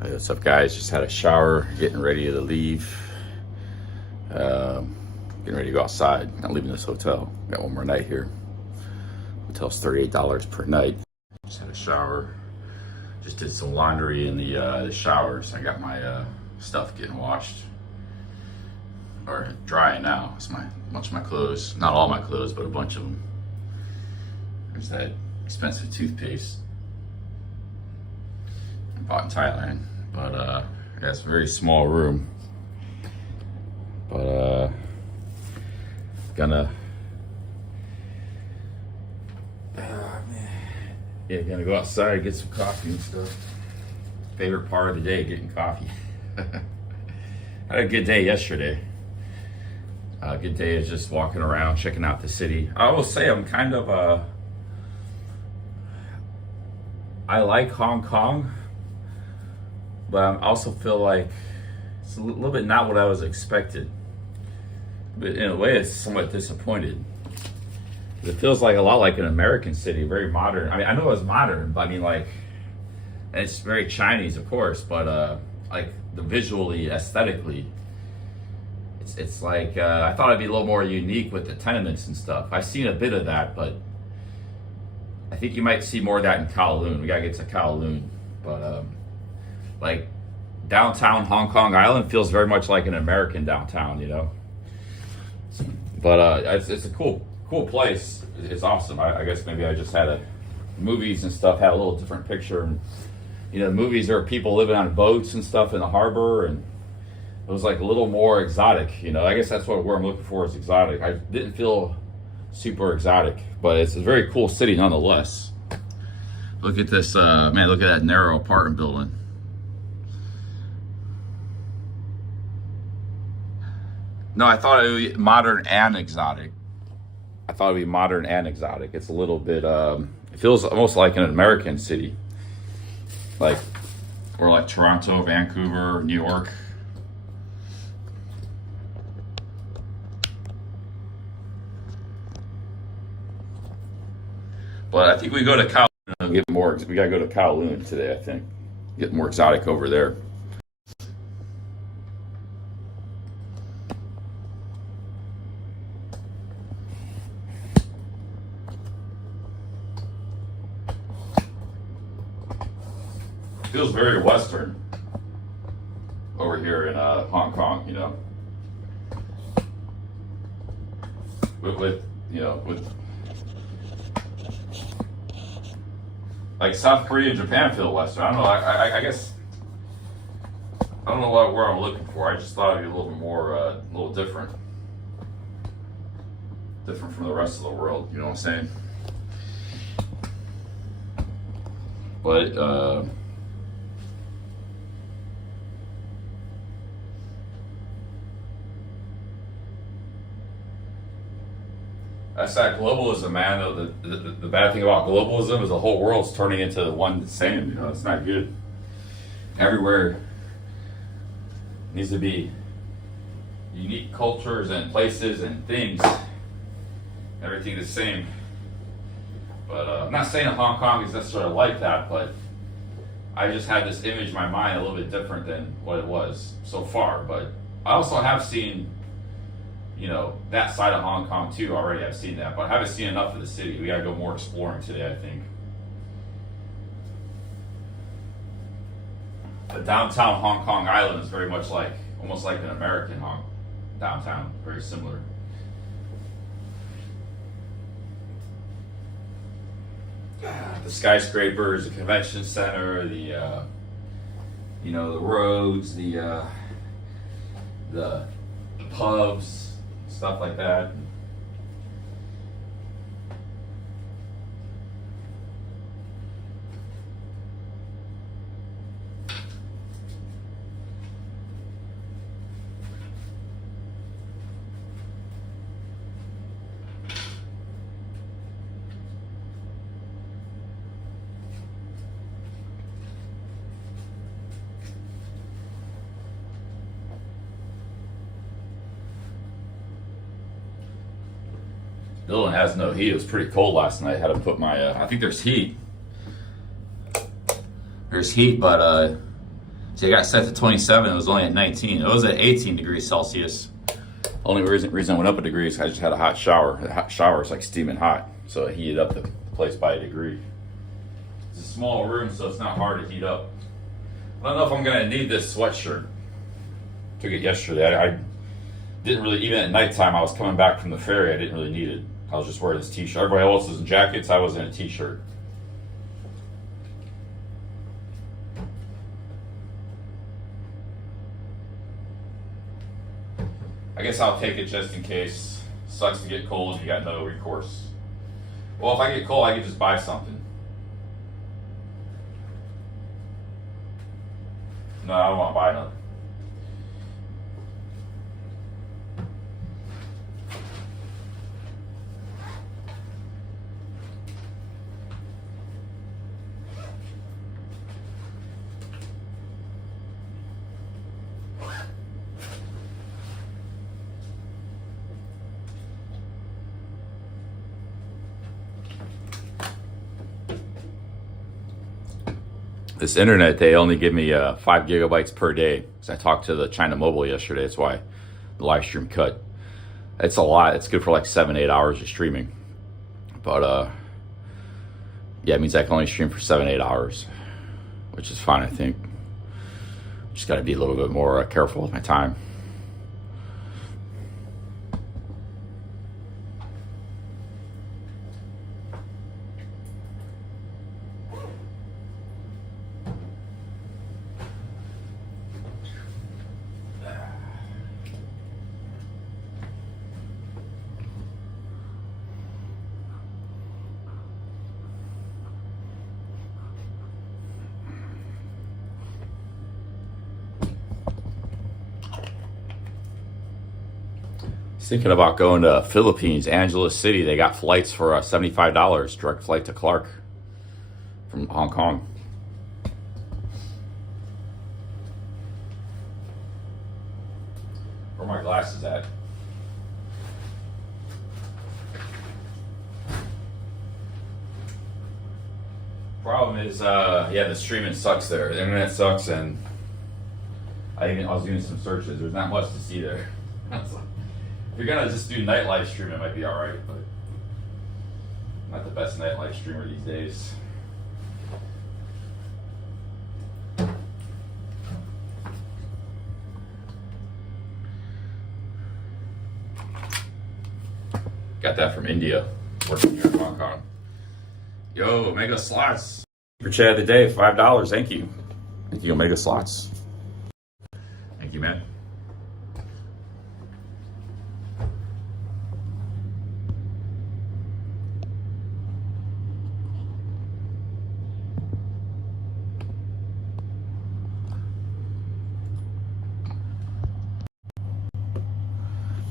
Hey, what's up, guys? Just had a shower, getting ready to leave. Getting ready to go outside. Not leaving this hotel. Got one more night here. Hotel's $38 per night. Just had a shower. Just did some laundry in the showers. I got my stuff getting washed or drying now. It's a bunch of my clothes. Not all my clothes, but a bunch of them. There's that expensive toothpaste I bought in Thailand. But yeah, it's a very small room. But gonna gonna go outside, get some coffee and stuff. Favorite part of the day, getting coffee. I had a good day yesterday. A good day is just walking around, checking out the city. I will say I'm kind of I like Hong Kong, but I also feel like it's a little bit not what I was expected. But in a way, it's somewhat disappointed. It feels like a lot like an American city, very modern. I mean, I know it's modern, but I mean, like, it's very Chinese, of course, but like the visually, aesthetically, it's like I thought it'd be a little more unique with the tenements and stuff. I've seen a bit of that, but I think you might see more of that in Kowloon. We gotta get to Kowloon, but like downtown Hong Kong Island feels very much like an American downtown, you know. But it's a cool place. It's awesome. I guess maybe I just had movies and stuff had a little different picture. And you know, movies there are people living on boats and stuff in the harbor, and it was like a little more exotic. You know, I guess that's what I'm looking for is exotic. I didn't feel super exotic, but it's a very cool city nonetheless. Look at this, man! Look at that narrow apartment building. No, I thought it would be modern and exotic. I thought it would be modern and exotic. It's a little bit, it feels almost like an American city. Like, or like Toronto, Vancouver, New York. But I think we go to Kowloon and get more, we gotta go to Kowloon today, I think. Get more exotic over there. Feels very Western over here in Hong Kong, you know. With you know, with like South Korea and Japan feel Western. I don't know. I guess I don't know where I'm looking for. I just thought it'd be a little more, a little different from the rest of the world. You know what I'm saying? But that's that globalism, man. The bad thing about globalism is the whole world's turning into one the same. You know, it's not good. Everywhere needs to be unique cultures and places and things. Everything the same. But I'm not saying that Hong Kong is necessarily like that, but I just had this image in my mind a little bit different than what it was so far. But I also have seen, you know, that side of Hong Kong too already. I've seen that, but I haven't seen enough of the city. We gotta go more exploring today, I think. The downtown Hong Kong Island is very much like, almost like an American downtown, very similar. The skyscrapers, the convention center, the you know, the roads, the pubs, stuff like that. Building has no heat. It was pretty cold last night. I had to put my, I think there's heat. There's heat, but See, I got set to 27. It was only at 19. It was at 18 degrees Celsius. Only reason I went up a degree is I just had a hot shower. The hot shower is like steaming hot, so it heated up the place by a degree. It's a small room, so it's not hard to heat up. I don't know if I'm gonna need this sweatshirt. Took it yesterday. I didn't really, even at nighttime, I was coming back from the ferry, I didn't really need it. I was just wearing this t-shirt. Everybody else was in jackets, I was in a t-shirt. I guess I'll take it just in case. Sucks to get cold, you got no recourse. Well, if I get cold, I could just buy something. No, I don't want to buy nothing. This internet, they only give me 5 gigabytes per day. So I talked to the China Mobile yesterday. That's why the live stream cut. It's a lot. It's good for like 7-8 hours of streaming. But yeah, it means I can only stream for 7-8 hours, which is fine, I think. Just got to be a little bit more careful with my time. Thinking about going to Philippines, Angeles City. They got flights for $75, direct flight to Clark from Hong Kong. Where are my glasses at? Problem is, yeah, the streaming sucks there. The internet sucks, and I was doing some searches. There's not much to see there. If you're gonna just do night live stream, it might be alright, but not the best night live streamer these days. Got that from India, working here in Hong Kong. Yo, Omega Slots. For chat of the day, $5. Thank you. Thank you, Omega Slots. Thank you, man.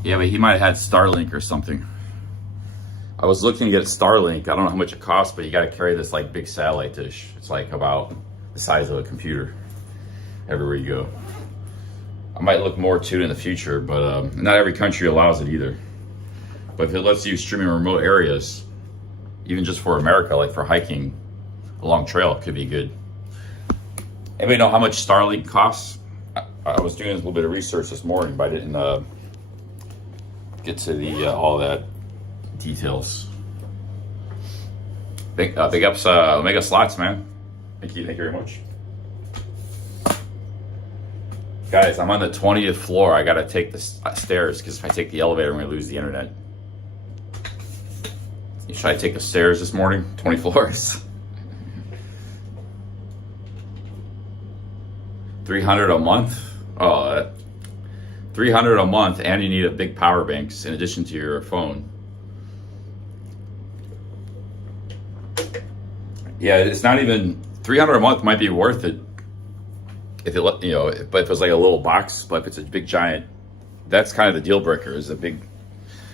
Yeah, but he might have had Starlink or something. I was looking at Starlink. I don't know how much it costs, but you got to carry this like big satellite dish. It's like about the size of a computer everywhere you go. I might look more to it in the future, but not every country allows it either. But if it lets you stream in remote areas, even just for America, like for hiking a long trail, it could be good. Anybody know how much Starlink costs? I was doing a little bit of research this morning, but I didn't get to the all that details. Big ups, Omega Slots, man. Thank you very much. Guys, I'm on the 20th floor. I gotta take the stairs, because if I take the elevator, I'm gonna lose the internet. Should I take the stairs this morning? 20 floors. 300 a month? Oh, 300 a month, and you need a big power banks in addition to your phone. Yeah, it's not even 300 a month. Might be worth it if it, but if it's like a little box. But if it's a big giant, that's kind of the deal breaker. Is a big.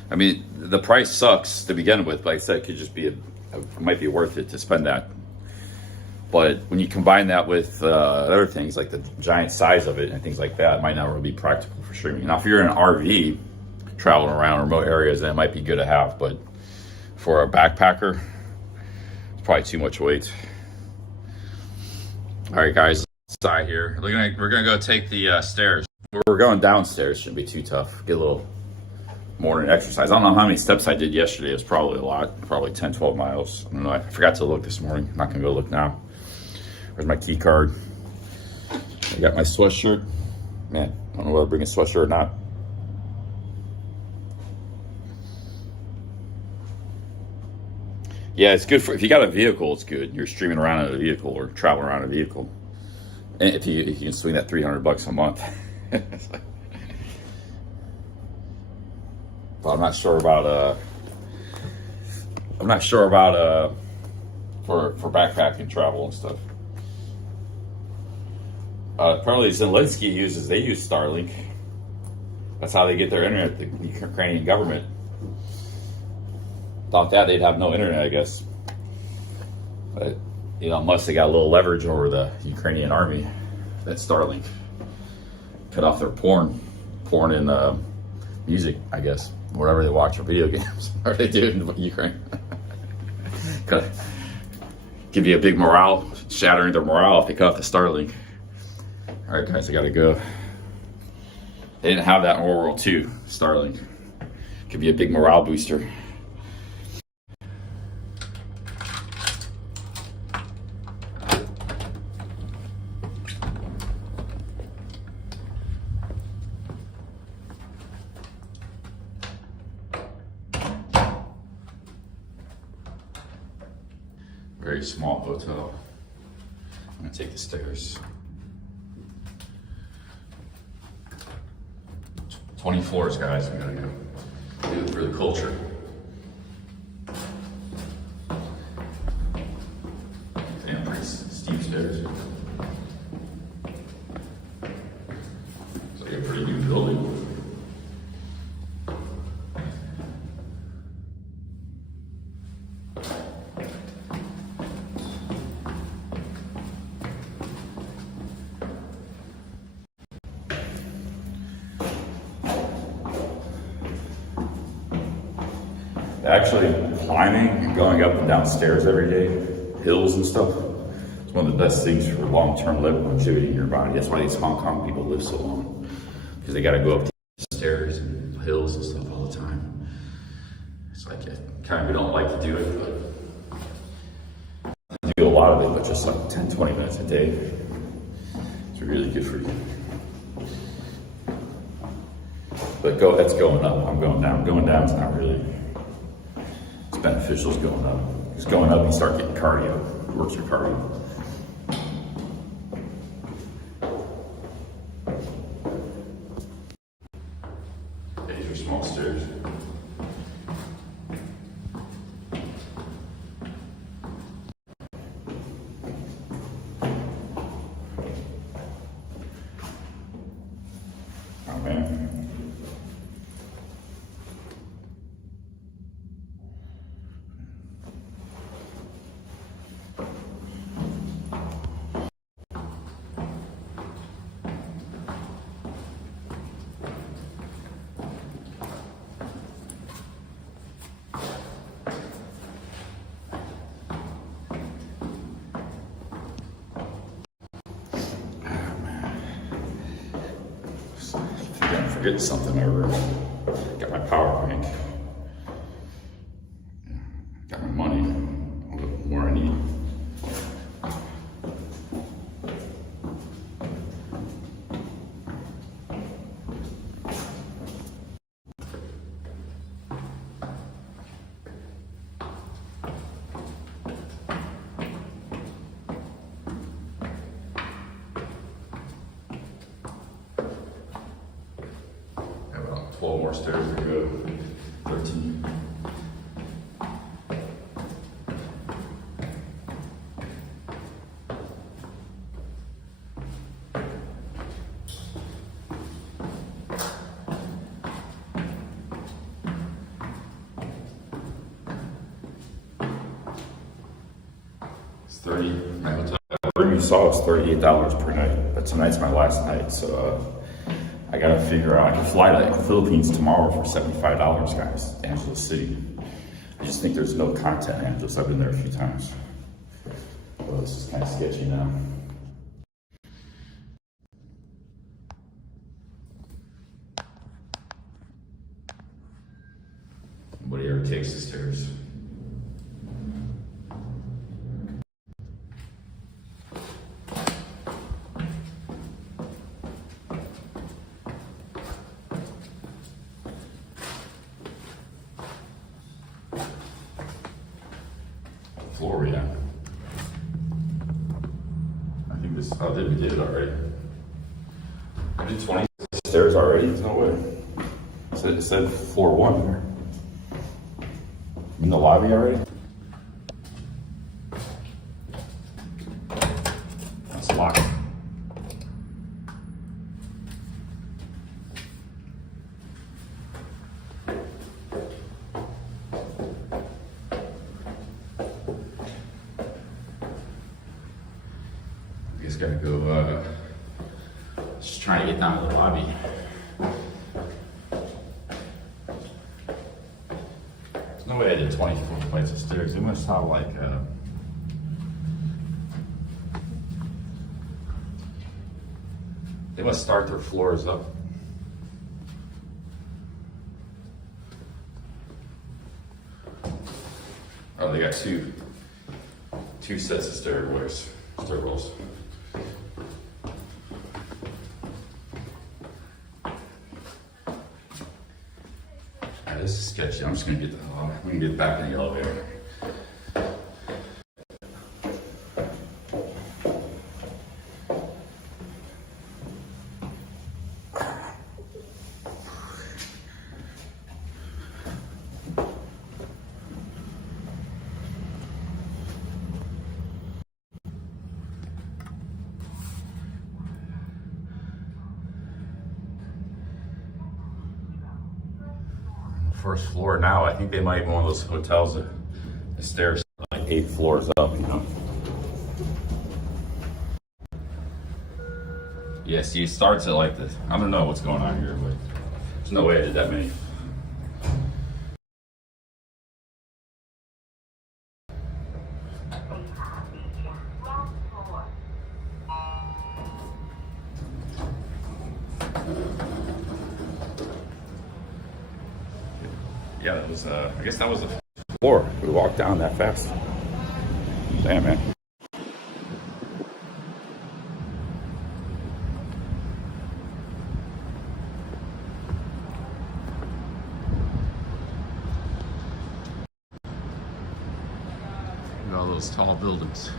I mean, the price sucks to begin with. But like I said, it could just be it might be worth it to spend that. But when you combine that with other things like the giant size of it and things like that, it might not really be practical for streaming. Now, if you're in an RV traveling around remote areas, then it might be good to have. But for a backpacker, it's probably too much weight. All right, guys. Side here. We're gonna go take the stairs. We're going downstairs. Shouldn't be too tough. Get a little morning exercise. I don't know how many steps I did yesterday. It was probably a lot. Probably 10, 12 miles. I don't know. I forgot to look this morning. I'm not gonna go look now. Where's my key card? I got my sweatshirt. Man, I don't know whether to bring a sweatshirt or not. Yeah, it's good for, if you got a vehicle, it's good. You're streaming around in a vehicle or traveling around in a vehicle. And if you can swing that $300 a month. But I'm not sure about for backpacking travel and stuff. Apparently Zelensky use Starlink. That's how they get their internet, the Ukrainian government. Without that, they'd have no internet, I guess. But, you know, unless they got a little leverage over the Ukrainian army, that Starlink cut off their porn and music, I guess. Whatever they watch or video games, whatever they do in Ukraine. Give you a big morale, shattering their morale if they cut off the Starlink. All right, guys, I gotta go. They didn't have that in World War II, Starlink. Could be a big morale booster. Very small hotel. I'm gonna take the stairs. 20 floors, guys. We gotta go do it for the culture. Damn, pretty steep stairs. It's like a pretty new building. Actually, climbing and going up and down stairs every day, hills and stuff, it's one of the best things for long-term longevity in your body. That's why these Hong Kong people live so long, because they got to go up the stairs and hills and stuff all the time. It's like, kind of, we don't like to do it, but I do a lot of it, but just like 10, 20 minutes a day. It's really good for you. But that's going up. I'm going down. Going down is not really. Beneficial is going up. Because going up, you start getting cardio. It works your cardio. These are small stairs. Oh man. Forgetting something over. Got my power bank. Got my money. A little more I need. About 12 more stairs to go. 13. It's 30. My hotel room you saw was $38 per night, but tonight's my last night, so I gotta figure out. I can fly to the Philippines tomorrow for $75, guys, Angeles City. I just think there's no content in Angeles. I've been there a few times. Well, this is kind of sketchy now. floor, yeah. I think this, oh, we did it already. I did 20 stairs already, there's no way. It said floor 1 there. In the lobby already? That's locked. I guess gotta go, just trying to get down to the lobby. There's no way I did 24 flights of stairs. They must have like, they must start their floors up. Oh, they got two sets of stairwells. This is sketchy. I'm just gonna get the hell out. I'm gonna get back in the elevator. First floor now. I think they might be one of those hotels that the stairs are like 8 floors up, you know. Yeah, see, it starts at like this. I don't know what's going on here, but there's no way I did that many. Yeah, that was, I guess that was the floor. We walked down that fast. Damn, man. Look at all those tall buildings.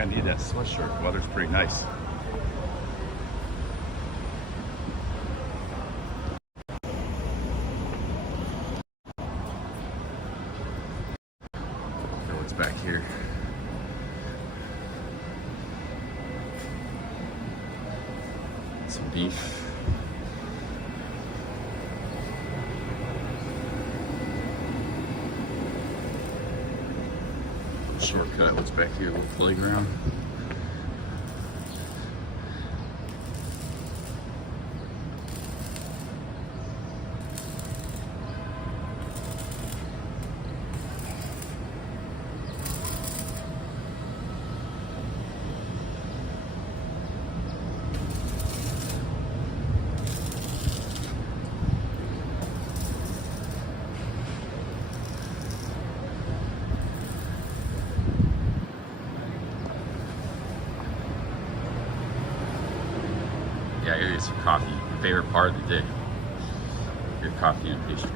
I need that sweatshirt. Weather's pretty nice. What's back here? Some beef. Shortcut. What's back here? A little playground. Yeah, I gotta get some coffee. My favorite part of the day. Get coffee and pastry.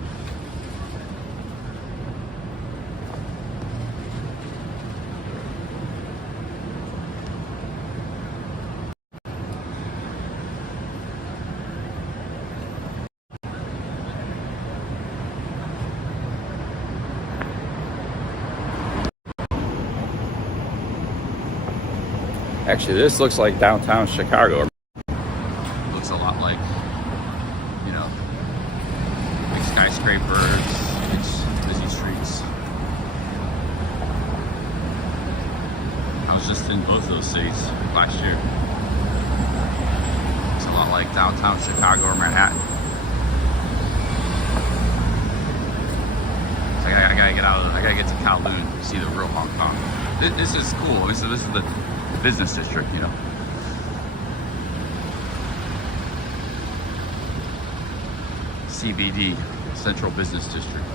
Actually, this looks like downtown Chicago. Looks a lot like, you know, big skyscrapers, big busy streets. I was just in both those cities last year. It's a lot like downtown Chicago or Manhattan. So I gotta get to Kowloon to see the real Hong Kong. this is cool. This is the business district, you know. CBD, Central Business District.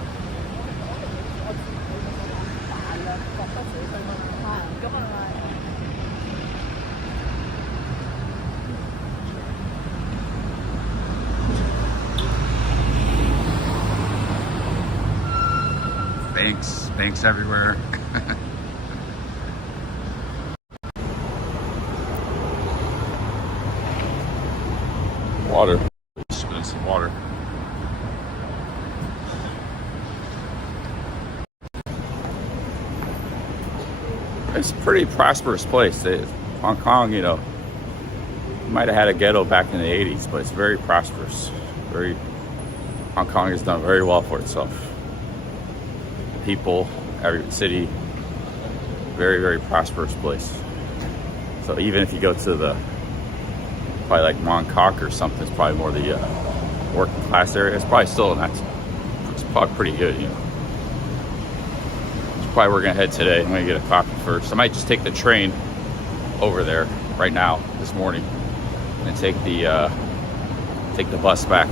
Banks everywhere. Water. Just put in some water. It's a pretty prosperous place. Hong Kong, you know, might have had a ghetto back in the 80s, but it's very prosperous. Hong Kong has done very well for itself. People, every city, very, very prosperous place. So even if you go to probably like Mong Kok or something, it's probably more the working class area. It's probably still it's probably pretty good, you know. It's probably we're gonna head today. I'm gonna get a coffee first. I might just take the train over there right now this morning and take the bus back.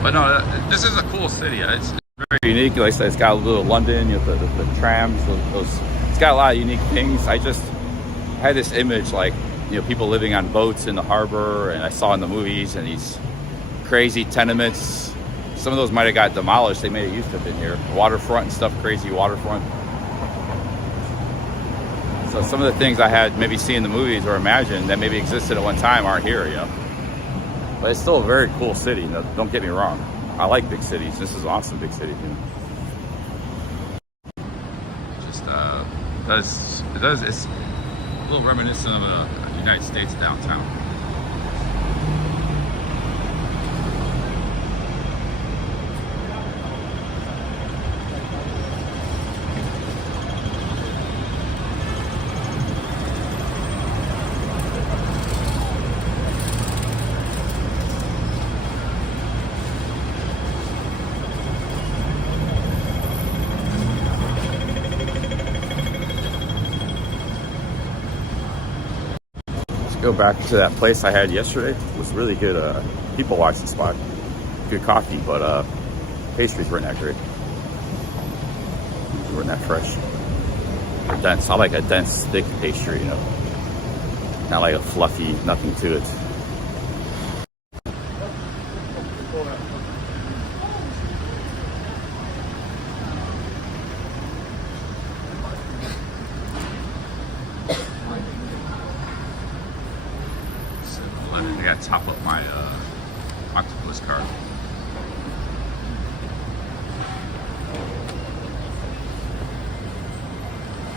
But no, this is a cool city. It's very unique. Like I said, it's got a little London, you know, the trams, it's got a lot of unique things. I just had this image, like, you know, people living on boats in the harbor, and I saw in the movies, and these crazy tenements. Some of those might have got demolished. They may have used to have been here. Waterfront and stuff, crazy waterfront. So some of the things I had maybe seen in the movies or imagined that maybe existed at one time aren't here, you know. But it's still a very cool city. No, don't get me wrong. I like big cities. This is an awesome big city. You know? Just it's a little reminiscent of the United States downtown. Go back to that place I had yesterday. It was really good people watching spot. Good coffee, but pastries weren't that great. They weren't that fresh. They're dense. I like a dense, thick pastry, you know. Not like a fluffy, nothing to it. I gotta top up my octopus card.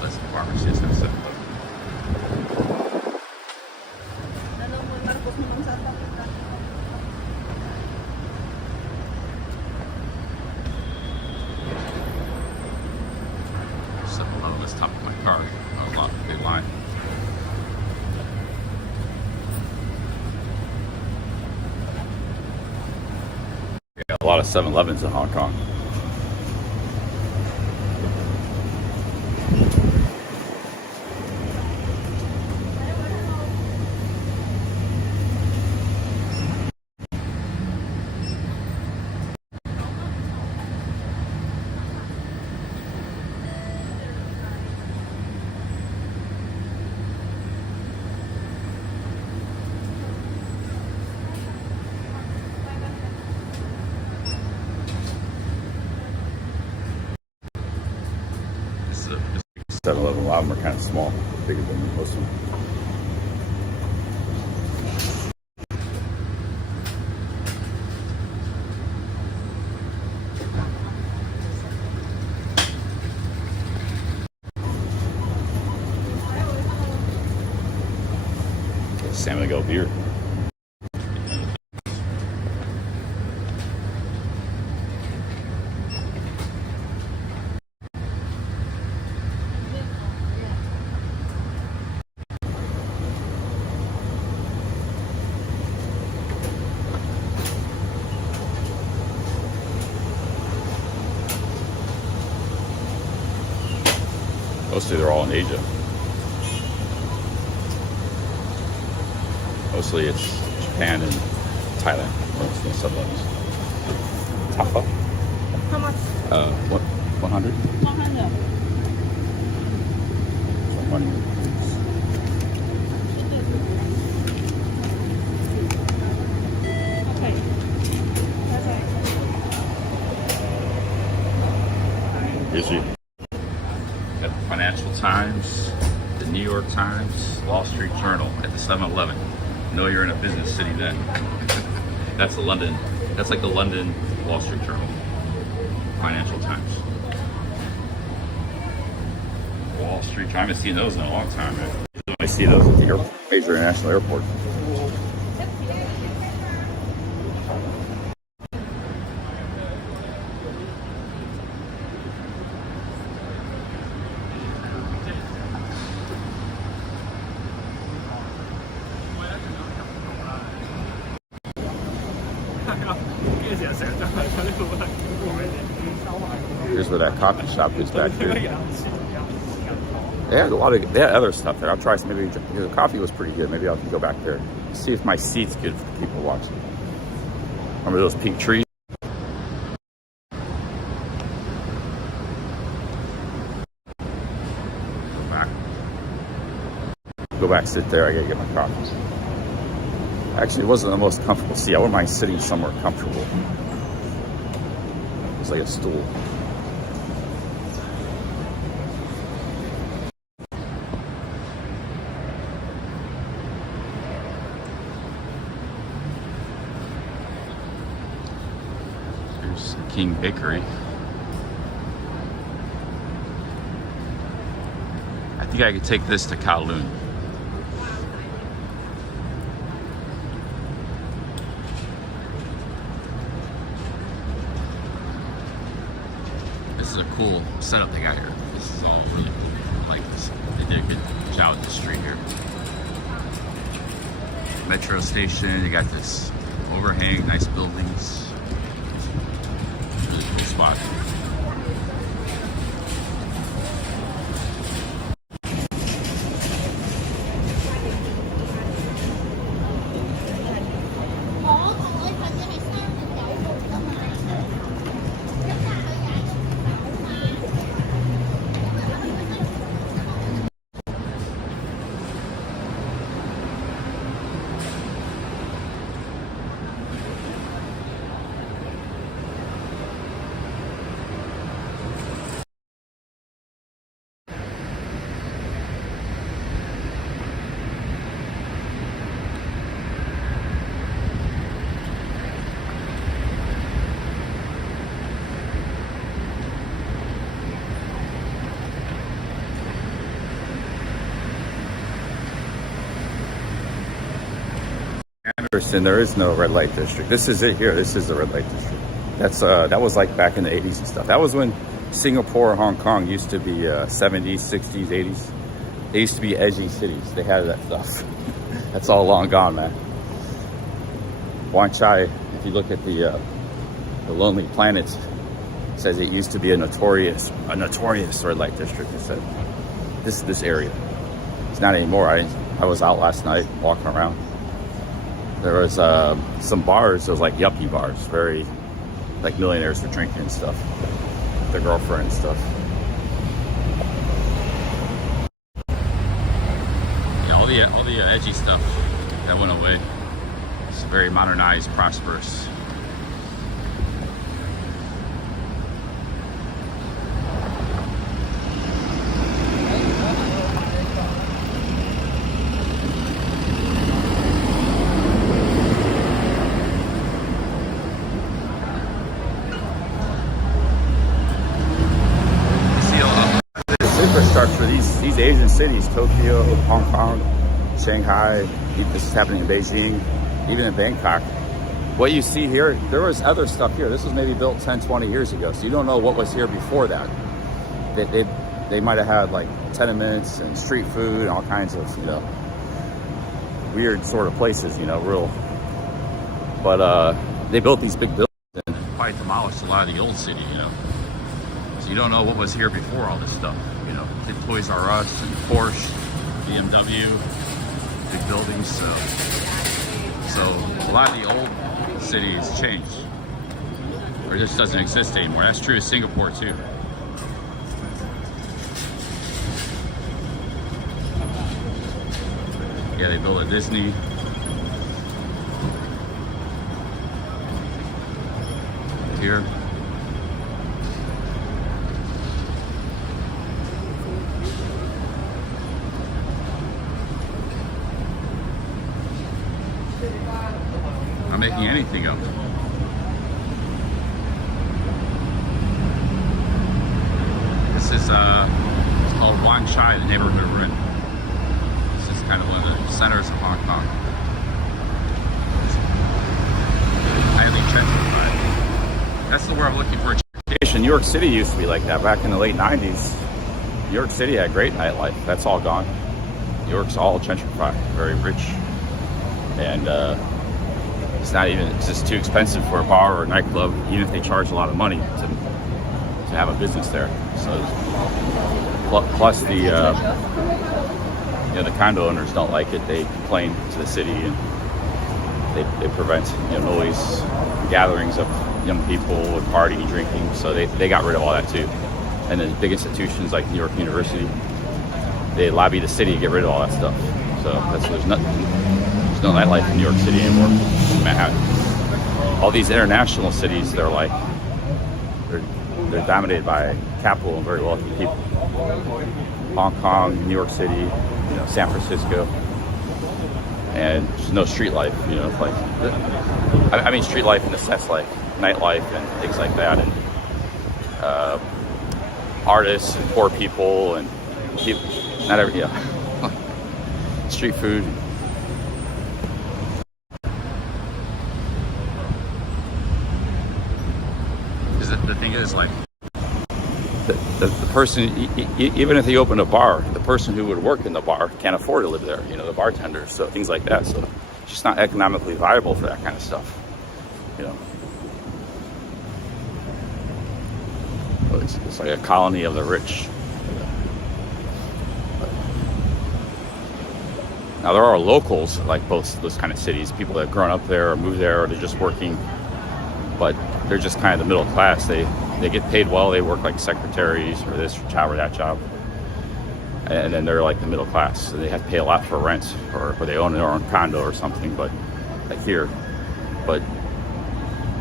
That's the pharmacy, isn't it? Let's top up my card. A lot of big line. A lot of 7-Elevens in Hong Kong. This 7-Eleven, a lot of them are kind of small, bigger than most of them. Salmon Go beer. Mostly they're all in Asia. Mostly it's Japan and Thailand. Most of the sublettings. Tapa? How much? What? 100? 100. Money. Okay. Here's you. Got the Financial Times, the New York Times, Wall Street Journal at the 7-Eleven. Know you're in a business city then. That's the London. That's like the London Wall Street Journal. Financial Times. Wall Street Journal. I haven't seen those in a long time, man. I see those at the major international airport. Here's where that coffee shop is back here. They had they had other stuff there. I'll try some, maybe the coffee was pretty good. Maybe I'll go back there. See if my seat's good for people watching. Remember those pink trees? Go back, sit there. I gotta get my coffee. Actually, it wasn't the most comfortable seat. I wouldn't mind sitting somewhere comfortable. It's like a stool. Here's the King Bakery. I think I could take this to Kowloon. This is a cool setup they got here. This is all really cool. I like this. They did a good job with the street here. Metro station, you got this overhang, nice buildings. Really cool spot. Anderson, there is no red light district. This is it here. This is the red light district. That's that was like back in the 80s and stuff. That was when Singapore, Hong Kong used to be 70s, 60s, 80s. They used to be edgy cities. They had that stuff. That's all long gone, man. Wan Chai, if you look at the Lonely Planets, it says it used to be a notorious red light district. It said this area. It's not anymore. I was out last night walking around. There was some bars. It was like yuppie bars, very like millionaires were drinking and stuff, their girlfriend and stuff. Yeah, all the edgy stuff that went away. It's very modernized, prosperous. Infrastructure, these Asian cities, Tokyo, Hong Kong, Shanghai, this is happening in Beijing, even in Bangkok. What you see here, there was other stuff here. This was maybe built 10, 20 years ago, so you don't know what was here before that. They might have had like tenements and street food and all kinds of, you know, weird sort of places, you know, real. But they built these big buildings and probably demolished a lot of the old city, you know. So you don't know what was here before all this stuff. You know, Toys R Us and Porsche, BMW, big buildings. So a lot of the old cities changed, or just doesn't exist anymore. That's true of Singapore too. Yeah, they built a Disney. Here. I'm making anything up. This is it's called Wan Chai, the neighborhood we're in. This is kind of one of the centers of Hong Kong. It's highly gentrified. That's the word I'm looking for. New York City used to be like that back in the late 90s. New York City had great nightlife. That's all gone. New York's all gentrified, very rich. And it's just too expensive for a bar or a nightclub, even if they charge a lot of money to have a business there. So plus the the condo owners don't like it. They complain to the city, and they prevent noise, gatherings of young people and partying, drinking. So they got rid of all that too. And then big institutions like New York University, they lobby the city to get rid of all that stuff. So there's no nightlife in New York City anymore. Manhattan. All these international cities, they're dominated by capital and very wealthy people. Hong Kong, New York City, San Francisco, and there's no street life. I mean street life in the sense like nightlife and things like that, and artists and poor people and people, street food. The thing is, like, the person, even if they open a bar, the person who would work in the bar can't afford to live there, the bartenders, so things like that. So it's just not economically viable for that kind of stuff, It's like a colony of the rich. Now there are locals, like both those kind of cities, people that have grown up there or moved there, or they're just working, but they're just kind of the middle class. They get paid well. They work like secretaries or this job or that job, and then they're like the middle class. So they have to pay a lot for rent, or they own their own condo or something. But like here, but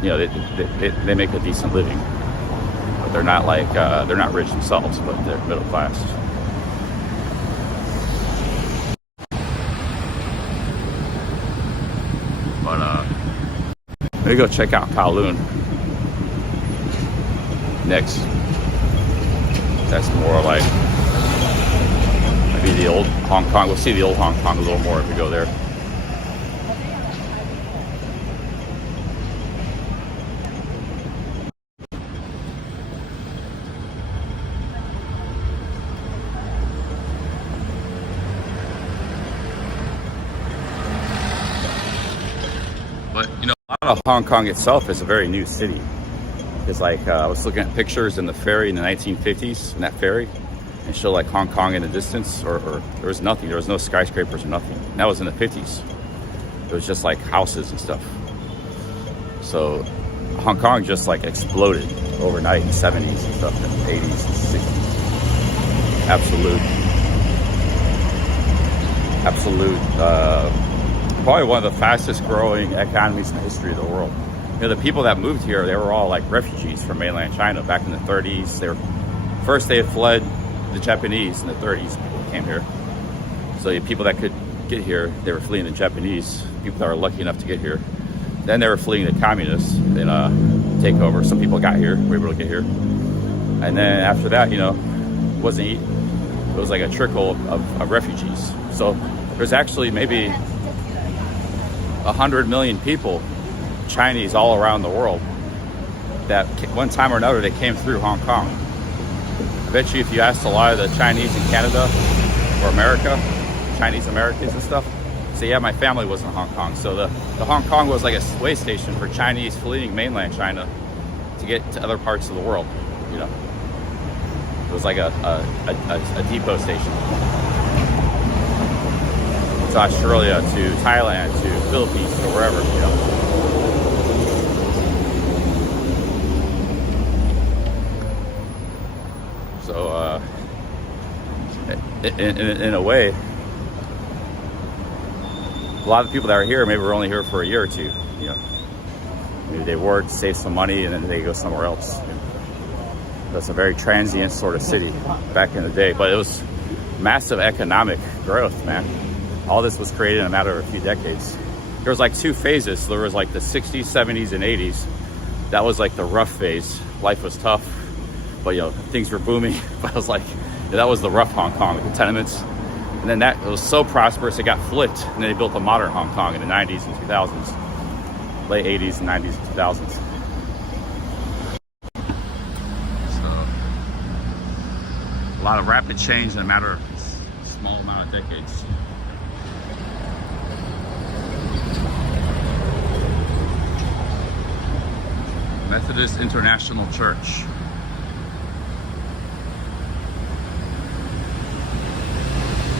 they make a decent living. But they're not like they're not rich themselves, but they're middle class. But maybe go check out Kowloon next. That's more like maybe the old Hong Kong. We'll see the old Hong Kong a little more if we go there. But a lot of Hong Kong itself is a very new city. It's like I was looking at pictures in the ferry in the 1950s, in that ferry, and show like Hong Kong in the distance, or there was nothing. There was no skyscrapers or nothing. And that was in the 50s. It was just like houses and stuff. So Hong Kong just like exploded overnight in the 70s and stuff, in the 80s and 60s. Probably one of the fastest growing economies in the history of the world. The people that moved here, they were all like refugees from mainland China back in the 30s. They had fled the Japanese in the 30s. People came here. So the people that could get here, they were fleeing the Japanese. People that were lucky enough to get here. Then they were fleeing the communists in a takeover. Some people got here, were able to get here. And then after that, it was like a trickle of refugees. So there's actually maybe 100 million people, Chinese all around the world, that one time or another they came through Hong Kong. I bet you if you asked a lot of the Chinese in Canada or America, Chinese Americans and stuff, say, yeah, my family was in Hong Kong. So the Hong Kong was like a way station for Chinese fleeing mainland China to get to other parts of the world, It was like a depot station. To Australia, to Thailand, to Philippines, to wherever, you know. So, in a way, a lot of the people that are here maybe were only here for a year or two, you know. Maybe they work, save some money, and then they go somewhere else. You know. That's a very transient sort of city back in the day, but it was massive economic growth, man. All this was created in a matter of a few decades. There was like two phases. There was like the 60s, 70s, and 80s. That was like the rough phase. Life was tough, but you know, things were booming. But I was like, yeah, that was the rough Hong Kong, the tenements. And then it was so prosperous, it got flipped. And then they built the modern Hong Kong in the 90s and 2000s. Late 80s and 90s and 2000s. So, a lot of rapid change in a matter of a small amount of decades. Methodist International Church.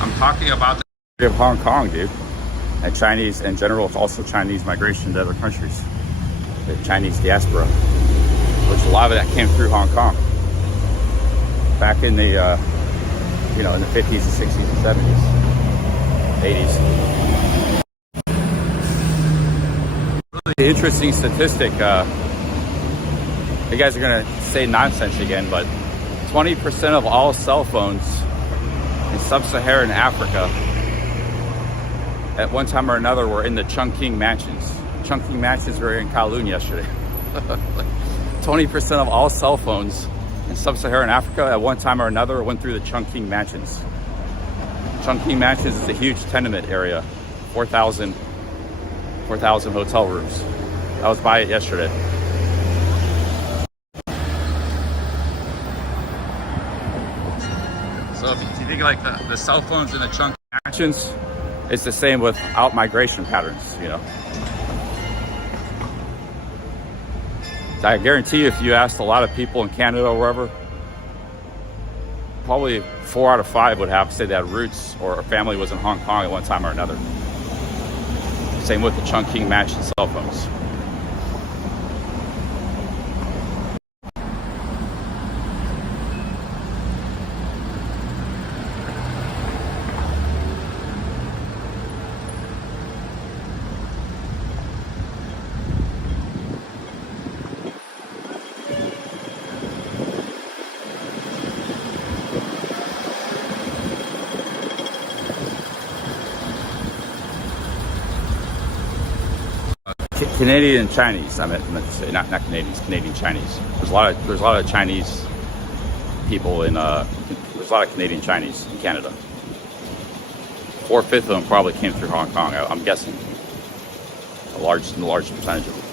I'm talking about the history of Hong Kong, dude. And Chinese in general, also Chinese migration to other countries. The Chinese diaspora, which a lot of that came through Hong Kong. Back in the, you know, in the 50s and 60s and 70s, 80s. Really interesting statistic. You guys are gonna say nonsense again, but 20% of all cell phones in sub-Saharan Africa at one time or another were in the Chungking Mansions. Chungking Mansions were in Kowloon yesterday. 20% of all cell phones in sub-Saharan Africa at one time or another went through the Chungking Mansions. Chungking Mansions is a huge tenement area, 4,000 hotel rooms. I was by it yesterday. So if you think like the cell phones in the Chungking Mansions, it's the same with out-migration patterns, you know. I guarantee you, if you asked a lot of people in Canada or wherever, probably 4 out of 5 would have to say they had roots or a family was in Hong Kong at one time or another. Same with the Chungking Mansion cell phones. Canadian Chinese, I meant to say, not Canadians, Canadian Chinese. There's a lot of Chinese people in there's a lot of Canadian Chinese in Canada. 4/5 of them probably came through Hong Kong. I'm guessing a large percentage of them.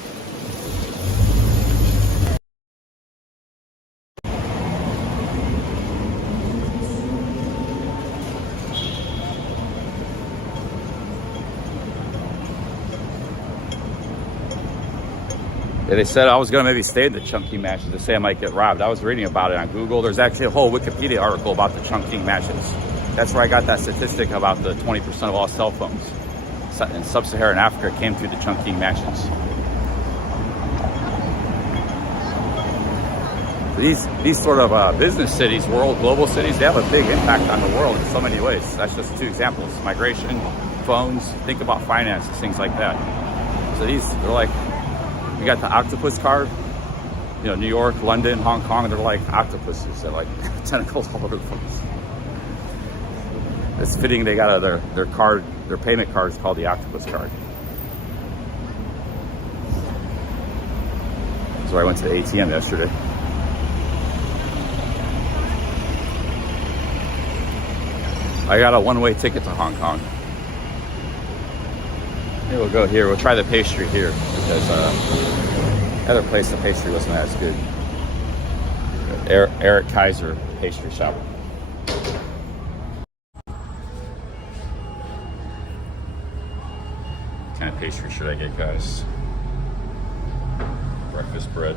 Yeah, they said I was going to maybe stay in the Chungking Mansions. They say I might get robbed. I was reading about it on Google. There's actually a whole Wikipedia article about the Chungking Mansions. That's where I got that statistic about the 20% of all cell phones in sub-Saharan Africa came through the Chungking Mansions. These sort of business cities, global cities, they have a big impact on the world in so many ways. That's just 2 examples. Migration, phones, think about finances, things like that. So they're like, you got the octopus card, you know, New York, London, Hong Kong, they're like octopuses. They're like tentacles all over the place. It's fitting they got their card, their payment card is called the octopus card. So I went to the ATM yesterday. I got a one-way ticket to Hong Kong. Maybe we'll go here. We'll try the pastry here because the other place the pastry wasn't as good. Eric Kaiser pastry shop. What kind of pastry should I get, guys? Breakfast bread.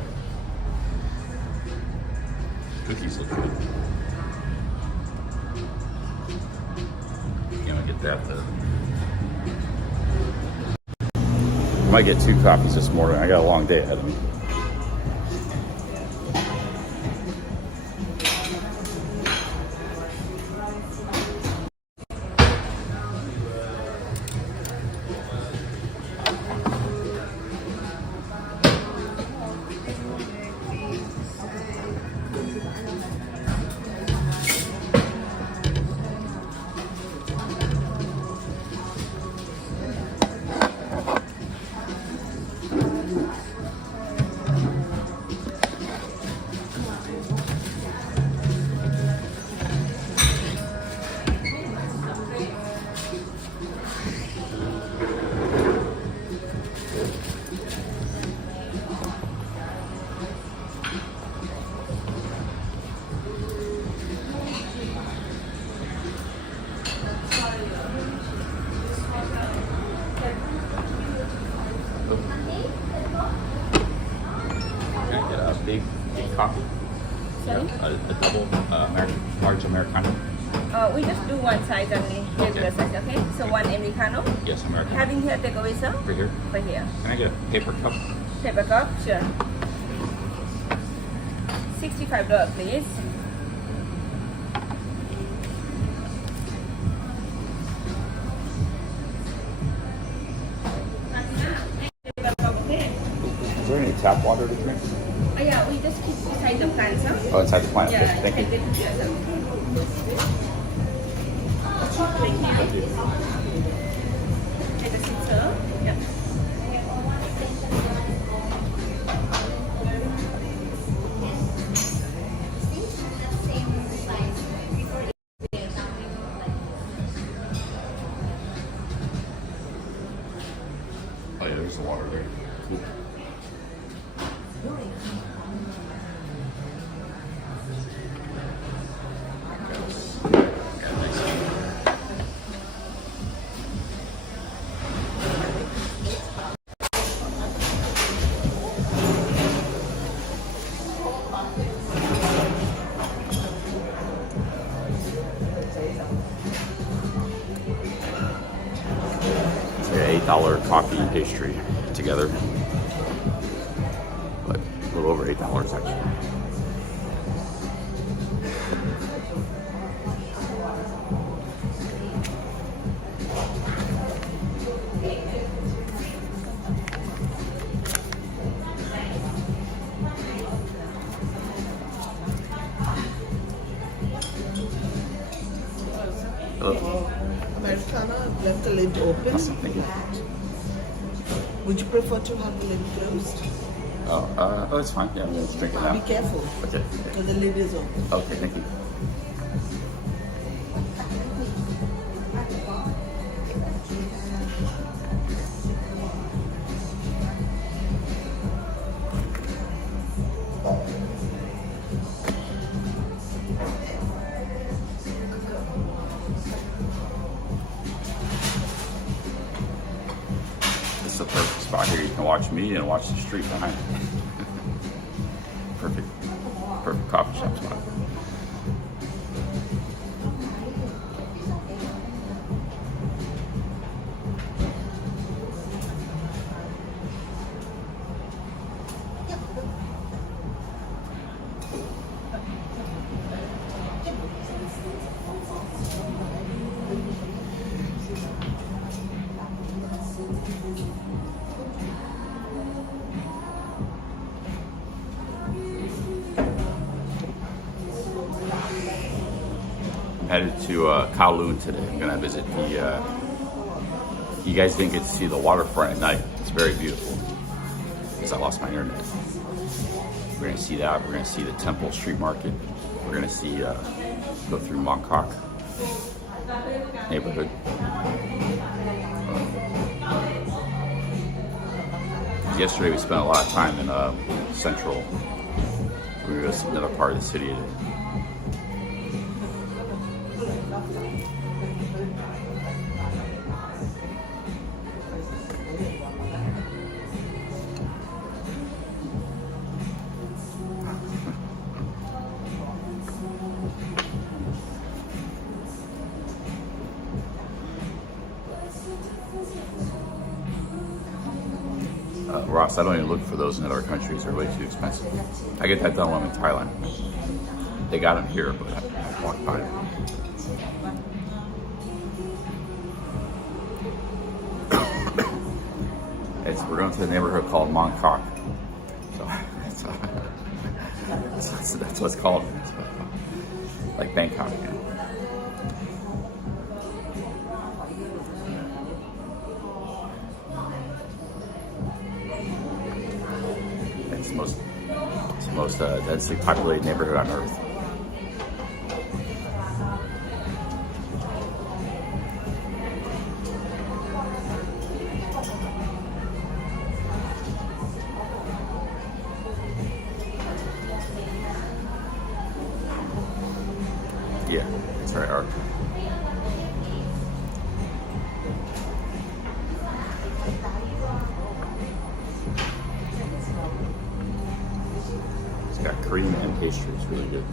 Cookies look good. get that. I might get 2 coffees this morning. I got a long day ahead of me. Coffee? Sorry? A double large Americano? We just do one size only, regular size, okay? So one Americano. Yes, Americano. Having here takeaway, sir? For here? For here. Can I get a paper cup? Paper cup, sure. $65, please. Is there any tap water to drink? Yeah, we just keep inside the plant, sir. Oh, inside the plant. Yeah, Okay, thank you. Thank you. Thank you. Take a seat, sir. Yeah. Oh yeah, there's the water there. Cool. $8 coffee and pastry together, but a little over $8 actually. Hello. Americano, left the lid open. Awesome, thank you. Would you prefer to have the lid closed? Oh, it's fine. Yeah, I'm gonna drink it now. Be careful, Okay. because the lid is open. Okay, thank you. This is the perfect spot here. You can watch me and watch the street behind me. Perfect coffee shop spot. Headed to Kowloon today. I'm gonna visit the. You guys didn't get to see the waterfront at night. It's very beautiful. Because I lost my internet. We're gonna see that. We're gonna see the Temple Street Market. We're gonna see go through Mong Kok neighborhood. Yesterday we spent a lot of time in Central. We were to another part of the city today. Ross, I don't even look for those in other countries. They're way too expensive. I get that done when I'm in Thailand. They got them here, but I walked by them. We're going to the neighborhood called Mong Kok. So that's what it's called. Like Bangkok. You know? It's the most densely populated neighborhood on earth. Yeah, that's right, Art. It's got cream and pastry. It's really good.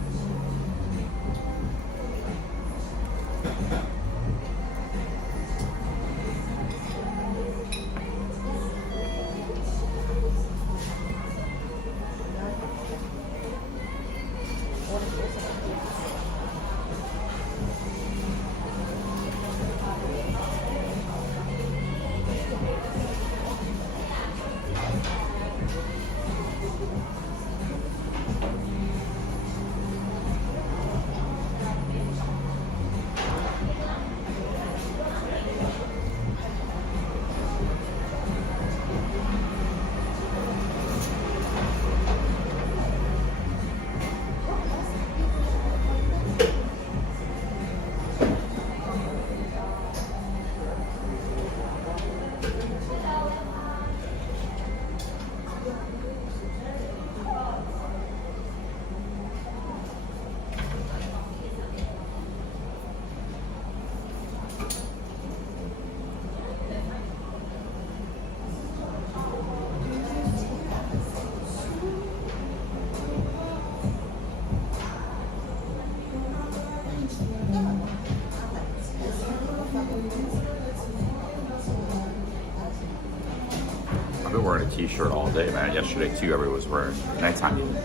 I've been wearing a t-shirt all day, man. Yesterday too, everybody was wearing nighttime even.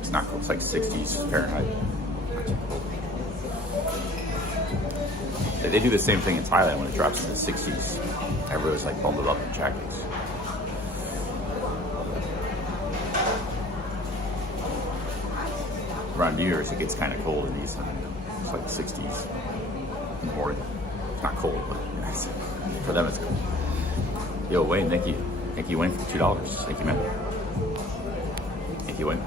It's not cool. It's like 60s Fahrenheit. They do the same thing in Thailand when it drops to the 60s. Everybody's like bundled up in jackets. Around New Year's, it gets kind of cold in these. It's like 60s in the morning. It's not cold, but for them it's cold. Yo, Wayne, thank you. Thank you, Wayne, for $2. Thank you, man. Thank you, Wayne.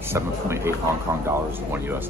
$7.8 Hong Kong dollars to $1 US.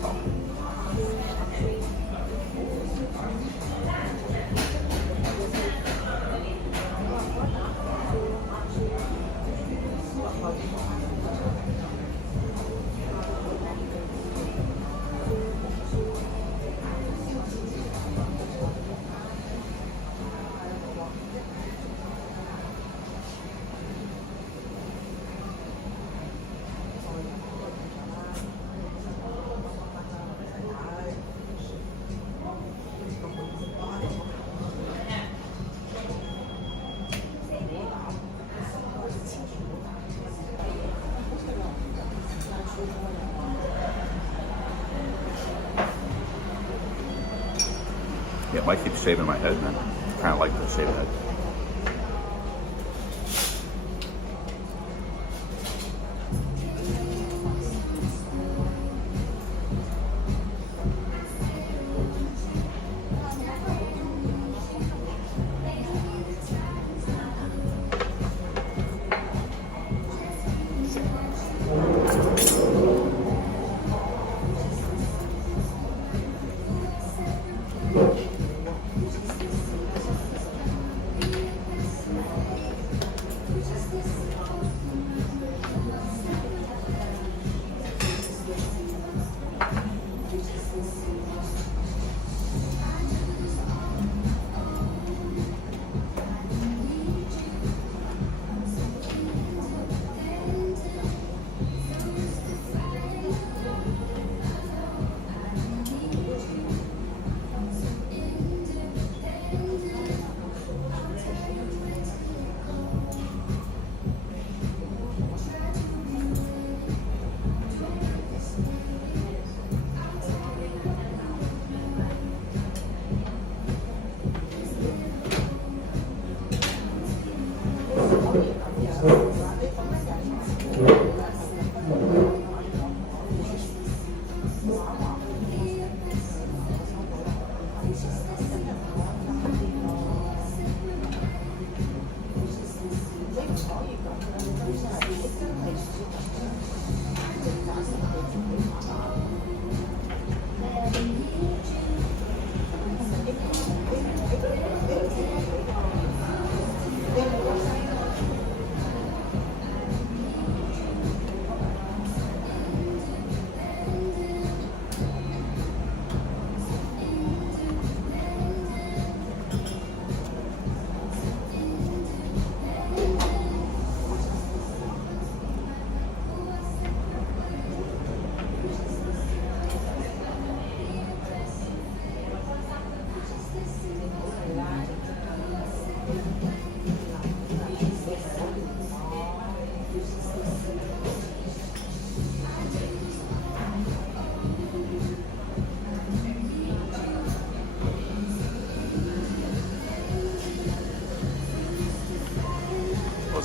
Yeah, Mike keeps shaving my head, man. Kind of like the shaved head.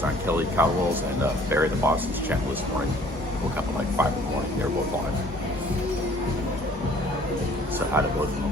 On Kelly Cowell's and Barry the Boss's channel this morning. Woke up at like 5 in the morning. They were both live. So hi to both of them.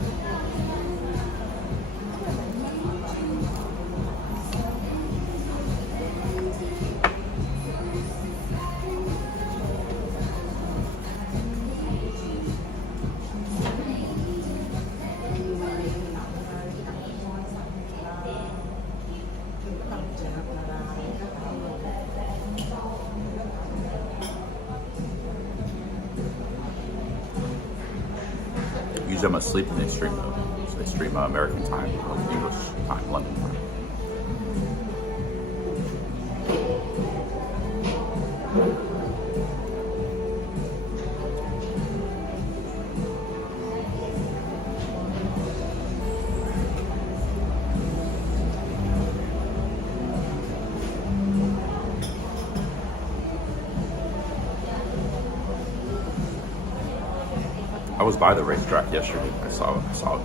Usually I'm asleep when they stream though. So they stream American time, English time, London time. I was by the racetrack yesterday. I saw it.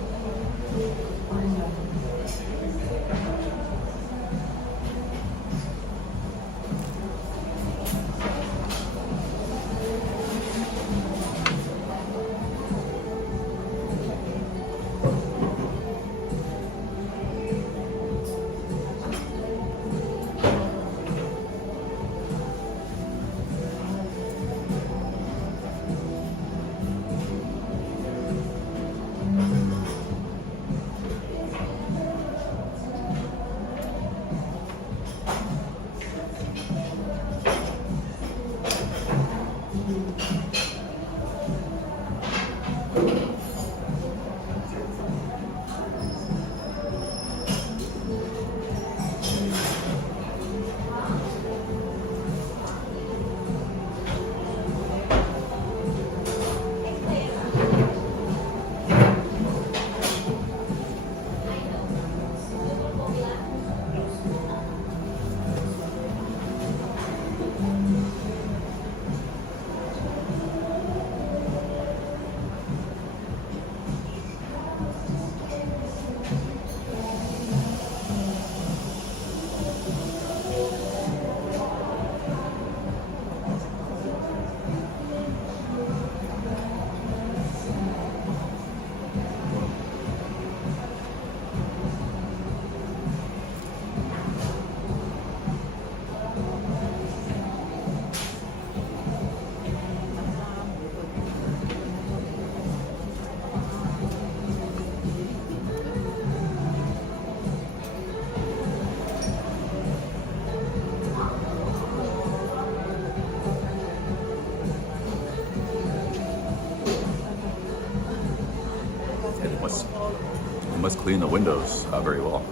must clean the windows very well,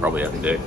probably every day.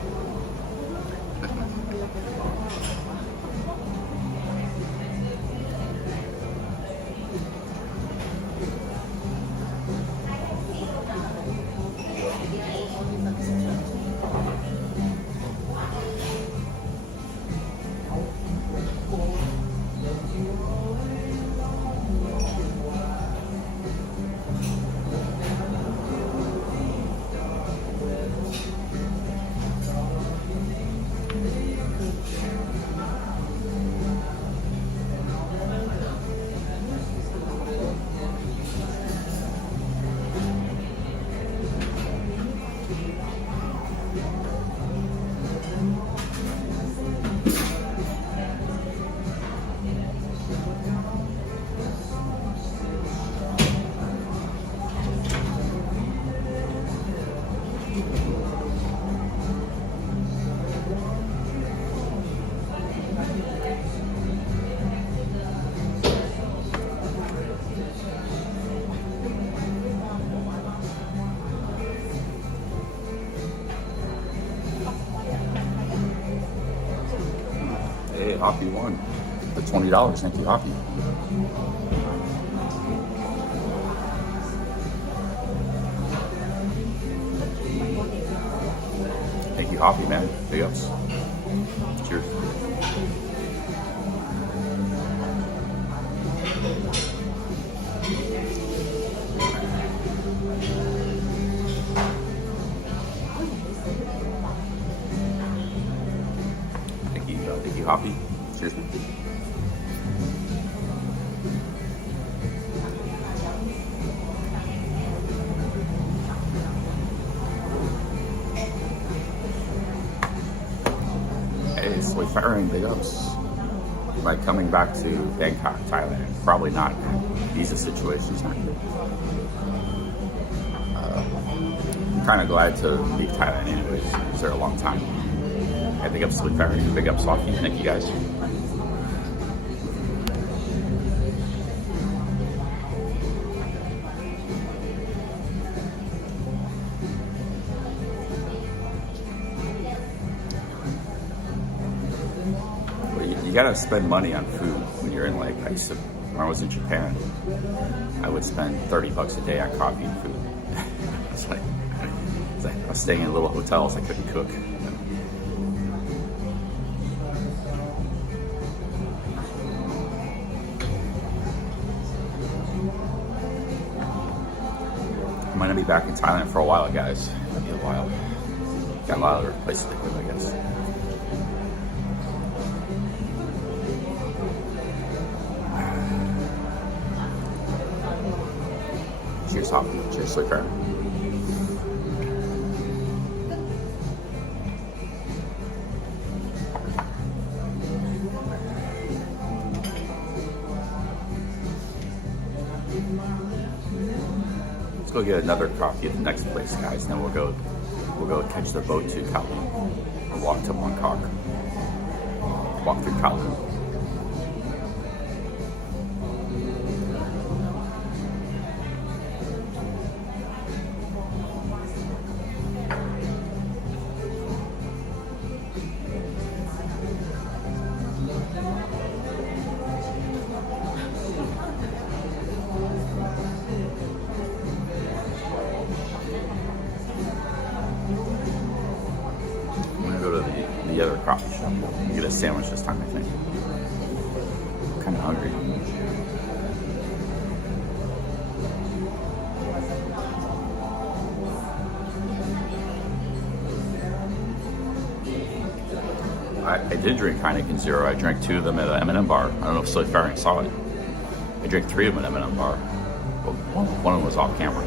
Hey, Hoppy won the $20. Thank you, Hoppy. Thank you, Hoppy, man. Big ups. Cheers. Thank you, Hoppy. Cheers, man. Hey, Soy Firing, big ups. Like coming back to Bangkok, Thailand, probably not. Visa situation's not good. I'm kind of glad to leave Thailand anyways. I was there a long time. I big up Soy Firing, big up Socky. Thank you guys. You gotta spend money on food when you're in, like, when I was in Japan, I would spend $30 a day on coffee and food. it's like I was staying in little hotels, I couldn't cook. I'm gonna be back in Thailand for a while, guys. It'll be a while. Got a lot of other places to live, I guess. Cheers, Hop. Cheers, Sleeper. Let's go get another coffee at the next place, guys, and then we'll go catch the boat to Kowloon, or walk to Mong Kok, walk through Kowloon. The other coffee shop. We'll get a sandwich this time, I think. I'm kind of hungry. I did drink Heineken Zero. I drank 2 of them at an M&M bar. I don't know if Soy Faring saw it. I drank 3 of them at an M&M bar. Well, one of them was off camera.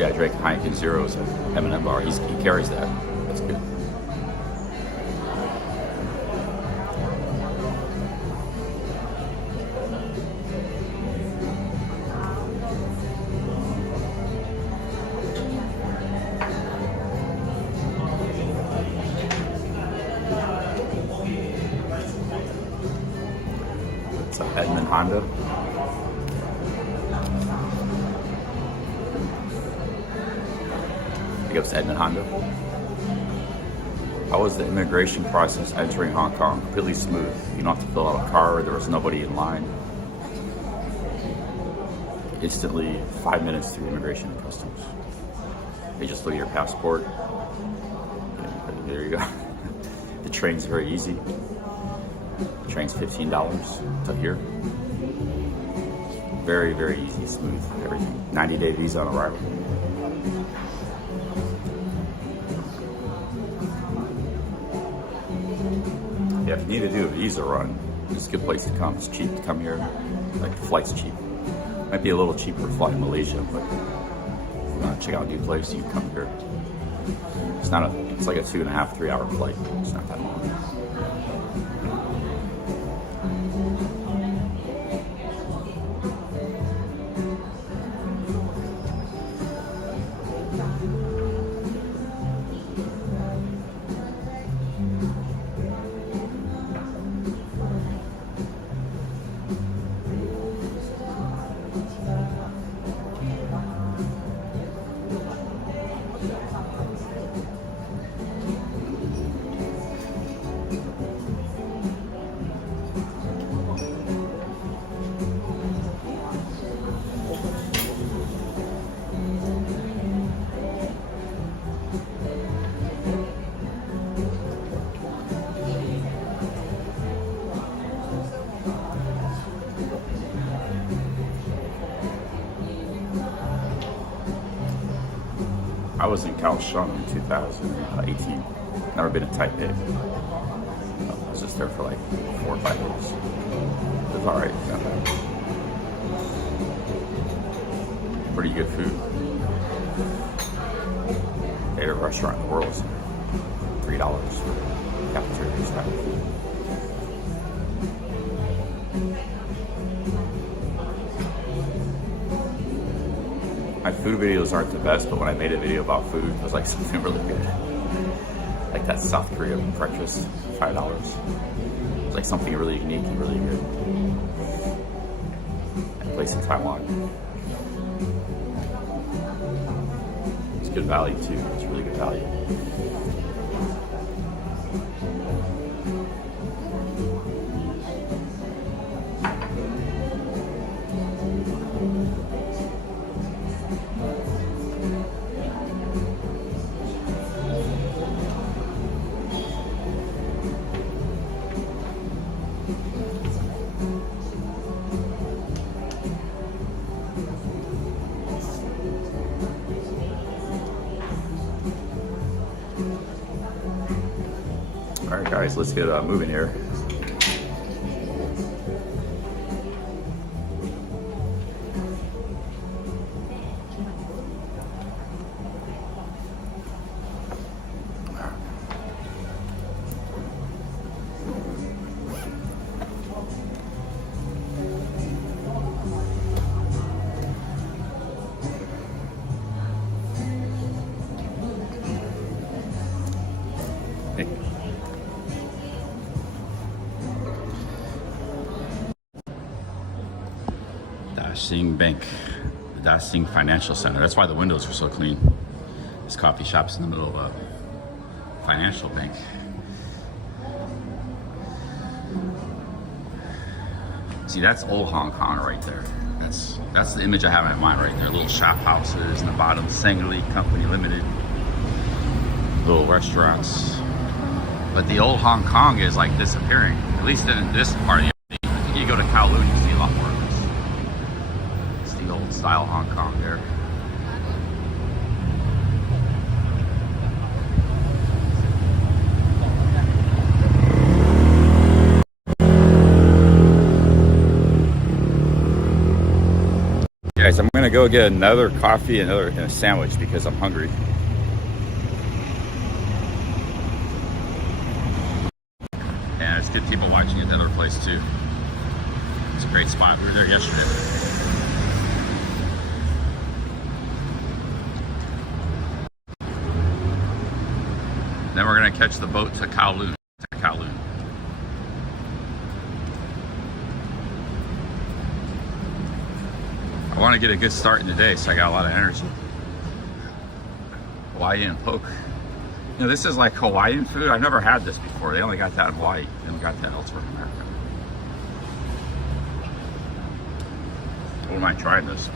Yeah, I drank Heineken Zeros at M&M bar. He carries that. That's good. Edmund Honda. think it was Edmund Honda. How was the immigration process entering Hong Kong? Completely smooth. You don't have to fill out a card. There was nobody in line. Instantly, 5 minutes through immigration and customs. They just look at your passport. And there you go. The train's very easy. The train's $15 to here. Very, very easy, smooth, everything. 90-day visa on arrival. Yeah, if you need to do a visa run, it's a good place to come. It's cheap to come here. Like, the flight's cheap. Might be a little cheaper to fly to Malaysia, but if you want to check out a new place, you can come here. It's like a 2.5, 3 hour flight. It's not that long. I was in Kowloon in 2018. Never been to Taipei. I was just there for like 4 or 5 days. It was alright. Not bad. Pretty good food. Favorite restaurant in the world is $3 for cafeteria style food. My food videos aren't the best, but when I made a video about food, it was like something really good. Like that South Korean breakfast, $5. It was like something really unique and really good. That place in Taiwan. It's good value too. It's really good value. Alright guys, let's get moving here. Bank, the Dasing Financial Center. That's why the windows are so clean. This coffee shop's in the middle of a financial bank. See, that's old Hong Kong right there. That's the image I have in my mind right there. Little shop houses in the bottom, Sangli Company Limited, little restaurants. But the old Hong Kong is like disappearing. At least in this part of the city. You go to Kowloon, you see a lot more of this. It's the old style Hong Kong there. Guys, I'm gonna go get another coffee and a sandwich because I'm hungry. And it's good people watching at another place too. It's a great spot. We were there yesterday. Then we're gonna catch the boat to Kowloon. I want to get a good start in the day, so I got a lot of energy. Hawaiian poke. You know, this is like Hawaiian food. I've never had this before. They only got that in Hawaii. They haven't got that elsewhere in America. I wouldn't mind trying this.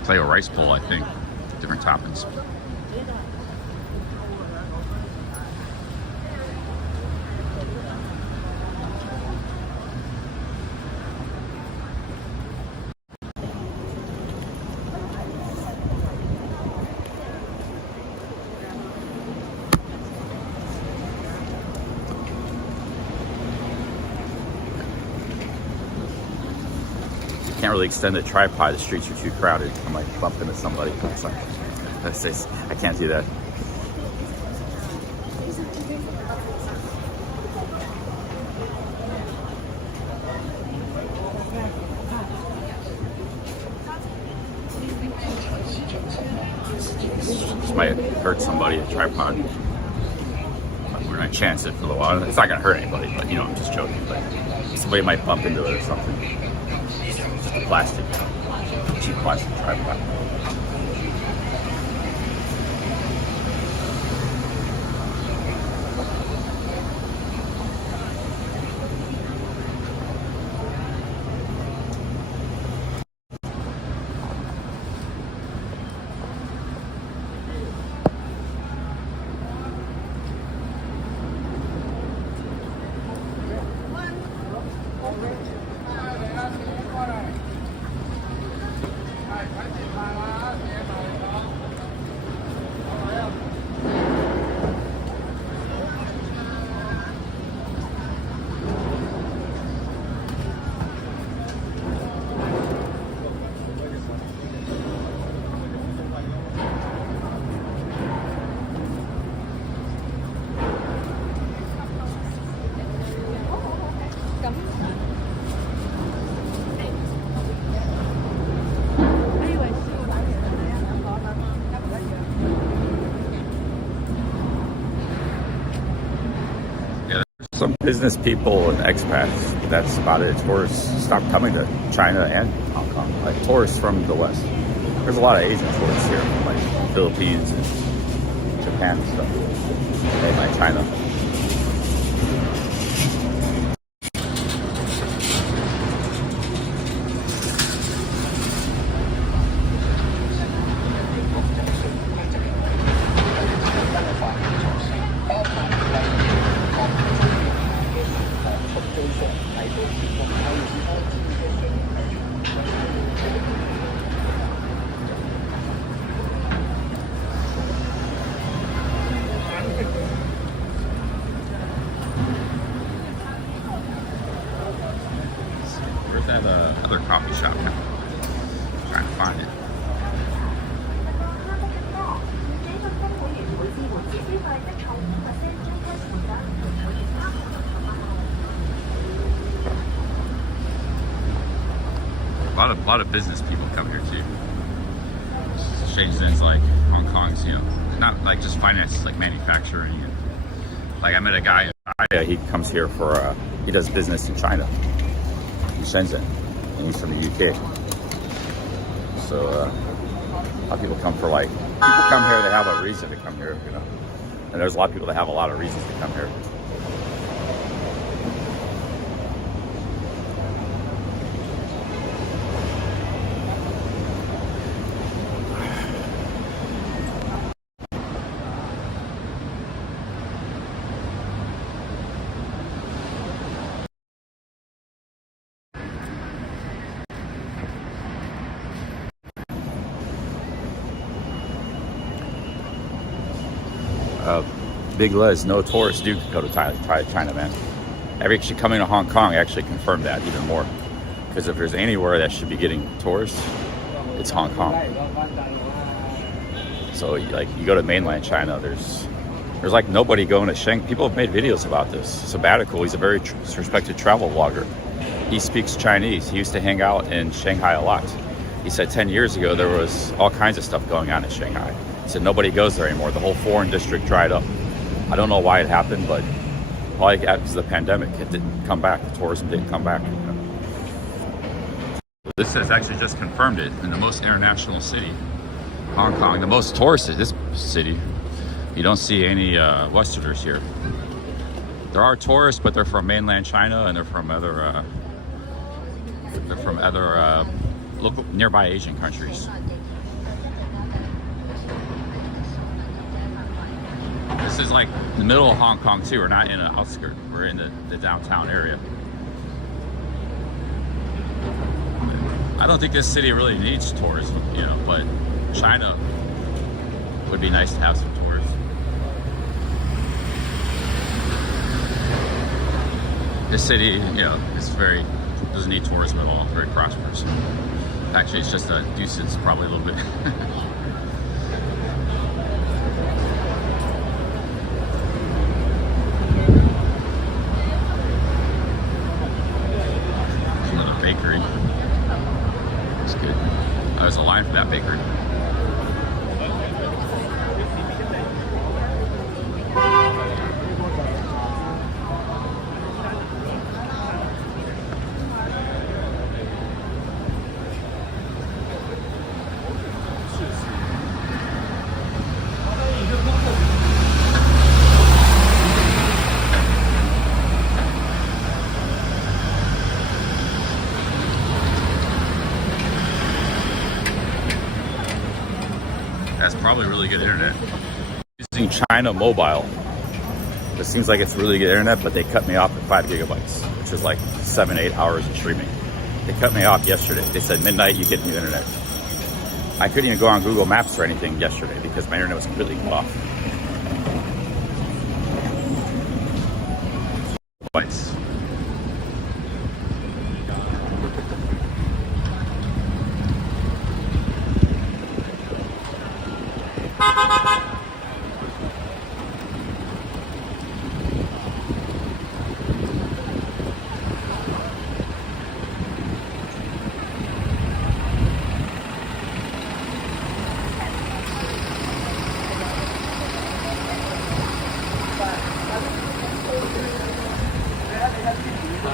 It's like a rice bowl, I think. Different toppings. Can't really extend the tripod. The streets are too crowded. I might bump into somebody. It's like, I can't do that. This might hurt somebody. A tripod. We're gonna chance it for a little while. It's not gonna hurt anybody, but you know, I'm just joking. But somebody might bump into it or something. Plastic, cheap plastic tripod. Some business people and expats, that's about it. Tourists stopped coming to China and Hong Kong. Like tourists from the West. There's a lot of Asian tourists here, from like Philippines and Japan and stuff. And like China. That other coffee shop now. I'm trying to find it. A lot of business people come here too. It's strange things like Hong Kong's, you know, not like just finance, like manufacturing. And, like I met a guy, he comes here for he does business in China. Shenzhen, and he's from the UK. So a lot of people come for like, people come here, they have a reason to come here, you know. And there's a lot of people that have a lot of reasons to come here. Big Les, no tourists do go to China, man. Actually, coming to Hong Kong actually confirmed that even more. Because if there's anywhere that should be getting tourists, it's Hong Kong. So, like, you go to mainland China, there's like nobody going to Shanghai. People have made videos about this. Sabbatical, he's a very respected travel vlogger. He speaks Chinese. He used to hang out in Shanghai a lot. He said 10 years ago there was all kinds of stuff going on in Shanghai. He said nobody goes there anymore. The whole foreign district dried up. I don't know why it happened, but probably because of the pandemic, it didn't come back. The tourism didn't come back. You know? This has actually just confirmed it in the most international city, Hong Kong, the most touristed this city. You don't see any Westerners here. There are tourists, but they're from mainland China and they're from other local nearby Asian countries. This is like the middle of Hong Kong too. We're not in an outskirt. We're in the downtown area. I don't think this city really needs tourism, you know, but China would be nice to have some tourists. This city, you know, is doesn't need tourism at all. It's very prosperous. Actually, it's just a nuisance, probably a little bit. Another bakery. It's good. There's a line for that bakery. That's probably really good internet. Using China Mobile. It seems like it's really good internet, but they cut me off at 5 gigabytes, which is like 7-8 hours of streaming. They cut me off yesterday. They said midnight you get new internet. I couldn't even go on Google Maps or anything yesterday because my internet was completely cut off. Bytes.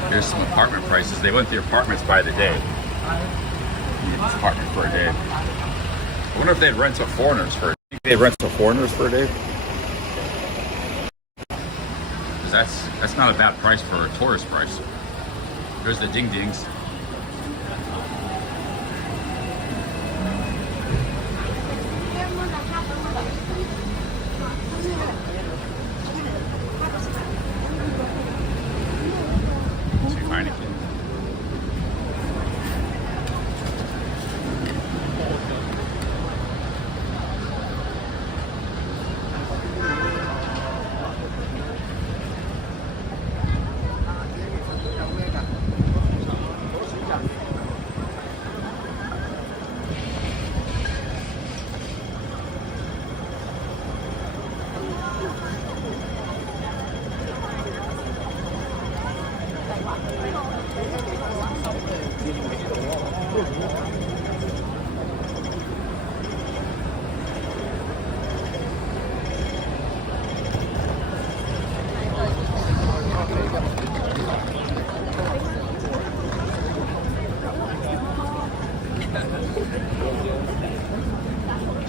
Here's some apartment prices. They went to the apartments by the day. You need this apartment for a day. I wonder if they'd rent to foreigners for a day. They'd rent to foreigners for a day? Because that's not a bad price for a tourist price. There's the ding dings.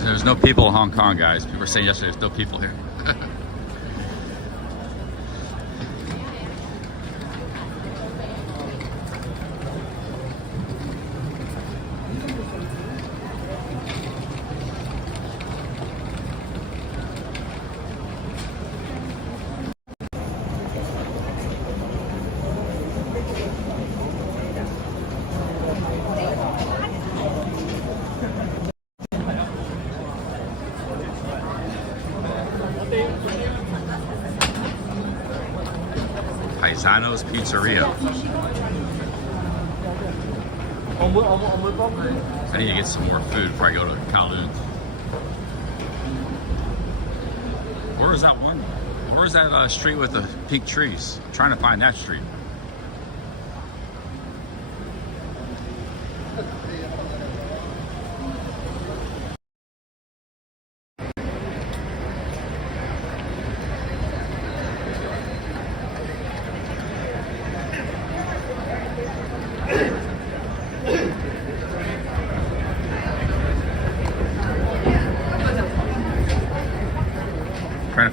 There's no people in Hong Kong, guys. People were saying yesterday there's no people here. Paisano's Pizzeria. I need to get some more food before I go to Kowloon. Where is that one? Where is that street with the pink trees? I'm trying to find that street.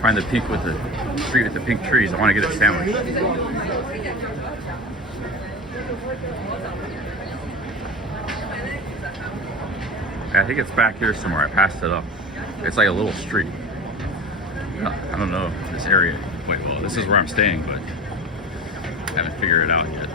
can't find the pink with the street with the pink trees. I want to get a sandwich. I think it's back here somewhere. I passed it up. It's like a little street. I don't know this area quite well. This is where I'm staying, but I haven't figured it out yet.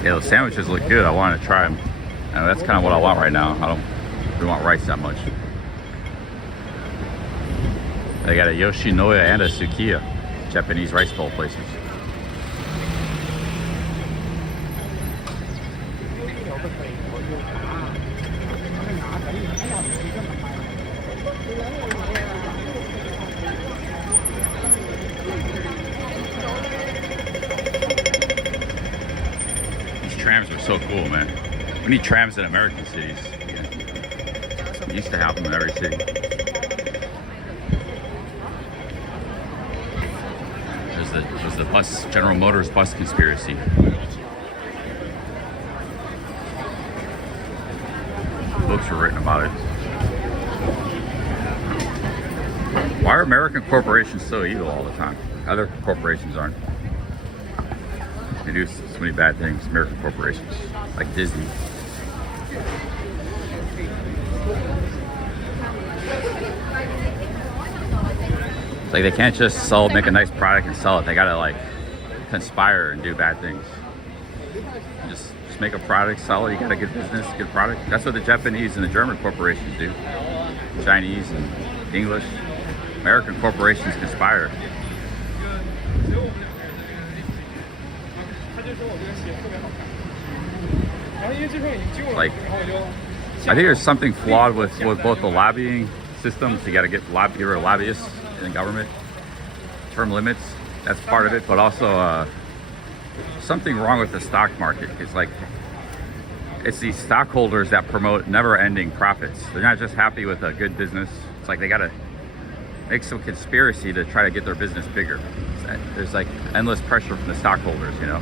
Yeah, those sandwiches look good. I want to try them. And that's kind of what I want right now. I don't really want rice that much. They got a Yoshinoya and a Sukiya, Japanese rice bowl places. Trams are so cool, man. We need trams in American cities. Yeah. We used to have them in every city. There's the bus, General Motors bus conspiracy. Books were written about it. Why are American corporations so evil all the time? Other corporations aren't. They do so many bad things, American corporations, like Disney. It's like they can't just make a nice product and sell it. They gotta like conspire and do bad things. Just make a product, sell it. You got a good business, good product. That's what the Japanese and the German corporations do. Chinese and English. American corporations conspire. Like, I think there's something flawed with both the lobbying systems. You got to get lobbyists in the government, term limits. That's part of it, but also something wrong with the stock market. It's these stockholders that promote never-ending profits. They're not just happy with a good business. It's like they got to make some conspiracy to try to get their business bigger. There's like endless pressure from the stockholders, you know.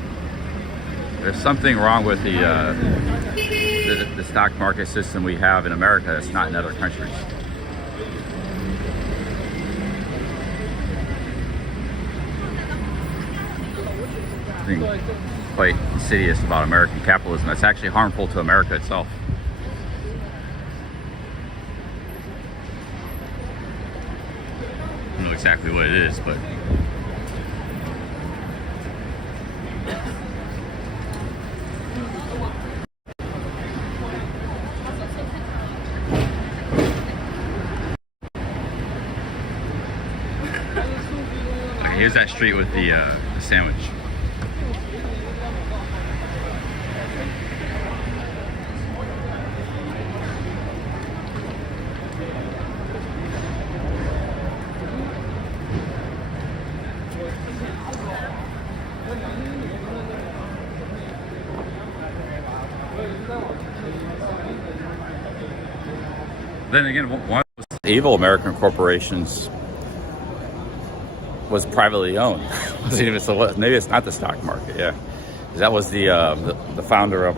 There's something wrong with the stock market system we have in America that's not in other countries. Something quite insidious about American capitalism that's actually harmful to America itself. I don't know exactly what it is, but here's that street with the sandwich. Then again, one of those evil American corporations was privately owned. Maybe it's not the stock market. Yeah, that was the founder of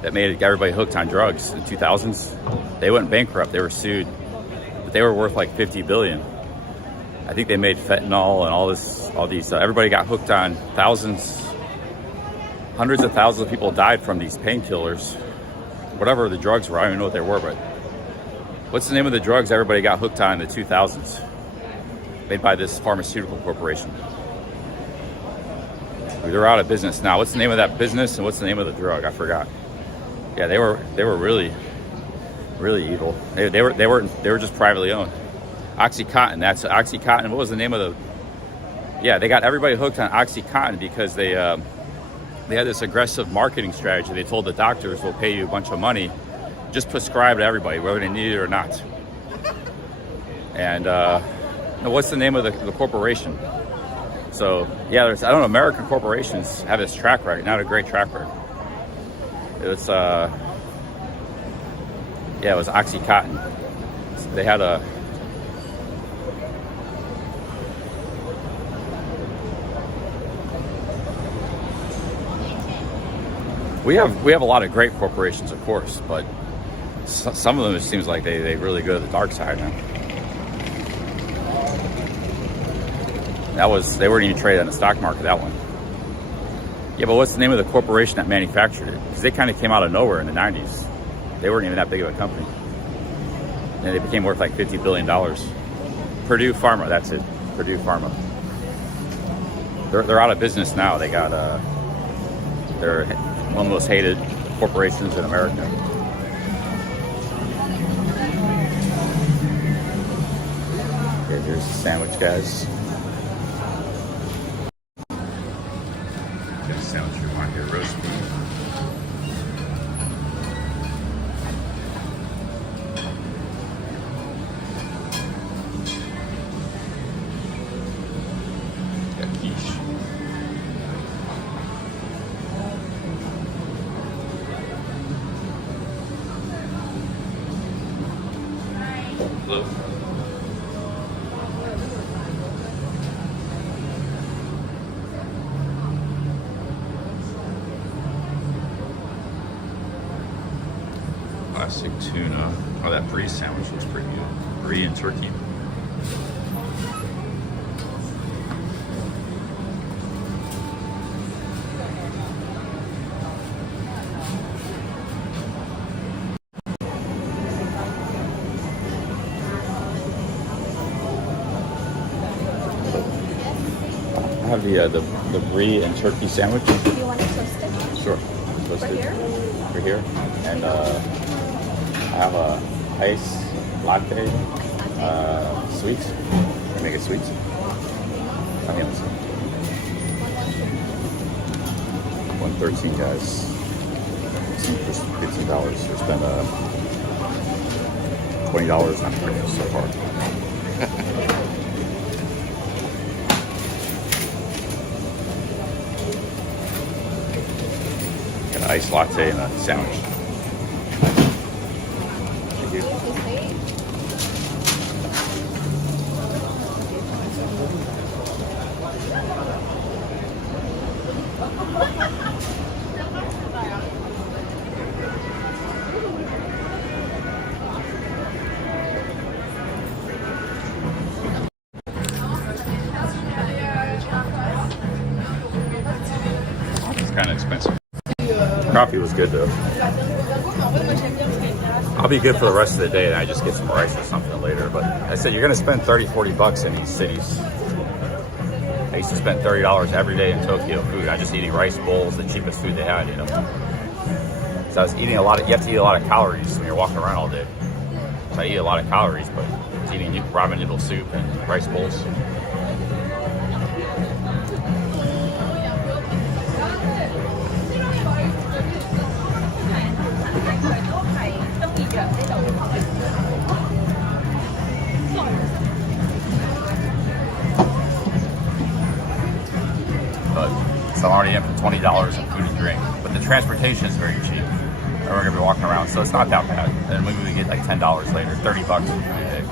that made everybody hooked on drugs in the 2000s. They went bankrupt. They were sued, but they were worth like 50 billion. I think they made fentanyl and all these. Everybody got hooked on hundreds of thousands of people died from these painkillers, whatever the drugs were. I don't even know what they were, but what's the name of the drugs everybody got hooked on in the 2000s? Made by this pharmaceutical corporation. They're out of business now. What's the name of that business and what's the name of the drug? I forgot. Yeah, they were really, really evil. They were just privately owned. OxyContin. That's OxyContin. What was the name of the? Yeah, they got everybody hooked on OxyContin because they had this aggressive marketing strategy. They told the doctors, "We'll pay you a bunch of money, just prescribe to everybody, whether they need it or not." And Now, what's the name of the corporation? So yeah, I don't know. American corporations have this track record, not a great track record. It was it was OxyContin. They had a we have a lot of great corporations, of course, but some of them, it seems like they really go to the dark side now. They weren't even traded on the stock market, that one. Yeah, but what's the name of the corporation that manufactured it? Because they kind of came out of nowhere in the 90s. They weren't even that big of a company. And they became worth like $50 billion. Purdue Pharma, that's it. Purdue Pharma. They're out of business now. They got, they're one of the most hated corporations in America. Okay, here's the sandwich, guys. Get a sandwich you want here, roast beef. Got quiche. Look. Classic tuna. Oh, that brie sandwich looks pretty good. Brie and turkey. I have the brie and turkey sandwich. Do you want it toasted? Sure. Toasted. For here? For here. And I have a ice latte, sweet. Can I make it sweet? I mean, let's see. 113, guys. Just $15. We spent $20 on breakfast so far. Got an iced latte and a sandwich. Thank you. It's kind of expensive. Coffee was good though. I'll be good for the rest of the day and I just get some rice or something later. But I said, you're going to spend 30, 40 bucks in these cities. I used to spend $30 every day in Tokyo food. I just eating rice bowls, the cheapest food they had, you know. So I was eating you have to eat a lot of calories when you're walking around all day. So I eat a lot of calories, but I was eating ramen noodle soup and rice bowls. But so I'm already in for $20 in food and drink. But the transportation is very cheap. And we're gonna be walking around, so it's not that bad. And maybe we get like $10 later, 30 bucks for food a day.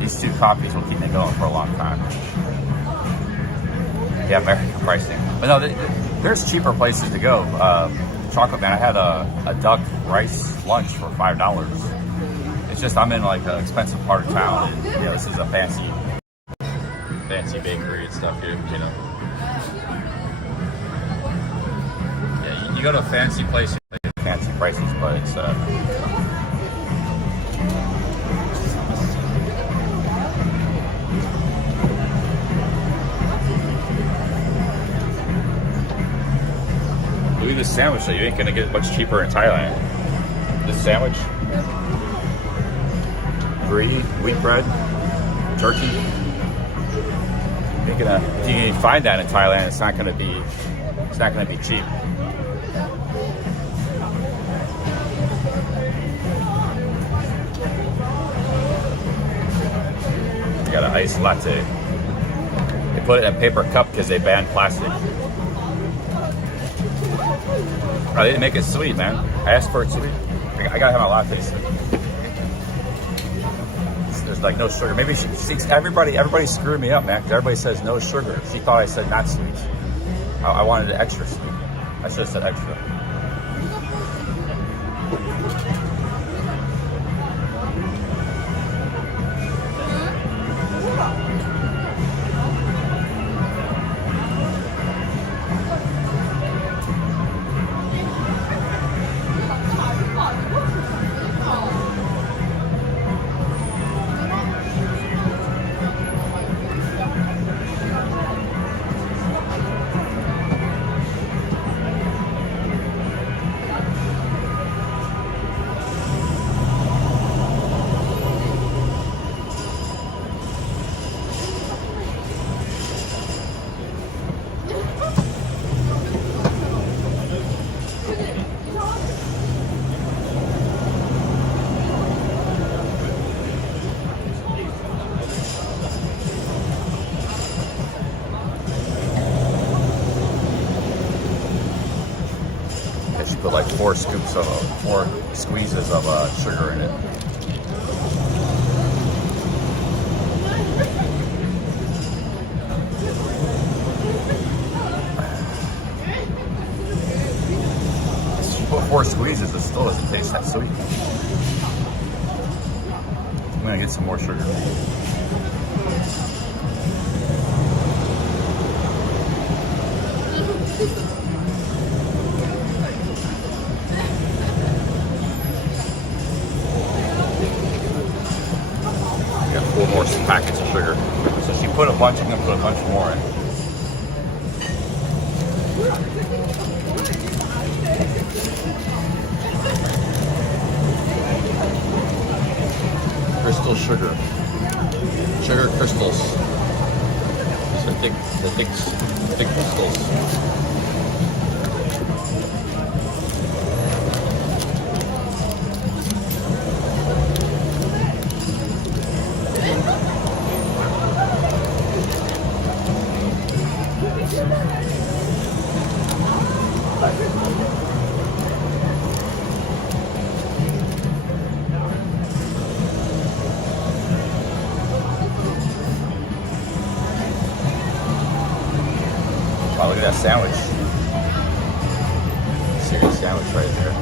These two coffees will keep me going for a long time. Yeah, American pricing. But no, there's cheaper places to go. Chocolate Man, I had a duck rice lunch for $5. It's just I'm in like an expensive part of town, and you know, this is a fancy bakery and stuff here, you know. Yeah, you go to a fancy place, you get fancy prices, but it's look at this sandwich though, you ain't gonna get much cheaper in Thailand. This sandwich, brie, wheat bread, turkey. If you can find that in Thailand, it's not gonna be cheap. iced latte. They put it in a paper cup because they banned plastic. Oh, they didn't make it sweet, man. I asked for it sweet. I gotta have my latte sweet. There's like no sugar. Maybe everybody screwed me up, man. Because everybody says no sugar. She thought I said not sweet. I wanted it extra sweet. I should have said extra. Put like 4 squeezes of sugar in it. If you put 4 squeezes, it still doesn't taste that sweet. I'm gonna get some more sugar. Packets of sugar. So she put a bunch, I'm gonna put a bunch more in. Crystal sugar. Sugar crystals. The thick crystals. Wow, look at that sandwich. Serious sandwich right there.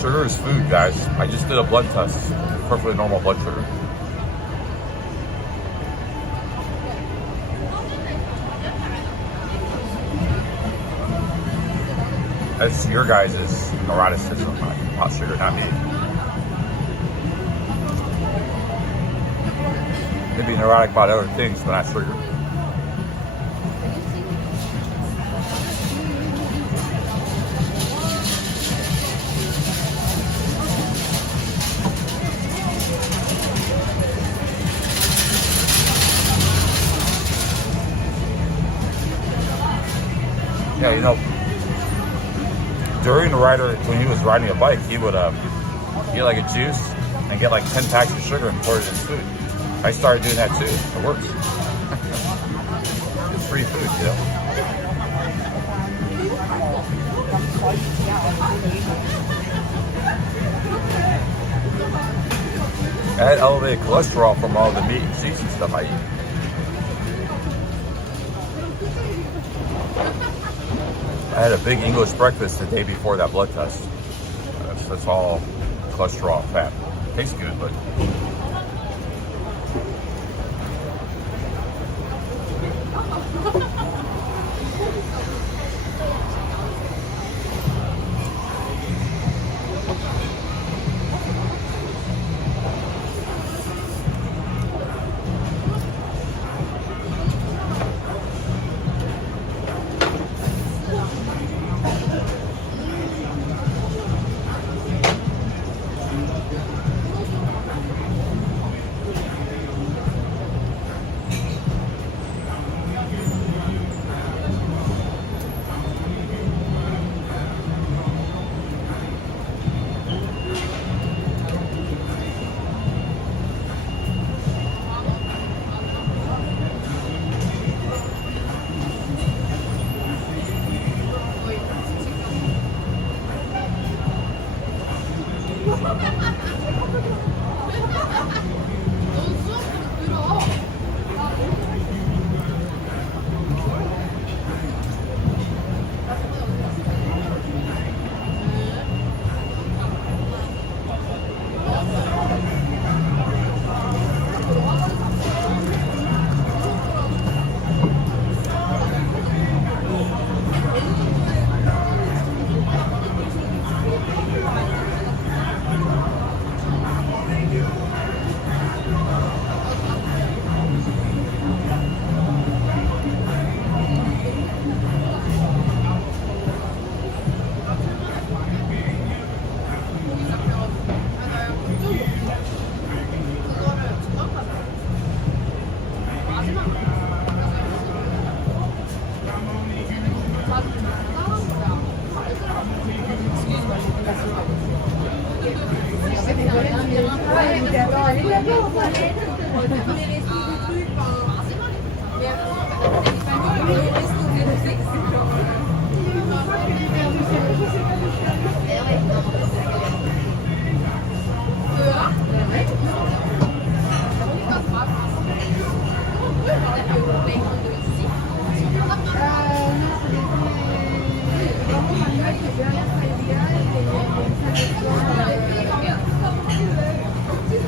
Sugar is food, guys. I just did a blood test. Perfectly normal blood sugar. That's your guys' neuroticism, not sugar, not me. Maybe neurotic about other things, but not sugar. Yeah, you know, during the rider, when he was riding a bike, he would get like a juice and get like 10 packs of sugar and pour it in his food. I started doing that too. It works. It's free food, you know. I had elevated cholesterol from all the meat and cheese and stuff I eat. I had a big English breakfast the day before that blood test. That's all cholesterol, fat. Tastes good, but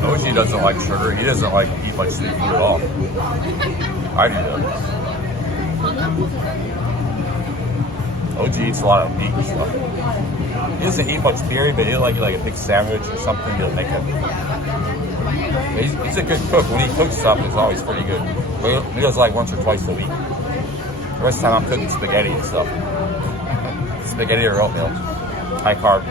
OG doesn't like sugar. He doesn't like eat like sweet food at all. I do though. OG eats a lot of meat and stuff. He doesn't eat much dairy, but he'll like a big sandwich or something. He'll make it. He's a good cook. When he cooks stuff, it's always pretty good. He does like once or twice a week. The rest of the time I'm cooking spaghetti and stuff. Spaghetti or oatmeal. High carb.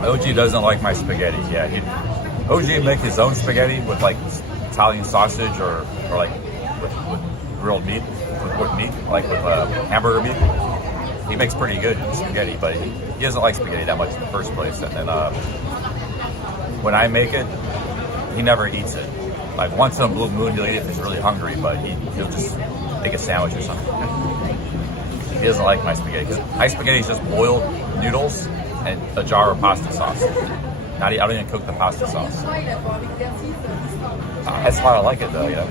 OG doesn't like my spaghetti. Yeah, OG make his own spaghetti with like Italian sausage or like with grilled meat, with meat, like with hamburger meat. He makes pretty good spaghetti, but he doesn't like spaghetti that much in the first place. And then when I make it, he never eats it. Like once in a blue moon, he'll eat it if he's really hungry, but he'll just make a sandwich or something. He doesn't like my spaghetti because my spaghetti is just boiled noodles and a jar of pasta sauce. I don't even cook the pasta sauce. That's why I like it though, yeah.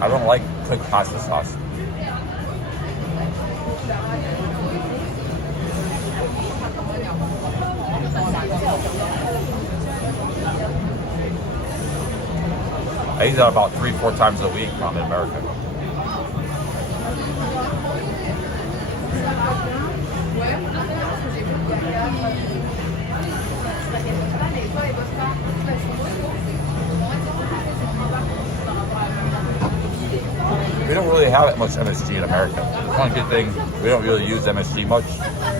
I don't like cooked pasta sauce. I eat that about 3-4 times a week when I'm in America. We don't really have that much MSG in America. The one good thing, we don't really use MSG much.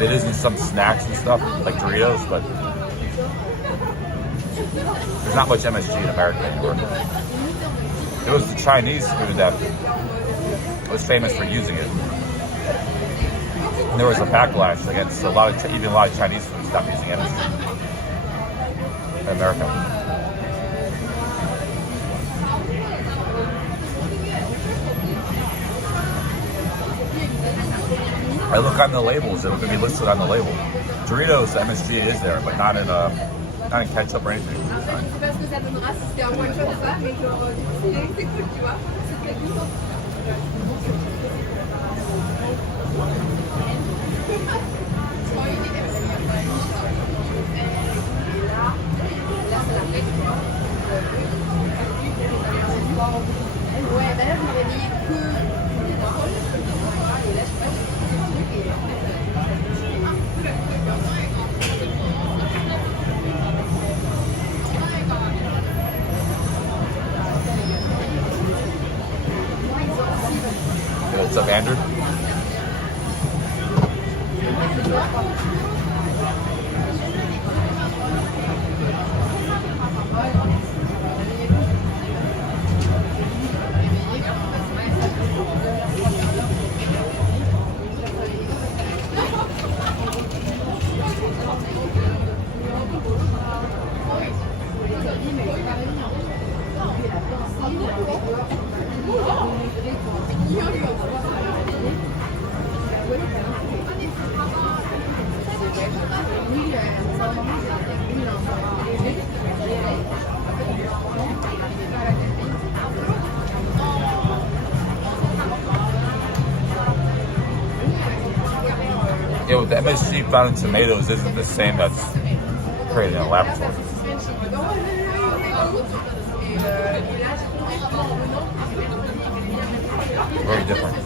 It is in some snacks and stuff, like Doritos, but there's not much MSG in America anymore. It was the Chinese food that was famous for using it. And there was a backlash against even a lot of Chinese food stopped using MSG in America. I look on the labels, it'll be listed on the label. Doritos, the MSG is there, but not in ketchup or anything. C'est parce que ça donnera si c'était un one shot ou pas, mais genre, c'est cool, tu vois. C'est très cool. Ouais, d'ailleurs, je m'avais dit que. Et là, je sais pas si c'est un truc et. What's up, Andrew? Yeah, with the MSG found in tomatoes isn't the same that's created in a laboratory. Very different.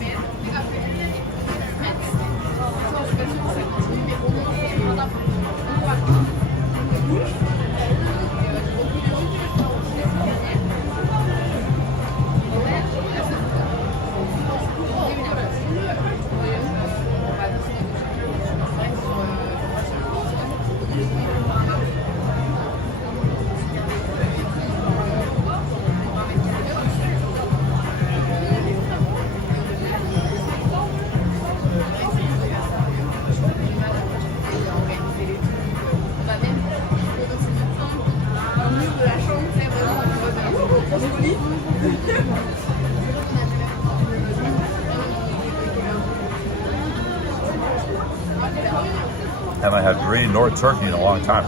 Haven't had really North turkey in a long time.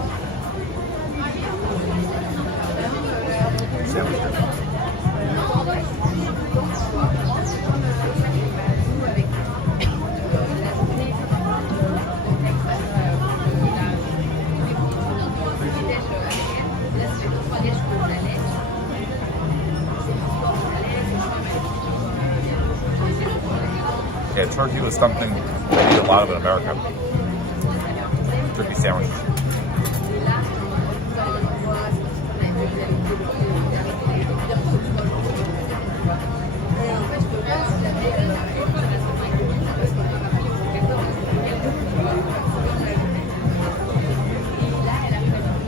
Sandwich. Yeah, turkey was something we eat a lot of in America. Turkey sandwiches.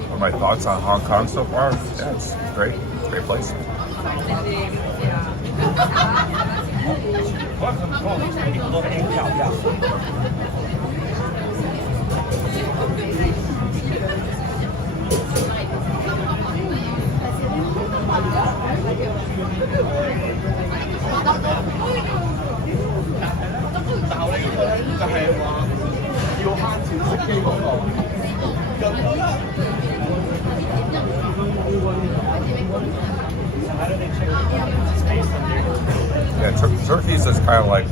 What are my thoughts on Hong Kong so far? Yeah, it's great. It's a great place. Yeah, turkey is just kind of like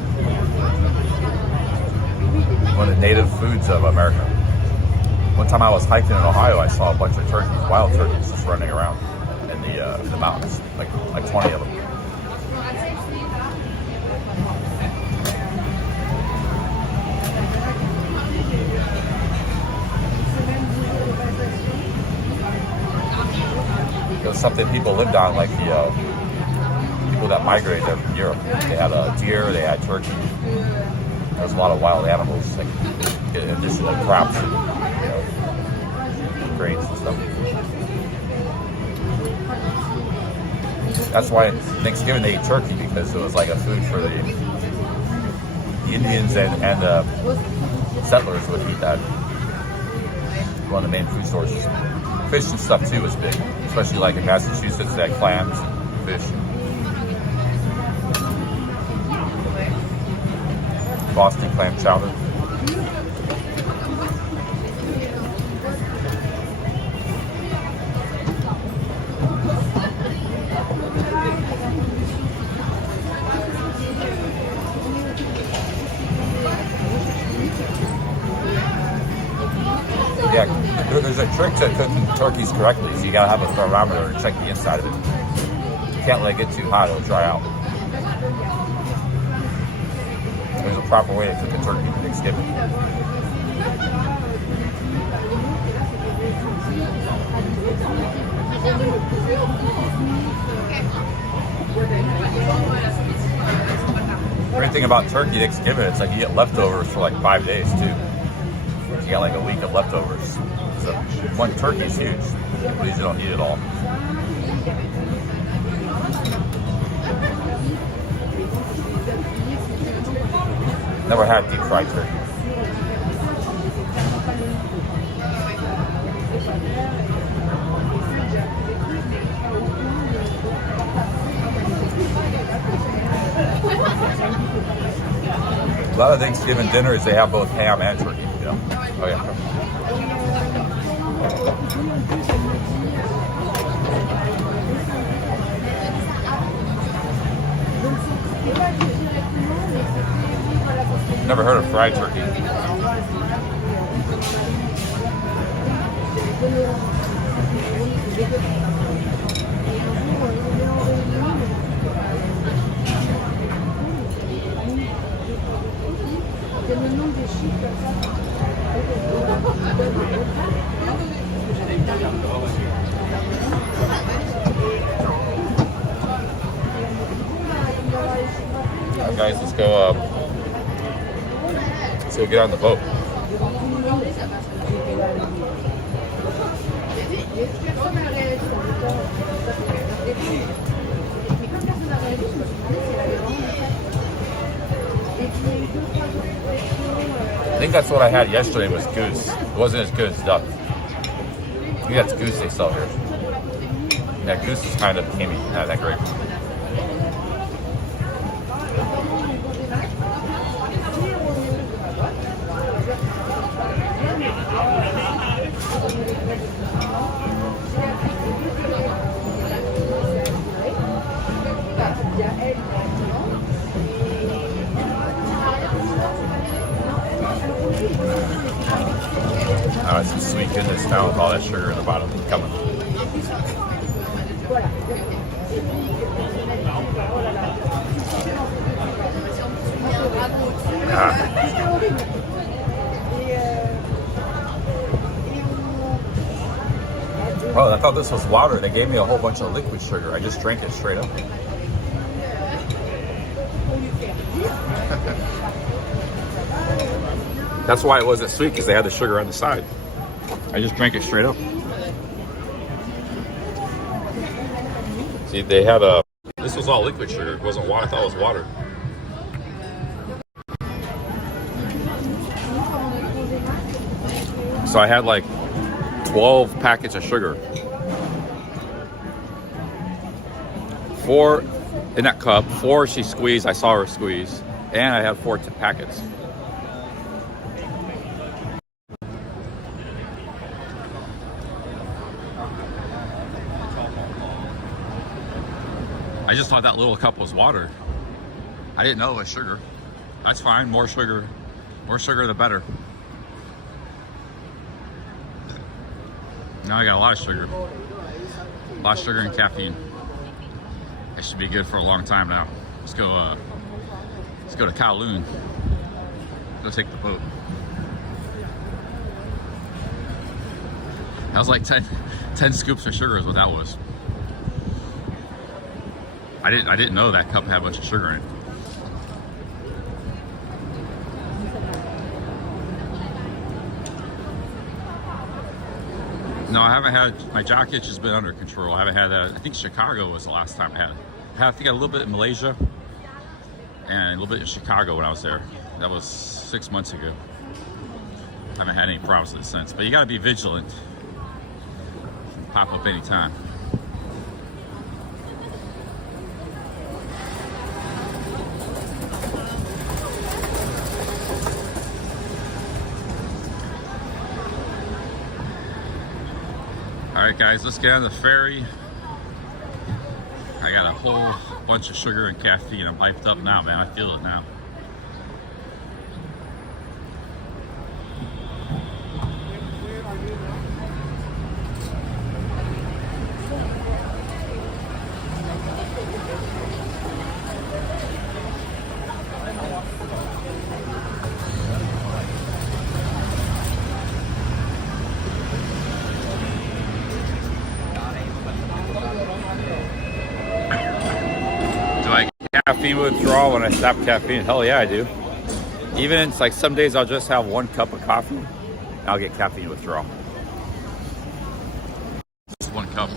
one of the native foods of America. One time I was hiking in Ohio, I saw a bunch of turkeys, wild turkeys, just running around in the mountains, like 20 of them. It was something people lived on, like the people that migrated there from Europe. They had deer, they had turkey. There was a lot of wild animals, like in addition to crops and grains and stuff. That's why Thanksgiving they eat turkey, because it was like a food for the Indians and settlers would eat that. One of the main food sources. Fish and stuff too was big, especially like in Massachusetts. They had clams and fish. Boston clam chowder. Yeah, there's a trick to cooking turkeys correctly. So you gotta have a thermometer to check the inside of it. You can't let it get too hot; it'll dry out. There's a proper way to cook a turkey for Thanksgiving. Great thing about turkey Thanksgiving, it's like you get leftovers for like 5 days too. You got like a week of leftovers. So one turkey is huge. People usually don't eat it all. Never had deep fried turkey. A lot of Thanksgiving dinners, they have both ham and turkey. You know? Oh yeah. Never heard of fried turkey. Alright guys, let's go get on the boat. I think that's what I had yesterday was goose. It wasn't as good as duck. I think that's goose they sell here. Yeah, goose is kind of gamey, not that great. Some sweet goodness now with all that sugar in the bottom coming. Oh, I thought this was water. They gave me a whole bunch of liquid sugar. I just drank it straight up. That's why it wasn't sweet, because they had the sugar on the side. I just drank it straight up. See, they had a... This was all liquid sugar. It wasn't water. I thought it was water. So I had like 12 packets of sugar. 4 in that cup. 4 she squeezed. I saw her squeeze. And I had 4 packets. I just thought that little cup was water. I didn't know it was sugar. That's fine, more sugar the better. Now I got a lot of sugar. A lot of sugar and caffeine. It should be good for a long time now. Let's go to Kowloon. Go take the boat. That was like 10 scoops of sugar is what that was. I didn't know that cup had a bunch of sugar in it. No, I haven't had, my jock itch has been under control. I haven't had that. I think Chicago was the last time I had it. I think I had a little bit in Malaysia and a little bit in Chicago when I was there. That was 6 months ago. I haven't had any problems with it since, but you gotta be vigilant. Pop up anytime. Alright guys, let's get on the ferry. I got a whole bunch of sugar and caffeine. I'm hyped up now, man. I feel it now. Caffeine withdrawal when I stop caffeine? Hell yeah, I do. Even it's like some days I'll just have 1 cup of coffee and I'll get caffeine withdrawal. Just 1 cup.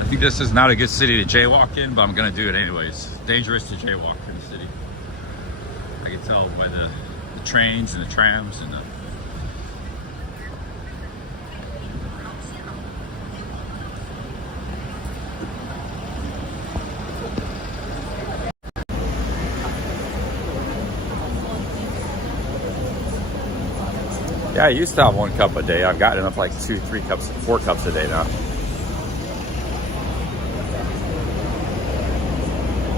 I think this is not a good city to jaywalk in, but I'm gonna do it anyways. It's dangerous to jaywalk in the city. I can tell by the trains and the trams and the Yeah, I used to have 1 cup a day. I've gotten up like 2, 3 cups, 4 cups a day now.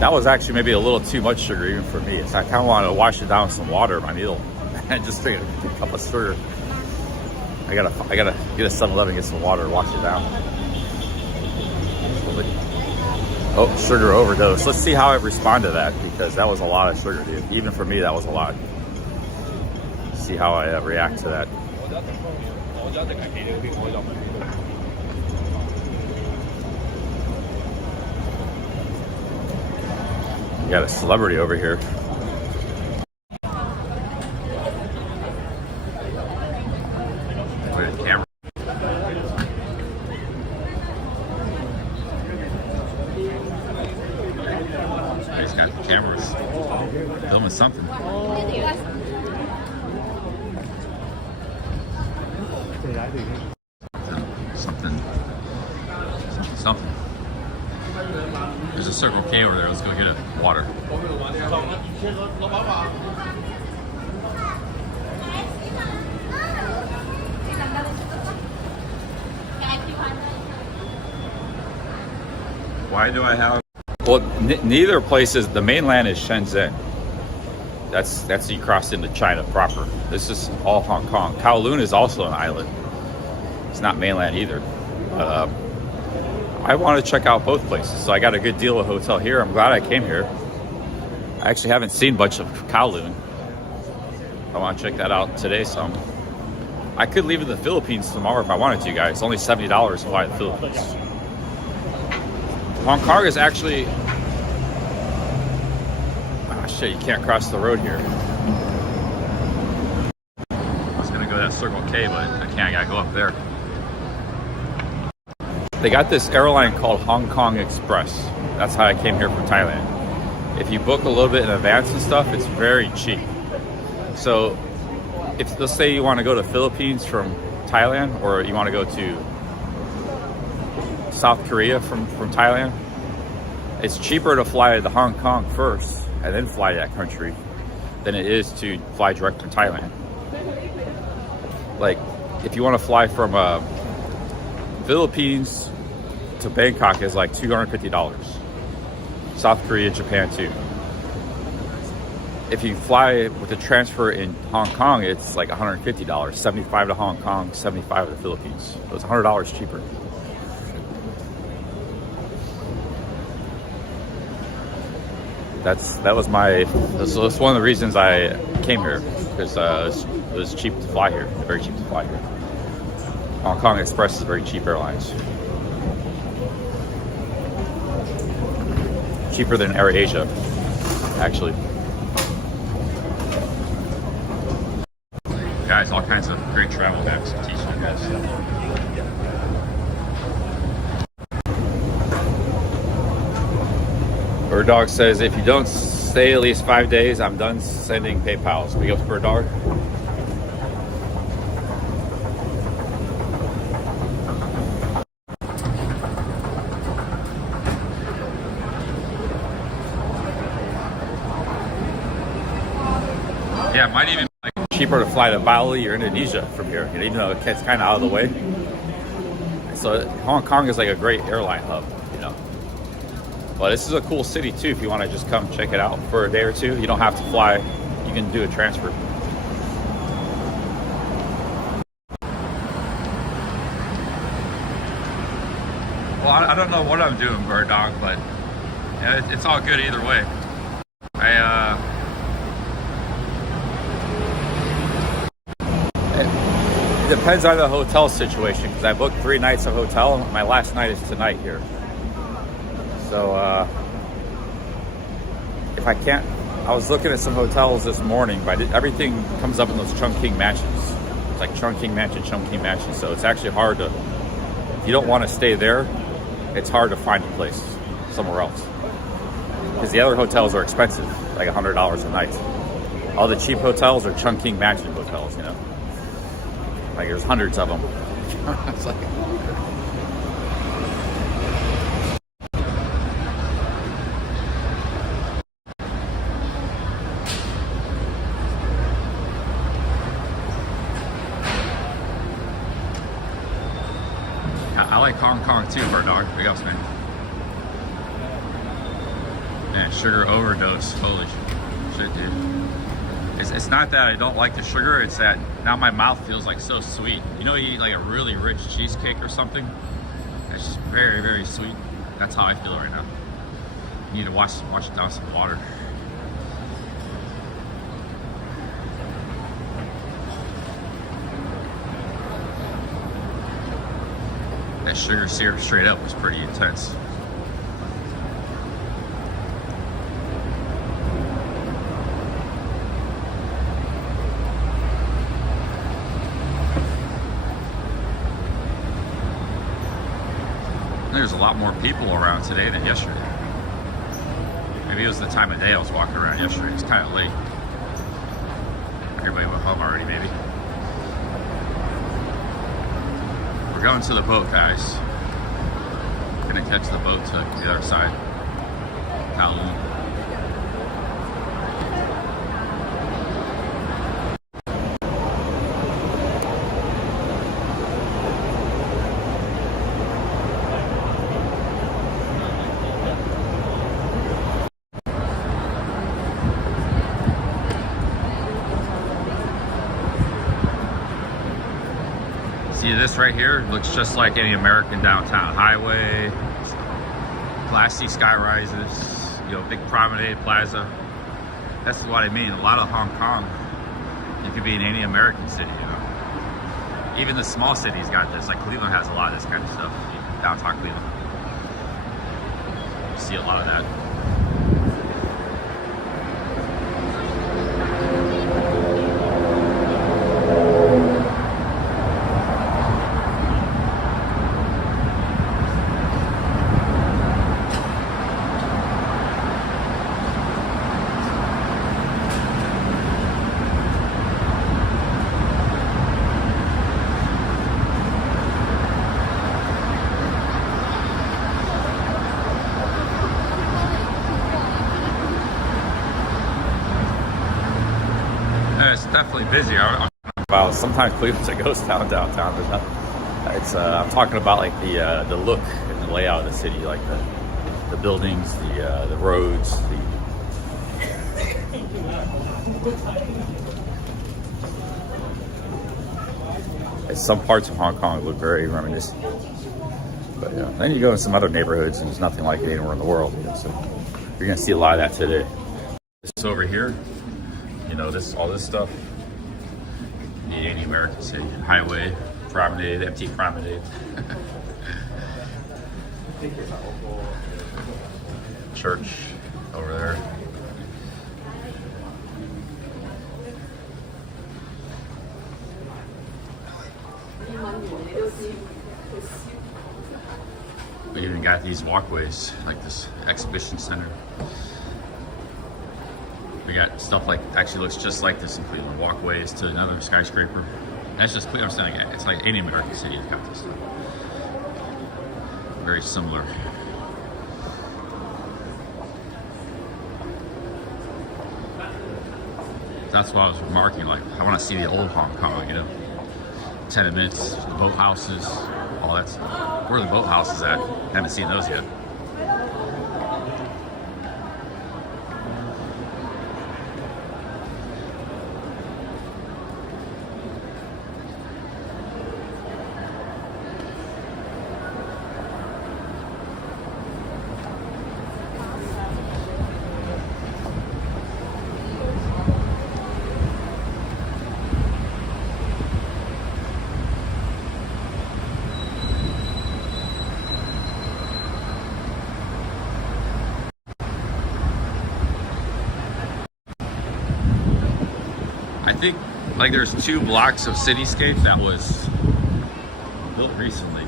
That was actually maybe a little too much sugar even for me. So I kind of want to wash it down with some water in my meal and just drink a cup of sugar. I gotta get a 7-Eleven, get some water, wash it down. Oh, sugar overdose. Let's see how I respond to that, because that was a lot of sugar, dude. Even for me, that was a lot. See how I react to that. You got a celebrity over here. Where's the camera? He's got the cameras filming something. Something. There's a Circle K over there. Let's go get a water. Why do I have? Well, neither place is. The mainland is Shenzhen. That's you crossed into China proper. This is all Hong Kong. Kowloon is also an island. It's not mainland either. But, I want to check out both places, so I got a good deal with a hotel here. I'm glad I came here. I actually haven't seen much of Kowloon. I want to check that out today some. I could leave in the Philippines tomorrow if I wanted to, guys. It's only $70 to fly to the Philippines. Hong Kong is actually... Oh shit, you can't cross the road here. I was gonna go to that Circle K, but I can't. I gotta go up there. They got this airline called Hong Kong Express. That's how I came here from Thailand. If you book a little bit in advance and stuff, it's very cheap. So if, let's say you want to go to Philippines from Thailand, or you want to go to South Korea from Thailand, it's cheaper to fly to Hong Kong first and then fly to that country than it is to fly direct from Thailand. Like, if you want to fly from Philippines to Bangkok is like $250. South Korea, Japan too. If you fly with a transfer in Hong Kong, it's like $150. 75 to Hong Kong, 75 to the Philippines. So it's $100 cheaper. That's one of the reasons I came here, because it was cheap to fly here. Very cheap to fly here. Hong Kong Express is very cheap airlines. Cheaper than AirAsia, actually. Guys, all kinds of great travel hacks to teach you guys. Bird Dog says, if you don't stay at least 5 days, I'm done sending PayPals. We go for Bird Dog. Yeah, it might even be like cheaper to fly to Bali or Indonesia from here, even though it's kind of out of the way. So Hong Kong is like a great airline hub, you know. But this is a cool city too if you want to just come check it out for a day or two. You don't have to fly. You can do a transfer. Well, I don't know what I'm doing, Bird Dog, but yeah, it's all good either way. It depends on the hotel situation, because I booked 3 nights of hotel. My last night is tonight here. So if I can't, I was looking at some hotels this morning, but everything comes up in those Chungking Mansions. It's like Chungking Mansion. So it's actually hard to, if you don't want to stay there, it's hard to find a place somewhere else. Because the other hotels are expensive, like $100 a night. All the cheap hotels are Chungking Mansion hotels, you know. Like there's hundreds of them. It's like, I like Hong Kong too, Bird Dog. Big ups, man. Man, sugar overdose. Holy shit, dude. It's not that I don't like the sugar, it's that now my mouth feels like so sweet. You know, you eat like a really rich cheesecake or something? It's just very, very sweet. That's how I feel right now. You need to wash it down some water. That sugar syrup straight up was pretty intense. There's a lot more people around today than yesterday. Maybe it was the time of day I was walking around yesterday. It's kind of late. Everybody went home already, maybe. We're going to the boat, guys. We're gonna catch the boat to the other side. Kowloon. See this right here? Looks just like any American downtown highway. Classy sky rises, you know, big promenade plaza. That's what I mean. A lot of Hong Kong, it could be in any American city, you know. Even the small cities got this. Like Cleveland has a lot of this kind of stuff. Downtown Cleveland. You see a lot of that. It's definitely busy. Well, sometimes Cleveland's a ghost town downtown. There's nothing. It's I'm talking about like the look and the layout of the city, like the buildings, the roads, some parts of Hong Kong look very reminiscent. But yeah, then you go in some other neighborhoods and there's nothing like it anywhere in the world. So you're gonna see a lot of that today. This over here. You know, all this stuff, need any American city. Highway, promenade, empty promenade. Church over there. We even got these walkways, like this exhibition center. We got stuff like, actually looks just like this in Cleveland. Walkways to another skyscraper. That's just Cleveland. I'm saying it's like any American city has got this stuff. Very similar. That's what I was remarking. Like, I want to see the old Hong Kong, you know, tenements, the boat houses, all that stuff. Where are the boat houses at? Haven't seen those yet. I think like there's 2 blocks of cityscape that was built recently.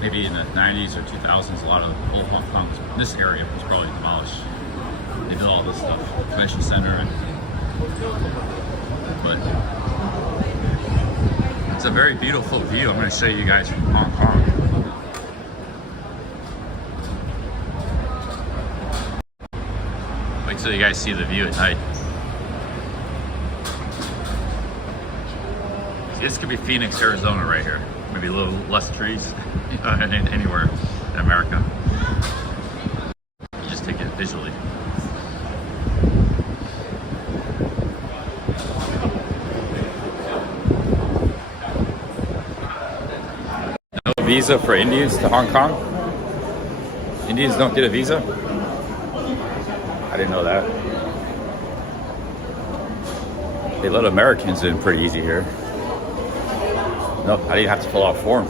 Maybe in the 90s or 2000s, a lot of old Hong Kong, this area was probably demolished. They did all this stuff, convention center, and but it's a very beautiful view. I'm going to show you guys from Hong Kong. Wait till you guys see the view at night. This could be Phoenix, Arizona right here. Maybe a little less trees anywhere in America. You just take it visually. No visa for Indians to Hong Kong? Indians don't get a visa? I didn't know that. They let Americans in pretty easy here. Nope, I didn't have to fill out a form.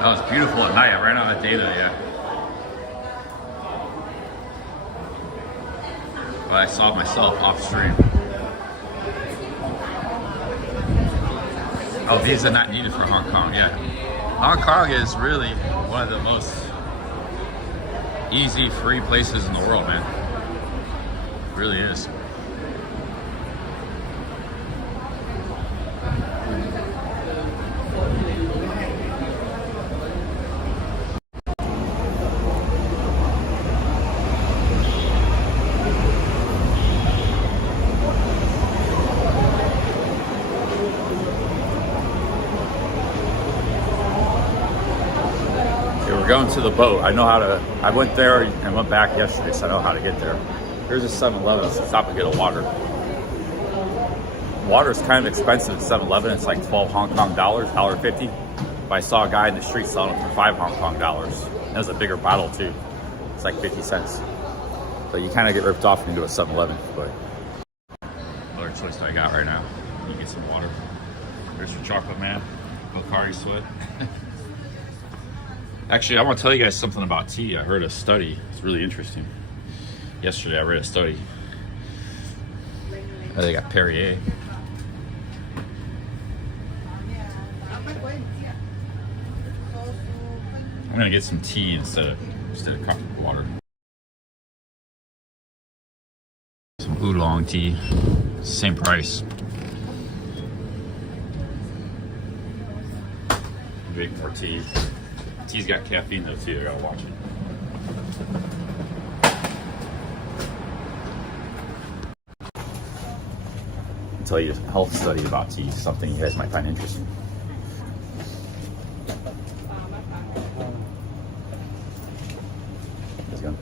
That was beautiful at night. I ran out of data yet. But I saw myself off stream. Oh, visa not needed for Hong Kong, yeah. Hong Kong is really one of the most easy, free places in the world, man. It really is. We're going to the boat. I know how to, I went there and went back yesterday, so I know how to get there. Here's a 7-Eleven, so stop and get a water. Water is kind of expensive at 7-Eleven. It's like 12 Hong Kong dollars, $1.50. But I saw a guy in the street selling it for 5 Hong Kong dollars. It was a bigger bottle too. It's like 50 cents. So you kind of get ripped off into a 7-Eleven, but another choice that I got right now. You get some water. Here's your chocolate man, Pocari Sweat. Actually, I want to tell you guys something about tea. I heard a study. It's really interesting. Yesterday, I read a study. They got Perrier. I'm gonna get some tea instead of cup of water. Some oolong tea. Same price. Drink more tea. Tea's got caffeine though too, I gotta watch it. I'll tell you a health study about tea, something you guys might find interesting. How's it going?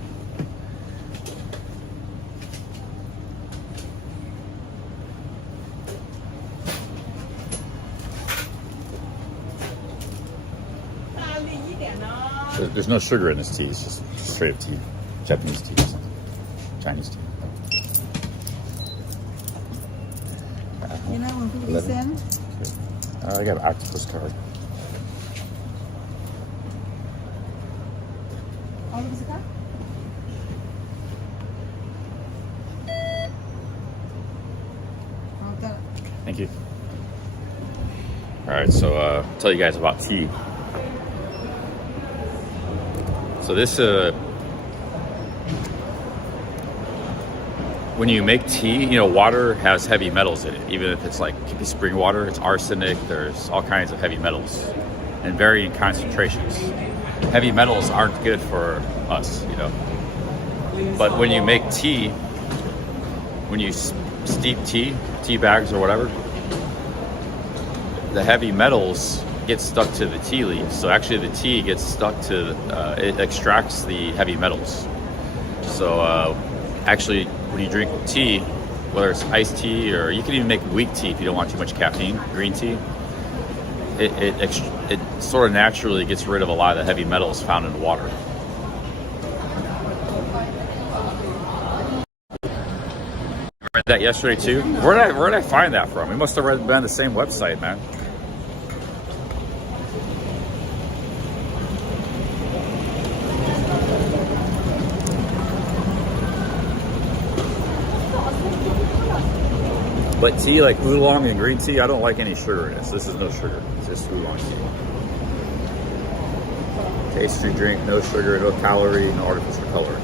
There's no sugar in this tea. It's just straight up tea. Japanese tea. Chinese tea. You know, when people send? I got an octopus card. Thank you. Alright, so I'll tell you guys about tea. So this, when when you make tea, you know, water has heavy metals in it. Even if it's like, could be spring water, it's arsenic, there's all kinds of heavy metals in varying concentrations. Heavy metals aren't good for us, you know. But when you make tea, when you steep tea bags or whatever, the heavy metals get stuck to the tea leaves. So actually the tea gets stuck to, it extracts the heavy metals. So actually when you drink tea, whether it's iced tea or you can even make weak tea if you don't want too much caffeine, green tea, it sort of naturally gets rid of a lot of the heavy metals found in water. I read that yesterday too. Where did I find that from? We must have been on the same website, man. But tea, like oolong and green tea, I don't like any sugar in it. So this is no sugar. It's just oolong tea. Tasty drink, no sugar, no calorie, no artificial coloring.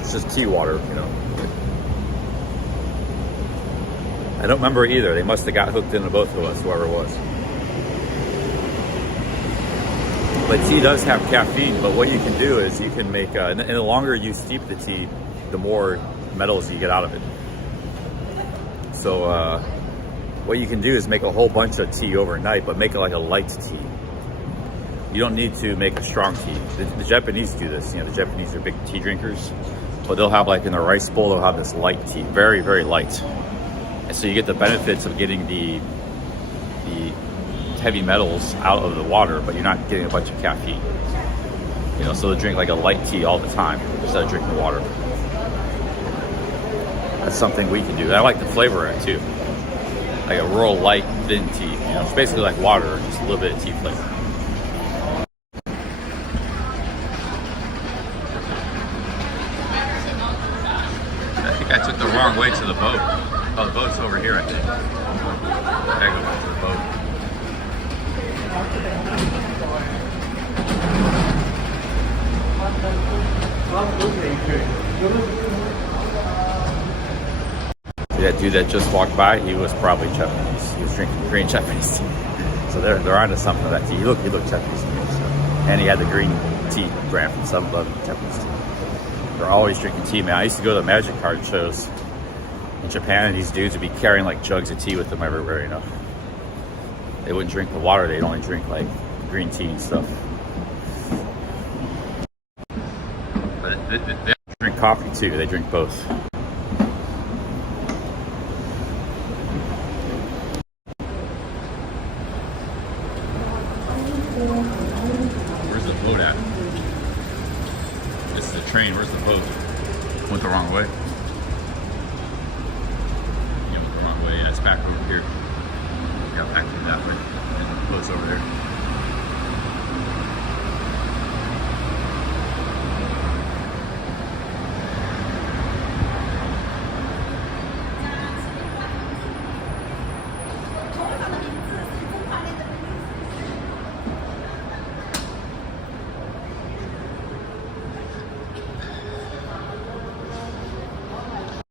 It's just tea water, you know. I don't remember either. They must have got hooked into both of us, whoever it was. But tea does have caffeine, but what you can do is you can make, and the longer you steep the tea, the more metals you get out of it. So what you can do is make a whole bunch of tea overnight, but make it like a light tea. You don't need to make a strong tea. The Japanese do this. You know, the Japanese are big tea drinkers, but they'll have, like, in their rice bowl, they'll have this light tea, very, very light. And so you get the benefits of getting the heavy metals out of the water, but you're not getting a bunch of caffeine. You know, so they drink like a light tea all the time instead of drinking water. That's something we can do. I like the flavor of it too. Like a real light, thin tea. You know, it's basically like water, just a little bit of tea flavor. I think I took the wrong way to the boat. Oh, the boat's over here, I think. I gotta go back to the boat. That dude that just walked by, he was probably Japanese. He was drinking green Japanese tea. So they're onto something with that tea. He looked Japanese to me. So. And he had the green tea brand from 7-Eleven, Japanese tea. They're always drinking tea, man. I used to go to the magic card shows in Japan, and these dudes would be carrying like jugs of tea with them everywhere, you know. They wouldn't drink the water, they'd only drink like green tea and stuff. But they drink coffee too, they drink both. Where's the boat at? This is the train, where's the boat? Went the wrong way. Yeah, went the wrong way, yeah, it's back over here. Got back to that way. And the boat's over there.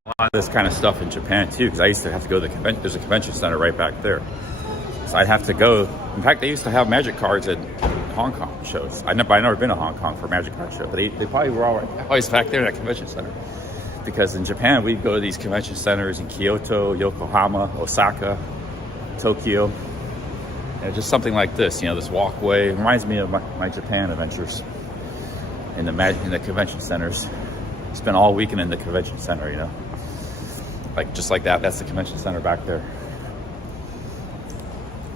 A lot of this kind of stuff in Japan too, because I used to have to go to the convention. There's a convention center right back there. So I'd have to go. In fact, they used to have magic cards at Hong Kong shows. I've never been to Hong Kong for a magic card show, but they probably were always back there in that convention center. Because in Japan, we'd go to these convention centers in Kyoto, Yokohama, Osaka, Tokyo. And just something like this, you know, this walkway. It reminds me of my Japan adventures in the convention centers. Spent all weekend in the convention center, you know. Like, just like that. That's the convention center back there.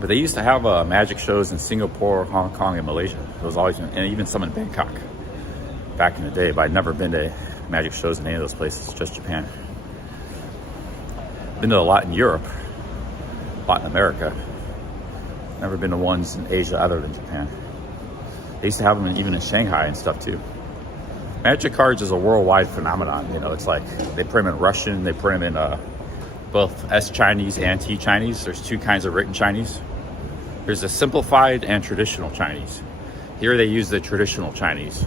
But they used to have magic shows in Singapore, Hong Kong, and Malaysia. It was always, and even some in Bangkok back in the day. But I'd never been to magic shows in any of those places, just Japan. Been to a lot in Europe, a lot in America. Never been to ones in Asia other than Japan. They used to have them even in Shanghai and stuff too. Magic cards is a worldwide phenomenon. You know, it's like they print them in Russian, they print them in both S-Chinese and T-Chinese. There's two kinds of written Chinese. There's a simplified and traditional Chinese. Here they use the traditional Chinese.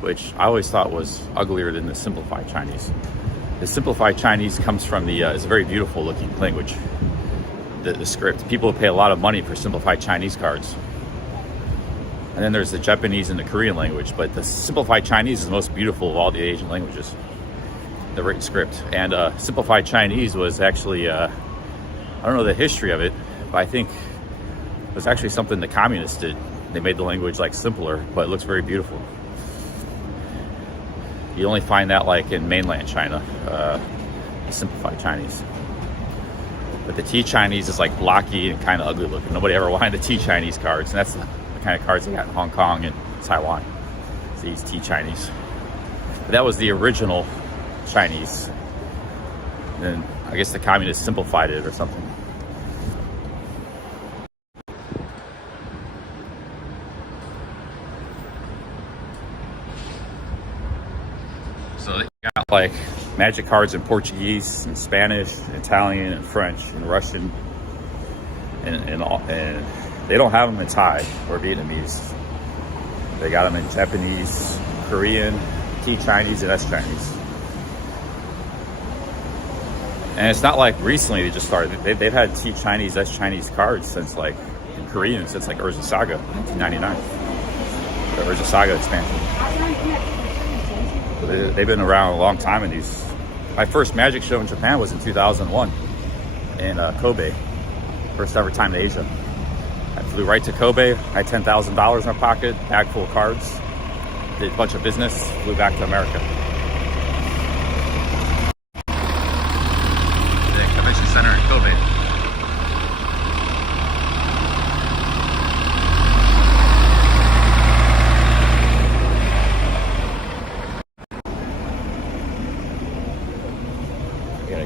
which I always thought was uglier than the simplified Chinese. The simplified Chinese comes from the, it's a very beautiful looking language, the script. People pay a lot of money for simplified Chinese cards. And then there's the Japanese and the Korean language, but the simplified Chinese is the most beautiful of all the Asian languages, the written script. And simplified Chinese was actually, I don't know the history of it, but I think it was actually something the communists did. They made the language like simpler, but it looks very beautiful. You only find that like in mainland China, the simplified Chinese. But the T Chinese is like blocky and kind of ugly looking. Nobody ever wanted the T Chinese cards, and that's the kind of cards they got in Hong Kong and Taiwan. It's these T Chinese. But that was the original Chinese. And then I guess the communists simplified it or something. So they got like magic cards in Portuguese and Spanish, and Italian and French and Russian, and they don't have them in Thai or Vietnamese. They got them in Japanese, Korean, T Chinese, and S Chinese. And it's not like recently they just started. They've had T Chinese, S Chinese cards since like in Korean since like Urza Saga, 1999. The Urza Saga expansion. They've been around a long time in these. My first magic show in Japan was in 2001 in Kobe. First ever time in Asia. I flew right to Kobe. I had $10,000 in my pocket, bag full of cards. Did a bunch of business, flew back to America. The convention center in Kobe.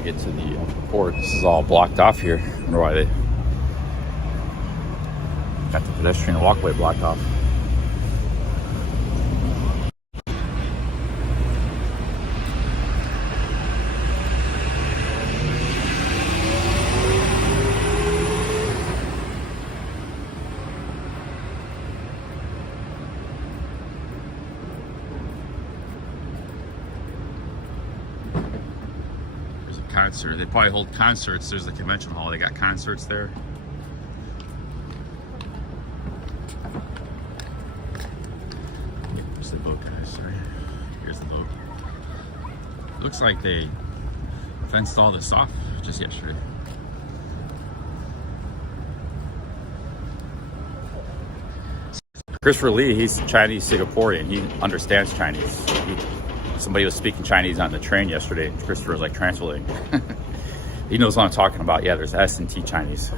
Get to the port. This is all blocked off here. I wonder why they got the pedestrian walkway blocked off. Concert. They probably hold concerts. There's the convention hall. They got concerts there. Here's the boat, guys. Sorry. Here's the boat. Looks like they fenced all this off just yesterday. Christopher Lee, he's Chinese Singaporean. He understands Chinese. Somebody was speaking Chinese on the train yesterday. Christopher was like translating. He knows what I'm talking about. Yeah, there's S and T Chinese.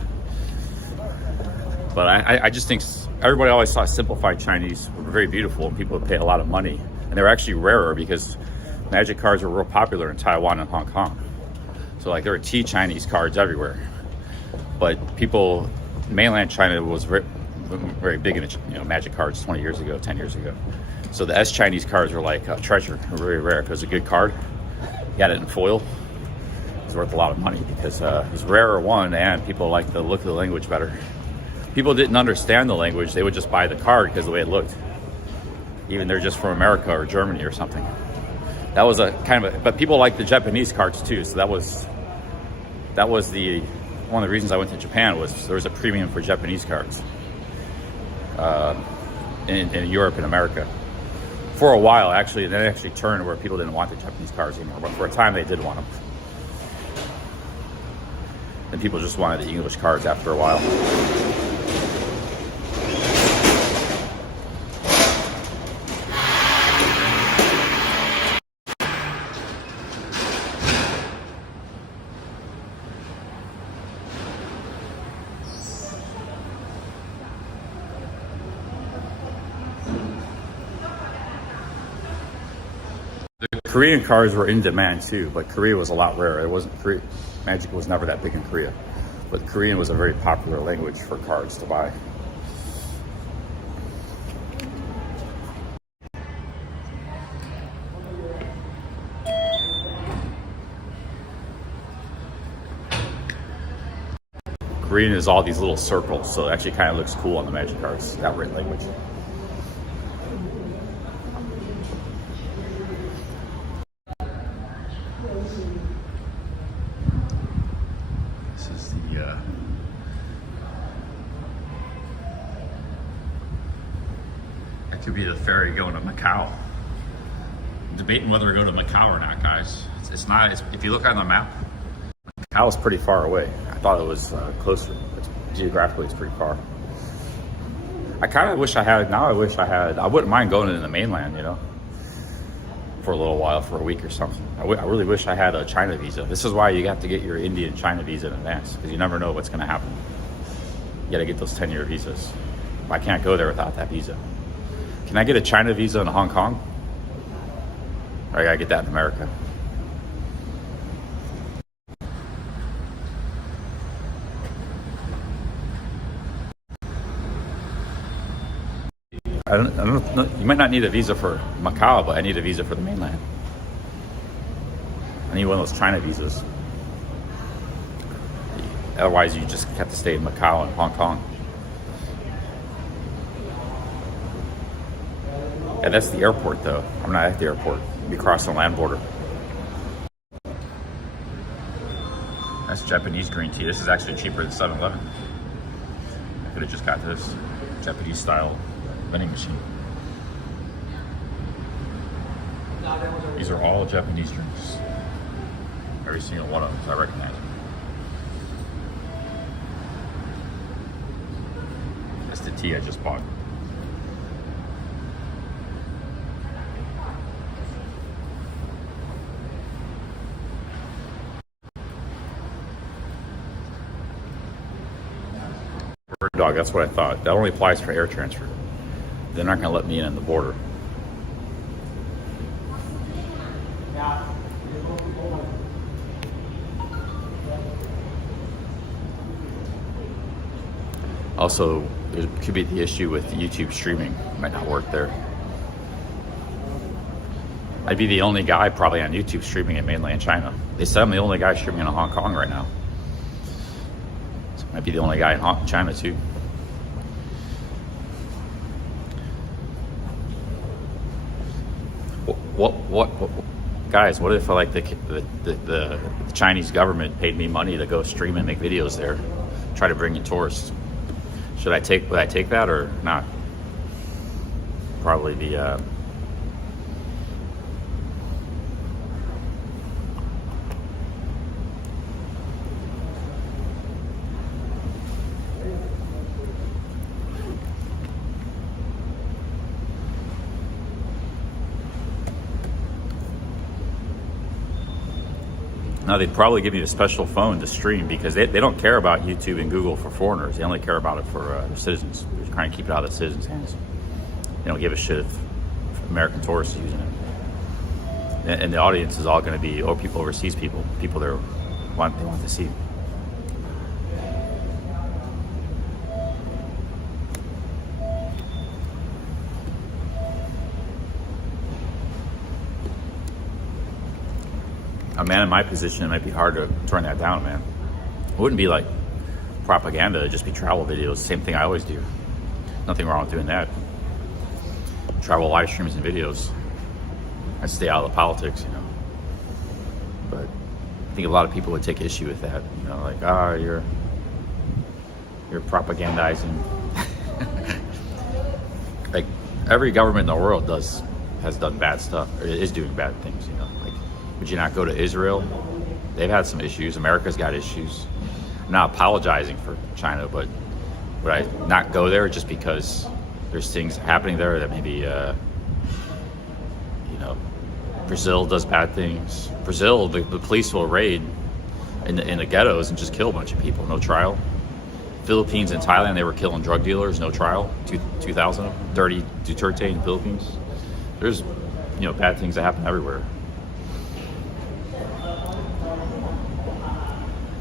But I just think everybody always thought simplified Chinese were very beautiful and people would pay a lot of money. And they were actually rarer because magic cards were real popular in Taiwan and Hong Kong. So like there were T Chinese cards everywhere. But people, mainland China was very, very big in magic cards 20 years ago, 10 years ago. So the S Chinese cards were like a treasure, very rare. It was a good card. You had it in foil. It was worth a lot of money because it was rarer, one, and people liked the look of the language better. People didn't understand the language. They would just buy the card because of the way it looked. Even they're just from America or Germany or something. That was a kind of a, but people liked the Japanese cards too. So that was the, one of the reasons I went to Japan was there was a premium for Japanese cards in Europe and America. For a while, actually, and then it actually turned where people didn't want the Japanese cards anymore. But for a time, they did want them. And people just wanted the English cards after a while. Korean cards were in demand too, but Korea was a lot rarer. It wasn't Korea. Magic was never that big in Korea, but Korean was a very popular language for cards to buy. Korean is all these little circles, so it actually kind of looks cool on the magic cards, that written language. This is the that could be the ferry going to Macau. Debating whether to go to Macau or not, guys. It's not. If you look on the map, Macau is pretty far away. I thought it was closer. Geographically, it's pretty far. I kind of wish I had. Now I wish I had. I wouldn't mind going into the mainland, you know, for a little while, for a week or something. I really wish I had a China visa. This is why you have to get your Indian China visa in advance, because you never know what's going to happen. You got to get those 10-year visas. I can't go there without that visa. Can I get a China visa in Hong Kong? Or I gotta get that in America. I don't know. You might not need a visa for Macau, but I need a visa for the mainland. I need one of those China visas. Otherwise, you just have to stay in Macau and Hong Kong. Yeah, that's the airport, though. I'm not at the airport. You cross the land border. That's Japanese green tea. This is actually cheaper than 7-Eleven. I could have just got this Japanese style vending machine. These are all Japanese drinks. Every single one of them, so I recognize them. That's the tea I just bought. Bird dog, that's what I thought. That only applies for air transfer. They're not going to let me in on the border. Also, there could be the issue with YouTube streaming. It might not work there. I'd be the only guy probably on YouTube streaming in mainland China. They said I'm the only guy streaming in Hong Kong right now. So I might be the only guy in China too. What guys, what if like the Chinese government paid me money to go stream and make videos there, try to bring in tourists? Would I take that or not? Probably the Now they'd probably give you a special phone to stream, because they don't care about YouTube and Google for foreigners. They only care about it for their citizens. They're trying to keep it out of the citizens' hands. They don't give a shit if American tourists are using it. And the audience is all going to be people, overseas people they want to see. A man in my position, it might be hard to turn that down, man. It wouldn't be like propaganda, it'd just be travel videos. Same thing I always do. Nothing wrong with doing that. Travel live streams and videos. I stay out of the politics, you know. But I think a lot of people would take issue with that. You know, like, you're propagandizing. Like, every government in the world has done bad stuff, or is doing bad things, you know. Like, would you not go to Israel? They've had some issues. America's got issues. I'm not apologizing for China, but would I not go there just because there's things happening there that maybe, Brazil does bad things. Brazil, the police will raid in the ghettos and just kill a bunch of people, no trial. Philippines and Thailand, they were killing drug dealers, no trial. 2,000 of them, dirty Duterte in the Philippines. There's, bad things that happen everywhere.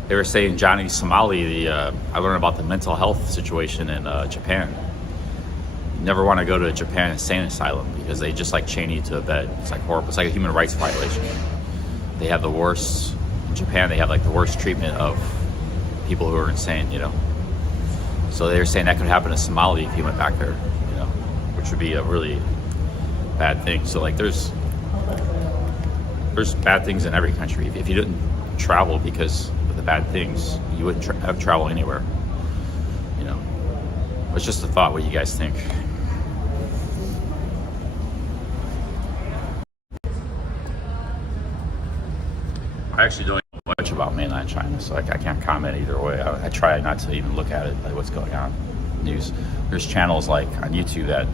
They were saying Johnny Somali, I learned about the mental health situation in Japan. You never want to go to a Japan insane asylum because they just like chain you to a bed. It's like horrible. It's like a human rights violation. They have the worst, in Japan, they have like the worst treatment of people who are insane, So they were saying that could happen to Somali if he went back there, which would be a really bad thing. So like there's bad things in every country. If you didn't travel because the bad things, you wouldn't have travel anywhere. You know, it's just a thought. What you guys think? I actually don't know much about mainland China, so I can't comment either way. I try not to even look at it, like what's going on news. There's channels like on YouTube that,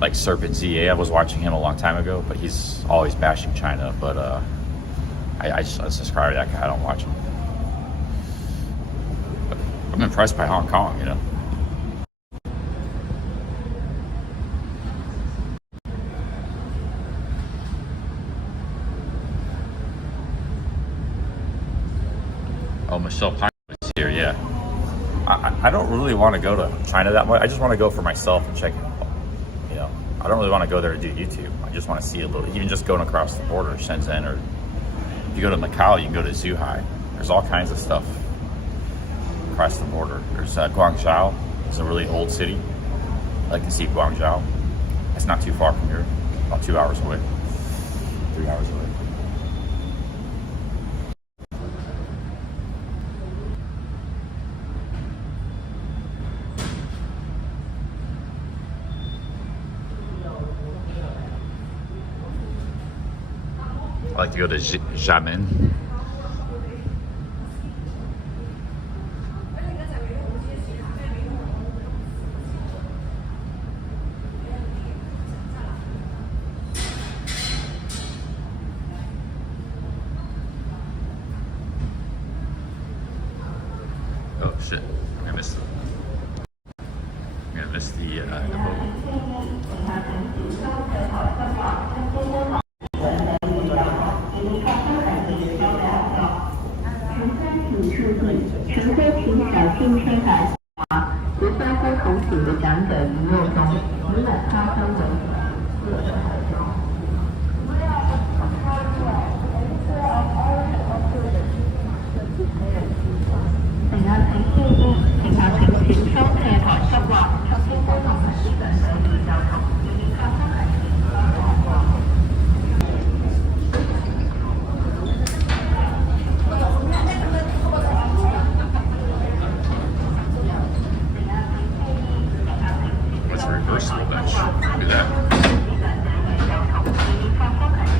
like Serpent ZA, I was watching him a long time ago, but he's always bashing China. But I just unsubscribe to that guy. I don't watch him. But I'm impressed by Hong Kong, you know. Oh, Michelle Pine is here, yeah. I don't really want to go to China that much. I just want to go for myself and check it out. You know, I don't really want to go there and do YouTube. I just want to see a little, even just going across the border, Shenzhen, or if you go to Macau, you can go to Zhuhai. There's all kinds of stuff across the border. There's Guangzhou. It's a really old city. I like to see Guangzhou. It's not too far from here, about 2 hours away, 3 hours away. I like to go to Xiamen. Oh shit! I missed it. I'm gonna miss the boat. 乘车请小心车台下滑，不发挥同行的长者引诱中，以免发生危险。乘客請小心車台濕滑，請保持適當距離交通，以免發生危險。 Reversible bench. Look at that.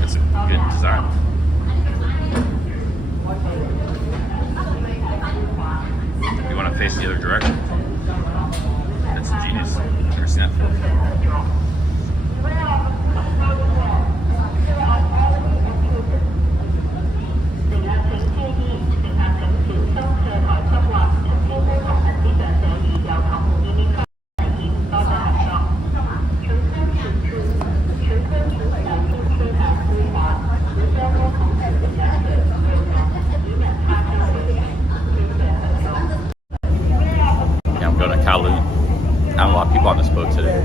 That's a good design. You want to face the other direction? That's ingenious. Never seen that before. Kowloon. Not a lot of people on this boat today.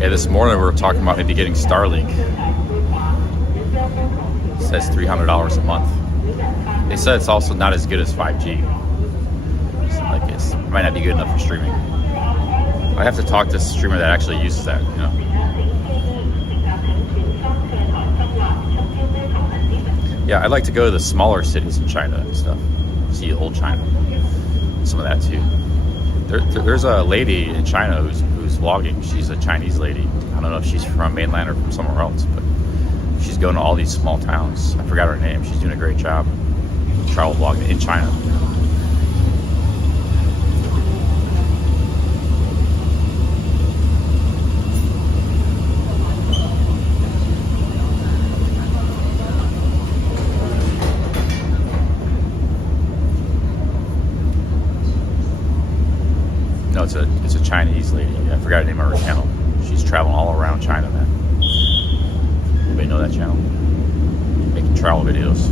Yeah, this morning we were talking about maybe getting Starlink. It says $300 a month. They said it's also not as good as 5G. So like it might not be good enough for streaming. I have to talk to a streamer that actually uses that, you know. Yeah, I'd like to go to the smaller cities in China and stuff. See old China. Some of that too. There's a lady in China who's vlogging. She's a Chinese lady. I don't know if she's from mainland or from somewhere else, but she's going to all these small towns. I forgot her name. She's doing a great job travel vlogging in China. No, it's a Chinese lady. I forgot the name of her channel. She's traveling all around China, man. Anybody know that channel? Making travel videos.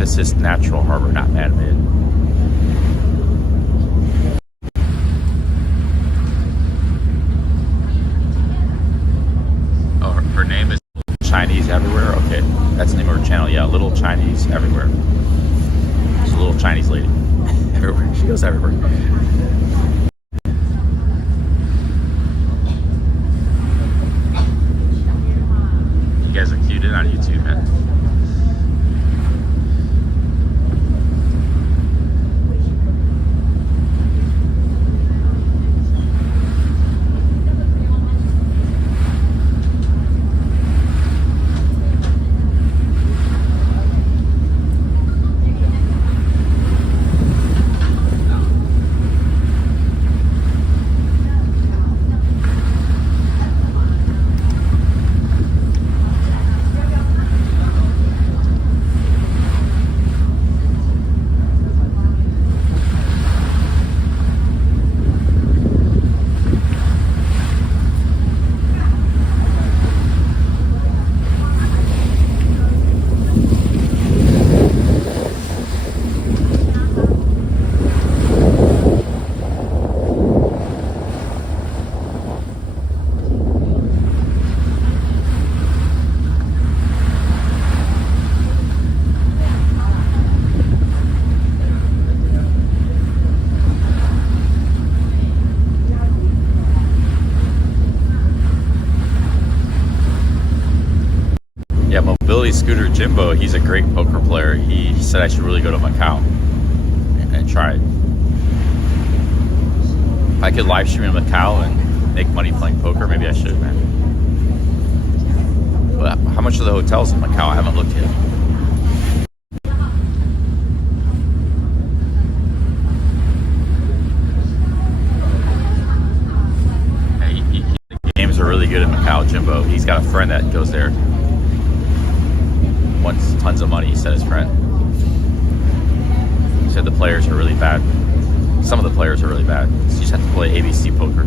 Emphasis natural harbor, not man-made. Oh, her name is Chinese Everywhere? Okay, that's the name of her channel. Yeah, Little Chinese Everywhere. She's a little Chinese lady. Everywhere. She goes everywhere. You guys are cued in on YouTube, man. Scooter Jimbo, he's a great poker player. He said I should really go to Macau and try it. If I could live stream in Macau and make money playing poker, maybe I should, man. But how much are the hotels in Macau? I haven't looked yet. The games are really good in Macau, Jimbo. He's got a friend that goes there. Wants tons of money, he said, his friend. He said the players are really bad. Some of the players are really bad. So you just have to play ABC poker.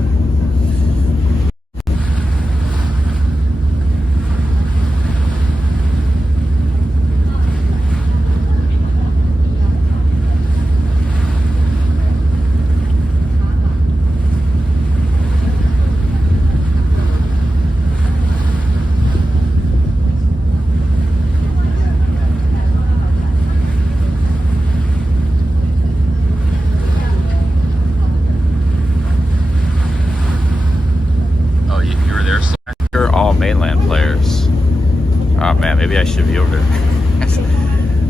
Maybe I should be over there.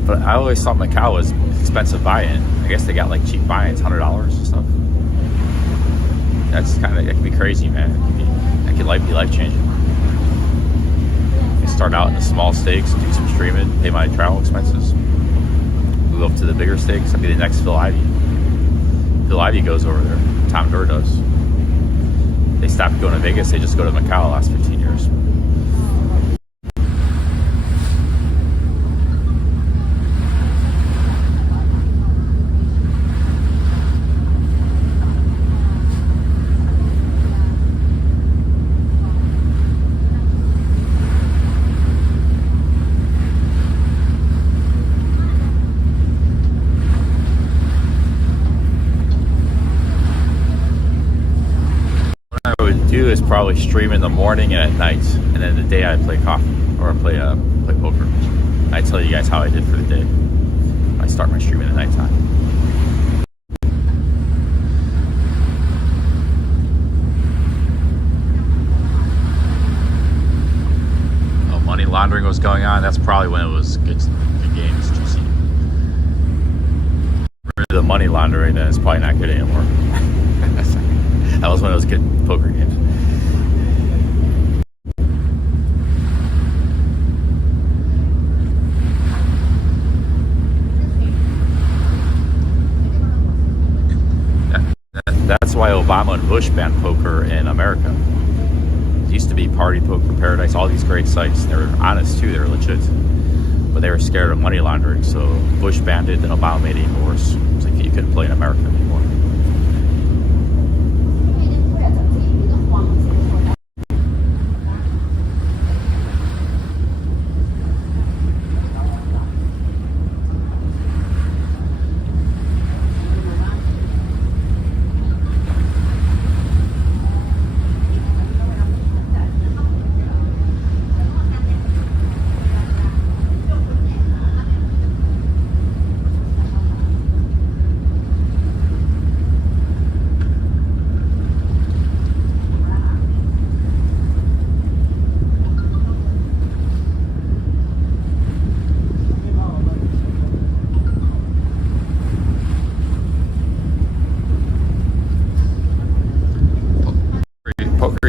But I always thought Macau was expensive buy-in. I guess they got like cheap buy-ins, $100 and stuff. That's kind of, it can be crazy, man. It can be life-changing. You start out in the small stakes, do some streaming, pay my travel expenses. Move up to the bigger stakes. I'll be the next Phil Ivey. Phil Ivey goes over there. Tom Dore does. They stopped going to Vegas. They just go to Macau the last 15 years. Is probably stream in the morning and at night, and then the day I play coffee or play poker. I tell you guys how I did for the day. I start my stream in the nighttime. Oh, money laundering was going on. That's probably when it was good games. Juicy. The money laundering, then it's probably not good anymore. That was when it was good poker games. That's why Obama and Bush banned poker in America. It used to be Party Poker Paradise, all these great sites. They were honest too, they were legit. But they were scared of money laundering, so Bush banned it, then Obama made it even worse. It's like you couldn't play in America anymore.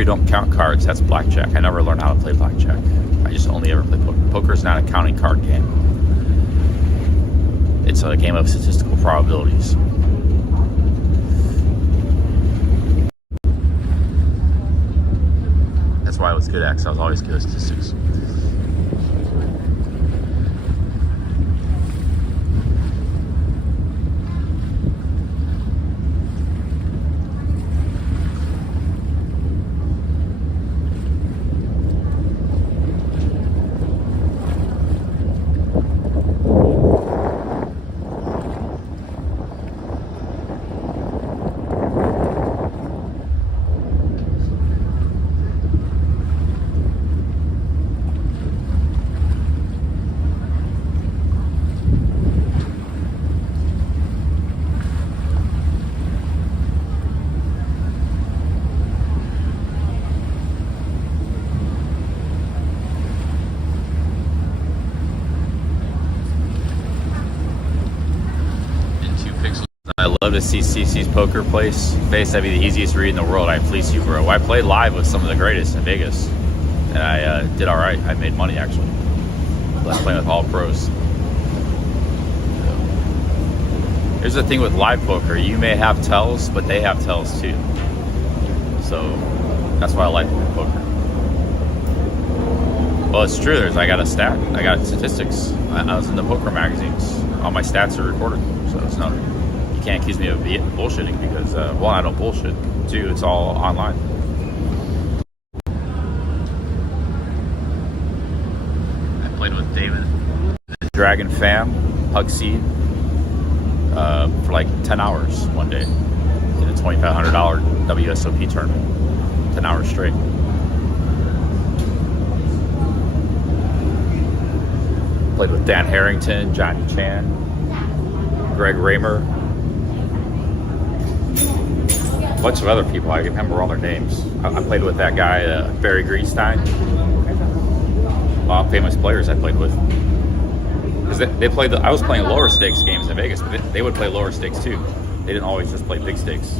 you don't count cards. That's blackjack. I never learned how to play blackjack. I just only ever play poker. Poker is not a counting card game. It's a game of statistical probabilities. That's why I was good at, because I was always good at statistics. I love to see CC's poker face. That'd be the easiest read in the world. I fleece you, bro. I played live with some of the greatest in Vegas, and I did all right. I made money actually. I was playing with all pros. Here's the thing with live poker: you may have tells, but they have tells too. So that's why I like poker. Well, it's true. I got a stat. I got statistics. I was in the poker magazines. All my stats are recorded, so it's not. You can't accuse me of bullshitting because, one, I don't bullshit. Two, it's all online. I played with David, the Dragon Fam, Hugseed, for like 10 hours one day in a $2,500 WSOP tournament. 10 hours straight. Played with Dan Harrington, Johnny Chan, Greg Raymer, a bunch of other people. I remember all their names. I played with that guy, Barry Greenstein. Famous players I played with. Because they played. I was playing lower stakes games in Vegas, but they would play lower stakes too. They didn't always just play big stakes.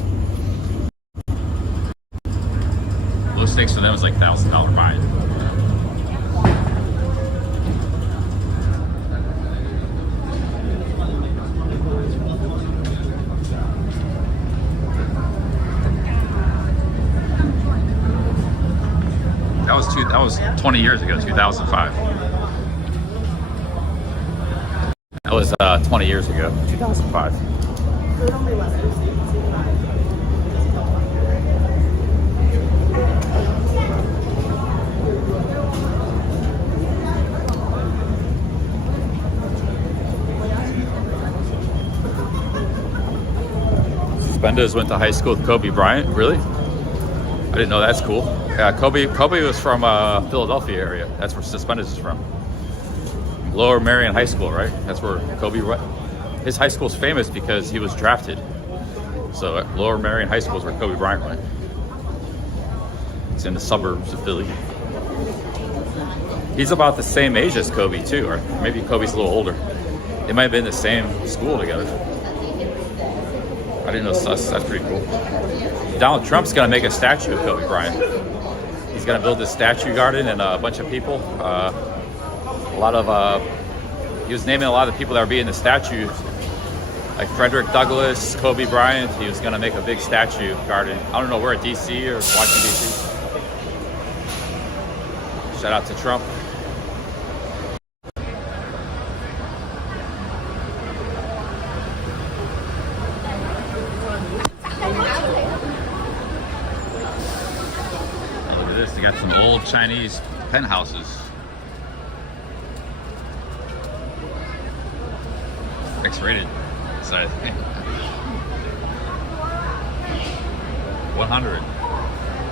Low stakes for them was like $1,000 buy-in. That was 20 years ago, 2005. That was 20 years ago, 2005. Spendas went to high school with Kobe Bryant. Really? I didn't know. That's cool. Yeah, Kobe was from Philadelphia area. That's where Spendas is from. Lower Merion High School, right? That's where Kobe went. His high school's famous because he was drafted. So Lower Merion High School is where Kobe Bryant went. It's in the suburbs of Philly. He's about the same age as Kobe too, or maybe Kobe's a little older. They might have been in the same school together. I didn't know. That's pretty cool. Donald Trump's gonna make a statue of Kobe Bryant. He's gonna build this statue garden and a bunch of people. He was naming a lot of the people that would be in the statue, like Frederick Douglass, Kobe Bryant. He was gonna make a big statue garden. I don't know where, DC or Washington DC. Shout out to Trump. They got some old Chinese penthouses. X-rated. So 100.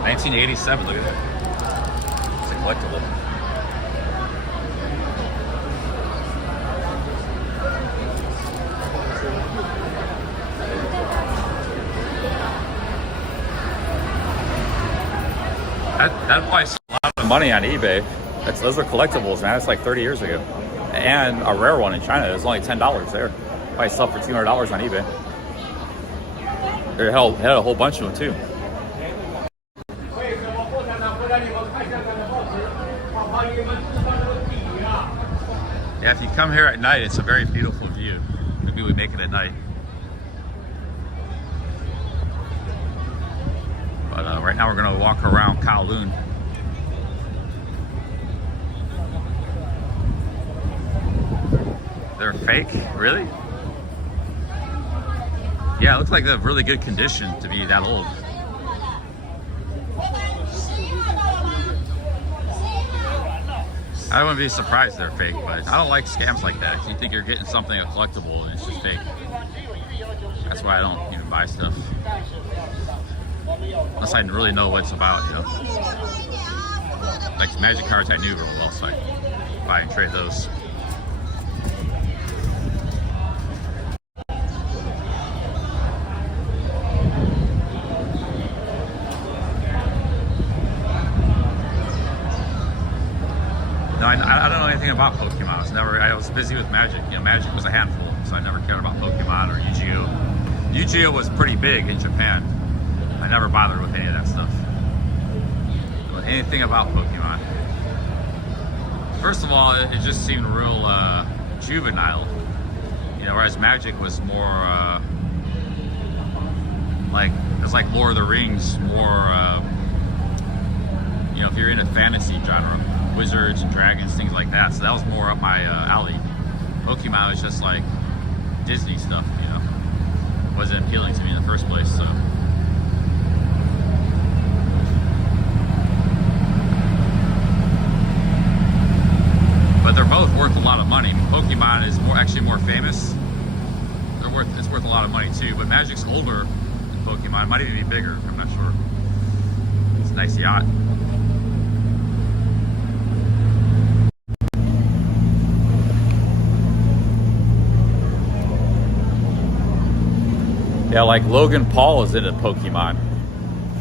1987. Look at that. It's a collectible. That probably sold a lot of money on eBay. Those are collectibles, man. It's like 30 years ago. And a rare one in China. It was only $10 there. Probably sold for $200 on eBay. They had a whole bunch of them too. Yeah, if you come here at night, it's a very beautiful view. Maybe we make it at night. But right now we're gonna walk around Kowloon. They're fake? Really? Yeah, it looks like they're really good condition to be that old. I wouldn't be surprised they're fake, but I don't like scams like that. If you think you're getting something a collectible and it's just fake. That's why I don't even buy stuff. Unless I really know what it's about, you know. Like magic cards I knew real well, so I buy and trade those. No, I don't know anything about Pokemon. I was busy with Magic. You know, Magic was a handful, so I never cared about Pokemon or Yu-Gi-Oh. Yu-Gi-Oh was pretty big in Japan. I never bothered with any of that stuff. But anything about Pokemon. First of all, it just seemed real juvenile. You know, whereas Magic was more like, it was like Lord of the Rings, more, you know, if you're in a fantasy genre. Wizards and dragons, things like that. So that was more up my alley. Pokemon was just like Disney stuff, you know. It wasn't appealing to me in the first place, so. But they're both worth a lot of money. Pokemon is actually more famous. It's worth a lot of money too. But Magic's older than Pokemon. It might even be bigger. I'm not sure. It's a nice yacht. Yeah, like Logan Paul is into Pokemon,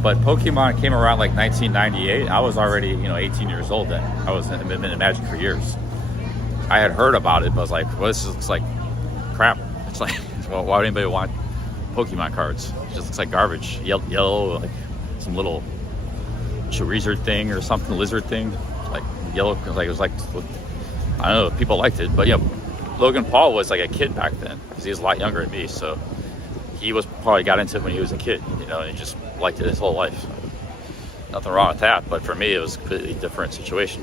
but Pokemon came around like 1998. I was already, you know, 18 years old then. I was in Magic for years. I had heard about it, but I was like, well, this looks like crap. It's like, well, why would anybody want Pokemon cards? It just looks like garbage. Yellow, like some little Charizard thing or something, lizard thing, like yellow. Like it was like, I don't know, people liked it, but yeah, Logan Paul was like a kid back then because he was a lot younger than me, so. He was probably got into it when he was a kid, you know, and he just liked it his whole life. Nothing wrong with that, but for me, it was a completely different situation.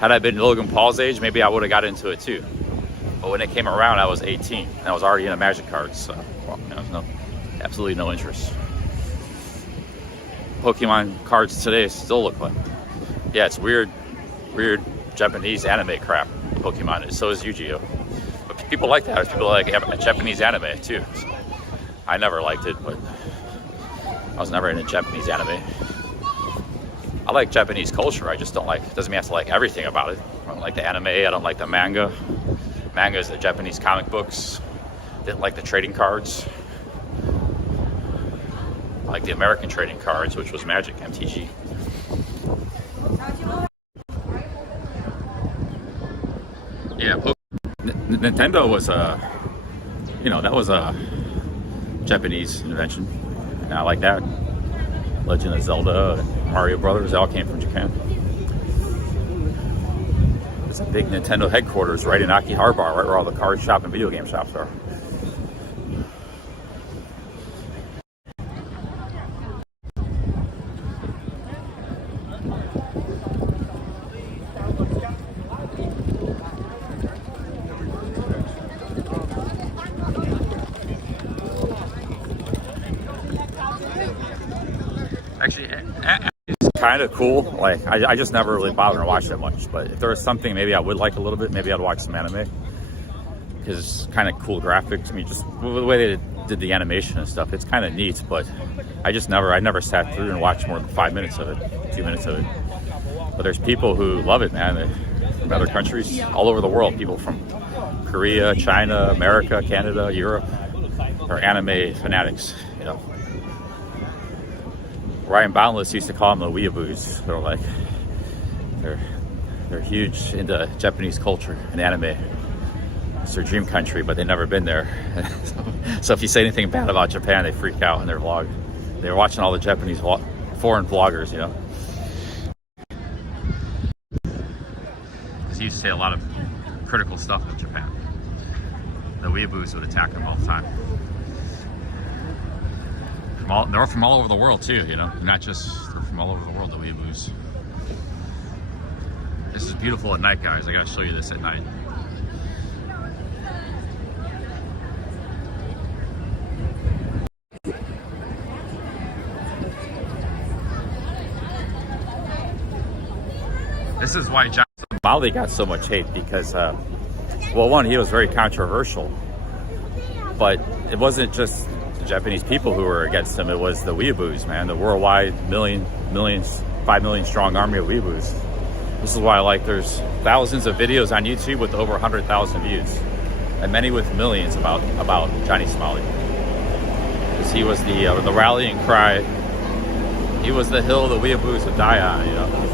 Had I been Logan Paul's age, maybe I would have got into it too. But when it came around, I was 18, and I was already into Magic cards, so well, you know, absolutely no interest. Pokemon cards today still look like, yeah, it's weird Japanese anime crap. Pokemon is, so is Yu-Gi-Oh. But people like that. People like Japanese anime too. So. I never liked it, but I was never into Japanese anime. I like Japanese culture. I just don't like, it doesn't mean I have to like everything about it. I don't like the anime. I don't like the manga. Manga is the Japanese comic books. Didn't like the trading cards. I like the American trading cards, which was Magic, MTG. Yeah, Nintendo was you know, that was a Japanese invention, and I like that. Legend of Zelda and Mario Brothers, they all came from Japan. There's a big Nintendo headquarters right in Akihabara, right where all the card shop and video game shops are. Actually, it's kind of cool. Like, I just never really bothered to watch it much. But if there was something maybe I would like a little bit, maybe I'd watch some anime. Because it's kind of cool graphics. I mean, just the way they did the animation and stuff, it's kind of neat. But I never sat through and watched more than 5 minutes of it, 2 minutes of it. But there's people who love it, man. From other countries, all over the world. People from Korea, China, America, Canada, Europe. Are anime fanatics, you know. Ryan Boundless used to call them the weeaboos. They're like, they're huge into Japanese culture and anime. It's their dream country, but they've never been there. So if you say anything bad about Japan, they freak out in their vlog. They're watching all the Japanese foreign vloggers, you know. Because he used to say a lot of critical stuff in Japan. The weeaboos would attack them all the time. They're from all over the world too, you know, not just, they're from all over the world, the weeaboos. This is beautiful at night, guys. I gotta show you this at night. This is why Johnny Somali got so much hate, because, well, one, he was very controversial, but it wasn't just the Japanese people who were against him, it was the weeaboos, man, the worldwide 5 million strong army of weeaboos. This is why, like, there's thousands of videos on YouTube with over 100,000 views, and many with millions about Johnny Somali. Because he was the rallying cry. He was the hill the weeaboos would die on, you know.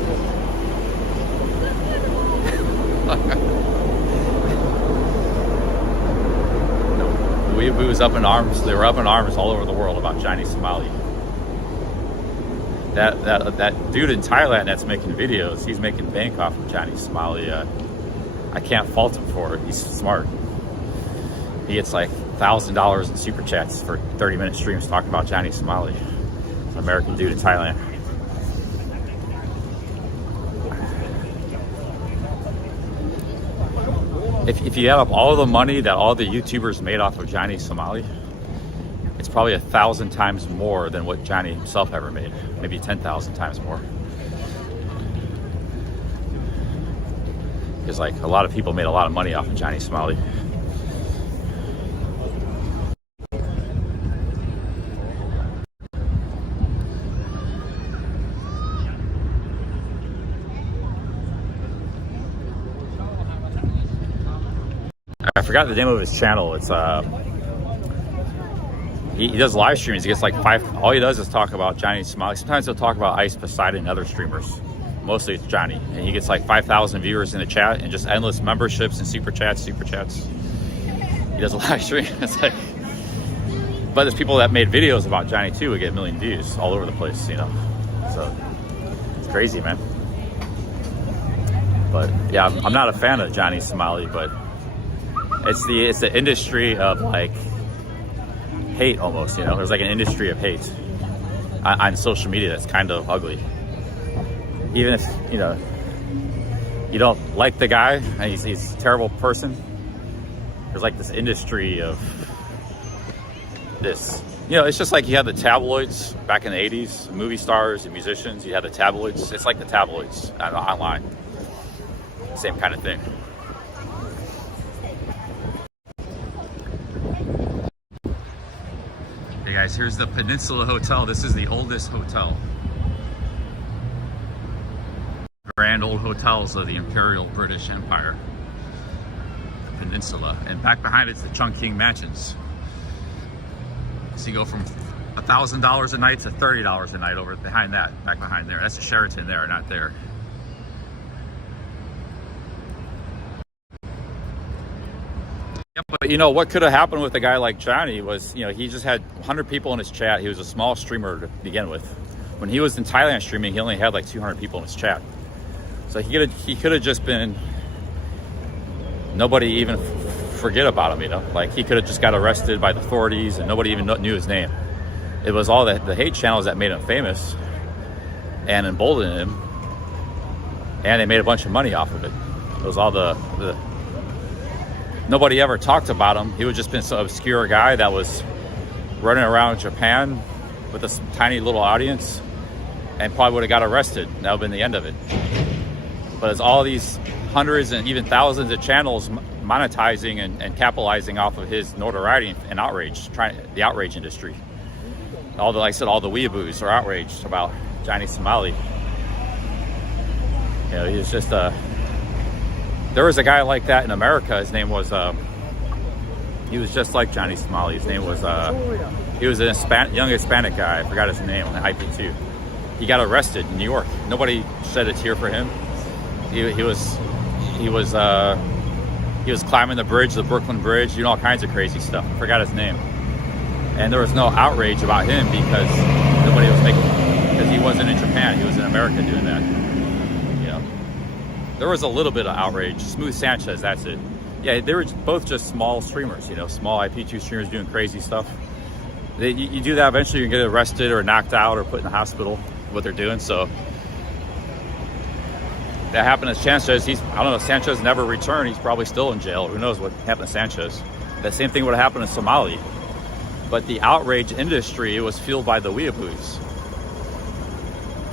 The weeaboos up in arms. They were up in arms all over the world about Johnny Somali. That dude in Thailand that's making videos, he's making bank off of Johnny Somali. I can't fault him for it. He's smart. He gets like $1,000 in super chats for 30-minute streams talking about Johnny Somali. It's an American dude in Thailand. If you add up all the money that all the YouTubers made off of Johnny Somali, it's probably 1,000 times more than what Johnny himself ever made. Maybe 10,000 times more. Because like a lot of people made a lot of money off of Johnny Somali. I forgot the name of his channel. It's he does live streams. He gets like all he does is talk about Johnny Somali. Sometimes he'll talk about Ice, Poseidon, and other streamers. Mostly it's Johnny, and he gets like 5,000 viewers in the chat and just endless memberships and super chats. He does a live stream. It's like, but there's people that made videos about Johnny too who get 1 million views all over the place, you know. So it's crazy, man. But yeah, I'm not a fan of Johnny Somali, but it's the industry of like hate almost, you know. There's like an industry of hate on social media that's kind of ugly. Even if, you know, you don't like the guy and he's a terrible person, there's like this industry of this, you know. It's just like you had the tabloids back in the 80s, movie stars and musicians, you had the tabloids. It's like the tabloids online. Same kind of thing. Hey guys, here's the Peninsula Hotel. This is the oldest hotel. Grand old hotels of the Imperial British Empire. The Peninsula. And back behind it's the Chungking Mansions. So you go from $1,000 a night to $30 a night over behind that, back behind there. That's the Sheraton there, not there. But you know what could have happened with a guy like Johnny was, you know, he just had 100 people in his chat. He was a small streamer to begin with. When he was in Thailand streaming, he only had like 200 people in his chat. So he could have just been, nobody even forget about him, you know. Like he could have just got arrested by the authorities and nobody even knew his name. It was all the hate channels that made him famous and emboldened him, and they made a bunch of money off of it. It was all the nobody ever talked about him. He would just been some obscure guy that was running around Japan with a tiny little audience and probably would have got arrested. That would have been the end of it. But it's all these hundreds and even thousands of channels monetizing and capitalizing off of his notoriety and outrage, the outrage industry. Like I said, all the weeaboos are outraged about Johnny Somali. You know, he was just there was a guy like that in America. His name was, he was just like Johnny Somali. His name was, he was a young Hispanic guy. I forgot his name on the IP2. He got arrested in New York. Nobody shed a tear for him. He was climbing the bridge, the Brooklyn Bridge, doing all kinds of crazy stuff. I forgot his name. And there was no outrage about him because nobody was because he wasn't in Japan. He was in America doing that. You know. There was a little bit of outrage. Smooth Sanchez, that's it. Yeah, they were both just small streamers, you know, small IP2 streamers doing crazy stuff. You do that, eventually you get arrested or knocked out or put in the hospital, what they're doing. So that happened to Sanchez. I don't know, Sanchez never returned. He's probably still in jail. Who knows what happened to Sanchez. That same thing would have happened to Somali. But the outrage industry was fueled by the weeaboos.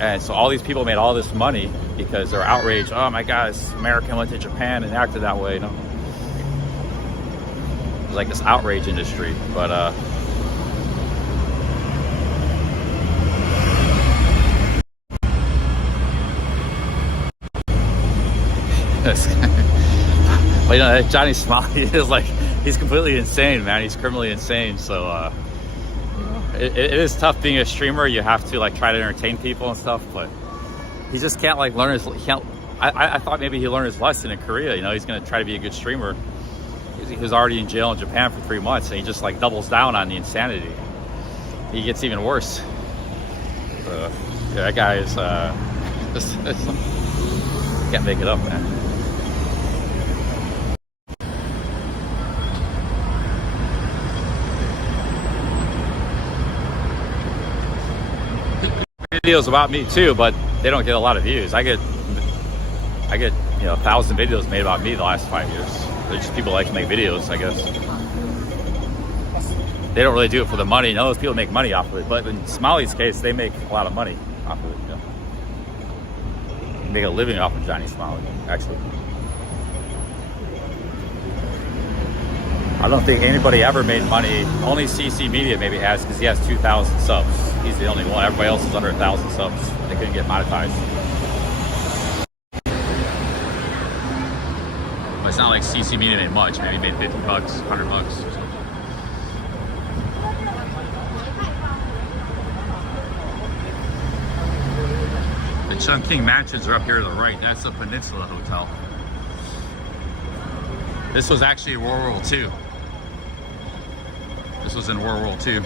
And so all these people made all this money because they're outraged. Oh my God, this American went to Japan and acted that way, you know? It was like this outrage industry. But well, you know, Johnny Smiley is like, he's completely insane, man. He's criminally insane. So it is tough being a streamer. You have to like try to entertain people and stuff, but he just can't like learn his, I thought maybe he learned his lesson in Korea. You know, he's going to try to be a good streamer. He was already in jail in Japan for 3 months, and he just like doubles down on the insanity. He gets even worse. Yeah, that guy is, can't make it up, man. Videos about me too, but they don't get a lot of views. I get you know 1,000 videos made about me the last 5 years. They're just people like to make videos, I guess. They don't really do it for the money. No, those people make money off of it, but in Smiley's case, they make a lot of money off of it. You know? They make a living off of Johnny Smiley, actually. I don't think anybody ever made money. Only CC Media maybe has, because he has 2,000 subs. He's the only one. Everybody else is under 1,000 subs. They couldn't get monetized. But it's not like CC Media made much. Maybe made 50 bucks, 100 bucks or something. The Chungking Mansions are up here to the right. That's the Peninsula Hotel. This was actually World War II. This was in World War II.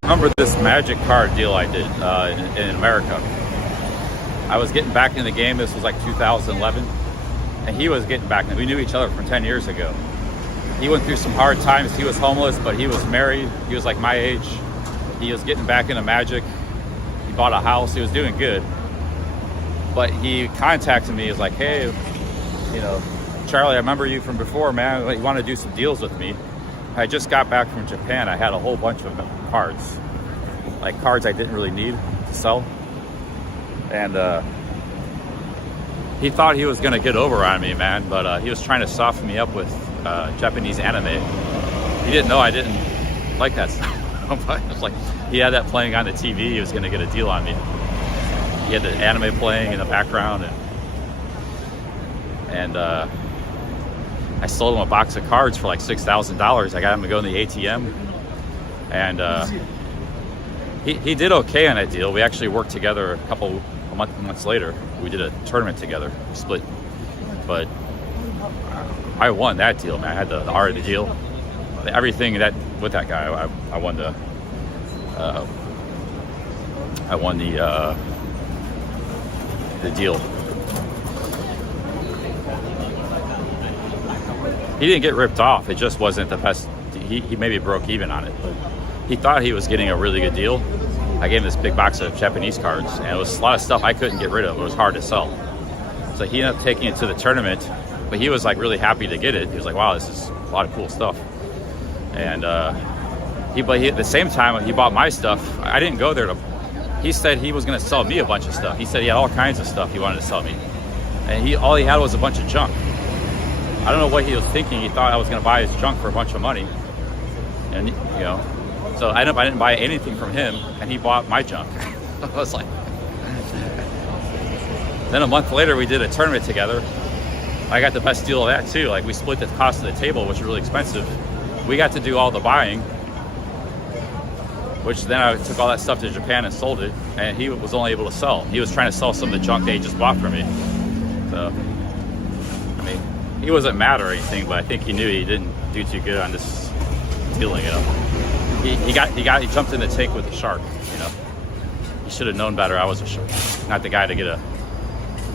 I remember this magic card deal I did in America. I was getting back in the game. This was like 2011, and he was getting back in. We knew each other from 10 years ago. He went through some hard times. He was homeless, but he was married. He was like my age. He was getting back into magic. He bought a house. He was doing good. But he contacted me. He was like, hey, you know, Charlie, I remember you from before, man. You want to do some deals with me? I just got back from Japan. I had a whole bunch of cards, like cards I didn't really need to sell. And he thought he was going to get over on me, man, but he was trying to soften me up with Japanese anime. He didn't know I didn't like that stuff. But it was like, he had that playing on the TV. He was going to get a deal on me. He had the anime playing in the background, and I sold him a box of cards for like $6,000. I got him to go in the ATM, and he did okay on that deal. We actually worked together a months later. We did a tournament together, we split, but I won that deal, man. I had the art of the deal, everything that with that guy. I won the deal. He didn't get ripped off. It just wasn't the best. He maybe broke even on it. But he thought he was getting a really good deal. I gave him this big box of Japanese cards, and it was a lot of stuff I couldn't get rid of. It was hard to sell. So he ended up taking it to the tournament, but he was like really happy to get it. He was like, wow, this is a lot of cool stuff. And but at the same time, when he bought my stuff, I didn't go there he said he was going to sell me a bunch of stuff. He said he had all kinds of stuff he wanted to sell me. And all he had was a bunch of junk. I don't know what he was thinking. He thought I was going to buy his junk for a bunch of money. And, you know, so I didn't buy anything from him, and he bought my junk. I was like, Then a month later, we did a tournament together. I got the best deal of that too. Like we split the cost of the table, which was really expensive. We got to do all the buying, which then I took all that stuff to Japan and sold it, and he was only able to sell. He was trying to sell some of the junk they just bought from me. So, I mean, he wasn't mad or anything, but I think he knew he didn't do too good on this dealing, you know. He jumped in the tank with the shark, you know. He should have known better. I was a shark, not the guy to get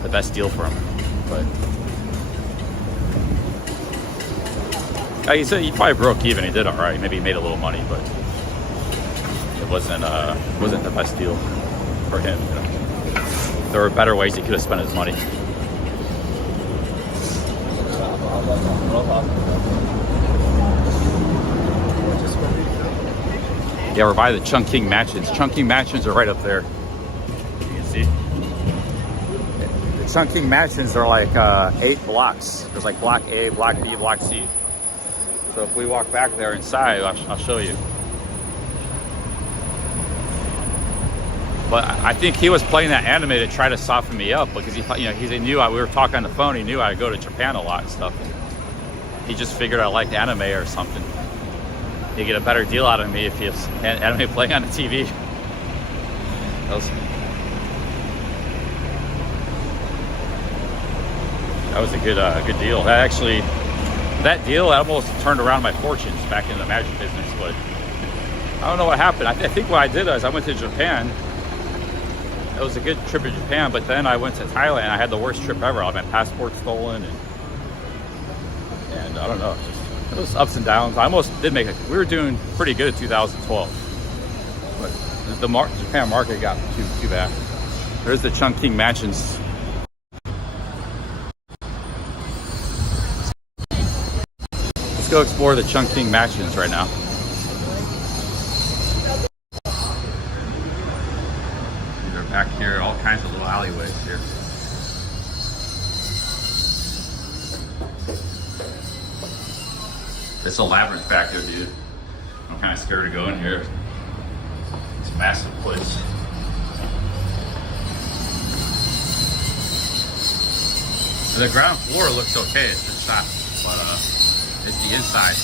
the best deal for him. But he said he probably broke even. He did all right. Maybe he made a little money, but it wasn't the best deal for him. You know? There were better ways he could have spent his money. Yeah, we're by the Chungking Mansions. Chungking Mansions are right up there. You can see. The Chungking Mansions are like 8 blocks. There's like block A, block B, block C. So if we walk back there inside, I'll show you. But I think he was playing that anime to try to soften me up because he knew we were talking on the phone. He knew I'd go to Japan a lot and stuff. And he just figured I liked anime or something. He'd get a better deal out of me if he has anime playing on the TV. That was a good deal. That deal almost turned around my fortunes back in the magic business, but I don't know what happened. I think what I did is I went to Japan. It was a good trip to Japan, but then I went to Thailand. I had the worst trip ever. I had my passport stolen, and I don't know. It was ups and downs. I almost did make it. We were doing pretty good in 2012, but the Japan market got too bad. There's the Chungking Mansions. Let's go explore the Chungking Mansions right now. They're back here, all kinds of little alleyways here. It's a labyrinth back there, dude. I'm kind of scared to go in here. It's a massive place. The ground floor looks okay. It's just not, it's the inside.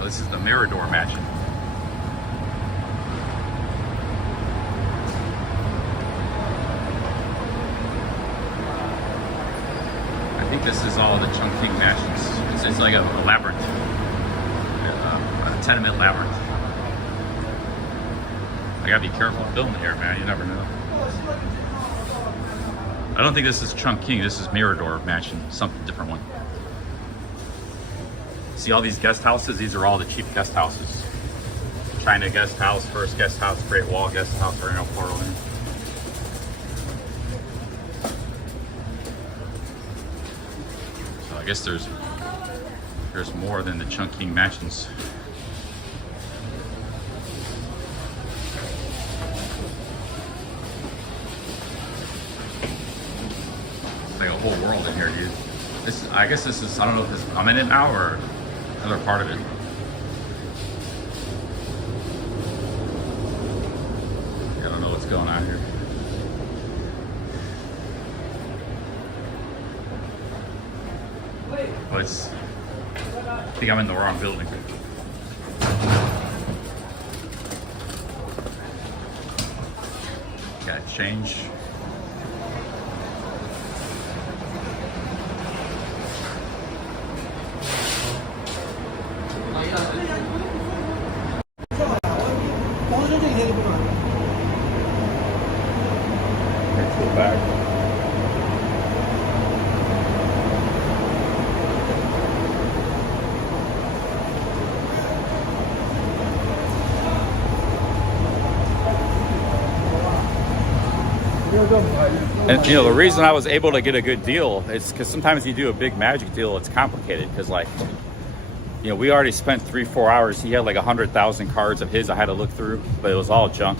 Oh, this is the Mirador Mansion. I think this is all the Chungking Mansions. It's like a labyrinth, a tenement labyrinth. I gotta be careful filming here, man. You never know. I don't think this is Chungking. This is Mirador Mansion, something different one. See all these guest houses? These are all the cheap guest houses. China guest house, First guest house, Great Wall guest house, right now, Kowloon. So I guess there's more than the Chungking Mansions. Like a whole world in here, dude. I guess this is, I don't know if this, I'm in it now or another part of it. I don't know what's going on here. But I think I'm in the wrong building. Gotta change. And you know, the reason I was able to get a good deal is because sometimes you do a big magic deal, it's complicated because, like, you know, we already spent 3-4 hours. He had like 100,000 cards of his I had to look through, but it was all junk.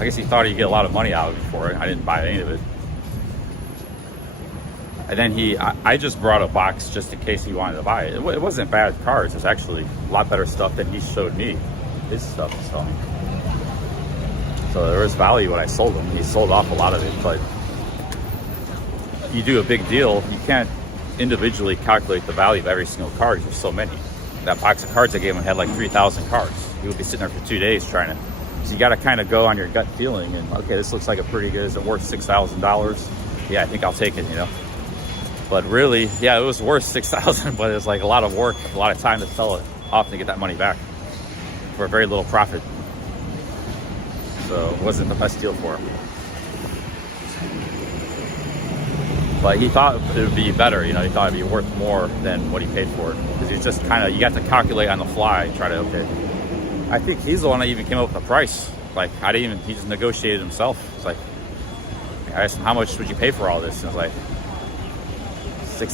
I guess he thought he'd get a lot of money out of it for it. I didn't buy any of it. And then I just brought a box just in case he wanted to buy it. It wasn't bad cards. It was actually a lot better stuff than he showed me. His stuff he's selling. So there was value when I sold them. He sold off a lot of it, but you do a big deal, you can't individually calculate the value of every single card. There's so many. That box of cards I gave him had like 3,000 cards. He would be sitting there for 2 days trying to. So you got to kind of go on your gut feeling and, okay, this looks like a pretty good. Is it worth $6,000? Yeah, I think I'll take it, you know. But really, yeah, it was worth $6,000, but it was like a lot of work, a lot of time to sell it off to get that money back for a very little profit. So it wasn't the best deal for him. But he thought it would be better, you know, he thought it'd be worth more than what he paid for it. Because he was just kind of, you got to calculate on the fly, try to, okay. I think he's the one that even came up with the price. Like, I didn't even, he just negotiated himself. It's like, I asked him, how much would you pay for all this? And I was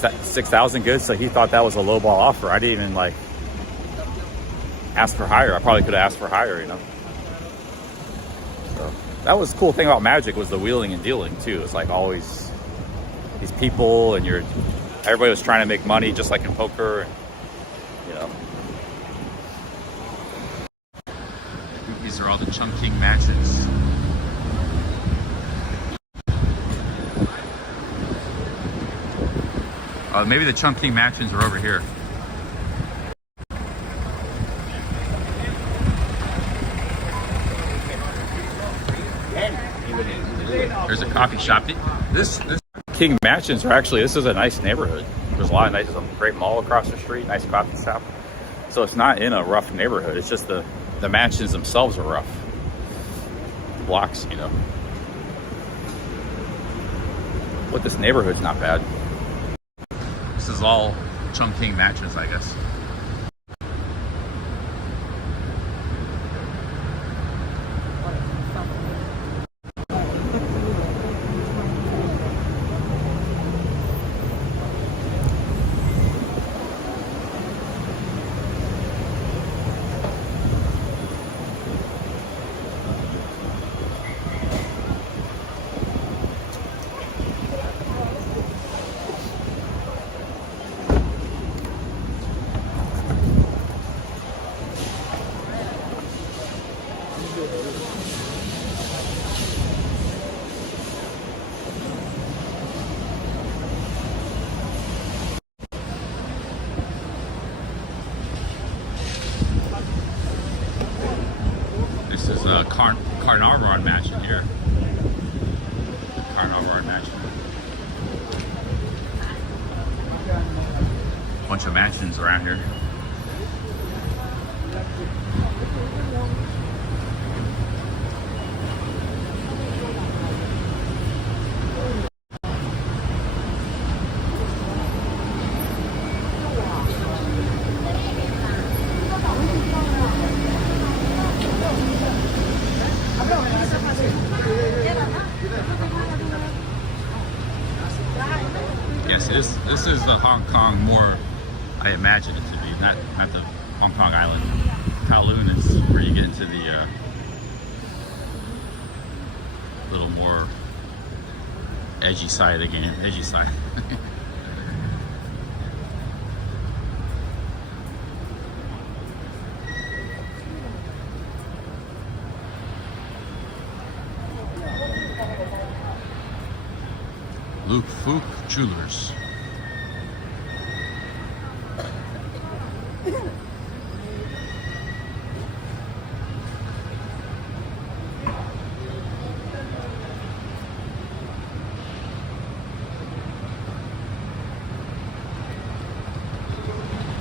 like, 6,000 good. So he thought that was a lowball offer. I didn't even like ask for higher. I probably could have asked for higher, you know. So that was the cool thing about Magic was the wheeling and dealing too. It's like always these people and everybody was trying to make money just like in poker, and, you know. These are all the Chungking Mansions. Maybe the Chungking Mansions are over here. There's a coffee shop. This King Mansions are actually, this is a nice neighborhood. There's a lot of nice, there's a great mall across the street, nice coffee shop. So it's not in a rough neighborhood. It's just the mansions themselves are rough. Blocks, you know. But this neighborhood's not bad. This is all Chungking Mansions, I guess. Carnarvon Mansion here. Carnarvon Mansion. Bunch of mansions around here. This is the Hong Kong more I imagine it to be, not the Hong Kong island. Kowloon is where you get into the little more edgy side of the game, edgy side. Luke Fook Jewelers.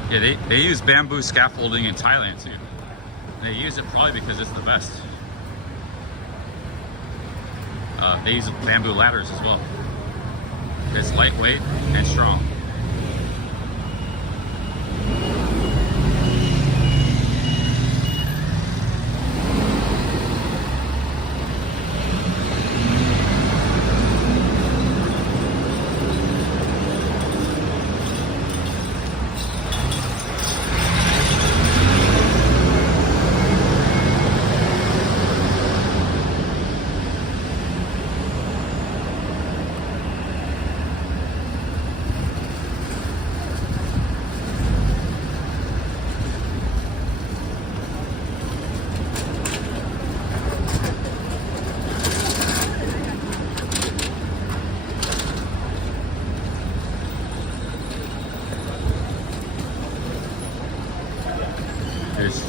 Yeah, they use bamboo scaffolding in Thailand too. They use it probably because it's the best. They use bamboo ladders as well. It's lightweight and strong.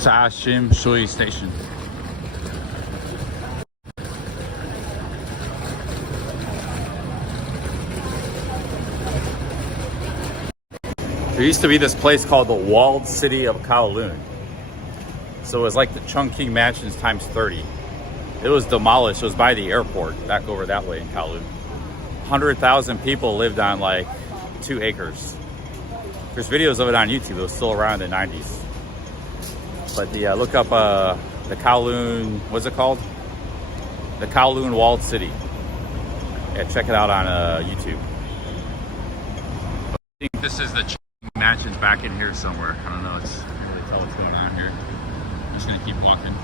Sa Shim Shui Station. There used to be this place called the Walled City of Kowloon. So it was like the Chungking Mansions times 30. It was demolished. It was by the airport, back over that way in Kowloon. 100,000 people lived on like 2 acres. There's videos of it on YouTube. It was still around in the 90s. But the look up the Kowloon, what's it called? The Kowloon Walled City. Yeah, check it out on YouTube. I think this is the Chungking Mansions back in here somewhere. I don't know. It's can't really tell what's going on here. I'm just gonna keep walking.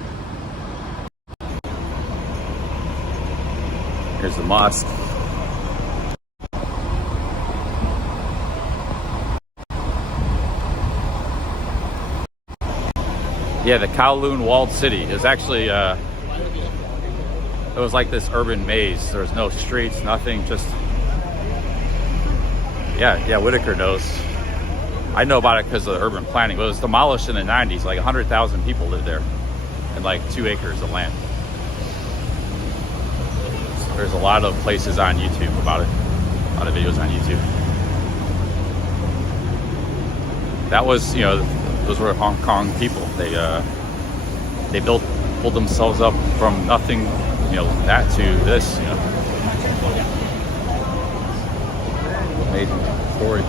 Here's the mosque. Yeah, the Kowloon Walled City is actually, it was like this urban maze. There was no streets, nothing, just, yeah, Whitaker knows. I know about it because of the urban planning, but it was demolished in the 90s. Like 100,000 people lived there and like 2 acres of land. So there's a lot of places on YouTube about it, a lot of videos on YouTube. That was, you know, those were Hong Kong people. They pulled themselves up from nothing, you know, that to this, you know. Amazing story.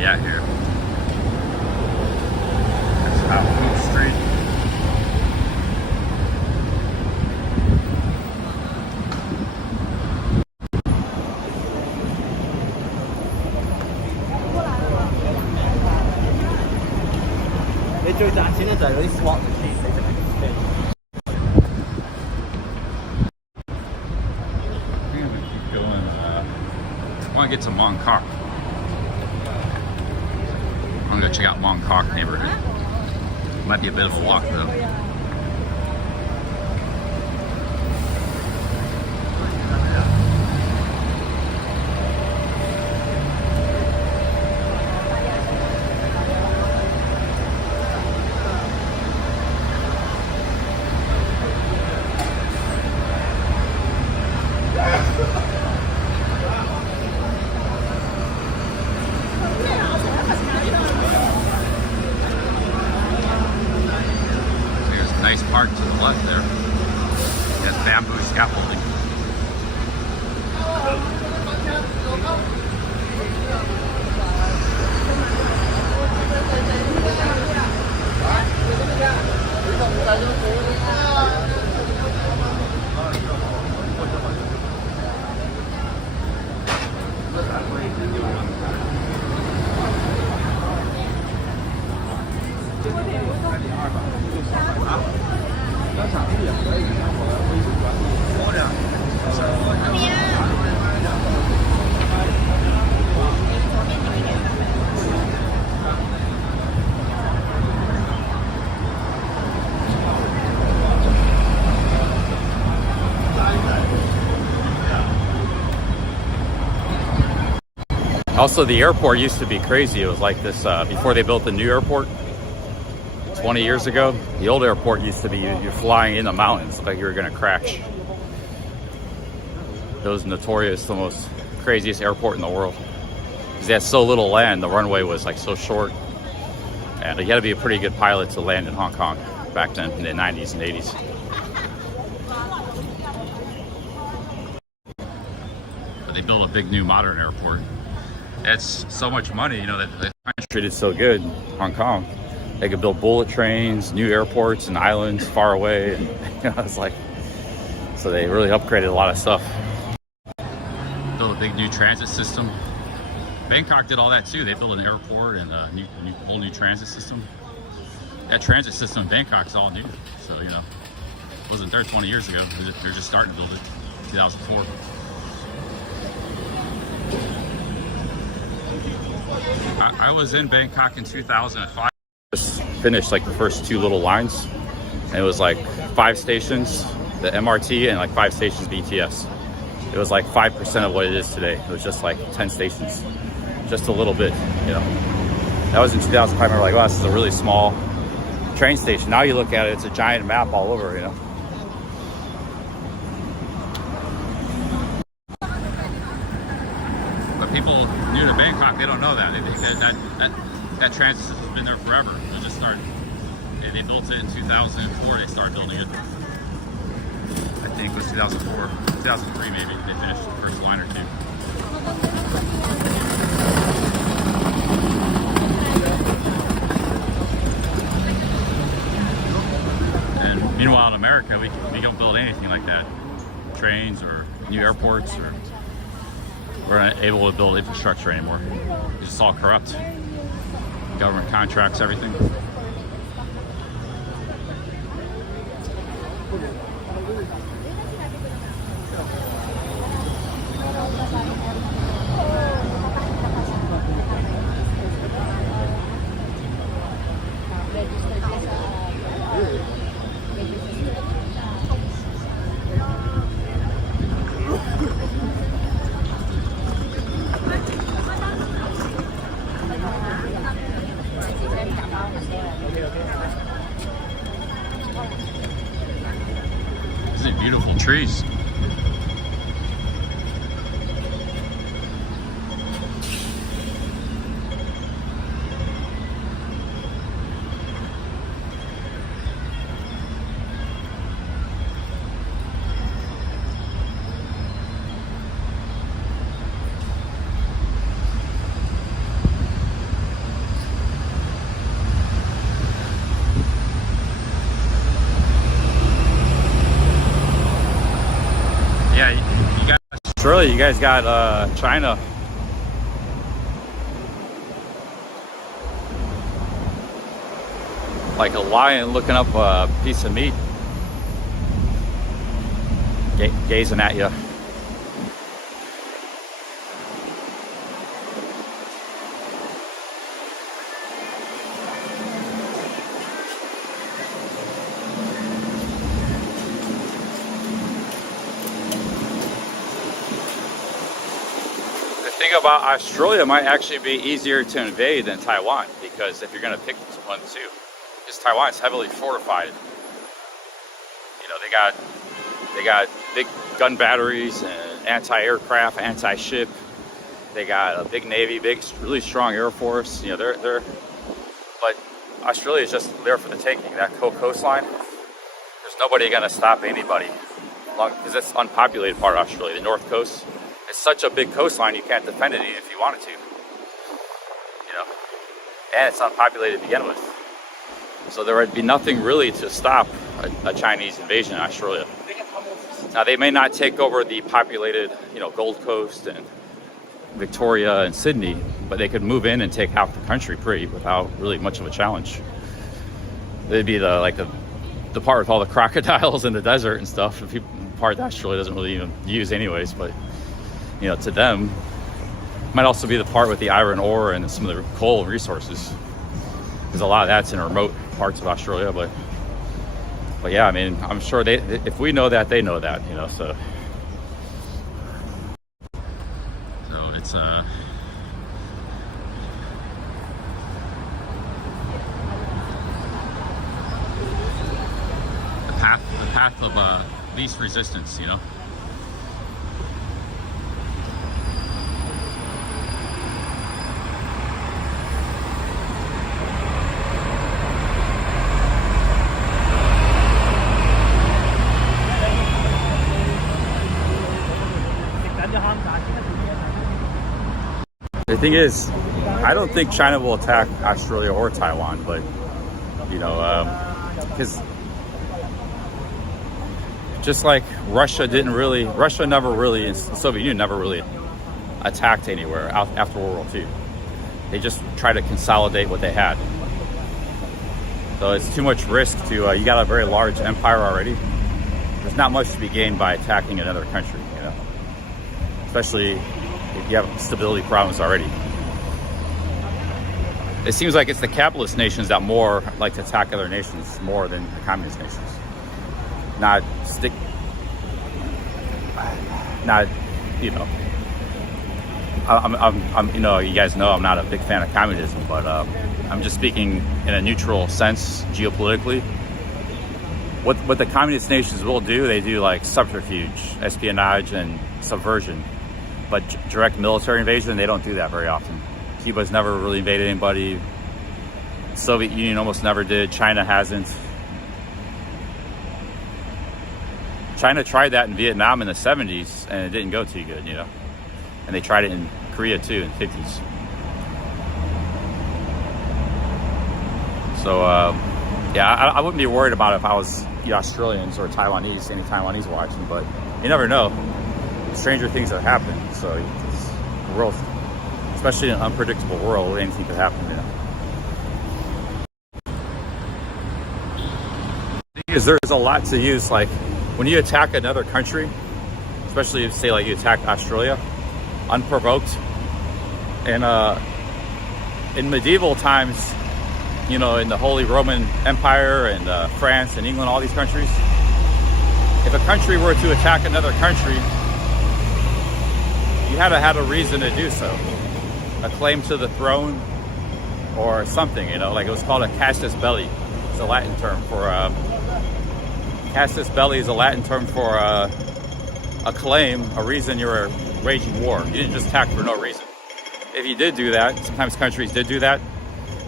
At here. That's Kowloon Street. Keep going. I want to get to Mong Kok. I'm gonna check out Mong Kok neighborhood. Might be a bit of a walk though. Nice park to the left there. It has bamboo scaffolding. Also, the airport used to be crazy. It was like this before they built the new airport 20 years ago. The old airport used to be you're flying in the mountains like you were going to crash. It was notorious, the most craziest airport in the world. Because they had so little land, the runway was like so short. And you had to be a pretty good pilot to land in Hong Kong back then in the 90s and 80s. But they built a big new modern airport. It's so much money, you know, that the country is so good, Hong Kong. They could build bullet trains, new airports and islands far away. And, you know, it's like, so they really upgraded a lot of stuff. Built a big new transit system. Bangkok did all that too. They built an airport and a whole new transit system. That transit system in Bangkok is all new. So, you know, it wasn't there 20 years ago. They're just starting to build it, 2004. I was in Bangkok in 2005. Just finished like the first 2 little lines, and it was like 5 stations, the MRT, and like 5 stations BTS. It was like 5% of what it is today. It was just like 10 stations, just a little bit, you know. That was in 2005. I remember like, wow, this is a really small train station. Now you look at it, it's a giant map all over, you know. But people new to Bangkok, they don't know that. They think that transit system has been there forever. It just started. They built it in 2004. They started building it. I think it was 2004, 2003 maybe. They finished the first line or 2. And meanwhile, in America, we don't build anything like that. Trains or new airports, or we're not able to build infrastructure anymore. It's just all corrupt. Government contracts, everything. These are beautiful trees. Australia, you guys got China. Like a lion looking up a piece of meat, gazing at you. The thing about Australia might actually be easier to invade than Taiwan, because if you're going to pick one too, because Taiwan is heavily fortified. You know, they got big gun batteries and anti-aircraft, anti-ship. They got a big navy, really strong air force. You know, but Australia is just there for the taking. That coastline, there's nobody going to stop anybody, because it's unpopulated part of Australia, the north coast. It's such a big coastline, you can't defend it even if you wanted to. You know, and it's unpopulated to begin with. So there would be nothing really to stop a Chinese invasion in Australia. Now they may not take over the populated, you know, Gold Coast and Victoria and Sydney, but they could move in and take half the country without really much of a challenge. They'd be the part with all the crocodiles in the desert and stuff. The part that Australia doesn't really even use anyways, but you know, to them, might also be the part with the iron ore and some of the coal resources, because a lot of that's in remote parts of Australia. But yeah, I mean, I'm sure if we know that, they know that, you know. So it's the path of least resistance, you know. The thing is, I don't think China will attack Australia or Taiwan, but you know, because just like Russia never really, the Soviet Union never really attacked anywhere after World War II. They just try to consolidate what they had. So it's too much risk to, you got a very large empire already. There's not much to be gained by attacking another country, you know, especially if you have stability problems already. it seems like it's the capitalist nations that more like to attack other nations more than the communist nations. Not, you know, I'm you know, you guys know I'm not a big fan of communism, but I'm just speaking in a neutral sense geopolitically. What the communist nations will do, they do like subterfuge, espionage, and subversion. But direct military invasion, they don't do that very often. Cuba's never really invaded anybody. Soviet Union almost never did. China hasn't. China tried that in Vietnam in the 70s, and it didn't go too good, you know. And they tried it in Korea too in the 50s. So, yeah, I wouldn't be worried about it if I was the Australians or Taiwanese, any Taiwanese watching, but you never know. Stranger things have happened, so it's the world, especially in an unpredictable world, anything could happen, you know. The thing is, there's a lot to use, like, when you attack another country, especially if, say, like you attack Australia, unprovoked, and in medieval times, you know, in the Holy Roman Empire and France and England, all these countries, if a country were to attack another country, you had to have a reason to do so. A claim to the throne or something, you know, like it was called a casus belli. It's a Latin term for, casus belli is a Latin term for a claim, a reason you were waging war. You didn't just attack for no reason. If you did do that, sometimes countries did do that,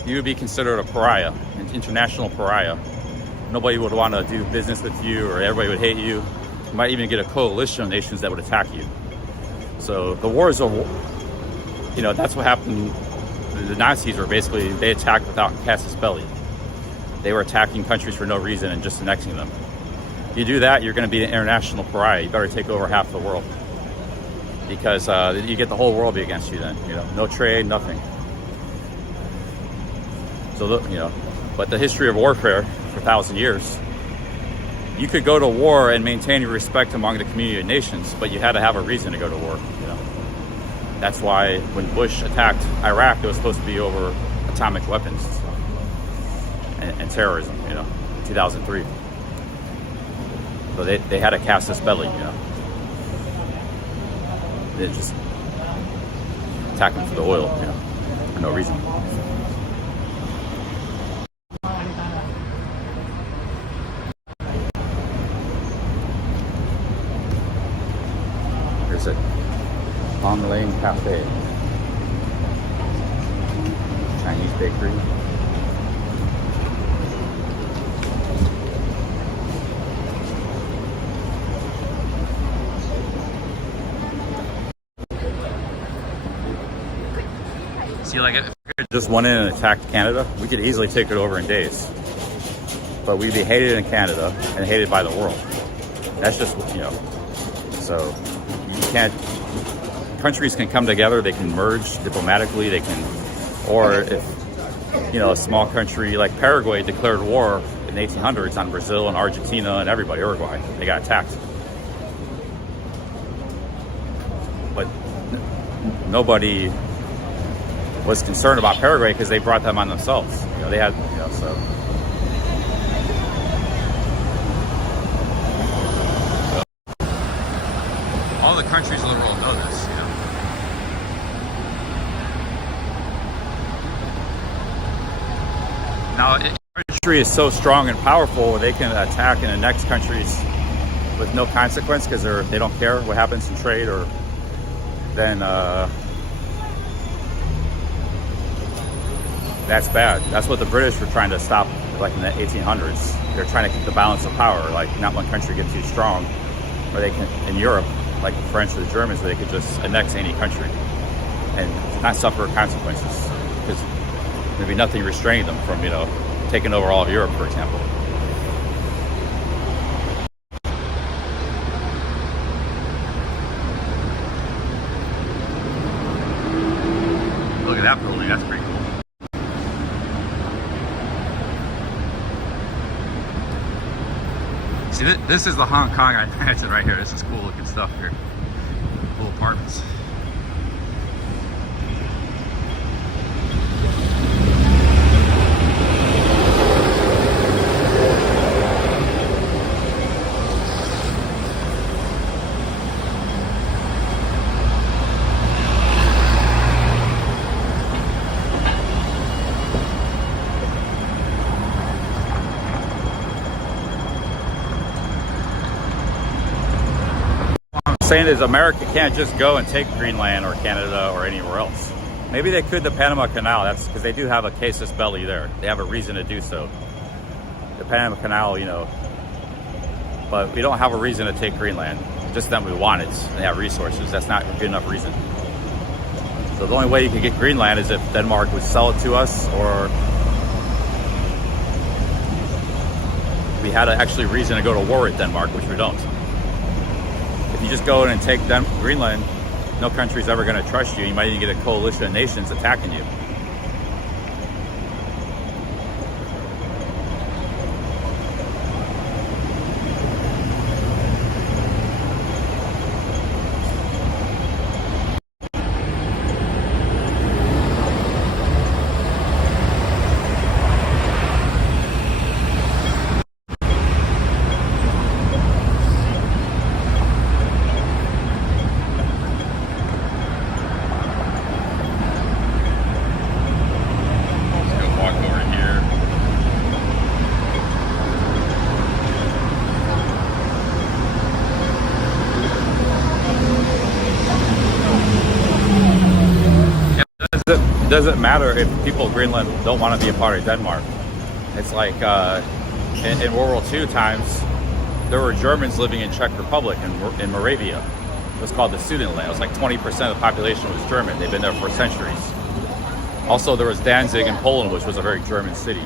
you would be considered a pariah, an international pariah. Nobody would want to do business with you, or everybody would hate you. You might even get a coalition of nations that would attack you. So the wars are, you know, that's what happened. The Nazis were basically, they attacked without casus belli. They were attacking countries for no reason and just annexing them. If you do that, you're going to be an international pariah. You better take over half the world, because you get the whole world be against you then. You know, no trade, nothing. So, you know, but the history of warfare for 1,000 years, you could go to war and maintain your respect among the community of nations, but you had to have a reason to go to war, you know. That's why when Bush attacked Iraq, it was supposed to be over atomic weapons and terrorism, you know, 2003. So they had a casus belli, you know. They just attacked them for the oil, you know, for no reason. Here's it. Hong Lane Cafe. Chinese bakery. See, like, if we just went in and attacked Canada, we could easily take it over in days. But we'd be hated in Canada and hated by the world. That's just, you know, so you can't, countries can come together, they can merge diplomatically, they can, or if, you know, a small country like Paraguay declared war in the 1800s on Brazil and Argentina and everybody, Uruguay, they got attacked. But nobody was concerned about Paraguay because they brought them on themselves. You know, they had, you know, so. All the countries of the world know this, you know. Now, a country is so strong and powerful, they can attack and annex countries with no consequence because they don't care what happens in trade, or then that's bad. That's what the British were trying to stop, like in the 1800s. They're trying to keep the balance of power, like not one country get too strong, or they can, in Europe, like the French or the Germans, where they could just annex any country and not suffer consequences, because there'd be nothing restraining them from, you know, taking over all of Europe, for example. Look at that building, that's pretty cool. See, this is the Hong Kong I imagine right here. This is cool looking stuff here. Cool apartments. saying is America can't just go and take Greenland or Canada or anywhere else. Maybe they could the Panama Canal. That's because they do have a casus belli there. They have a reason to do so. The Panama Canal, you know, but we don't have a reason to take Greenland. Just that we want it. They have resources. That's not a good enough reason. So the only way you could get Greenland is if Denmark would sell it to us, or we had an actually reason to go to war with Denmark, which we don't. If you just go in and take Greenland, no country's ever going to trust you. You might even get a coalition of nations attacking you. It doesn't matter if people of Greenland don't want to be a part of Denmark. It's like in World War II times, there were Germans living in Czech Republic in Moravia. It was called the Sudetenland. It was like 20% of the population was German. They've been there for centuries. Also, there was Danzig in Poland, which was a very German city.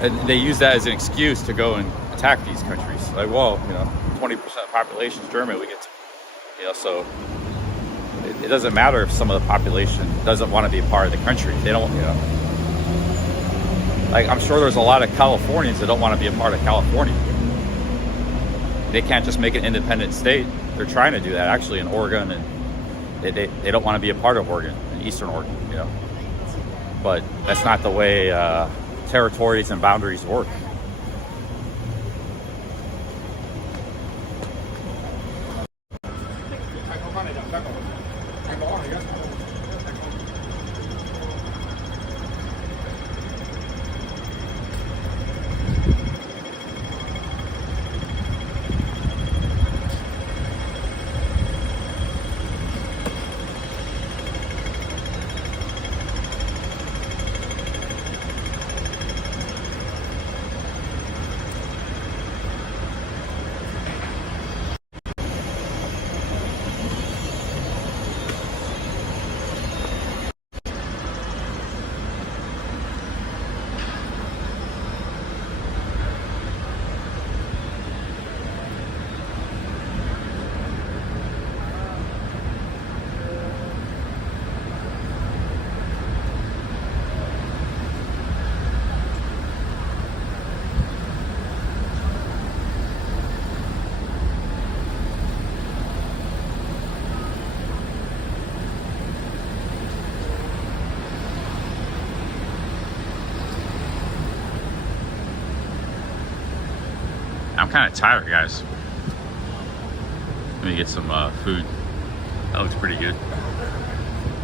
And they used that as an excuse to go and attack these countries. Like, well, you know, 20% of the population is German. We get to, you know, so it doesn't matter if some of the population doesn't want to be a part of the country. They don't, you know. Like, I'm sure there's a lot of Californians that don't want to be a part of California. They can't just make an independent state. They're trying to do that actually in Oregon, and they don't want to be a part of Oregon, in Eastern Oregon, you know. But that's not the way territories and boundaries work. I'm kind of tired, guys. Let me get some food. That looks pretty good.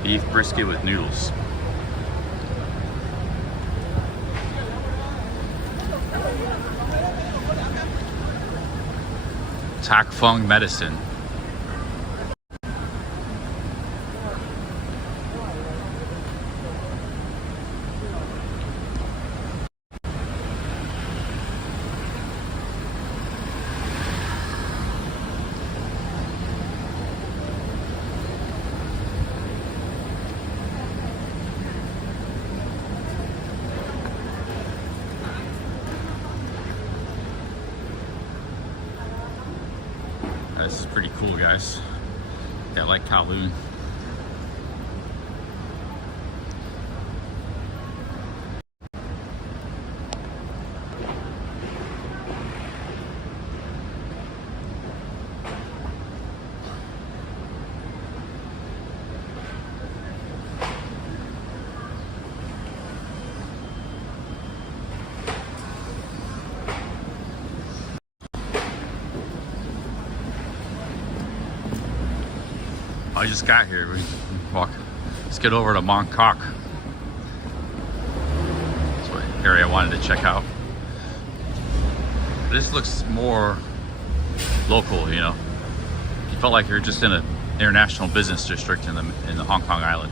Beef brisket with noodles. Tak Fung medicine. This is pretty cool, guys. Yeah, I like Kowloon. I just got here. We walk. Let's get over to Mong Kok. That's what area I wanted to check out. This looks more local, you know. Felt like you're just in an international business district in the Hong Kong island.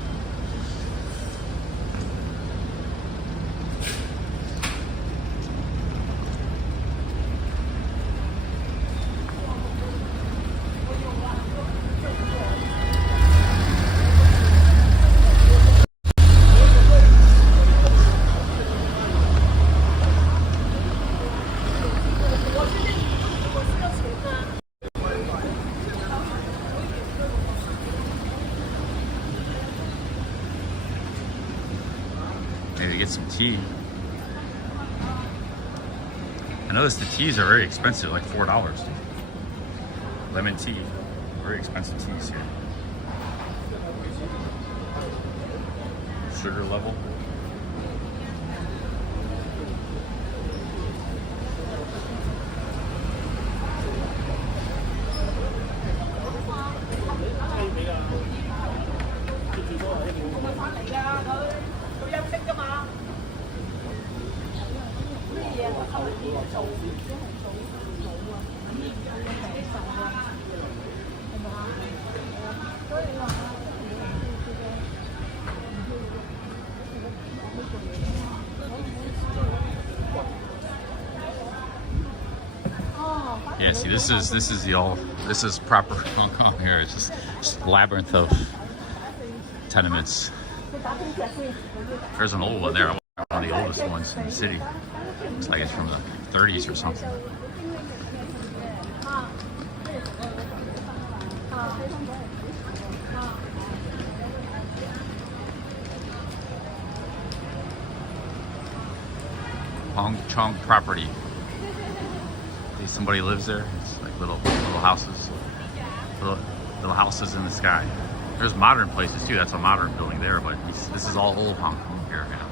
Maybe get some tea. I noticed the teas are very expensive, like $4. Lemon tea, very expensive teas here. Sugar level. Yeah, see, this is proper Hong Kong here. It's just a labyrinth of tenements. There's an old one there, one of the oldest ones in the city. Looks like it's from the 30s or something. Hong Chong property. Somebody lives there. It's like little houses, little houses in the sky. There's modern places too. That's a modern building there, but this is all old Hong Kong here. Yeah.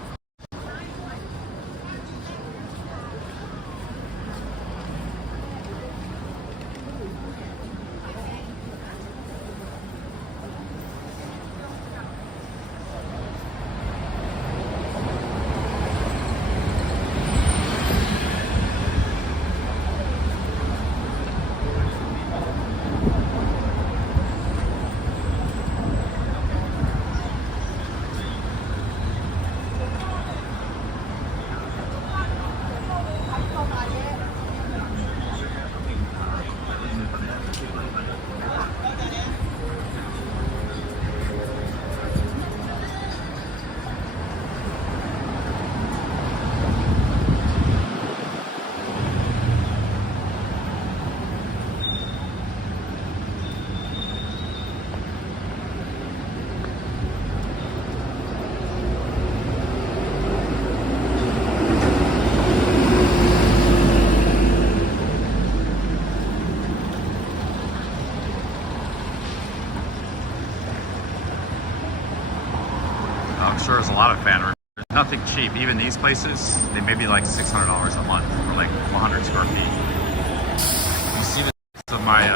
I'm sure there's a lot of fan rooms. There's nothing cheap. Even these places, they may be like $600 a month for like 100 square feet. You see the of my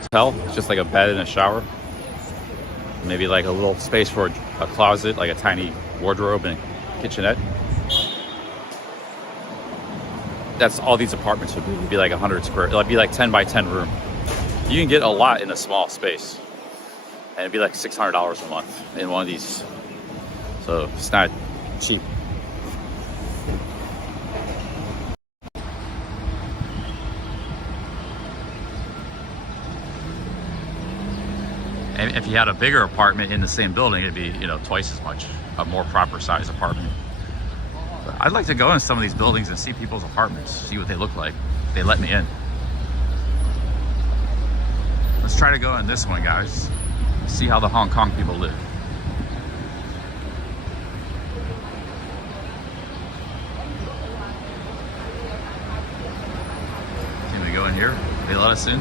hotel? It's just like a bed and a shower. Maybe like a little space for a closet, like a tiny wardrobe and kitchenette. That's all these apartments would be. It'd be like 100 square. It'd be like 10 by 10 room. You can get a lot in a small space, and it'd be like $600 a month in one of these. So it's not cheap. And if you had a bigger apartment in the same building, it'd be, you know, twice as much, a more proper size apartment. But I'd like to go in some of these buildings and see people's apartments, see what they look like. If they let me in. Let's try to go in this one, guys. See how the Hong Kong people live. Can we go in here? They let us in?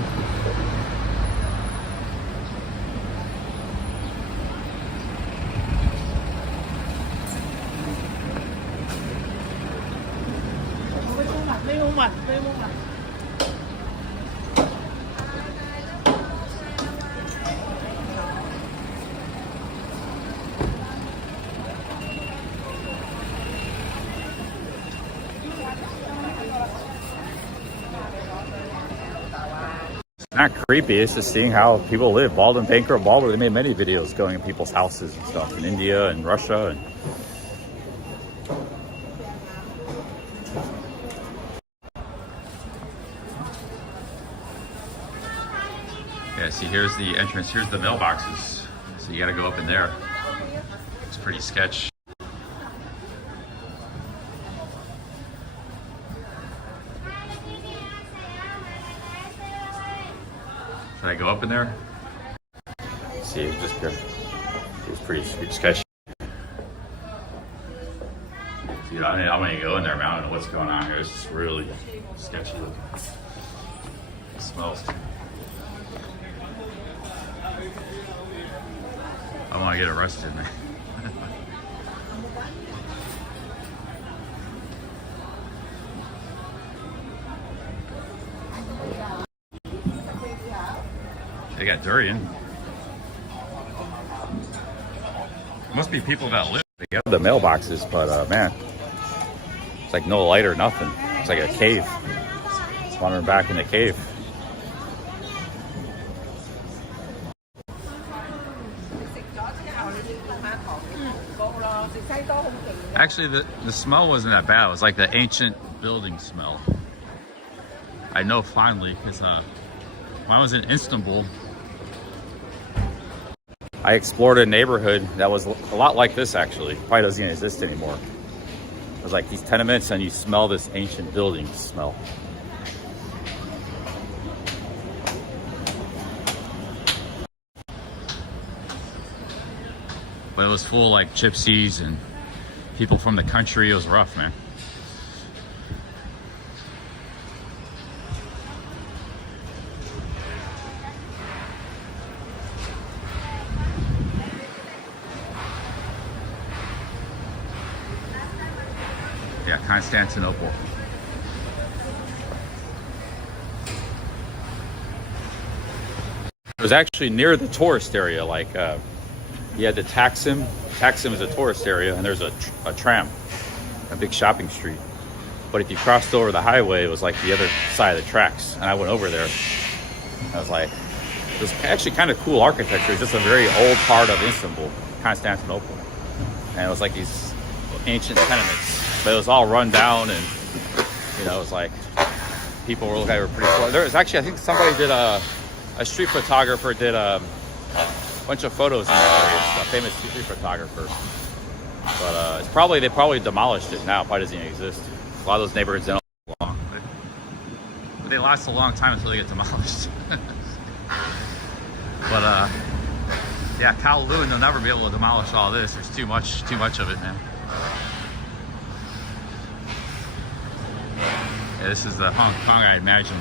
not creepy. It's just seeing how people live. Baldwin, Bankrupt Baldwin, they made many videos going in people's houses and stuff in India and Russia. And yeah, see, here's the entrance. Here's the mailboxes. So you got to go up in there. It's pretty sketch. Should I go up in there? See, it's just good. It's pretty sketchy. See, I'm gonna go in there, man. I don't know what's going on here. It's just really sketchy looking. It smells. I want to get arrested, man. They got durian. Must be people that live. They got the mailboxes, but man, it's like no light or nothing. It's like a cave. It's wandering back in the cave. Actually, the smell wasn't that bad. It was like the ancient building smell. I know finally, because when I was in Istanbul, I explored a neighborhood that was a lot like this, actually. Probably doesn't even exist anymore. It was like these tenements, and you smell this ancient building smell. But it was full like gypsies and people from the country. It was rough, man. Yeah, Constantinople. It was actually near the tourist area, like you had the Taksim. Taksim is a tourist area, and there's a tram, a big shopping street. But if you crossed over the highway, it was like the other side of the tracks. And I went over there. I was like, it was actually kind of cool architecture. It's just a very old part of Istanbul, Constantinople. And it was like these ancient tenements. But it was all run down, and, you know, it was like, people were looking at it pretty cool. There was actually, I think somebody did a street photographer did a bunch of photos in that area, a famous street photographer. But it's probably, they probably demolished it now. It probably doesn't even exist. A lot of those neighborhoods don't last long. But they last a long time until they get demolished. But yeah, Kowloon, they'll never be able to demolish all this. There's too much of it, man. Yeah, this is the Hong Kong, I imagine.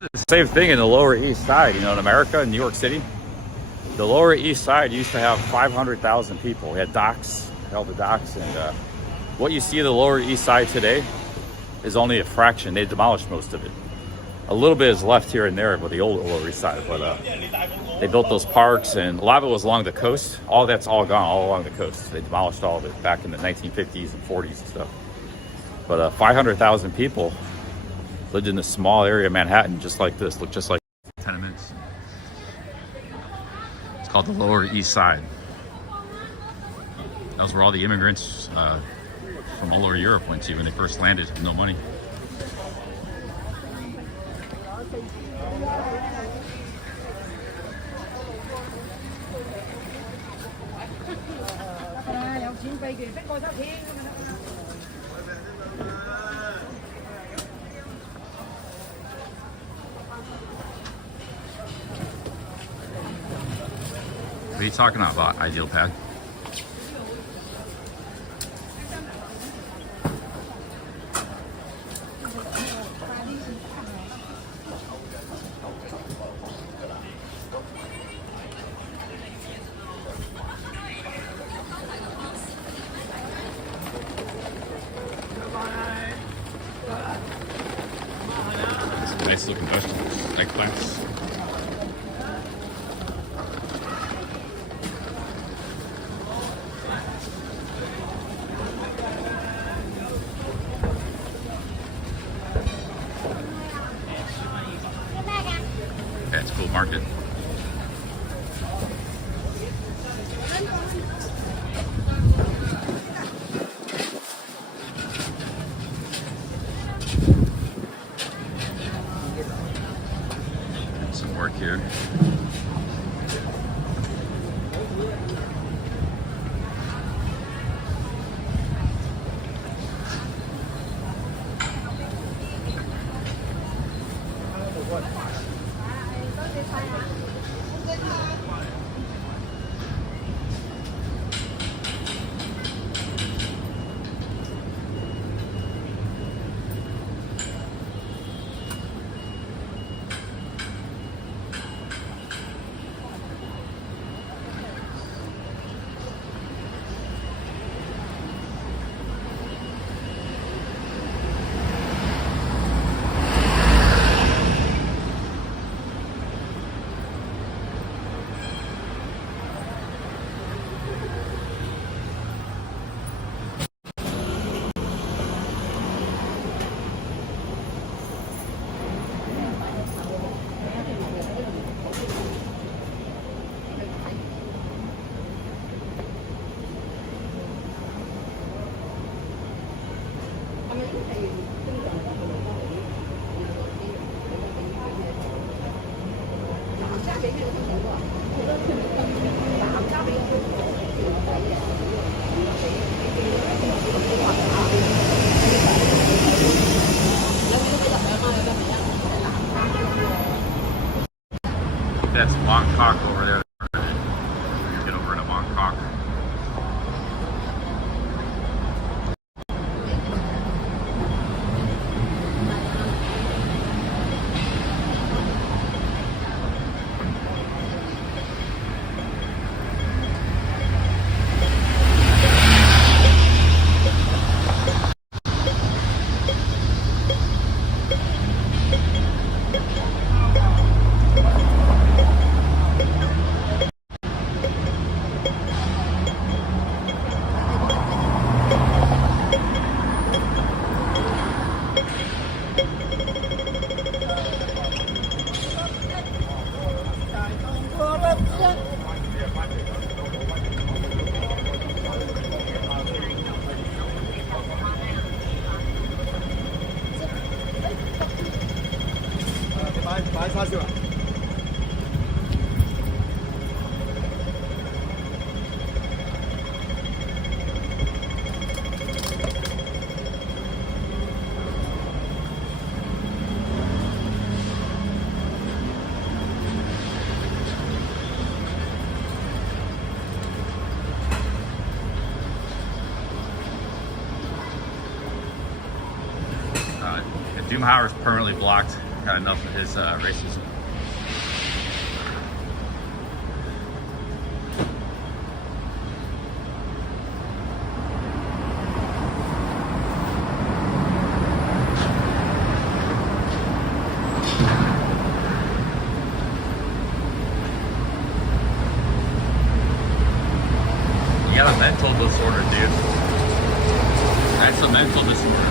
The same thing in the Lower East Side, you know, in America, in New York City. The Lower East Side used to have 500,000 people. We had docks, all the docks, and what you see in the Lower East Side today is only a fraction. They demolished most of it. A little bit is left here and there with the old Lower East Side, but they built those parks, and a lot of it was along the coast. All that's all gone, all along the coast. They demolished all of it back in the 1950s and 40s and stuff. But 500,000 people lived in a small area of Manhattan, just like this, looked just like tenements. It's called the Lower East Side. That was where all the immigrants from all over Europe went to when they first landed with no money. What are you talking about, Ideal Pad? Nice looking vegetables, eggplants. market. Some work here. That's Mong Kok over there. Get over to Mong Kok. Doomhauer's permanently blocked. Got enough of his racism. You got a mental disorder, dude. That's a mental disorder.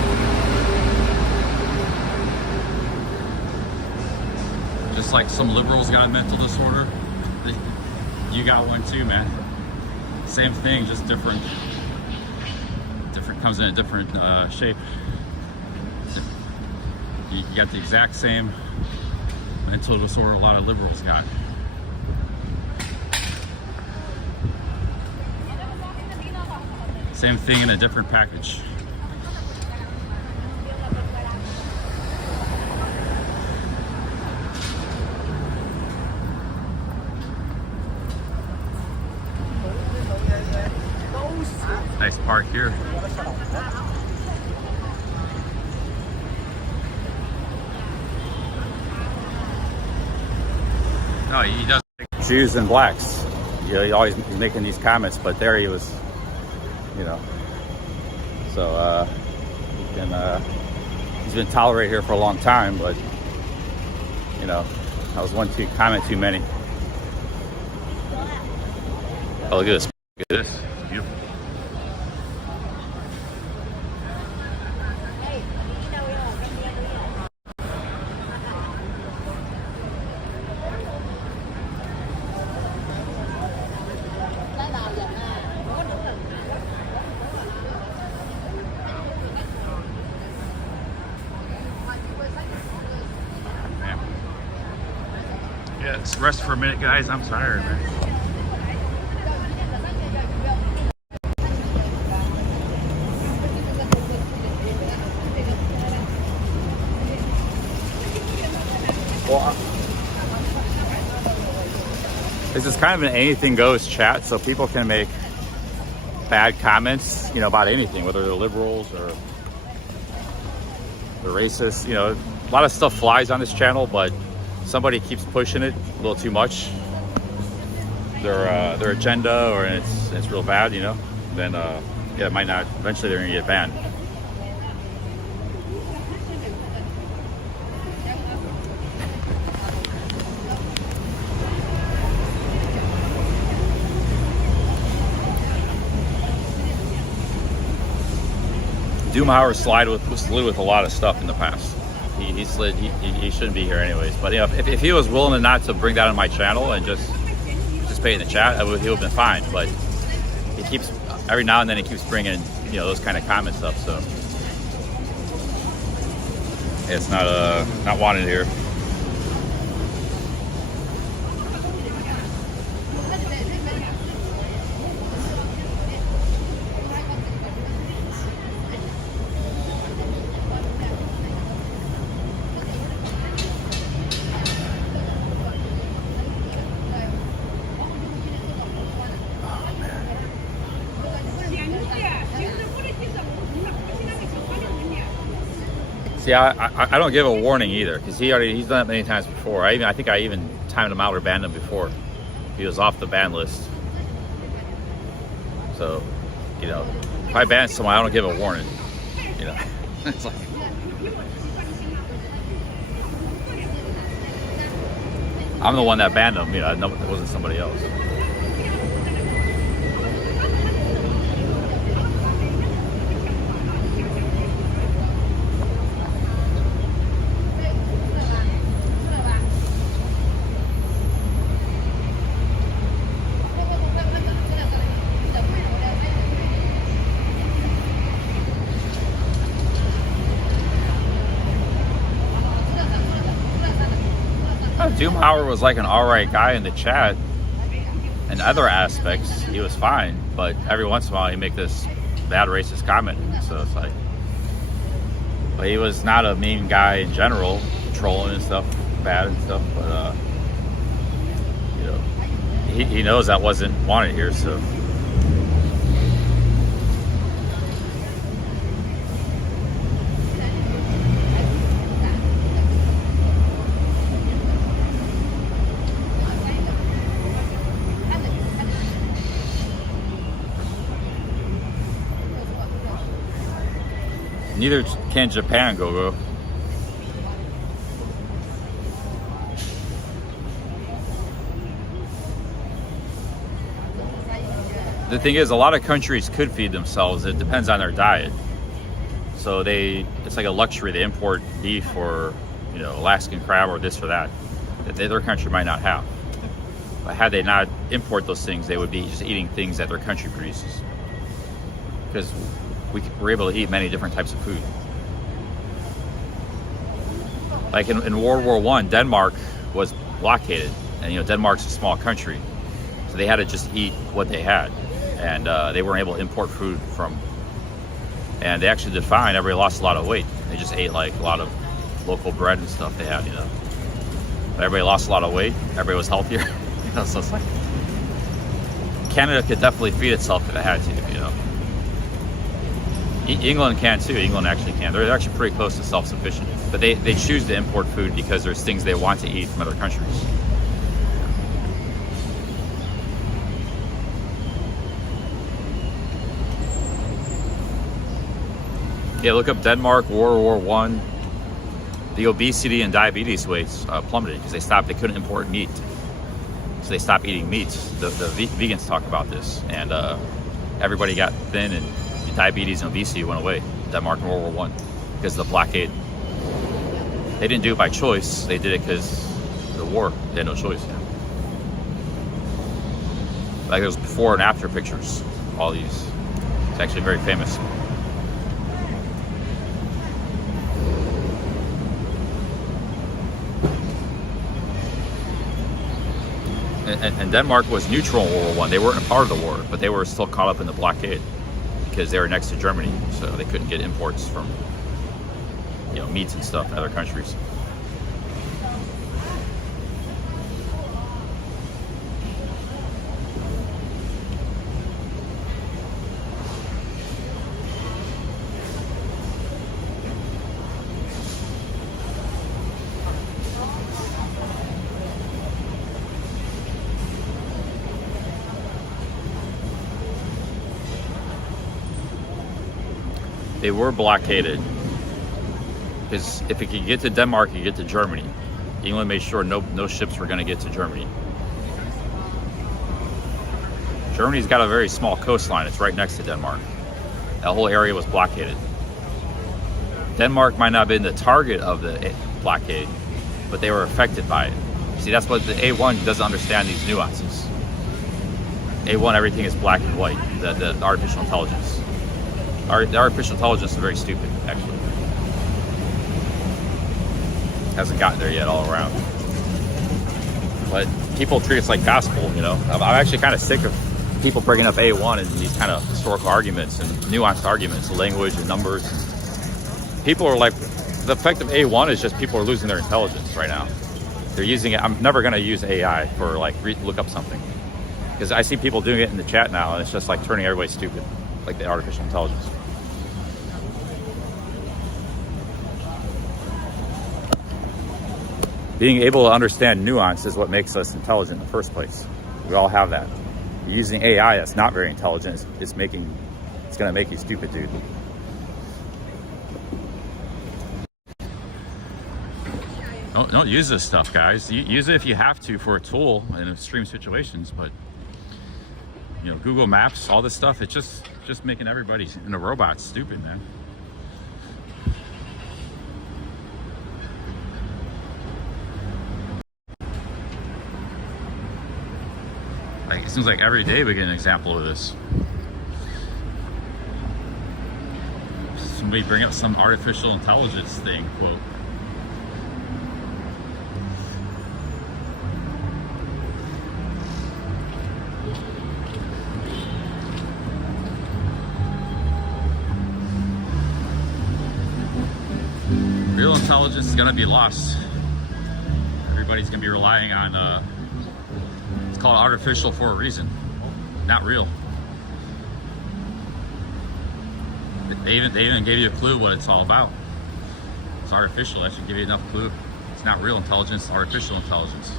Just like some liberals got a mental disorder, you got one too, man. Same thing, just different. Different comes in a different shape. You got the exact same mental disorder a lot of liberals got. Same thing in a different package. Nice park here. No, he doesn't like Jews and blacks. You know, he always he's making these comments, but there he was, you know. So he can, he's been tolerated here for a long time, but you know, that was one too comment too many. Oh, look at this! Look at this! It's beautiful. Yeah, let's rest for a minute, guys. I'm tired, man. Well, this is kind of an anything goes chat, so people can make bad comments, you know, about anything, whether they're liberals or they're racist. You know, a lot of stuff flies on this channel, but somebody keeps pushing it a little too much, their agenda, or it's real bad, you know, then yeah, it might not, eventually they're gonna get banned. Doomhauer slid with a lot of stuff in the past. He slid. He shouldn't be here anyways. But you know, if he was willing not to bring that on my channel and just participate in the chat, he would have been fine. But he keeps, every now and then he keeps bringing, you know, those kind of comments up. So it's not wanted here. See, I don't give a warning either, because he's done it many times before. I think I even timed him out or banned him before. He was off the ban list. So, you know, if I ban someone, I don't give a warning. You know, it's like, I'm the one that banned him. You know, it wasn't somebody else. Doomhauer was like an alright guy in the chat. In other aspects, he was fine, but every once in a while he make this bad racist comment. So it's like, but he was not a mean guy in general, trolling and stuff, bad and stuff. But you know, he knows that wasn't wanted here, so. Neither can Japan, go. The thing is, a lot of countries could feed themselves. It depends on their diet. So it's like a luxury. They import beef or, you know, Alaskan crab or this or that their country might not have. But had they not import those things, they would be just eating things that their country produces. Because we're able to eat many different types of food. Like in World War I, Denmark was blockaded, and you know, Denmark's a small country, so they had to just eat what they had, and they weren't able to import food from. And they actually did fine. Everybody lost a lot of weight. They just ate like a lot of local bread and stuff they had, you know. But everybody lost a lot of weight. Everybody was healthier. You know, so it's like Canada could definitely feed itself if it had to, you know. England can too. England actually can. They're actually pretty close to self-sufficient. But they choose to import food because there's things they want to eat from other countries. Yeah, look up Denmark, World War I. The obesity and diabetes rates plummeted because they couldn't import meat. So they stopped eating meat. The vegans talk about this. And everybody got thin, and diabetes and obesity went away. Denmark and World War I, because of the blockade. They didn't do it by choice. They did it because of the war. They had no choice. Yeah. Like there's before and after pictures. All these. It's actually very famous. And Denmark was neutral in World War One. They weren't a part of the war, but they were still caught up in the blockade because they were next to Germany, so they couldn't get imports from, you know, meats and stuff in other countries. They were blockaded because if it could get to Denmark, it could get to Germany. England made sure no ships were going to get to Germany. Germany's got a very small coastline. It's right next to Denmark. That whole area was blockaded. Denmark might not have been the target of the blockade, but they were affected by it. See, that's what the A1 doesn't understand, these nuances. A1, everything is black and white, the artificial intelligence. The artificial intelligence is very stupid, actually. Hasn't gotten there yet all around. But people treat us like gospel, you know. I'm actually kind of sick of people bringing up A1 and these kind of historical arguments and nuanced arguments, language and numbers. People are like, the effect of A1 is just people are losing their intelligence right now. They're using it. I'm never going to use AI for like look up something. Because I see people doing it in the chat now and it's just like turning everybody stupid, like the artificial intelligence. Being able to understand nuance is what makes us intelligent in the first place. We all have that. Using AI that's not very intelligent, it's going to make you stupid, dude. Don't use this stuff, guys. Use it if you have to for a tool in extreme situations, but you know, Google Maps, all this stuff, it's just making everybody in a robot stupid, man. Like, it seems like every day we get an example of this. Somebody bring up some artificial intelligence thing, quote. Real intelligence is going to be lost. Everybody's going to be relying on, it's called artificial for a reason, not real. They even gave you a clue what it's all about. It's artificial. That should give you enough clue. It's not real intelligence, it's artificial intelligence.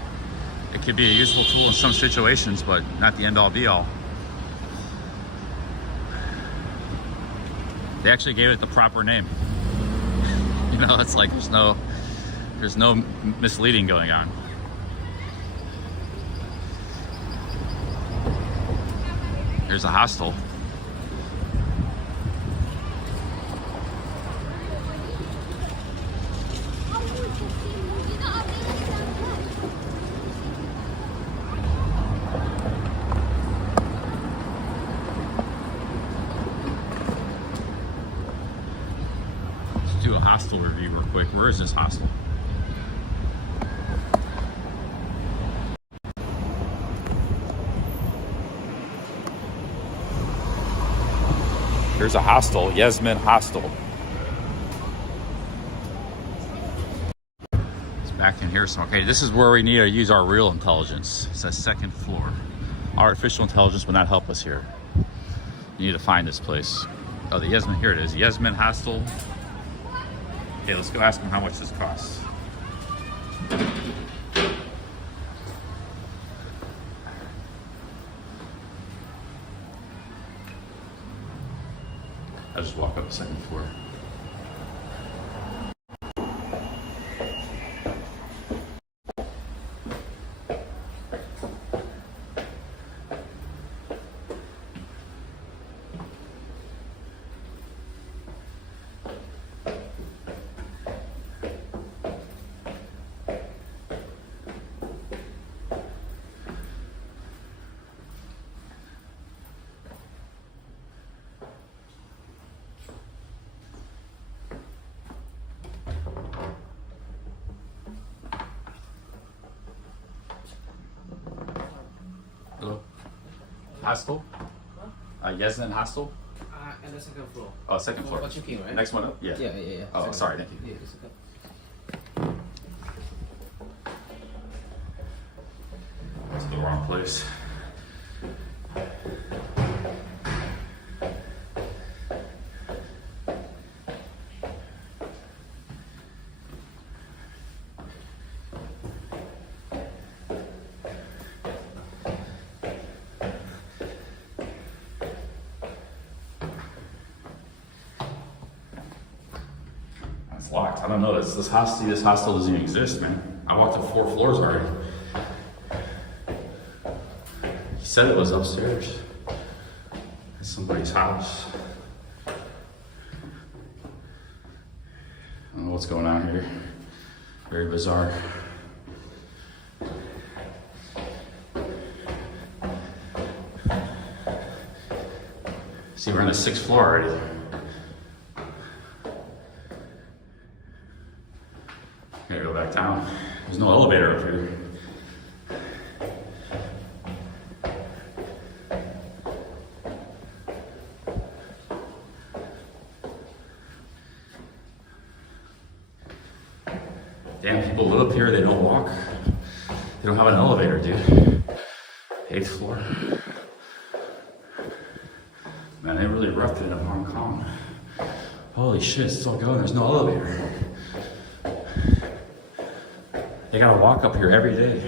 It could be a useful tool in some situations, but not the end all be all. They actually gave it the proper name. You know, it's like there's no misleading going on. Here's a hostel. Let's do a hostel review real quick. Where is this hostel? Here's a hostel, Yasmin Hostel. It's back in here. So, okay, this is where we need to use our real intelligence. It's a second floor. Artificial intelligence will not help us here. You need to find this place. Oh, the Yasmin, here it is. Yasmin Hostel. Okay, let's go ask them how much this costs. I'll just walk up the second floor. Hostel? Yeznan Hostel? And the second floor. Oh, second floor. For checking, right? Next one up? Yeah. Yeah. Oh, sorry, thank you. Yeah, it's okay. It's the wrong place. It's locked. I don't know. This hostel doesn't even exist, man. I walked up 4 floors already. He said it was upstairs. It's somebody's house. I don't know what's going on here. Very bizarre. See, we're on the 6th floor already. Gotta go back down. There's no elevator up here. Damn, people live up here, they don't walk. They don't have an elevator, dude. 8th floor. Man, they really roughed it in Hong Kong. Holy shit, it's still going, there's no elevator. They gotta walk up here every day.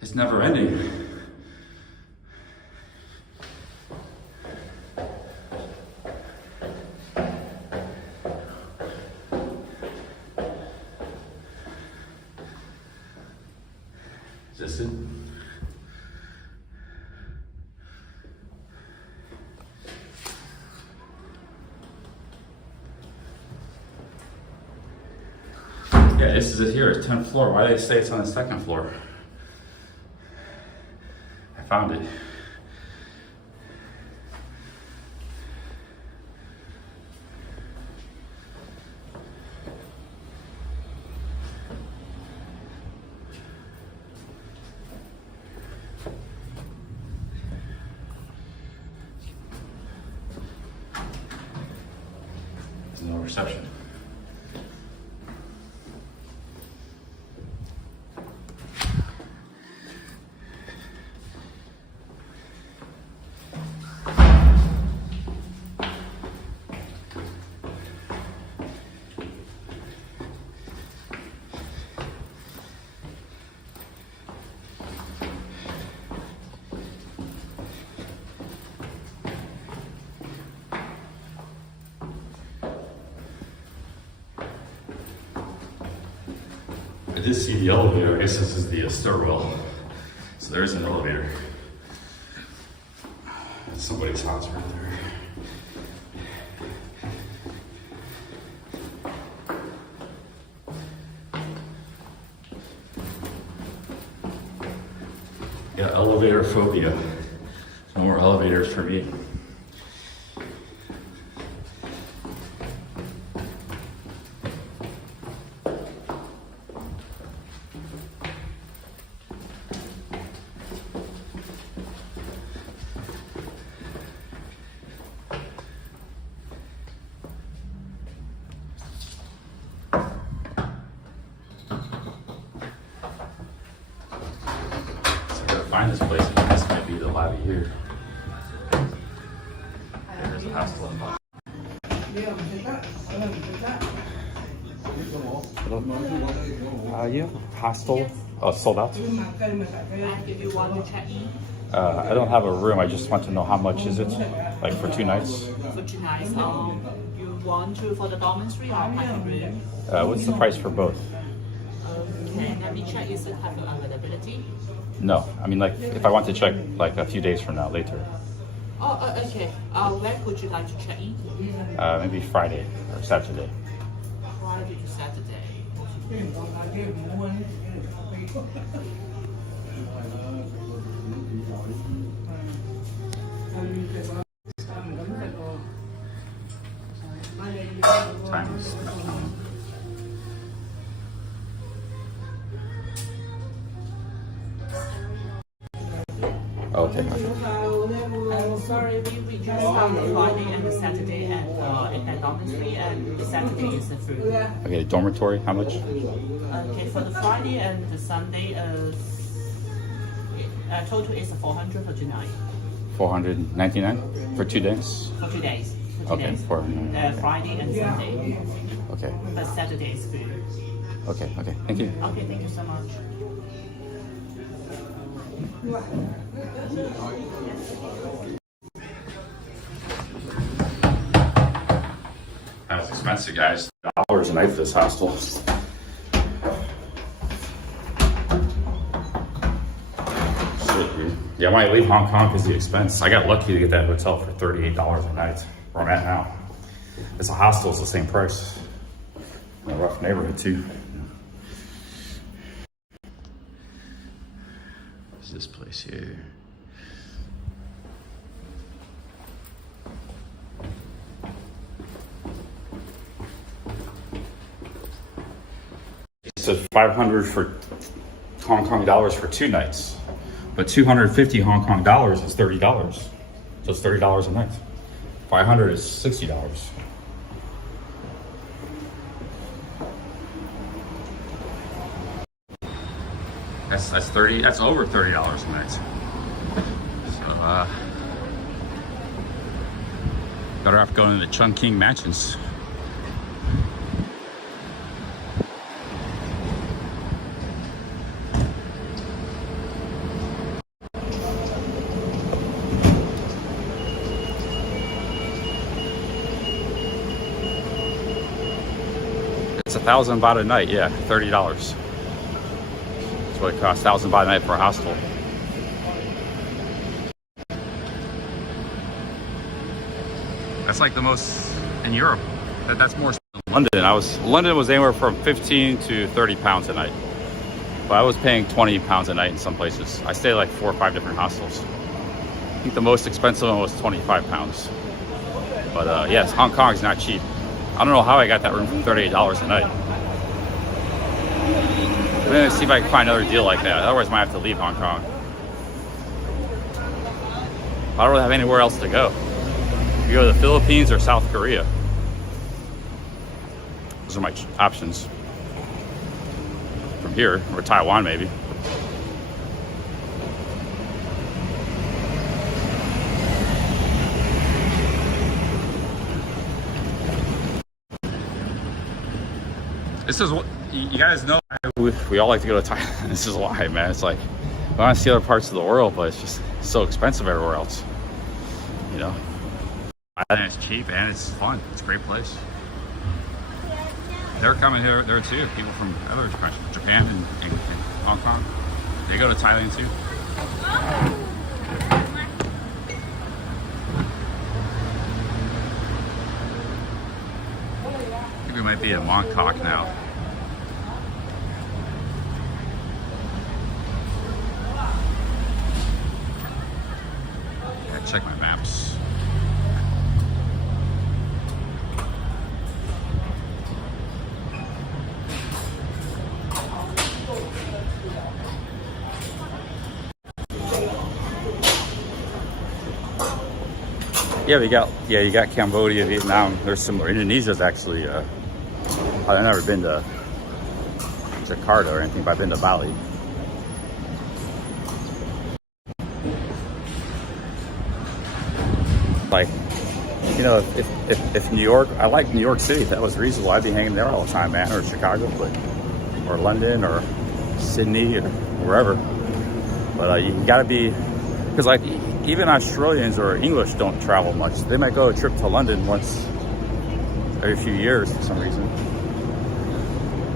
It's never ending. Is this it? Yeah, this is it here. It's 10th floor. Why do they say it's on the 2nd floor? I found it. There's no reception. I did see the elevator. I guess this is the stairwell. So there's an elevator. It's somebody's house right there. Yeah, elevator phobia. No more elevators for me. Find this place. This might be the lobby here. There's a hostel in the Hello. You have a hostel sold out? Do you want to check in I don't have a room. I just want to know how much is it, like for 2 nights. for tonight? You want to for the dormitory or private room? What's the price for both? Okay, let me check. Is it have availability? No, I mean like if I want to check like a few days from now, later. Oh, okay. When would you like to check in? Maybe Friday or Saturday. Friday to Saturday. Times. Okay. Sorry, we just have the Friday and the Saturday at the dormitory, and the Saturday is the free. Okay, dormitory, how much? Okay, for the Friday and the Sunday, total is 400 for tonight. 499 for 2 days? For 2 days. For 2 Okay, days. 499. Friday and Sunday. Okay. But Saturday is free. Okay, thank you. Okay, thank you so much. That was expensive, guys. $1 a night for this hostel. Shit, dude. Yeah, I might leave Hong Kong because of the expense. I got lucky to get that hotel for $38 a night, where I'm at now. It's a hostel, it's the same price. In a rough neighborhood, too. What's this place here? It said 500 for Hong Kong dollars for 2 nights, but 250 Hong Kong dollars is $30. So it's $30 a night. 500 is $60. That's 30. That's over $30 a night. So better off going to the Chungking Mansions. It's 1,000 baht a night. Yeah, $30. That's what it costs, 1,000 baht a night for a hostel. That's like the most in Europe. That's more than London. London was anywhere from 15 to 30 pounds a night. But I was paying 20 pounds a night in some places. I stayed like 4 or 5 different hostels. I think the most expensive one was 25 pounds. But yes, Hong Kong is not cheap. I don't know how I got that room for $38 a night. I'm gonna see if I can find another deal like that. Otherwise, I might have to leave Hong Kong. I don't really have anywhere else to go. You go to the Philippines or South Korea. Those are my options. From here, or Taiwan maybe. This is what you guys know. We all like to go to Thailand. This is why, man. It's like we want to see other parts of the world, but it's just so expensive everywhere else. You know, and it's cheap and it's fun. It's a great place. They're coming here there too. People from other countries, Japan and Hong Kong. They go to Thailand too. I think we might be at Mong Kok now. Gotta check my maps. Yeah, you got Cambodia, Vietnam. There's similar. Indonesia's actually. I've never been to Jakarta or anything, but I've been to Bali. Like, you know, if New York, I like New York City. If that was reasonable, I'd be hanging there all the time, man. Or Chicago, or London, or Sydney, or wherever. But you gotta be, because like even Australians or English don't travel much. They might go a trip to London once every few years for some reason.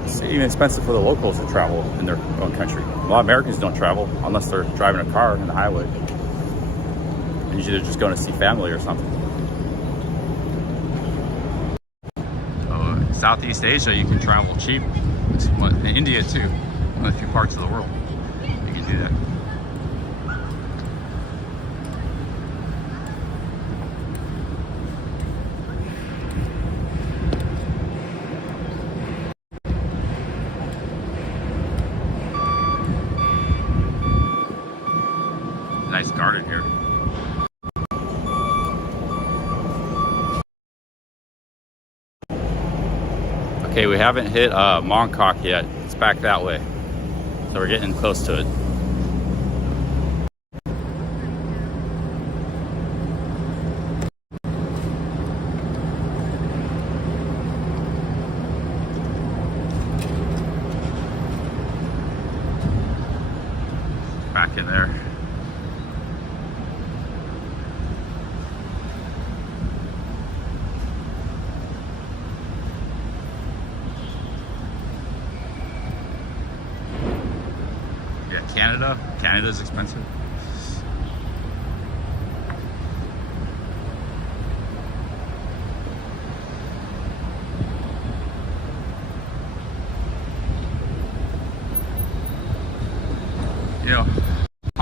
It's even expensive for the locals to travel in their own country. A lot of Americans don't travel unless they're driving a car in the highway. Usually they're just going to see family or something. So, Southeast Asia, you can travel cheap. In India too, in a few parts of the world, you can do that. Nice garden here. Okay, we haven't hit Mong Kok yet. It's back that way. So we're getting close to it. Back in there. Yeah, Canada's expensive. You know,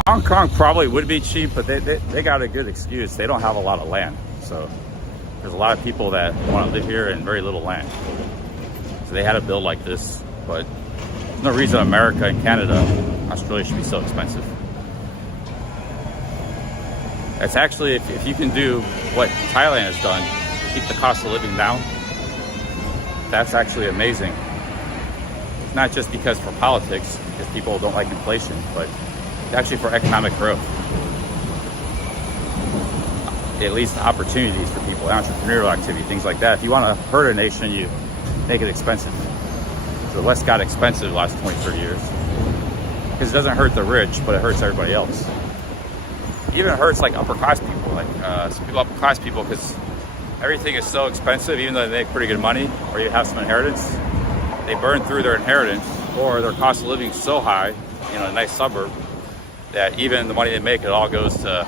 Hong Kong probably would be cheap, but they got a good excuse. They don't have a lot of land. So there's a lot of people that want to live here and very little land. So they had to build like this, but there's no reason America and Canada, Australia should be so expensive. It's actually, if you can do what Thailand has done, keep the cost of living down, that's actually amazing. It's not just because for politics, because people don't like inflation, but actually for economic growth. It leads to opportunities for people, entrepreneurial activity, things like that. If you want to hurt a nation, you make it expensive. So the West got expensive the last 20, 30 years. Because it doesn't hurt the rich, but it hurts everybody else. It even hurts like upper class people, some people, upper class people, because everything is so expensive, even though they make pretty good money, or you have some inheritance, they burn through their inheritance, or their cost of living is so high, you know, a nice suburb, that even the money they make, it all goes to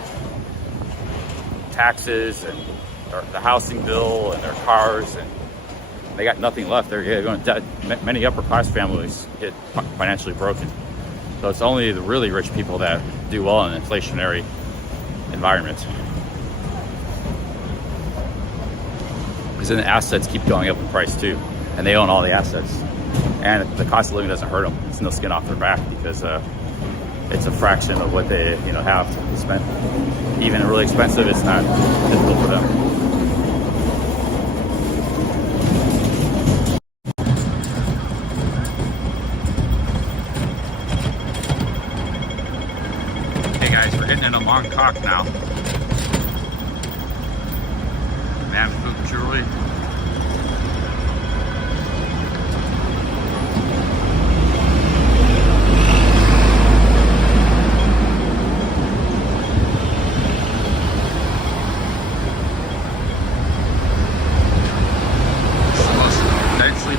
taxes and the housing bill and their cars, and they got nothing left. They're going to debt. Many upper class families get financially broken. So it's only the really rich people that do well in an inflationary environment. Because then the assets keep going up in price too, and they own all the assets. And the cost of living doesn't hurt them. It's no skin off their back, because it's a fraction of what they have to spend. Even really expensive, it's not difficult for them. Okay guys, we're heading into Mong Kok now. Man Food Jewelry.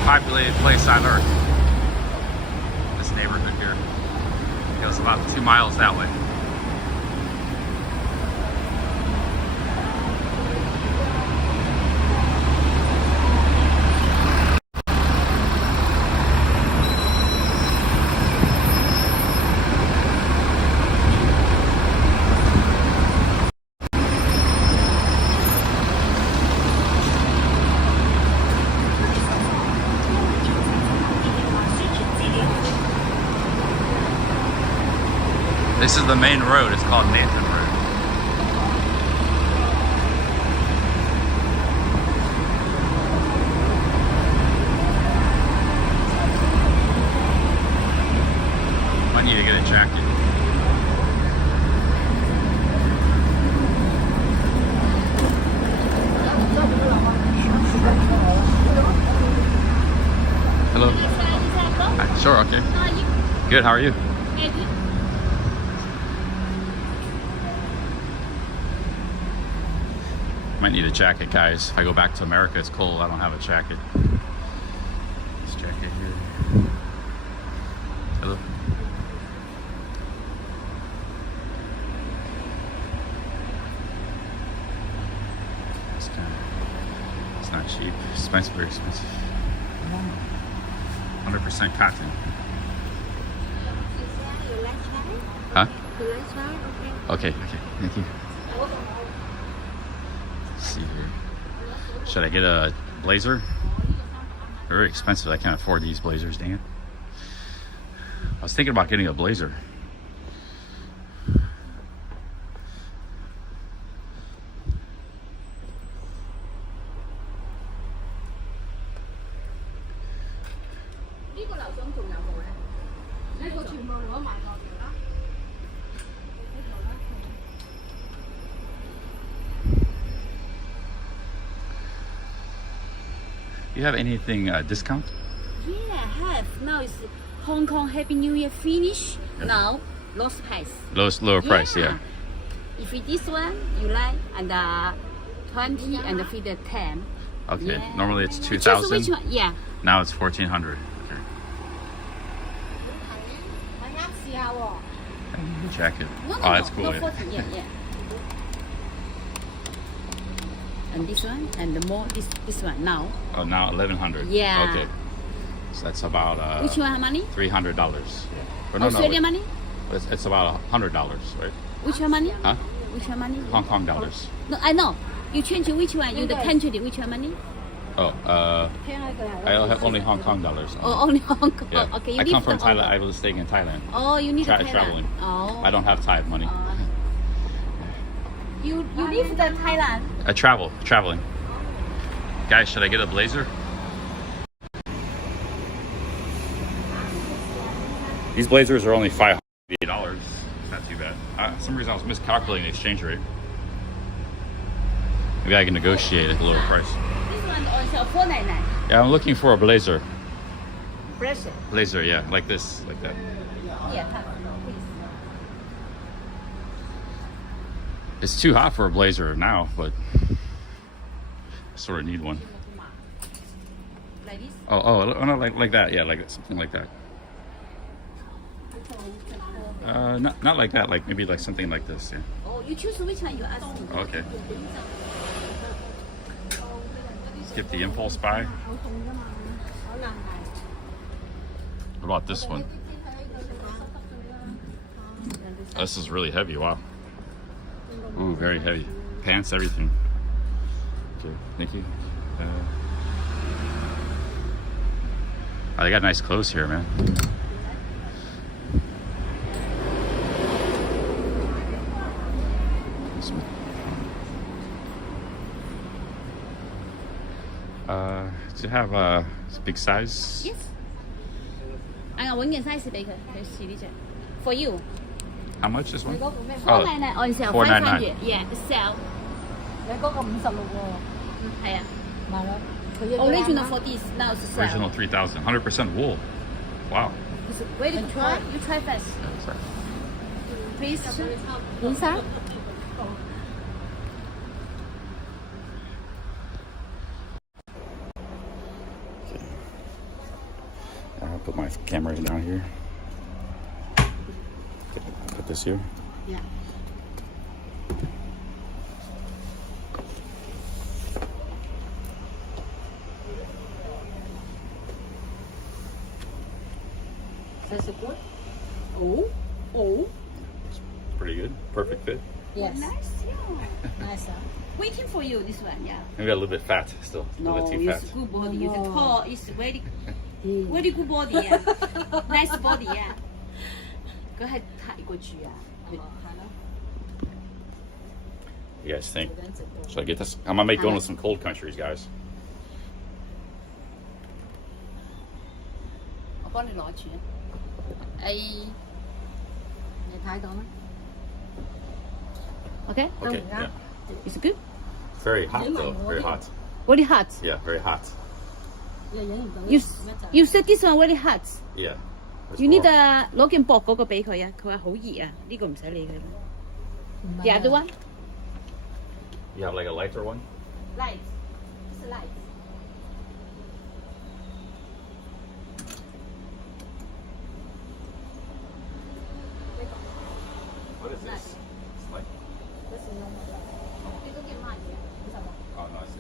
Populated place on earth. This neighborhood here. It goes about 2 miles that way. This is the main road. It's called Nathan Road. Might need to get a jacket. Hello. Hi. Sure, okay. Good, how are you? Might need a jacket, guys. If I go back to America, it's cold. I don't have a jacket. This jacket here. Hello. It's not cheap. It's expensive, very expensive. 100% cotton. Huh? Okay, thank you. See here. Should I get a blazer? They're very expensive. I can't afford these blazers, dang it. I was thinking about getting a blazer. You have anything discount? Yeah, have. Now it's Hong Kong Happy New Year finish. Yeah. Now, lowest price. Lower price, yeah. If it this one, you like, and 20 and the feed 10. Okay, Yeah. normally it's You choose which 2,000. one? Yeah. Now it's 1,400. Okay. And the jacket. No, Oh, that's no, cool. no, Yeah. 40, yeah. And this one, and the more, this one, now. Oh, now 1,100. Yeah. Okay. So that's about Which one, how money? $300. Or no, Australian money? It's about $100, right? Which one money? Huh? Which one money? Hong Kong dollars. No, I know. You change which one? You the country, which one money? Oh, I have only Hong Kong dollars. Oh, only Hong Kong. Yeah. Okay, you I live come from the Hong Thailand. Kong. I was staying in Thailand. Oh, you need Thailand. Traveling. Oh. I don't have Thai money. You live the Thailand. I traveling. Guys, should I get a blazer? These blazers are only $500. Not too bad. For some reason I was miscalculating the exchange rate. Maybe I can negotiate at a lower price. This one also $4.99. Yeah, I'm looking for a blazer. Bracelet. Blazer, yeah, like this, like that. Yeah, please. It's too hot for a blazer now, but I sort of need one. Like this? Oh, no, like that, yeah, like something like that. Not like that, like maybe like something like this, yeah. Oh, you choose which one you ask me. Okay. Skip the impulse buy. What about this one? Oh, this is really heavy, wow. Ooh, very heavy. Pants, everything. Okay, thank you. Oh, they got nice clothes here, man. Do you have a big size? Yes. 我揾件 size 俾佢，佢試呢隻。For you. How much this one? 4.99 on sale. 4.99. Yeah, sale. 你嗰個56喎，係啊。咪咯，佢一 Original for this, now it's sale. Original 3,000. 100% wool. Wow. It's very good. Try. You try first. Sorry. Please. Inside? I'll put my camera down here. Put this here. Yeah. Size good? Oh. Pretty good. Perfect fit. Yes. Nice. Yeah. Nice, huh? Waiting for you, this one, yeah. Maybe a little bit fat still. A little No, bit too fat. it's good body. It's tall. It's very, Mm. very good body. Yeah. Nice body. Yeah. 佢係泰國住啊。 You guys think? Should I get this? I'm gonna make going to some cold countries, guys. 我幫你攞住。你睇到咩？ Okay. Okay. Yeah. It's good. Very hot though. Very hot. Very hot. Yeah, very hot. 你影唔到 You said this one very hot. Yeah. That's You need warm. 攞件薄嗰個俾佢啊！佢話好熱啊，呢個唔使理佢啦。The other one? You have like a lighter one? Light. It's light. What is this? It's like. Oh no, that's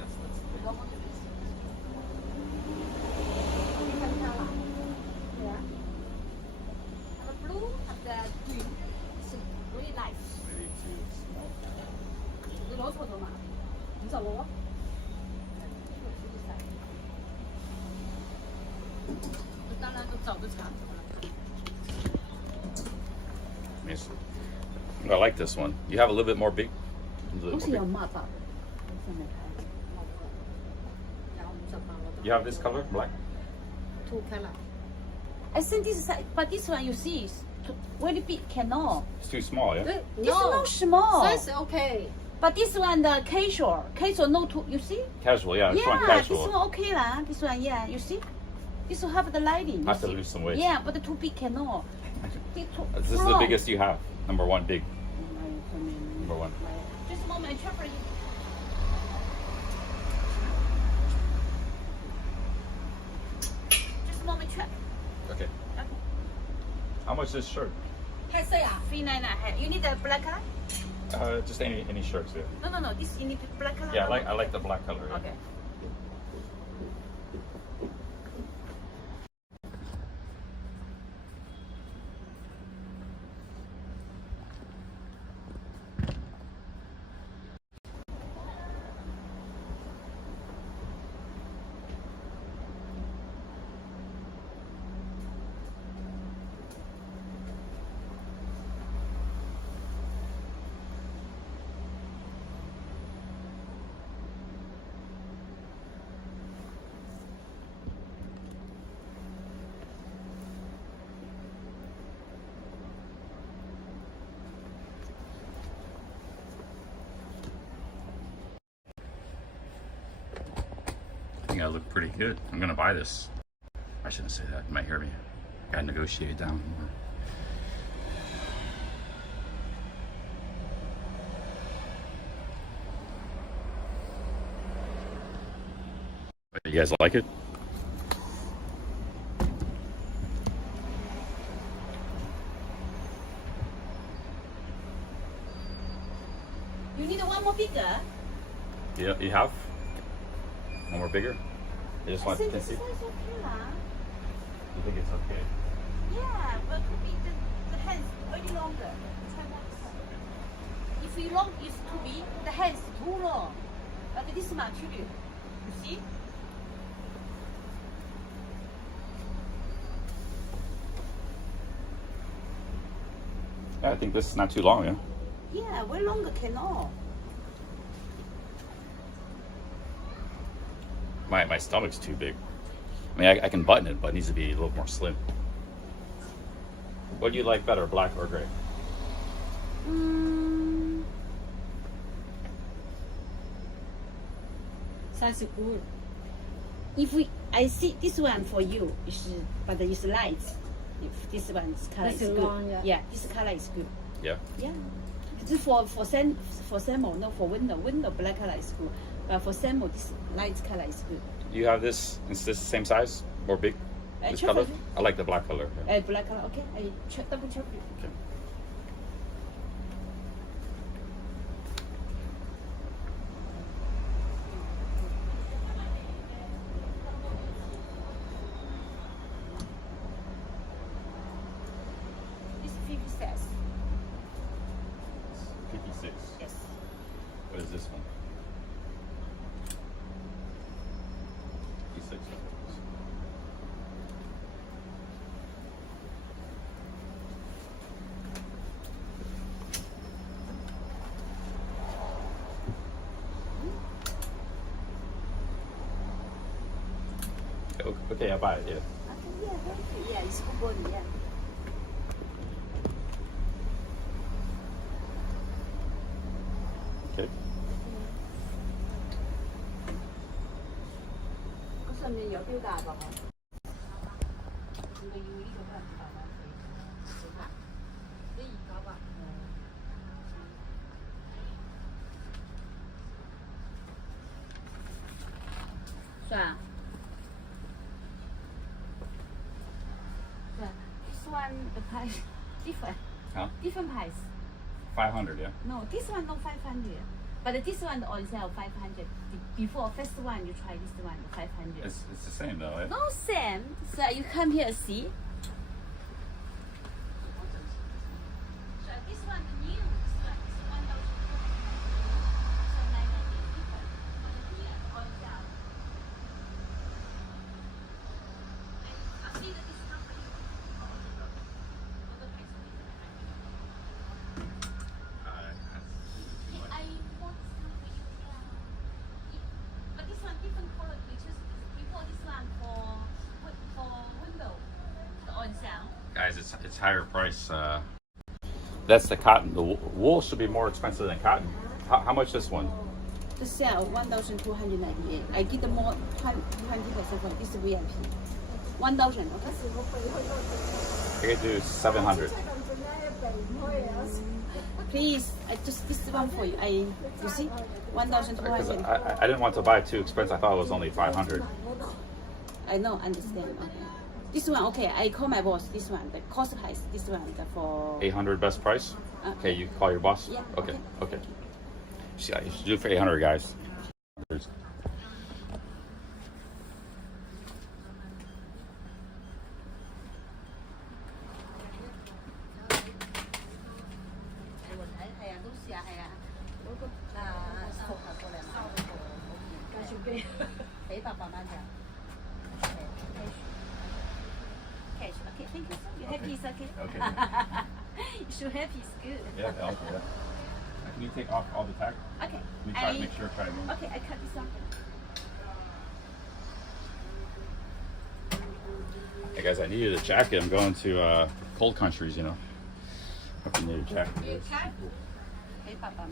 Blue and the green. It's really nice. maybe too small. 你攞錯咗嘛？56啊？當然都走都差。 Yes. I like this one. You have a little bit more big. A little 好 more 似有 big. 抹白。 You have this color, black. two color I think this size, but this one you see is very big cannot. It's too small, yeah? This is not small. Size okay. But this one the casual no too. You see? Casual, yeah. This one Yeah, casual. this one okay lah. This one, yeah. You see? This will have the lighting. I have to you see? lose some weight. Yeah, but the too big cannot. This is the biggest you have. Number one, big. Number one. Just a moment, chopper. Just a moment, chop. Okay. How much is this shirt? 399. You need the black color? Just any shirts, yeah. No. This you need the black color. Yeah, I like the black color. Yeah. Okay. I think I look pretty good. I'm gonna buy this. I shouldn't say that. You might hear me. Gotta negotiate down more. You guys like it? You need one more bigger? Yeah, you have? One more bigger? I just I want think to this see. size okay lah. You think it's okay? Yeah, but could be the hands very longer. If you long is too big, the hands too long. But this is not true. You see? Yeah, I think this is not too long, yeah? Yeah, way longer cannot. My stomach's too big. I mean, I can button it, but it needs to be a little more slim. What do you like better, black or gray? Sounds good. I see this one for you, but it's light. If this one's color This is is good. long, yeah. This color is good. Yeah. Yeah. Just for Samuel, no, for window black color is good. But for Samuel, this light color is good. You have this, is this the same size? More big? This check color? for you. I like the black color. Yeah. Black color, okay. I double check it. Okay. This is 56. 56. Yes. What is this one? 56. Okay, I'll buy it, yeah. Okay, yeah, very good. Yeah, it's good body, yeah. Okay. This one, the price different. Huh? Different price. 500, yeah. No, this one no 500. But this one on sale 500. Before first one you try this one 500. It's the same though, right? No same. So you come here see. So this one new. This one no. But this one different color. We choose before this one for window. The it's higher price. That's the cotton. The wool should be more expensive than cotton. How much this one? The sale 1,298. I get more 20% for this VIP. 1,000. Okay. I could do 700. Please, I just this one for you. You see, 1,200. I didn't want to buy too expensive. I thought it was only 500. I know, understand. Okay. This one, okay. I call my boss. This one, the cost price. This one, the for 800 best price. Okay, you call your boss. Yeah. Okay. Okay. You should do it for 800, guys. Okay, thank you. You happy is okay? Okay. You should happy is good. Yeah. Can you take off all the tag? Okay. Let me try to make sure. Try to move. Okay, I cut this off. Hey guys, I needed a jacket. I'm going to cold countries, you know. Hope you need a jacket. Hey, Papa,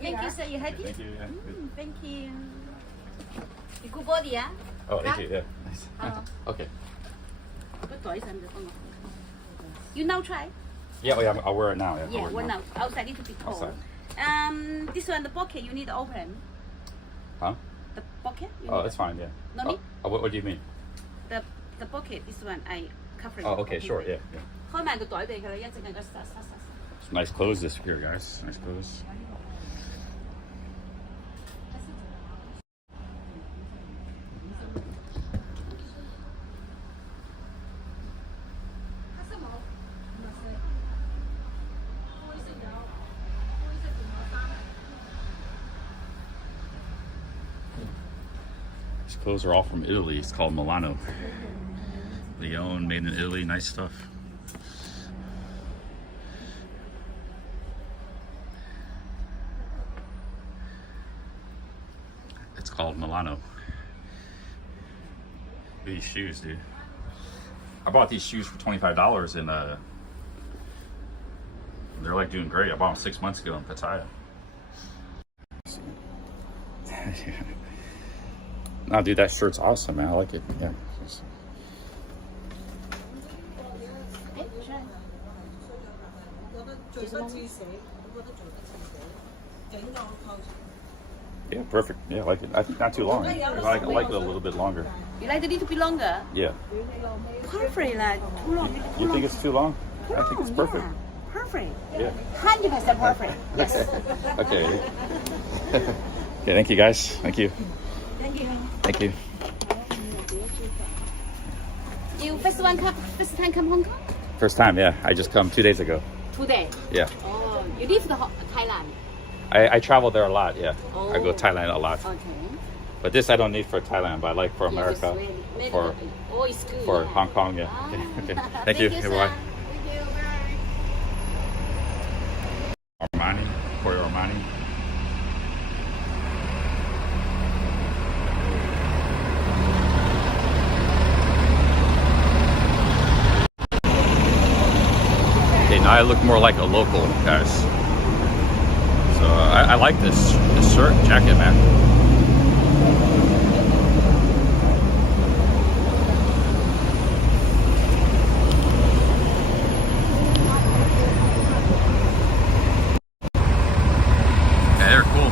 thank you, sir. You happy? Thank you. Yeah. Good. Thank you. You good body, yeah? Oh, thank you. Yeah. Nice. Okay. You now try? Yeah. Oh, yeah. I'll wear it now. Yeah. Yeah, I'll wear it one now. now. Outside need to be cold. Outside. This one, the pocket, you need to open. Huh? The pocket? You Oh, need that's fine. Yeah. No need? Oh, what do you mean? The pocket, this one, I cover it. Oh, okay. Sure. Yeah. Yeah. 開埋個袋俾佢啦，一陣間個塞。 Some nice clothes this year, guys. Nice clothes. These clothes are all from Italy. It's called Milano. Leone, made in Italy. Nice stuff. It's called Milano. These shoes, dude. I bought these shoes for $25 and they're like doing great. I bought them 6 months ago in Pattaya. No, dude, that shirt's awesome, man. I like it. Yeah. Yeah, perfect. Yeah, I like it. I think not too long. I like it a little bit longer. You like it a little bit longer? Yeah. Perfect, like too long. You think it's too long? I think it's perfect. Yeah. Perfect. Yeah. 100% perfect. Yes. Okay. Okay, thank you guys. Thank you. Thank you. Thank you. You first time come Hong Kong? First time, yeah. I just come 2 days ago. Today. Yeah. Oh, you live in Thailand. I travel there a lot, yeah. Oh. I go to Thailand a lot. Okay. But this I don't need for Thailand, but I like for America. For oh, it's good. for yeah. Hong Kong, yeah. Ah. Okay. Thank you. Thank you, Okay, sir. bye. Thank you. Bye. Armani, Corey Armani. Okay, now I look more like a local, guys. So I like this shirt, jacket, man. Yeah, they're cool.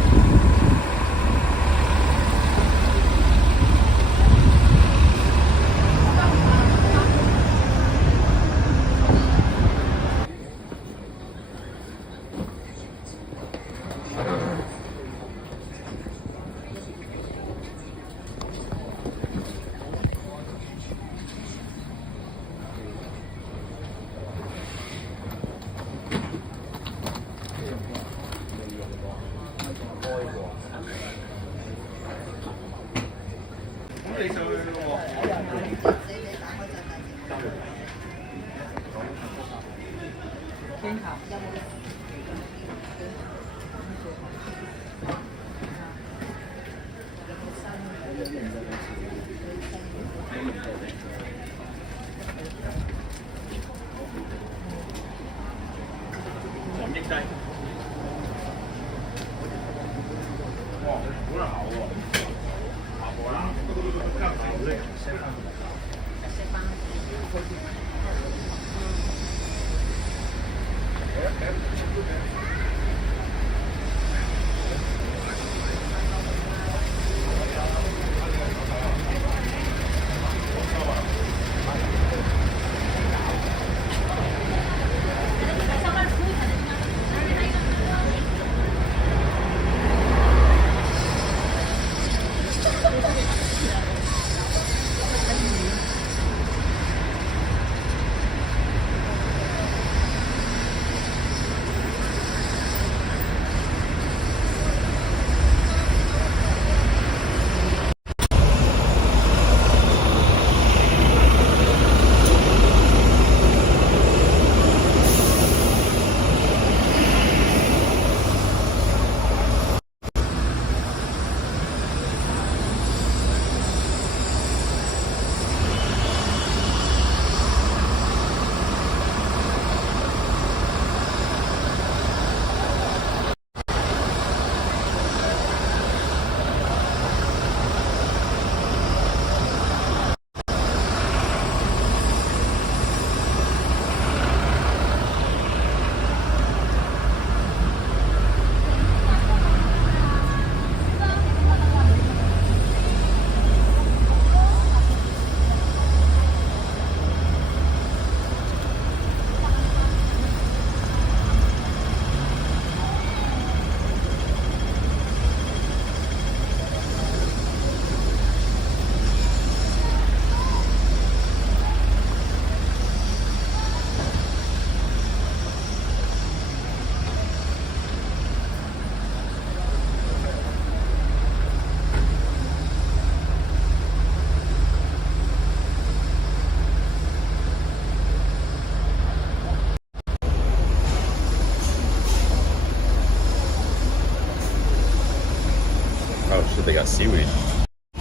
Oh shit, they got seaweed.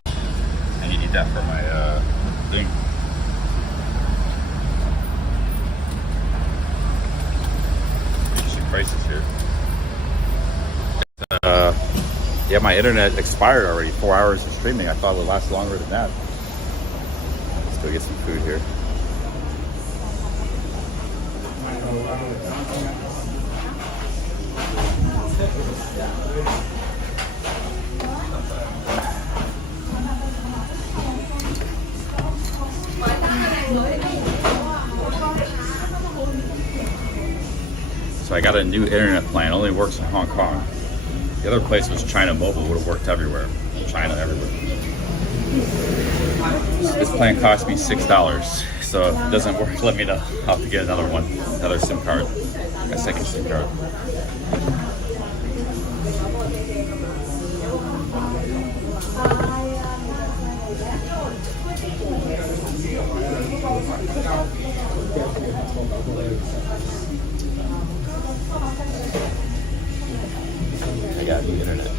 I need to eat that for my thing. Interesting prices here. Yeah, my internet expired already. 4 hours of streaming. I thought it would last longer than that. Let's go get some food here. So I got a new internet plan. It only works in Hong Kong. The other place was China Mobile. Would have worked everywhere. China everywhere. This plan cost me $6. So if it doesn't work, let me know. I'll have to get another one, another SIM card, a second SIM card. I got the internet.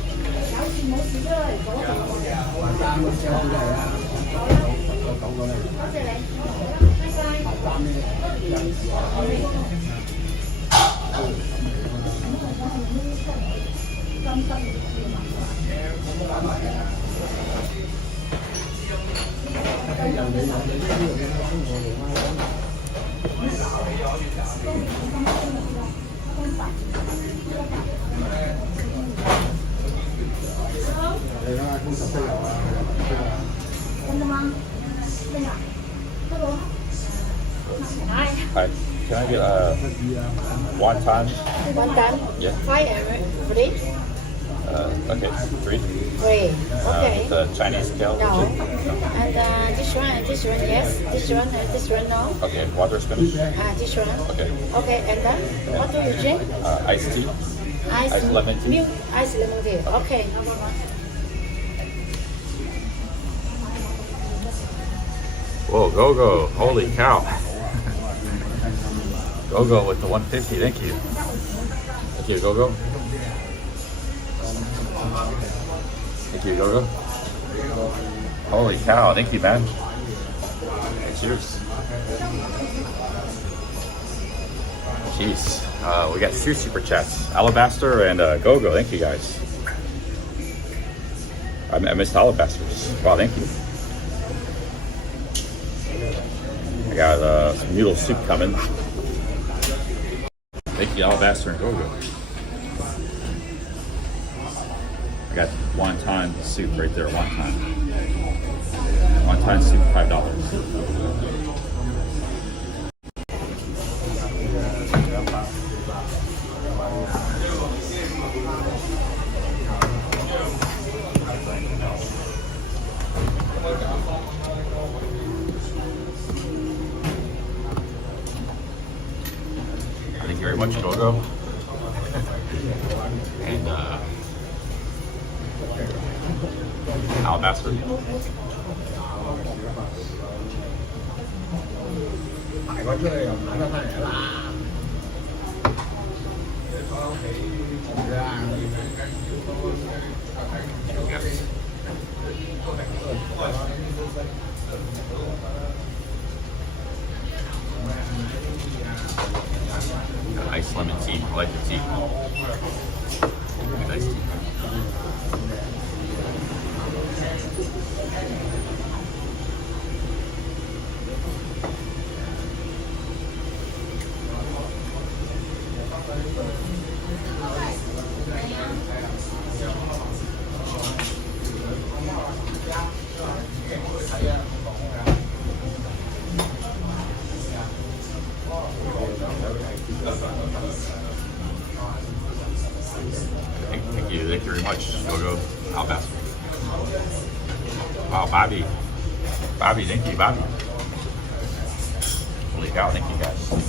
Hi, can I get Wan Chai? One time? Yeah. 5 and 3? Okay, 3. 3. Okay. The Chinese kale. No. Legit? And this one, yes. This one, no. Okay, water spinach. This one. Okay. Okay, and then what do you drink? Iced tea. Iced lemon tea. Milk, iced lemon tea. Okay. Whoa, go. Holy cow. Go with the 150. Thank you. Thank you, go. Thank you, go. Holy cow. Thank you, man. Cheers. Jeez. We got 2 super chats. Alabaster and go. Thank you, guys. I missed Alabasters. Wow, thank you. I got some noodle soup coming. Thank you, Alabaster and Go-Go. I got wonton soup right there, wonton. Wonton soup, $5. Thank you very much, Go-Go. And Alabaster. Nice lemon tea. I like the tea. Nice tea. Thank you very much, Go-Go. Alabaster. Wow, Bobby, thank you, Bobby. Holy cow, thank you guys.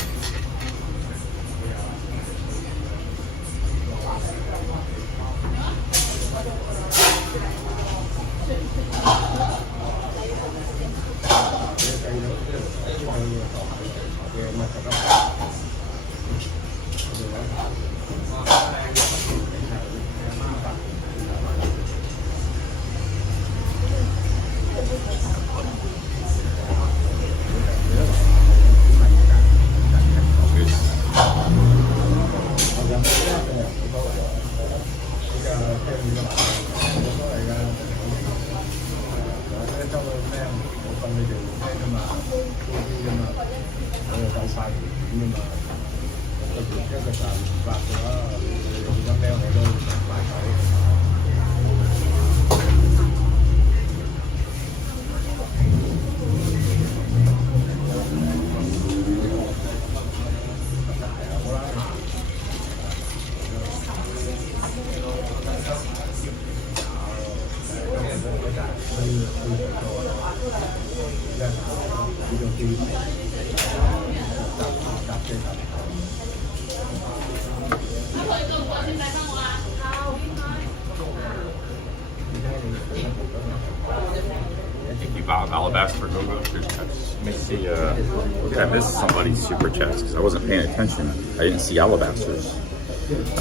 Thank you, Bob. Alabaster Go-Go. Let me see. I missed somebody's super chats because I wasn't paying attention. I didn't see Alabasters.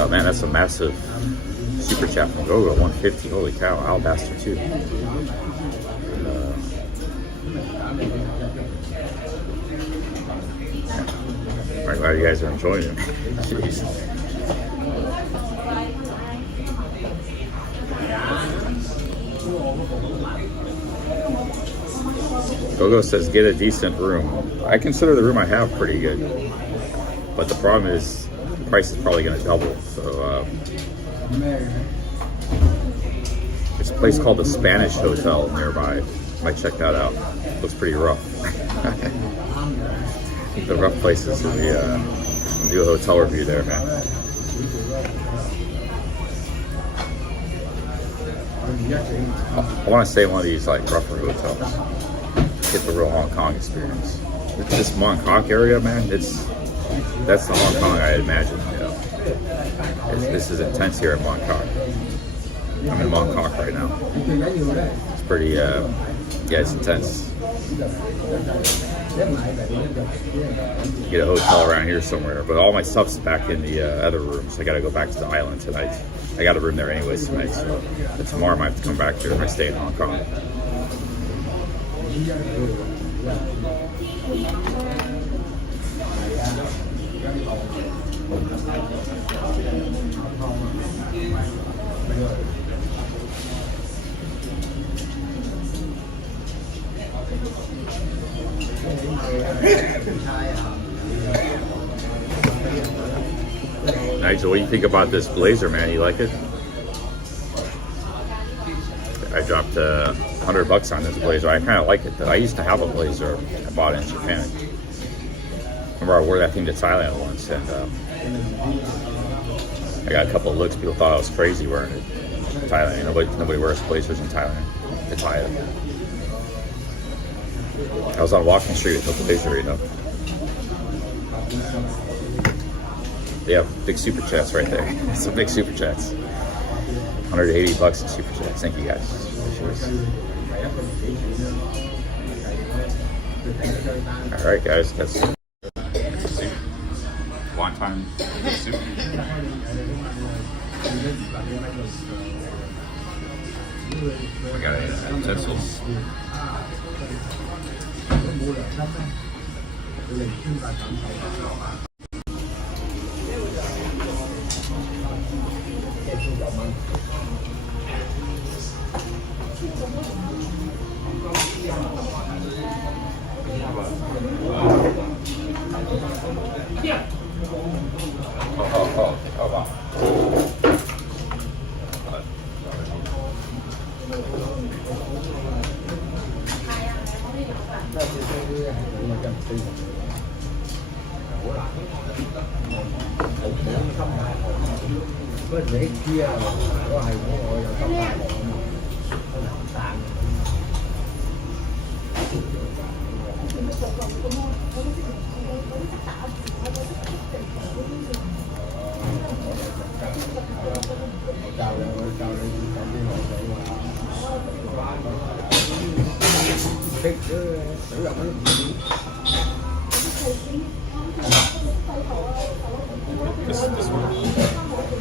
Oh man, that's a massive super chat from Go-Go. 150. Holy cow. Alabaster too. I'm glad you guys are enjoying it. Jeez. Go-Go says get a decent room. I consider the room I have pretty good, but the problem is the price is probably going to double. So there's a place called the Spanish Hotel nearby. Might check that out. Looks pretty rough. The rough places would be do a hotel review there, man. I want to stay in one of these like rougher hotels. Get the real Hong Kong experience. This Mong Kok area, man, that's the Hong Kong I imagine. You know, this is intense here in Mong Kok. I'm in Mong Kok right now. It's pretty, yeah, it's intense. Get a hotel around here somewhere, but all my stuff's back in the other rooms. I got to go back to the island tonight. I got a room there anyways tonight, so tomorrow I might have to come back here if I stay in Hong Kong. Nigel, what do you think about this blazer, man? You like it? I dropped $100 on this blazer. I kind of like it though. I used to have a blazer. I bought it in Japan. Remember, I wore that thing to Thailand once, and I got a couple of looks. People thought I was crazy wearing it in Thailand. Nobody wears blazers in Thailand. To Thailand. I was on Walking Street with a blazer, you know. Yeah, big super chats right there. Some big super chats. $180 in super chats. Thank you guys. All right, guys, that's soup. Wonton soup. We got utensils.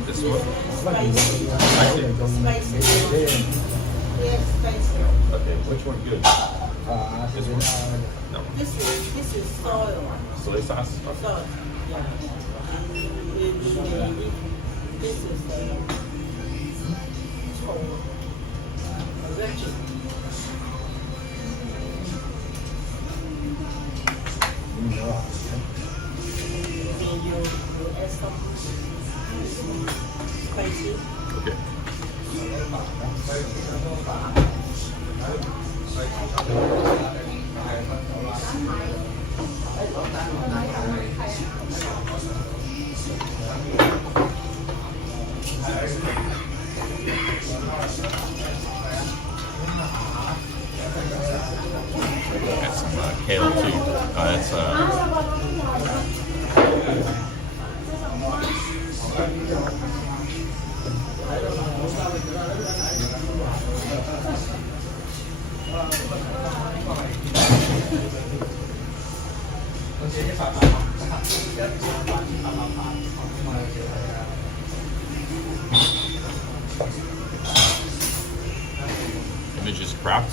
This one? Okay, which one good? This one? No. This is soy. Soy sauce? Okay. Soy. Yeah. This is veggie. You add some spicy. Okay. Got some kale too. That's image is cropped.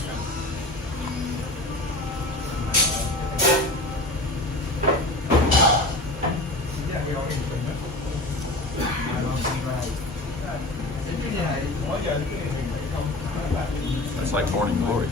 It's like morning glory.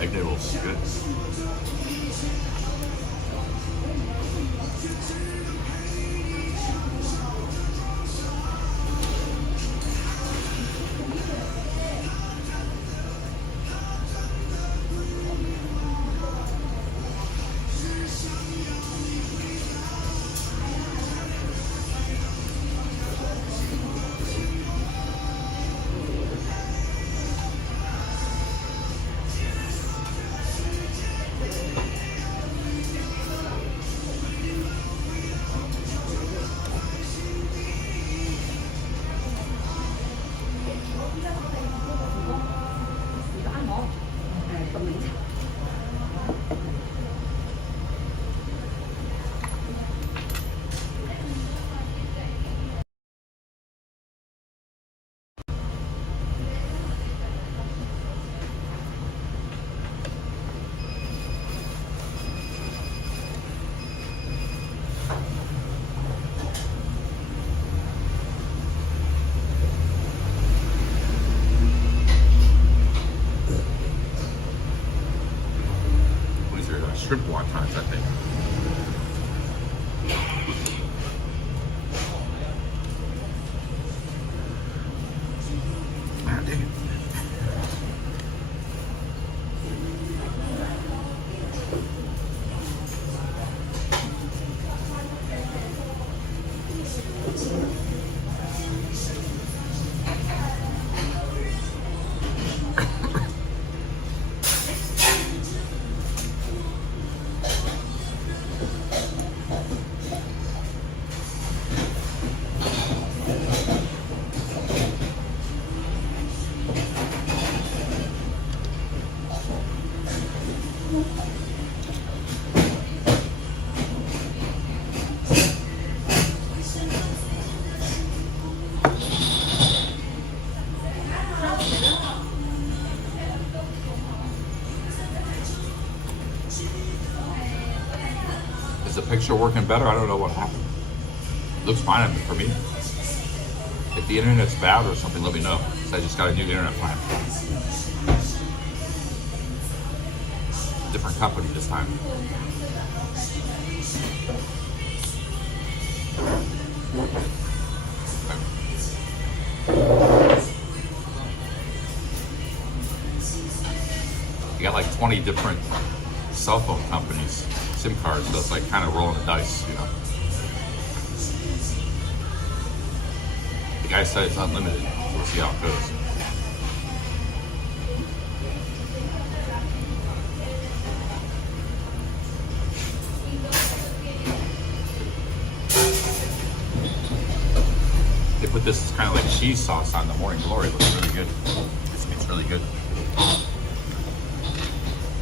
Egg noodles, good. comment. Shrimp wontons, I think. Ah, dang it. Is the picture working better? I don't know what happened. Looks fine for me. If the internet's bad or something, let me know. So I just got a new internet plan. Different company this time. You got like 20 different cell phone companies, SIM cards, so it's like kind of rolling the dice, you know. The guy said it's unlimited. We'll see how it goes. They put this kind of like cheese sauce on the morning glory. It looks really good. It's really good.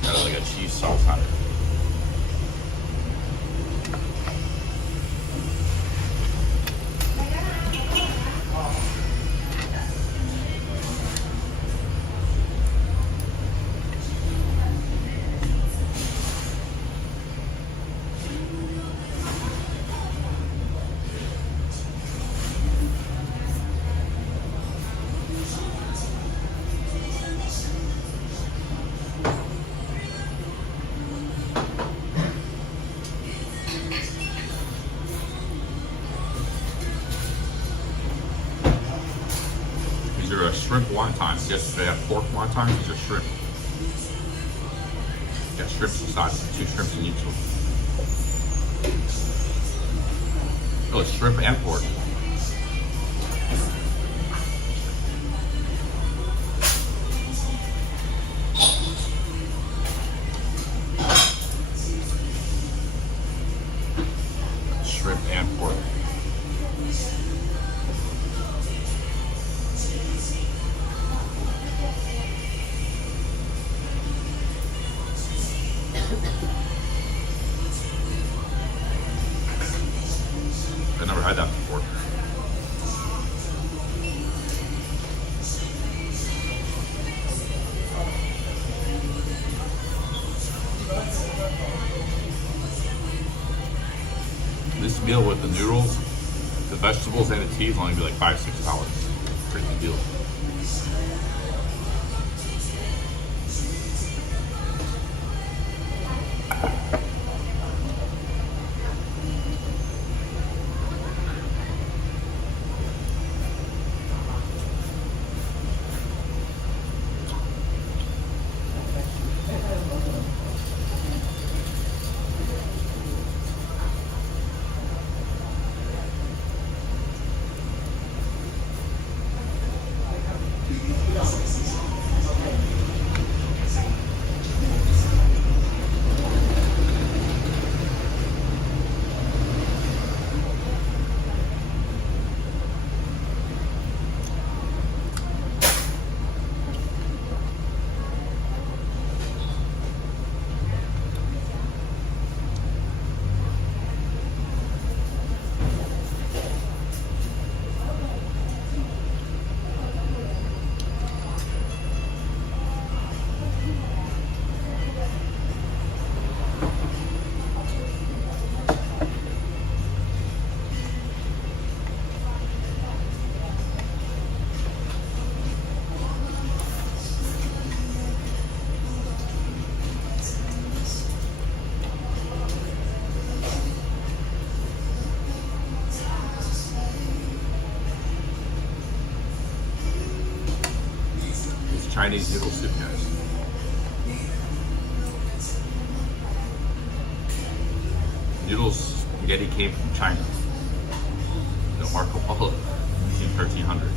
Got like a cheese sauce on it. Shrimp wontons. Yesterday I had pork wontons. These are shrimp. Got shrimp inside. 2 shrimps in each one. Oh, it's shrimp and pork. Shrimp and pork. I've never had that before. This meal with the noodles, the vegetables, and the tea is only be like $5-6. Pretty good deal. Chinese noodle soup, guys. Noodles spaghetti came from China. The Marco Polo in 1300.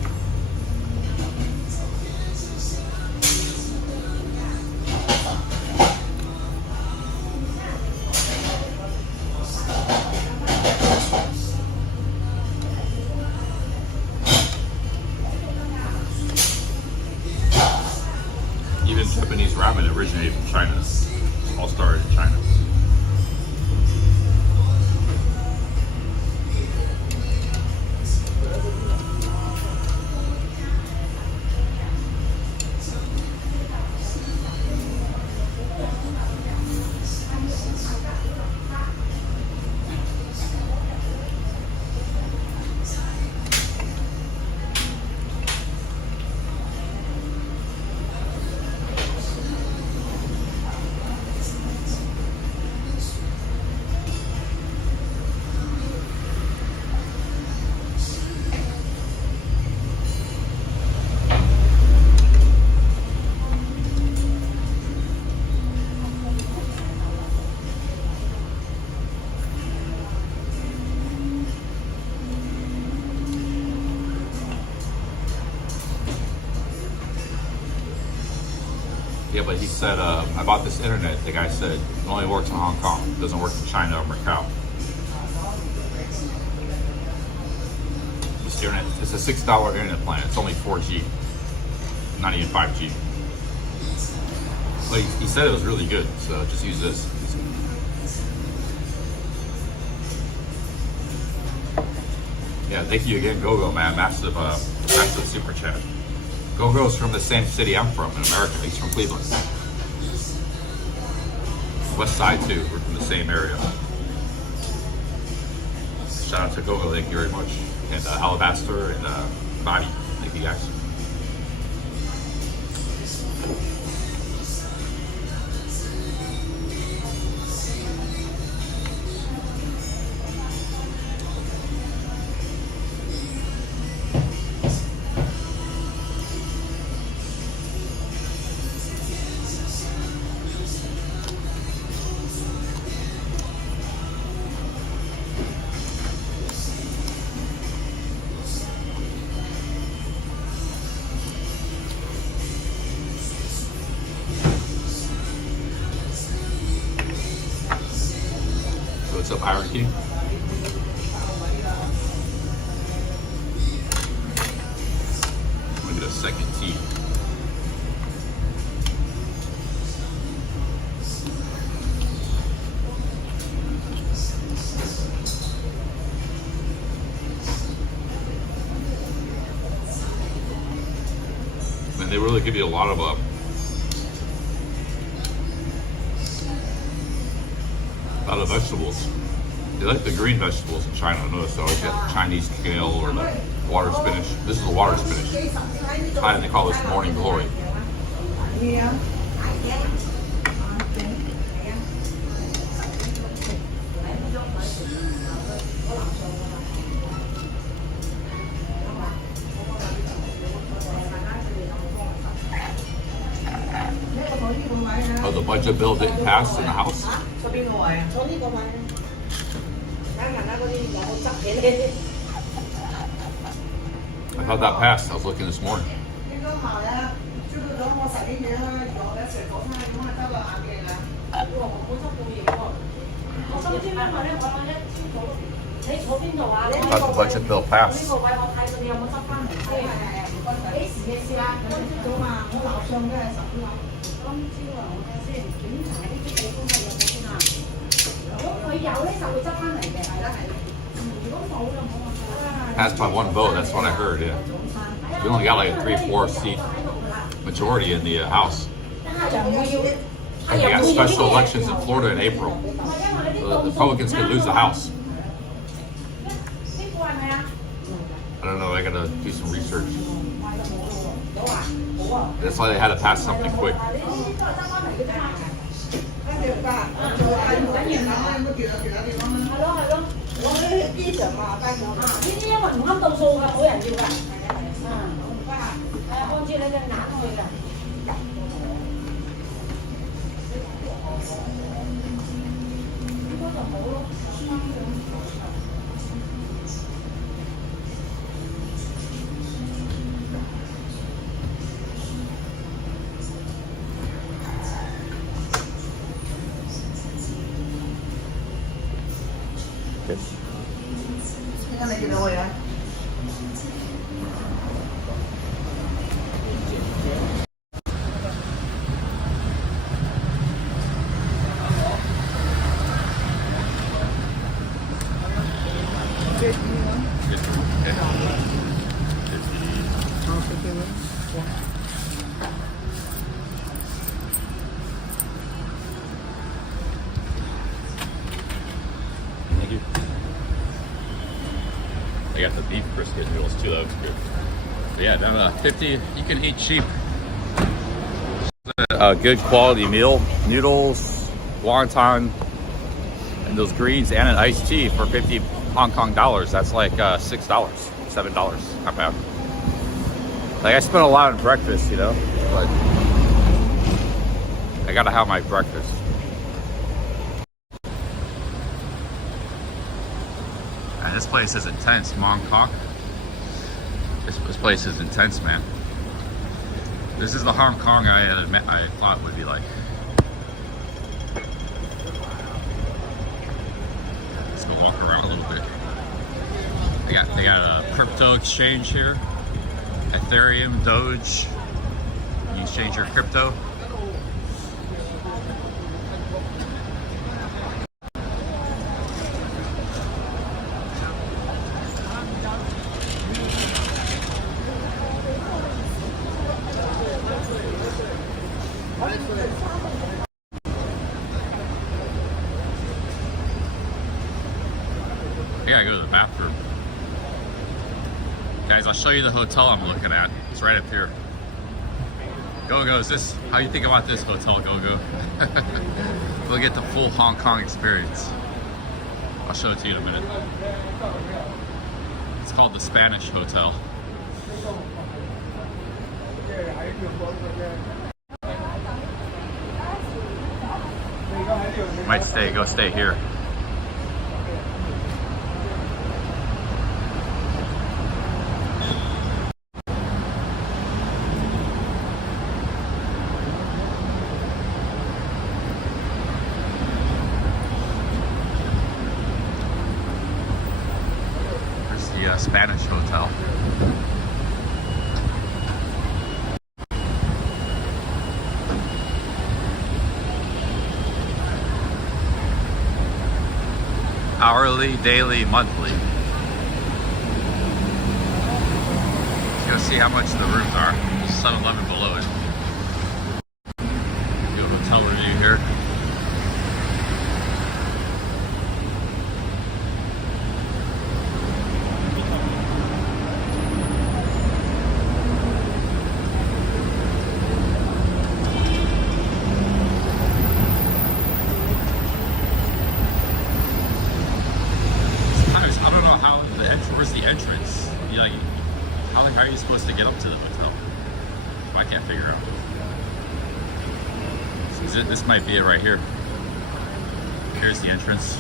Even Japanese ramen originated from China. All started in China. Yeah, but he said, I bought this internet. The guy said it only works in Hong Kong. It doesn't work in China or Macau. This internet, it's a $6 internet plan. It's only 4G, not even 5G. But he said it was really good, so just use this. Yeah, thank you again, GoGo, man. Massive super chat. GoGo's from the same city I'm from in America. He's from Cleveland. West Side too. We're from the same area. Shout out to GoGo. Thank you very much. And Alabaster and Bobby. Thank you guys. What's up, hierarchy? I'm gonna get a second tea. And they really give you a lot of vegetables. They like the green vegetables in China. I noticed they always get the Chinese kale or the water spinach. This is the water spinach. In Thailand they call this morning glory. Oh, the budget bill didn't pass in the House? I thought that passed. I was looking this morning. I thought the budget bill passed. Passed by one vote, that's what I heard, yeah. We only got like a 3-4 seat majority in the House. And we got special elections in Florida in April. So the Republicans could lose the House. I don't know, I gotta do some research. That's why they had to pass something quick. Turkish. Thank you. They got the beef brisket noodles too. That looks good. But yeah, no, 50. You can eat cheap. A good quality meal, noodles, wonton, and those greens, and an iced tea for 50 Hong Kong dollars. That's like $6, $7. Not bad. Like I spent a lot on breakfast, you know, but I gotta have my breakfast. And this place is intense, Mong Kok. This place is intense, man. This is the Hong Kong I thought would be like. Let's go walk around a little bit. They got a crypto exchange here. Ethereum, Doge. You exchange your crypto. I gotta go to the bathroom. Guys, I'll show you the hotel I'm looking at. It's right up here. Go, is this, how you think about this hotel, Go? We'll get the full Hong Kong experience. I'll show it to you in a minute. It's called the Spanish Hotel. Might stay here. Spanish hotel. Hourly, daily, monthly. Let's go see how much the rooms are. 7-Eleven below it. Do a hotel review here. Where's the entrance? How are you supposed to get up to the hotel? I can't figure out. So this might be it right here. Here's the entrance.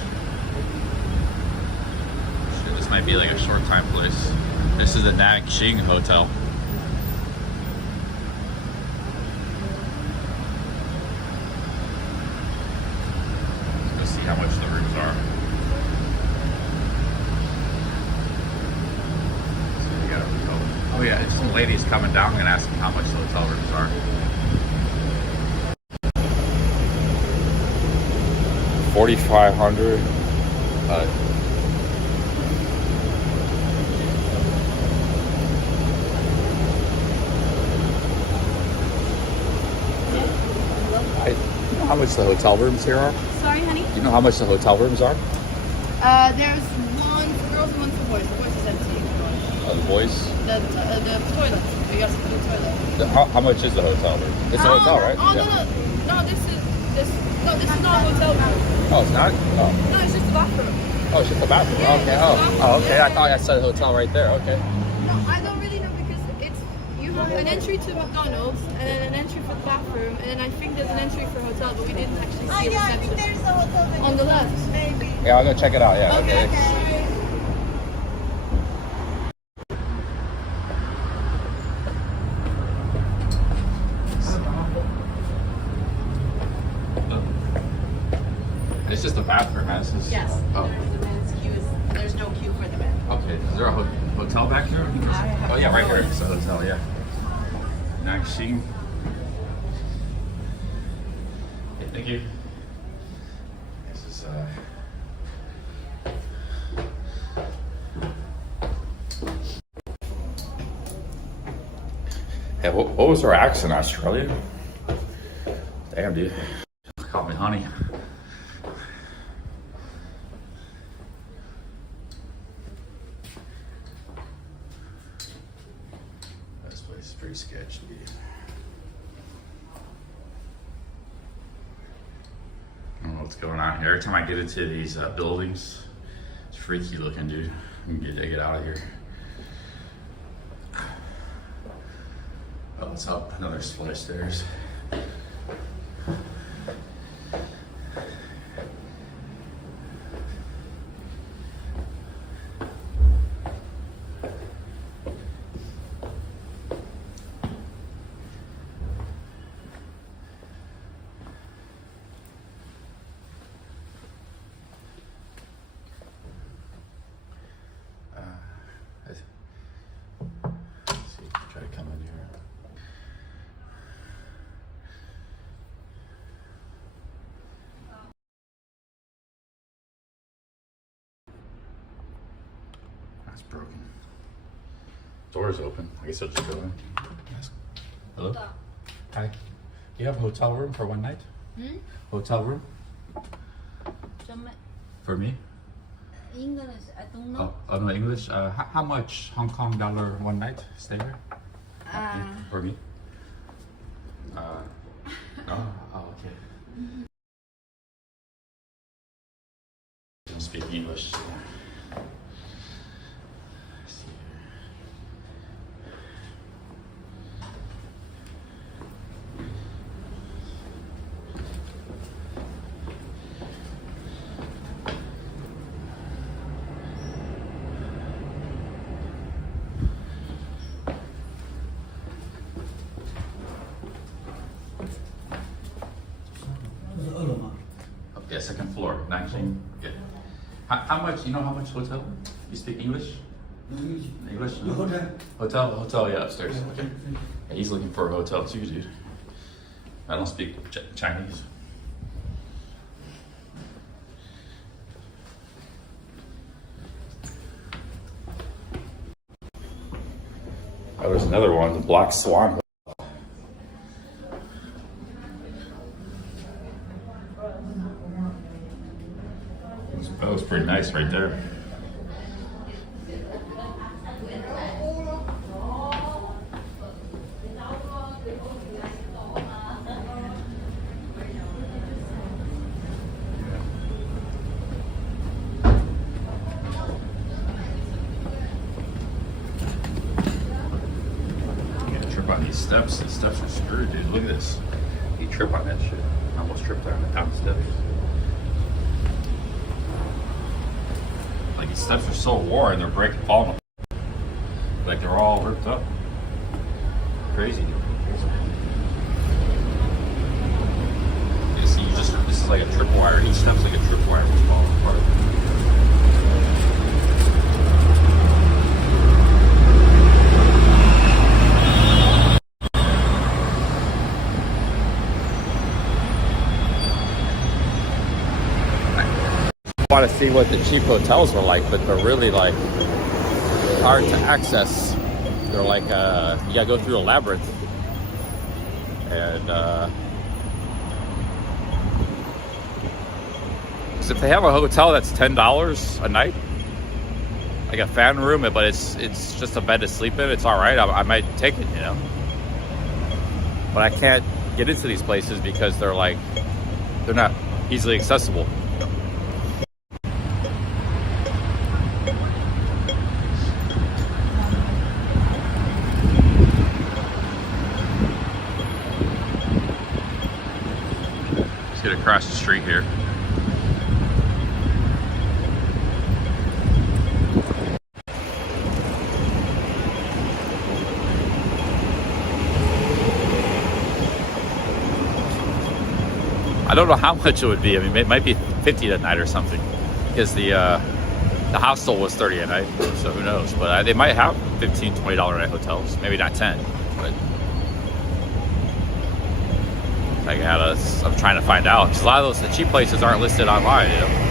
Shit, this might be like a short time place. This is the Xing Hotel. Let's go see how much the rooms are. Oh yeah, some ladies coming down and asking how much the hotel rooms are. 4,500. You know how much the hotel rooms here are? Sorry, honey? Do you know how much the hotel rooms are? There's one for girls and one for boys. The boys is empty. Oh, the boys? The toilet. You guys can do the toilet. How much is the hotel room? It's a hotel, right? Oh, Yeah. no, this is not a hotel room. Oh, it's not? Oh. No, it's just a bathroom. Oh, it's just a bathroom. Yeah, Okay. it's just a bathroom. Oh, okay. Yeah. I thought I said a hotel right there. Okay. No, I don't really know because you have an entry to McDonald's and then an entry for the bathroom and then I think there's an entry for hotel, but we didn't actually see a I think reception. there's a hotel On the left. maybe. Yeah, I'll go check it out. Yeah. Okay. It's just a bathroom, man. Yes. Oh. There's the men's queue is Okay, is there a hotel back here? Oh yeah, right here. It's a hotel, yeah. Nanxing. Okay, thank you. This is Hey, what was her accent? Australian? Damn, dude. Call me honey. This place is pretty sketchy. I don't know what's going on here. Every time I get into these buildings, it's freaky looking, dude. I get out of here. Oh, what's up? Another flight of stairs. Let's see, try to come in here. That's broken. Door's open. I guess I'll just go in. Hello? Hi. Do you have a hotel room for one night? Hotel room? For me? English, I don't know. Oh, no, English. How much Hong Kong dollar one night stay here? For me? Oh, okay. Don't speak English. Let's see here. Yeah, second floor, 19. Yeah. How much, you know how much hotel? You speak English? English? Hotel, yeah, upstairs. Okay. Yeah, he's looking for a hotel too, dude. I don't speak Chinese. Oh, there's another one, the Black Swan. That was pretty nice right there. Trip on these steps. The steps are screwed, dude. Look at this. You trip on that shit. I almost tripped on the top steps. Like these steps are so worn, they're breaking, falling apart. Like they're all ripped up. Crazy. You see, this is like a tripwire. Each step's like a tripwire that's falling apart. I want to see what the cheap hotels are like, but they're really like hard to access. They're like you gotta go through a labyrinth, and because if they have a hotel that's $10 a night, like a fan room, but it's just a bed to sleep in, it's all right. I might take it, you know. But I can't get into these places because they're not easily accessible. Get across the street here. I don't know how much it would be. I mean, it might be 50 a night or something, because the The hostel was $30 a night, so who knows? But they might have $15, $20 a night hotels. Maybe not 10, but I'm trying to find out. 'Cause a lot of the cheap places aren't listed online, you know?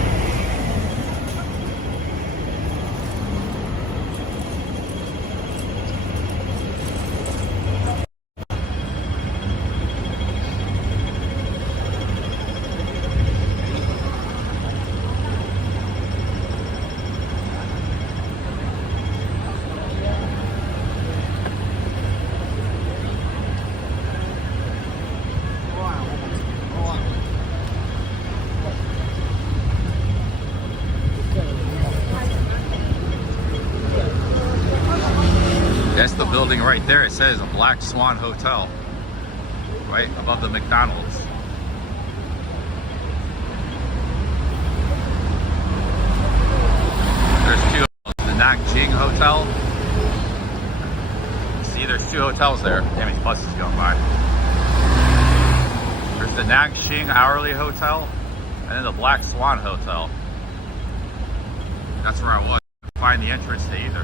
That's the building right there. It says a Black Swan Hotel, right above the McDonald's. There's two, the Nanjing Hotel. See, there's two hotels there. Damn, these buses going by. There's the Nanjing Hourly Hotel, and then the Black Swan Hotel. That's where I was. Find the entrance to either.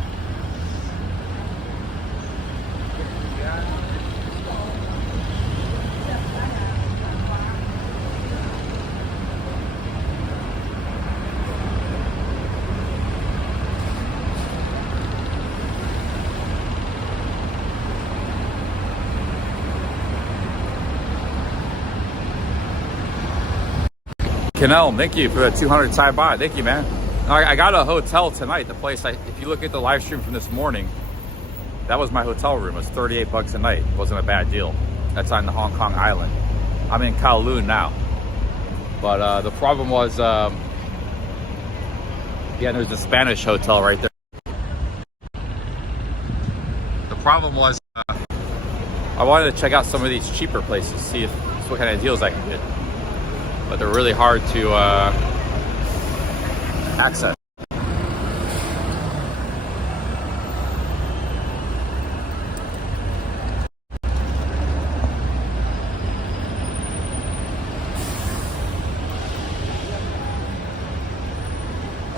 Canal, thank you for the 200 Thai baht. Thank you, man. I got a hotel tonight. The place, if you look at the live stream from this morning, that was my hotel room. It was 38 bucks a night. It wasn't a bad deal. That's on the Hong Kong island. I'm in Kowloon now. But the problem was, yeah, there's a Spanish hotel right there. The problem was, I wanted to check out some of these cheaper places, see what kind of deals I can get. But they're really hard to access.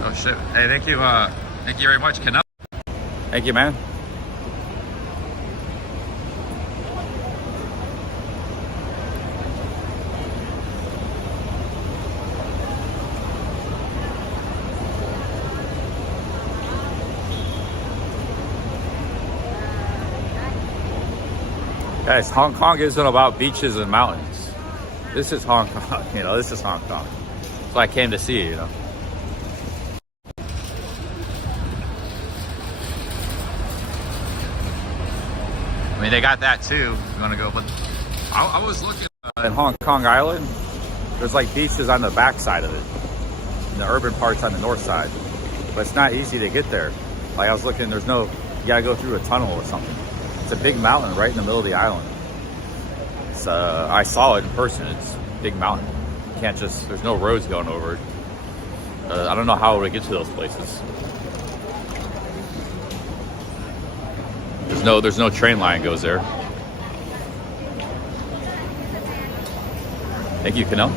Oh shit! Hey, thank you very much, Canal. Thank you, man. Guys, Hong Kong isn't about beaches and mountains. This is Hong Kong, you know, this is Hong Kong. That's what I came to see, you know. I mean, they got that too, if you want to go, but I was looking in Hong Kong Island. There's like beaches on the back side of it. And the urban parts on the north side. But it's not easy to get there. Like I was looking, you gotta go through a tunnel or something. It's a big mountain right in the middle of the island. It's, I saw it in person. It's a big mountain. You can't there's no roads going over it. I don't know how to get to those places. There's no train line goes there. Thank you, Canal.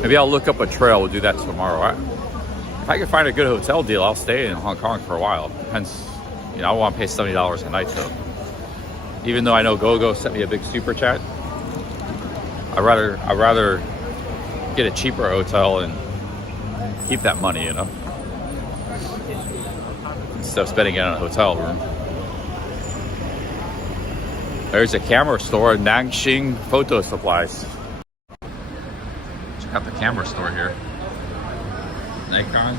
Maybe I'll look up a trail. We'll do that tomorrow. If I can find a good hotel deal, I'll stay in Hong Kong for a while. Depends, you know, I want to pay $70 a night, so. Even though I know GoGo sent me a big super chat, I'd rather get a cheaper hotel and keep that money, you know, instead of spending it on a hotel room. There's a camera store, Nanjing Photo Supplies. Check out the camera store here. Nikon.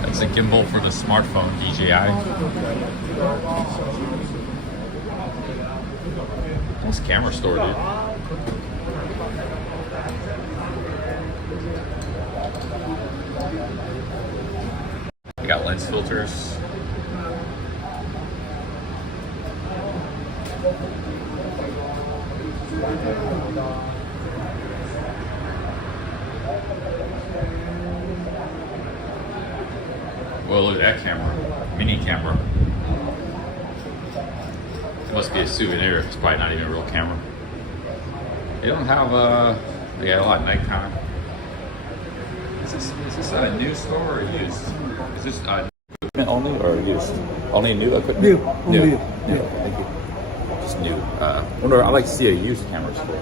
That's a gimbal for the smartphone, DJI. Nice camera store, dude. We got lens filters. Well, look at that camera. Mini camera. It must be a souvenir. It's probably not even a real camera. They don't have they got a lot of nighttime. Is this a new store or used? Is this equipment only or used? Only new equipment? New. Thank you. Just new. Wonder, I'd like to see a used camera store.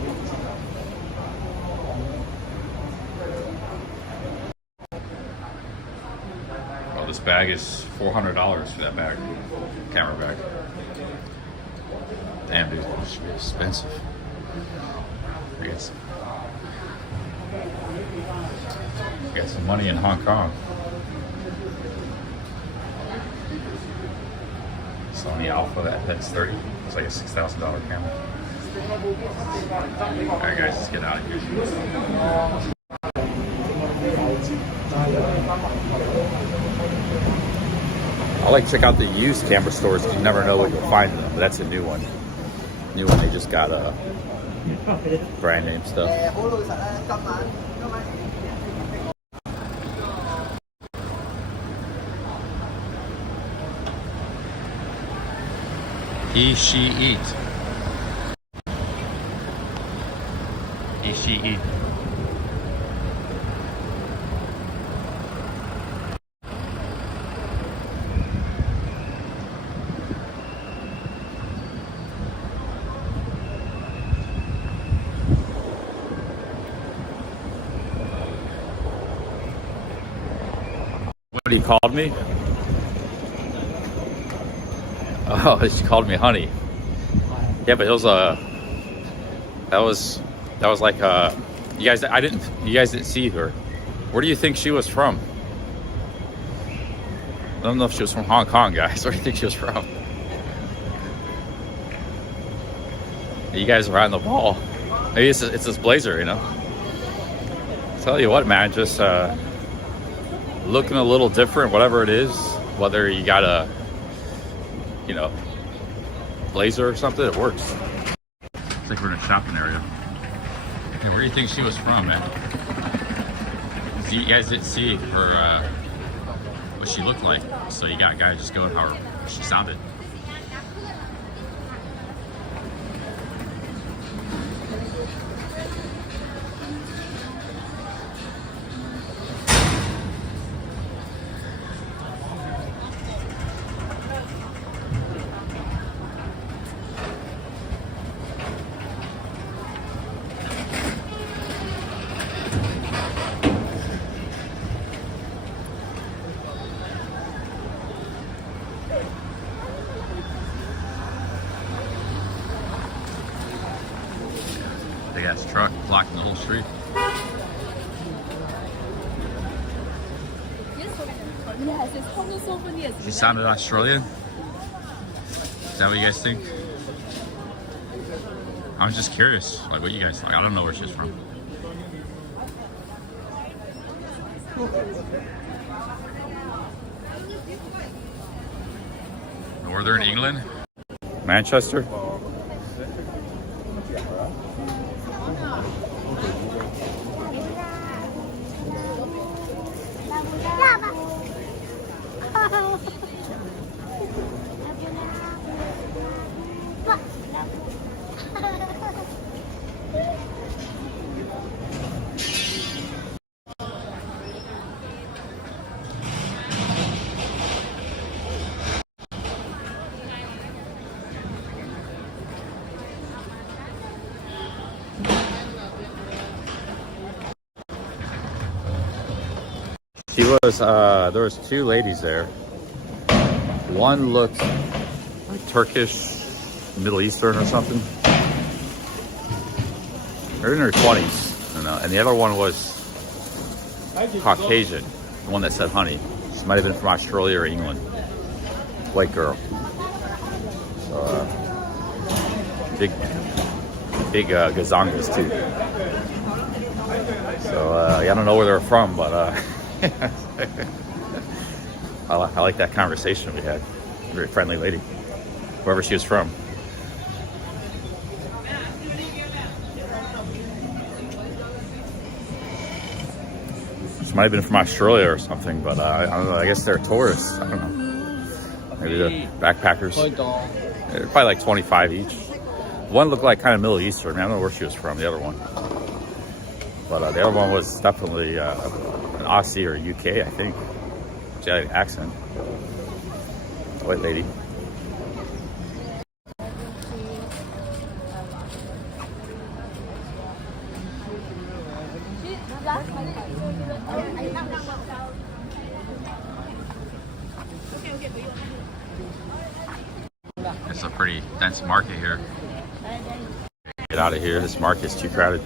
Oh, this bag is $400 for that bag. Camera bag. Damn, dude, this should be expensive. I guess. Got some money in Hong Kong. Sony Alpha, that's 30. It's like a $6,000 camera. Alright guys, let's get out of here. I like to check out the used camera stores because you never know what you'll find in them. But that's a new one. New one, they just got brand name stuff. He, she, eat. He, she, eat. What he called me? Oh, she called me honey. Yeah, but it was that was like you guys didn't see her. Where do you think she was from? I don't know if she was from Hong Kong, guys. Where do you think she was from? You guys are on the ball. Maybe it's this blazer, you know. Tell you what, man, just looking a little different, whatever it is, whether you got a, you know, blazer or something, it works. It's like we're in a shopping area. Hey, where do you think she was from, man? You guys didn't see her, what she looked like, so you got guys just going how she sounded. Big ass truck blocking the whole street. She sounded Australian? Is that what you guys think? I was just curious, like what you guys think. I don't know where she's from. Northern England? Manchester? She was, there was two ladies there. One looked like Turkish, Middle Eastern or something. They're in her 20s, you know, and the other one was Caucasian, the one that said honey. She might have been from Australia or England. White girl. So, big gazongas too. So, I don't know where they're from, but I like that conversation we had. Very friendly lady, wherever she was from. Might have been from Australia or something, but I don't know. I guess they're tourists. I don't know. Maybe they're backpackers. They're probably like 25 each. One looked like kind of Middle Eastern. I mean, I don't know where she was from, the other one. But the other one was definitely an Aussie or UK, I think. She had an accent. White lady. It's a pretty dense market here. Get out of here. This market's too crowded.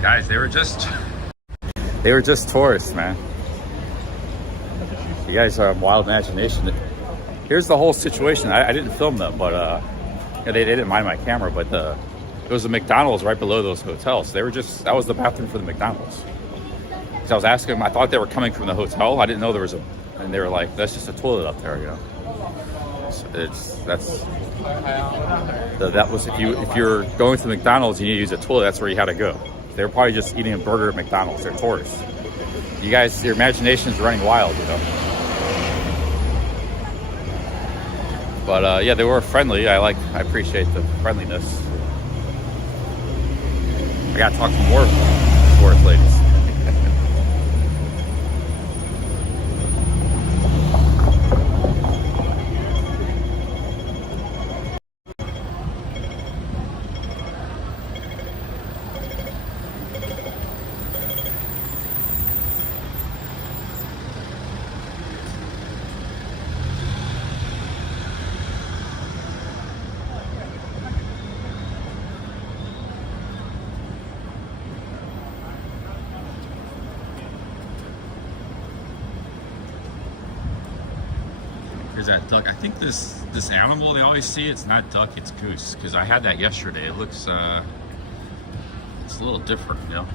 Guys, they were just tourists, man. You guys have wild imagination. Here's the whole situation. I didn't film them, but they didn't mind my camera. But there was a McDonald's right below those hotels. They were that was the bathroom for the McDonald's. So I was asking them. I thought they were coming from the hotel. I didn't know there was and they were like, "That's just a toilet up there," you know. So that was if you're going to McDonald's and you use a toilet, that's where you had to go. They were probably just eating a burger at McDonald's. They're tourists. You guys, your imagination's running wild, you know. But yeah, they were friendly. I appreciate the friendliness. I gotta talk to more tourist ladies. Here's that duck. I think this animal they always see, it's not duck, it's goose. Because I had that yesterday. It looks, it's a little different, you know.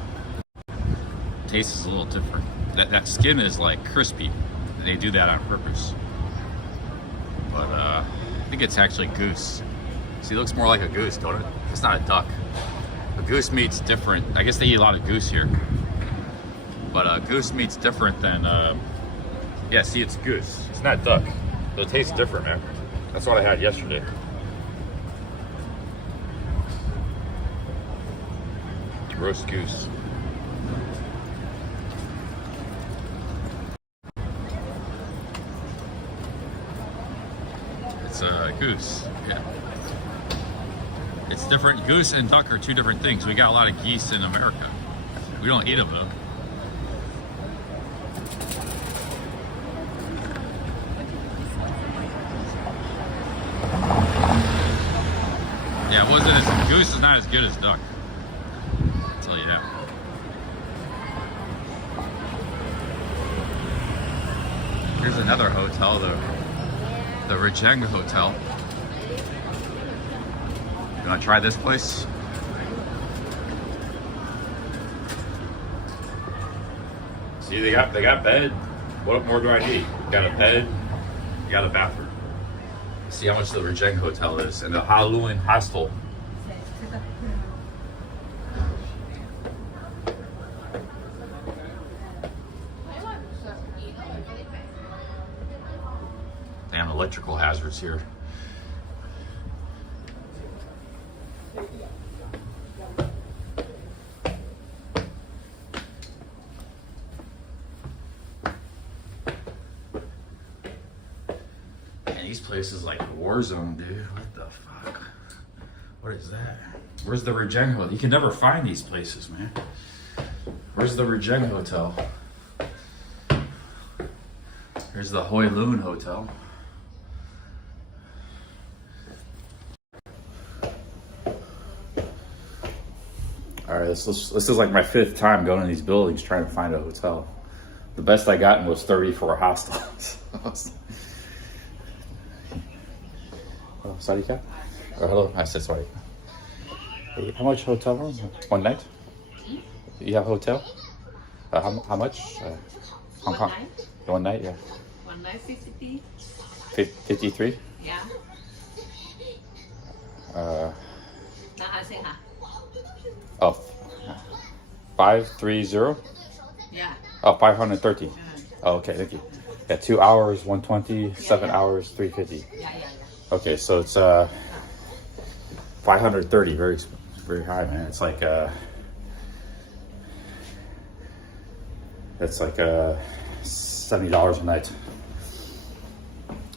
Taste is a little different. That skin is like crispy. They do that on purpose. But I think it's actually goose. See, it looks more like a goose, don't it? It's not a duck. The goose meat's different. I guess they eat a lot of goose here. But goose meat's different than, yeah, see, it's goose. It's not duck. So it tastes different, man. That's what I had yesterday. Roast goose. It's a goose, yeah. It's different. Goose and duck are two different things. We got a lot of geese in America. We don't eat them though. Yeah, it wasn't as goose is not as good as duck. I'll tell you that. Here's another hotel, the Rajang Hotel. You wanna try this place? See, they got bed. What more do I need? You got a bed, you got a bathroom. See how much the Rajang Hotel is, and the Kowloon Hostel. Damn electrical hazards here. These places like a war zone, dude. What the fuck? What is that? Where's the Rajang Hotel? You can never find these places, man. Where's the Rajang Hotel? Here's the Kowloon Hotel. All right, this is like my 5th time going to these buildings trying to find a hotel. The best I gotten was 30 for a hostel. Oh, sorry, Kat? Oh, hello, I said sorry. Hey, how much hotel room? One night? You have a hotel? How much? Hong Kong? One night, yeah. One night 50. 53? Yeah. Oh, 530? Yeah. Oh, 530. Oh, okay, thank you. Yeah, 2 hours, 120, 7 hours, 350. Yeah. Okay, so it's 530, very high, man. It's like that's like $70 a night.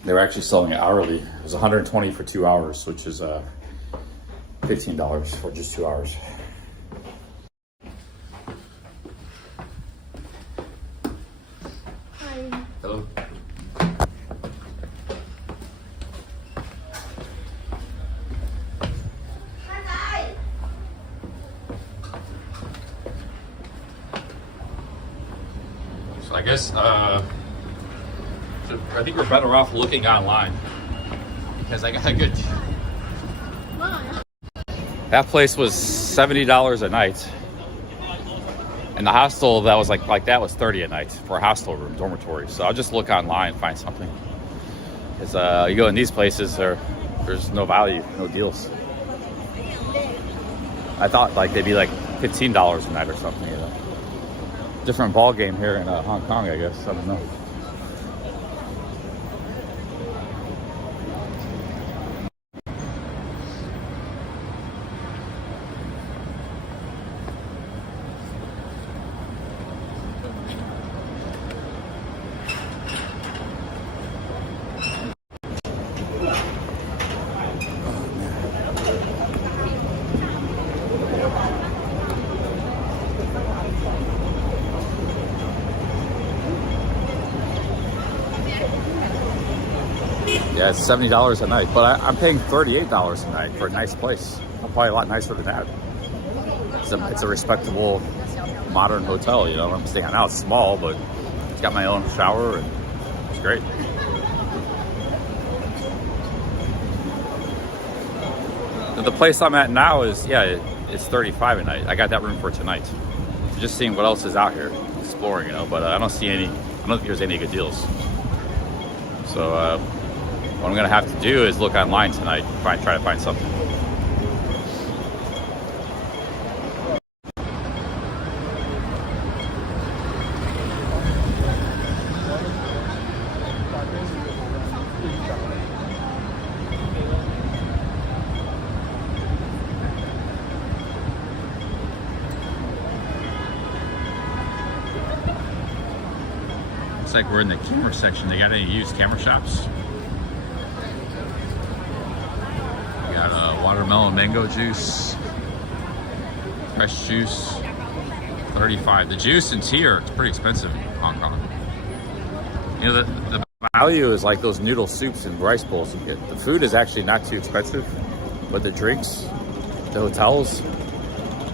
They were actually selling it hourly. It was 120 for 2 hours, which is $15 for just 2 hours. Hello. So I guess I think we're better off looking online because I got a good. That place was $70 a night. And the hostel that was like that was 30 a night for a hostel room, dormitory. So I'll just look online and find something. Because you go in these places, there's no value, no deals. I thought like they'd be like $15 a night or something, you know. Different ball game here in Hong Kong, I guess. I don't know. Yeah, it's $70 a night, but I'm paying $38 a night for a nice place. Probably a lot nicer than that. It's a respectable, modern hotel, you know. I'm staying now. It's small, but it's got my own shower, and it's great. The place I'm at now is, it's $35 a night. I got that room for tonight. Just seeing what else is out here, exploring, you know. But I don't think there's any good deals. So what I'm gonna have to do is look online tonight, try to find something. Looks like we're in the camera section. They got any used camera shops? Watermelon mango juice, fresh juice, 35. The juice and tea are pretty expensive in Hong Kong. You know, the value is like those noodle soups and rice bowls you get. The food is actually not too expensive, but the drinks, the hotels,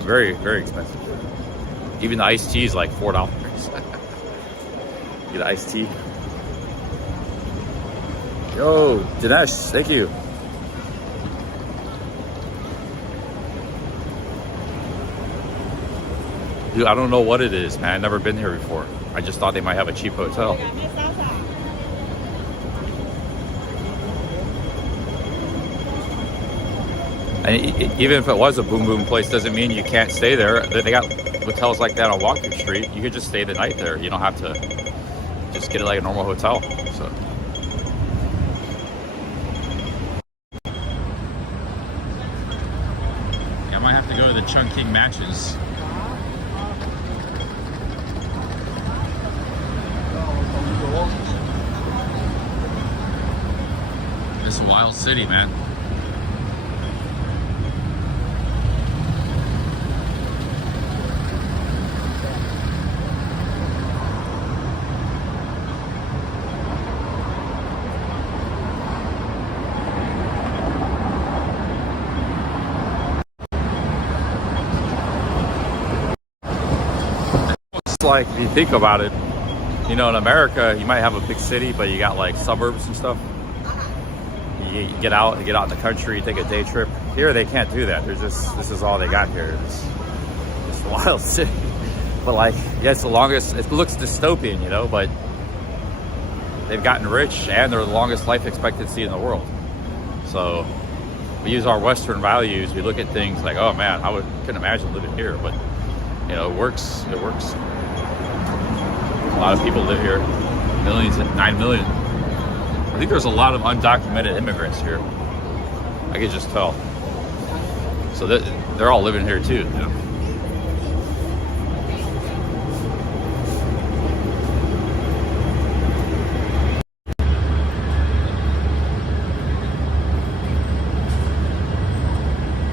very, very expensive. Even the iced tea is like $4. Get iced tea. Yo, Dinesh, thank you. Dude, I don't know what it is, man. I've never been here before. I just thought they might have a cheap hotel. And even if it was a boom boom place, doesn't mean you can't stay there. They got hotels like that on Walking Street. You could just stay the night there. You don't have to just get it like a normal hotel. So. Yeah, I might have to go to the Chungking Mansions. It's a wild city, man. It's like, if you think about it, You know, in America, you might have a big city, but you got like suburbs and stuff. You get out in the country, you take a day trip. Here, they can't do that. They're just, this is all they got here. It's a wild city. But like, yeah, it's the longest, it looks dystopian, you know, but they've gotten rich and they're the longest life expectancy in the world. So we use our Western values. We look at things like, oh man, couldn't imagine living here, but you know, it works. A lot of people live here, millions, 9 million. I think there's a lot of undocumented immigrants here. I can just tell. So they're all living here too, you know.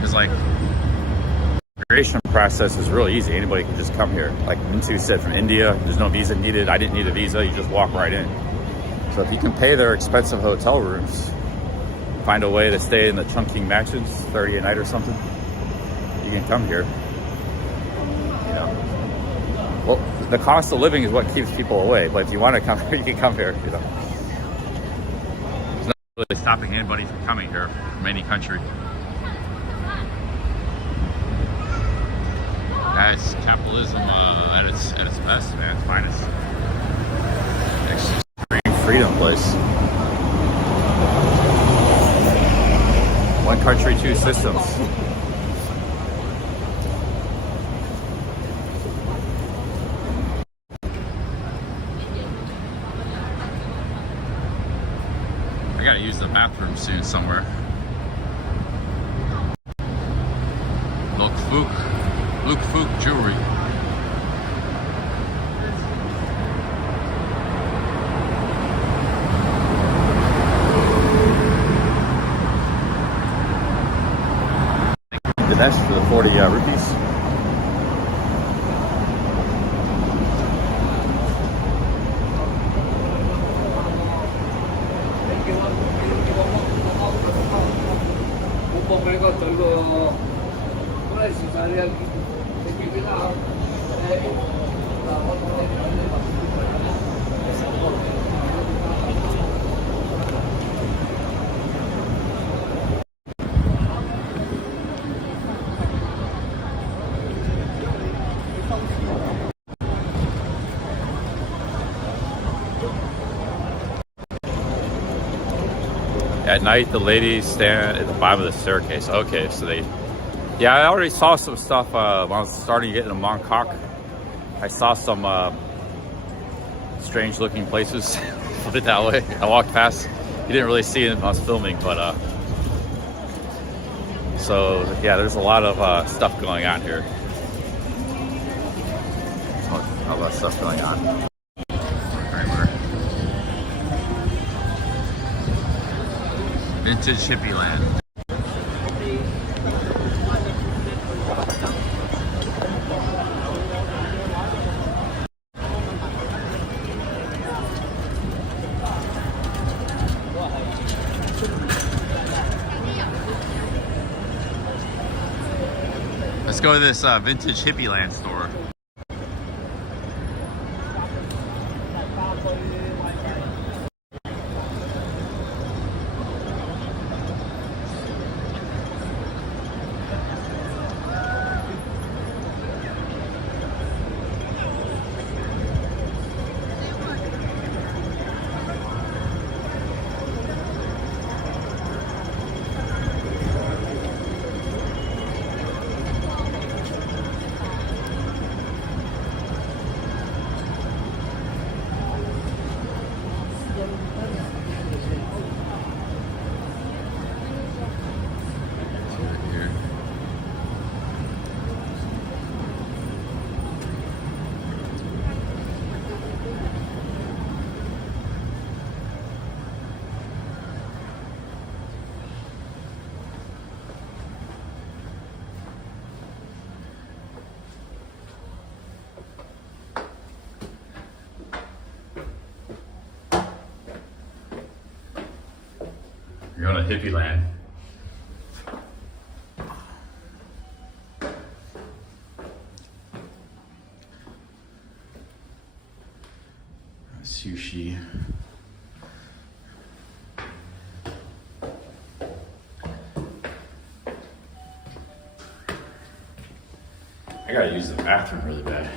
It's like the migration process is really easy. Anybody can just come here. Like Mintu said, from India, there's no visa needed. I didn't need a visa. You just walk right in. So if you can pay their expensive hotel rooms, find a way to stay in the Chungking Mansions, 30 a night or something, you can come here. You know, well, the cost of living is what keeps people away. But if you want to come here, you can come here. You know, there's not really stopping anybody from coming here from any country. That's capitalism at its best, man, its finest. Extreme freedom place. One country, two systems. I gotta use the bathroom soon somewhere. Luke Fook jewelry. Dinesh for the 40 rupees. At night, the ladies stand at the bottom of the staircase. Okay, so yeah, I already saw some stuff when I was starting to get into Mong Kok. I saw some strange looking places, put it that way. I walked past, you didn't really see it when I was filming, but so yeah, there's a lot of stuff going on here. A lot of stuff going on. Vintage hippie land. Let's go to this vintage hippie land store. You're on a hippie land. Sushi. I gotta use the bathroom really bad.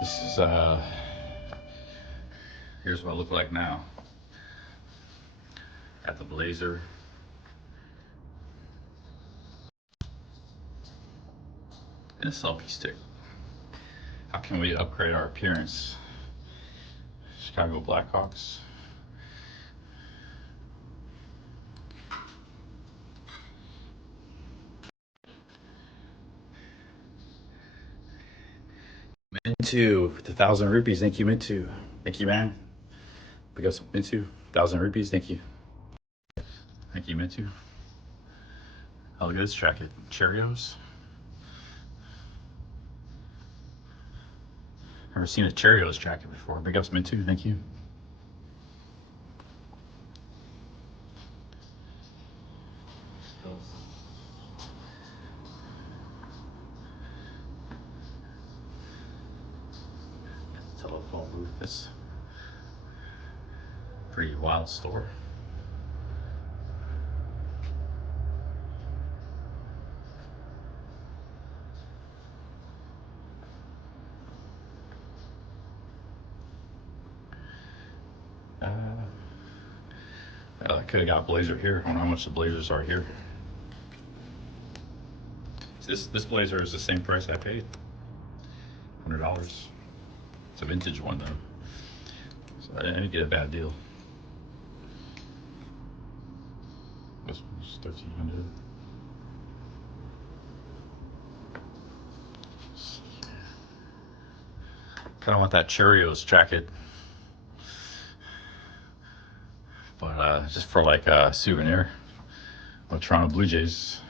This is here's what I look like now. Got the blazer. And a selfie stick. How can we upgrade our appearance? Chicago Blackhawks. Mintu with 1,000 rupees. Thank you, Mintu. Thank you, man. Pick up some Mintu. 1,000 rupees. Thank you. Thank you, Mintu. Oh, look at this jacket. Cheerios. Never seen a Cheerios jacket before. Big ups, Mintu. Thank you. Telephone booth. This pretty wild store. I could have got a blazer here. I don't know how much the blazers are here. This blazer is the same price I paid. $100. It's a vintage one though, so I didn't get a bad deal. This one's $1,300. Kind of want that Cheerios jacket, but just for like a souvenir of Toronto Blue Jays.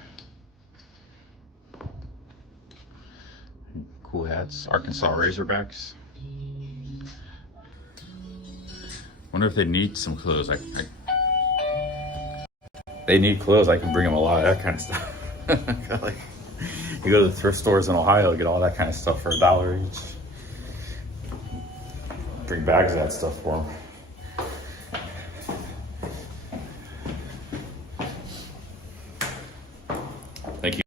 Cool hats. Arkansas Razorbacks. Wonder if they need some clothes. They need clothes. I can bring them a lot of that kind of stuff. Like, you go to the thrift stores in Ohio, get all that kind of stuff for $1 each. Bring bags of that stuff for them. Thank you.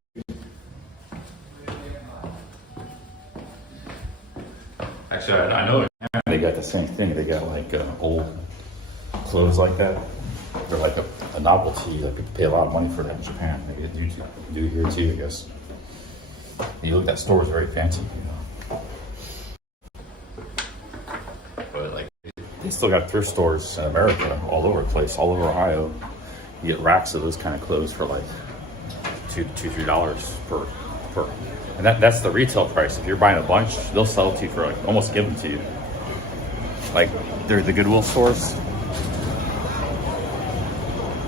Actually, I know they got the same thing. They got like old clothes like that. They're like a novelty. Like people pay a lot of money for that in Japan. Maybe they do here too, I guess. You look, that store is very fancy, you know. But like, they still got thrift stores in America all over the place, all over Ohio. You get racks of those kind of clothes for like $2-3 per. And that's the retail price. If you're buying a bunch, they'll sell it to you for like almost give them to you. Like they're the Goodwill stores.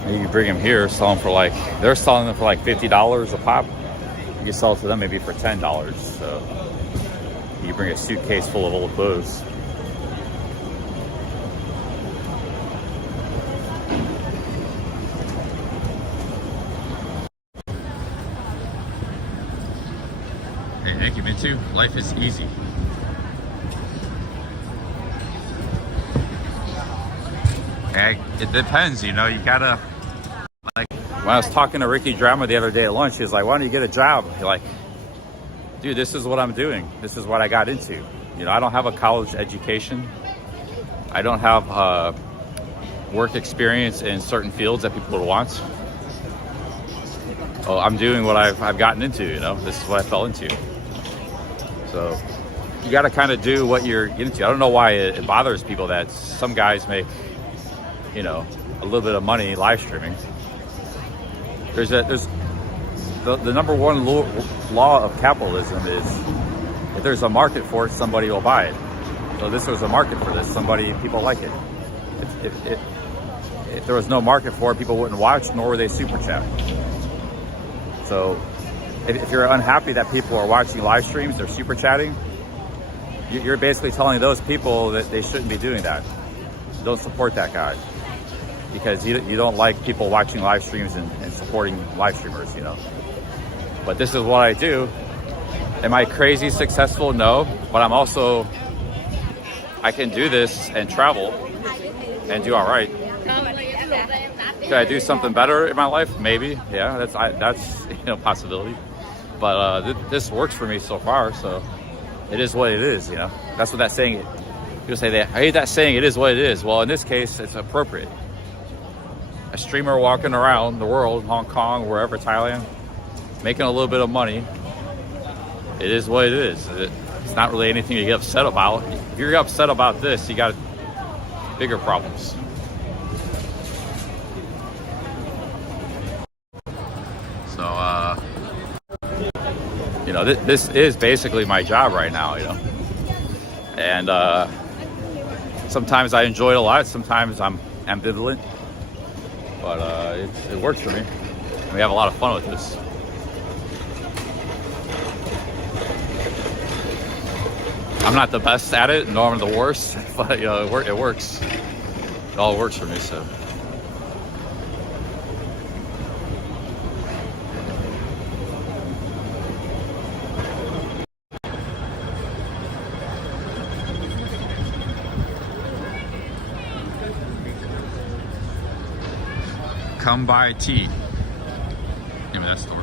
Maybe you bring them here, sell them for like, they're selling them for like $50 a pop. You can sell it to them maybe for $10. So you bring a suitcase full of old clothes. Hey, thank you, Mintu. Life is easy. Hey, it depends, you know, you gotta, like, when I was talking to Ricky Drama the other day at lunch, he was like, why don't you get a job? You're like, dude, this is what I'm doing. This is what I got into. You know, I don't have a college education. I don't have work experience in certain fields that people would want. Oh, I'm doing what I've gotten into, you know, this is what I fell into. So you got to kind of do what you're into. I don't know why it bothers people that some guys make, you know, a little bit of money live streaming. There's the number one law of capitalism is if there's a market for it, somebody will buy it. So this was a market for this. People like it. If there was no market for it, people wouldn't watch, nor would they super chat. So if you're unhappy that people are watching live streams, they're super chatting, you're basically telling those people that they shouldn't be doing that. Don't support that guy, because you don't like people watching live streams and supporting live streamers, you know. But this is what I do. Am I crazy successful? No, but I can do this and travel and do all right. Could I do something better in my life? Maybe, yeah, that's you know, possibility. But this works for me so far, so it is what it is, you know. That's what that saying. People say that I hate that saying. It is what it is. Well, in this case, it's appropriate. A streamer walking around the world, Hong Kong, wherever, Thailand, making a little bit of money. It is what it is. It's not really anything to get upset about. If you're upset about this, you got bigger problems. So, you know, this is basically my job right now, you know. And sometimes I enjoy it a lot. Sometimes I'm ambivalent. But it works for me. We have a lot of fun with this. I'm not the best at it, nor I'm the worst, but you know, it works. It all works for me, so. Come buy tea. Give me that store.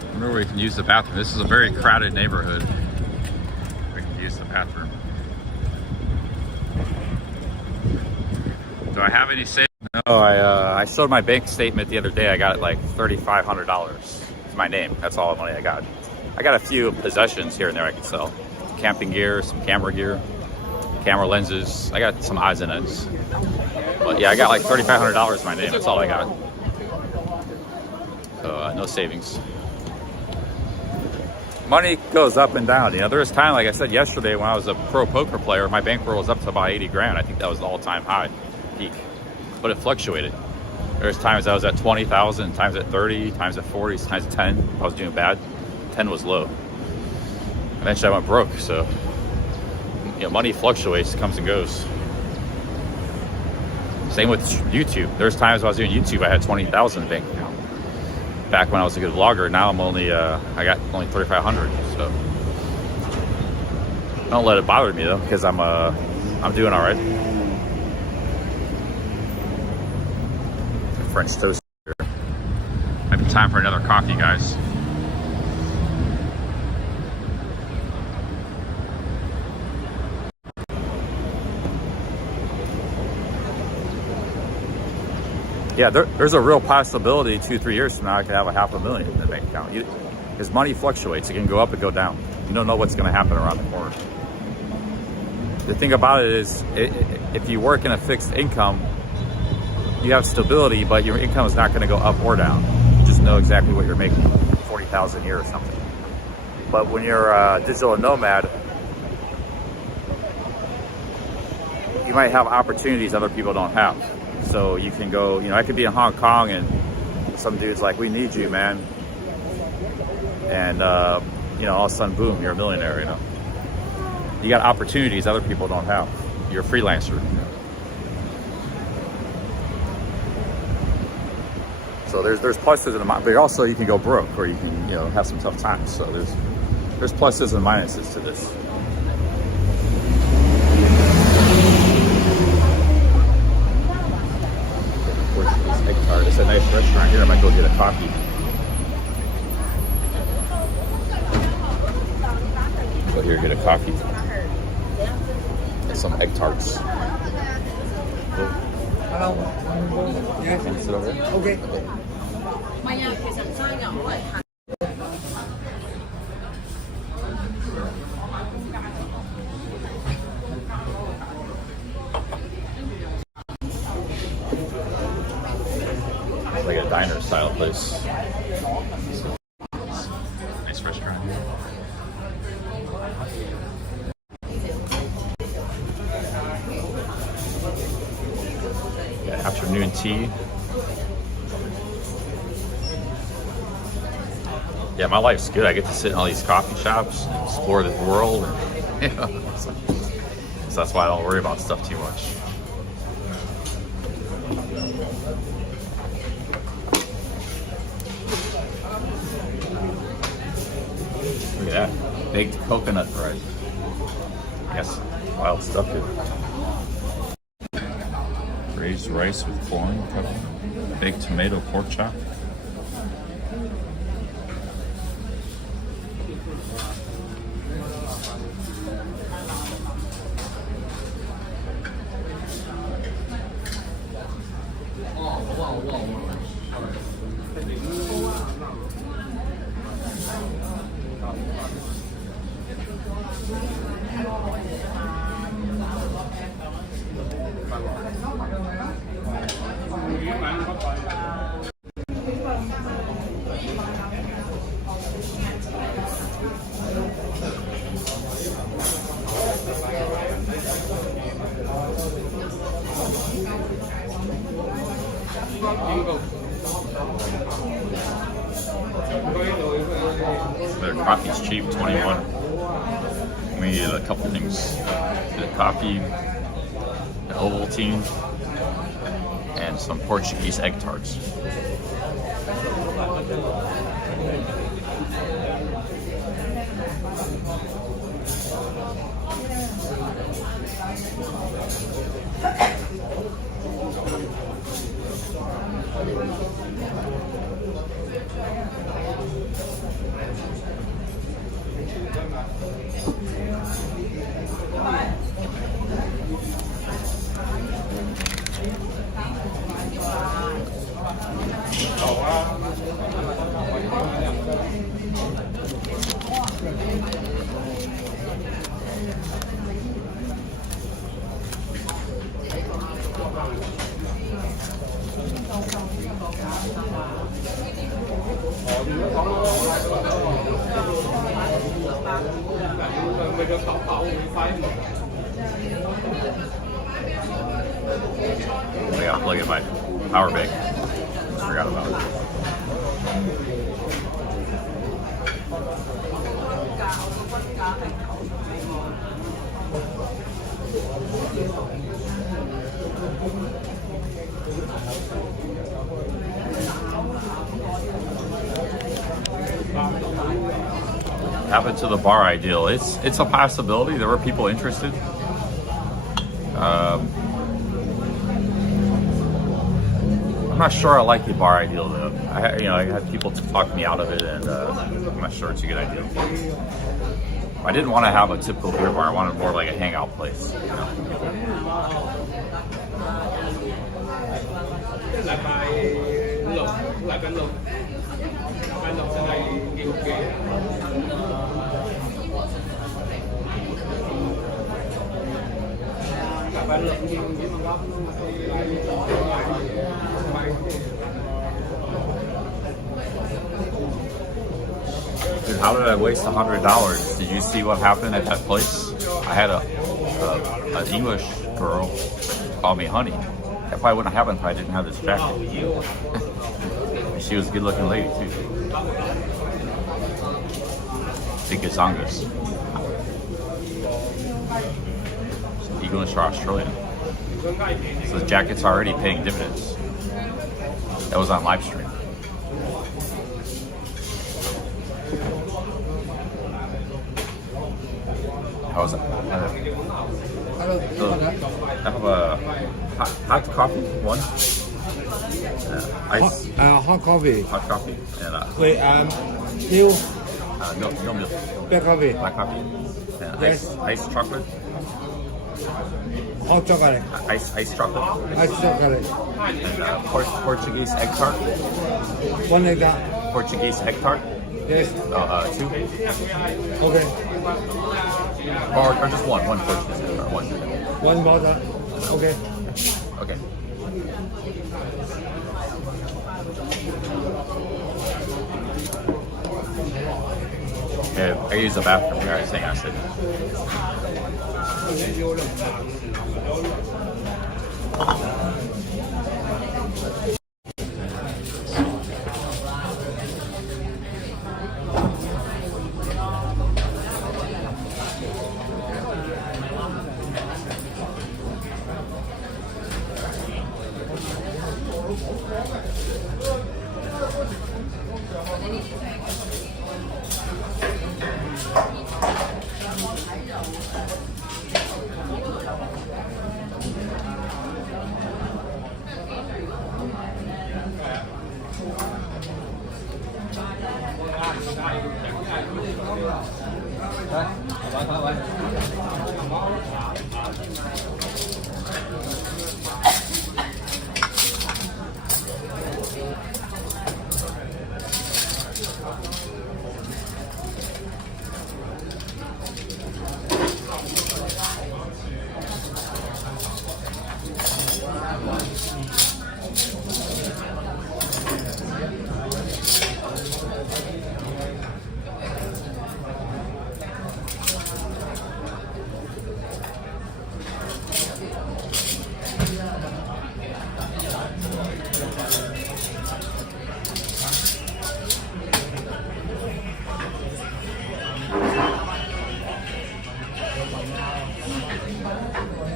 I wonder where we can use the bathroom. This is a very crowded neighborhood. We can use the bathroom. Do I have any savings? No, I showed my bank statement the other day. I got like $3,500. It's my name. That's all the money I got. I got a few possessions here and there I can sell. Camping gear, some camera gear, camera lenses. I got some odds and ends. But yeah, I got like $3,500 in my name. That's all I got. So no savings. Money goes up and down. You know, there was time, like I said yesterday, when I was a pro poker player, my bankroll was up to about 80 grand. I think that was the all-time high, peak. But it fluctuated. There's times I was at 20,000, times at 30, times at 40, times at 10. I was doing bad. 10 was low. Eventually I went broke. So, you know, money fluctuates, comes and goes. Same with YouTube. There's times when I was doing YouTube, I had 20,000 in the bank account. Back when I was a good vlogger. Now I'm only, I got only 3,500. So, don't let it bother me though, because I'm doing all right. French toast here. Might be time for another coffee, guys. Yeah, there's a real possibility 2-3 years from now I could have $500,000 in the bank account. Because money fluctuates. It can go up and go down. You don't know what's going to happen around the corner. The thing about it is, if you work in a fixed income, you have stability, but your income is not going to go up or down. You just know exactly what you're making, 40,000 a year or something. But when you're a digital nomad, you might have opportunities other people don't have. So you can go, you know, I could be in Hong Kong and some dude's like, we need you, man. And, you know, all of a sudden, boom, you're a millionaire, you know. You got opportunities other people don't have. You're a freelancer. So there's pluses and minuses, but also you can go broke, or you can, you know, have some tough times. So there's pluses and minuses to this. Egg tart. It's a nice restaurant here. I might go get a coffee. Go here, get a coffee. And some egg tarts. Hello. Can you sit over there? Okay. Like a diner style place. nice restaurant here. Yeah, afternoon tea. Yeah, my life's good. I get to sit in all these coffee shops and explore the world. And, so that's why I don't worry about stuff too much. Look at that. Baked coconut bread. Yes, wild stuff here. Raised rice with corn, baked tomato pork chop. Their coffee's cheap, 21. We needed a couple things. The coffee, the Ovaltine, and some Portuguese egg tarts. I gotta plug in my power bank. Forgot about it. Happened to the bar ideal. It's a possibility. There were people interested. I'm not sure I like the bar ideal though. I had people talk me out of it, and I'm not sure it's a good idea. I didn't want to have a typical beer bar. I wanted more like a hangout place. You know? Dude, how did I waste $100? Did you see what happened at that place? I had an English girl call me honey. That probably wouldn't have happened if I didn't have this jacket. She was a good-looking lady too. Big gazongas. English or Australian. So the jacket's already paying dividends. That was on Livestream. How was that? I have a hot coffee, one. Ice. Hot coffee. Hot coffee. And Wait, milk. no milk. Black coffee. Black coffee. And ice chocolate. Hot chocolate. Ice chocolate. Ice chocolate. And Portuguese egg tart. One egg tart. Portuguese egg tart. Yes. 2. Okay. Or just one Portuguese egg tart. One. One water. Okay. Okay. Okay, I use the bathroom. Guys, hang on a second.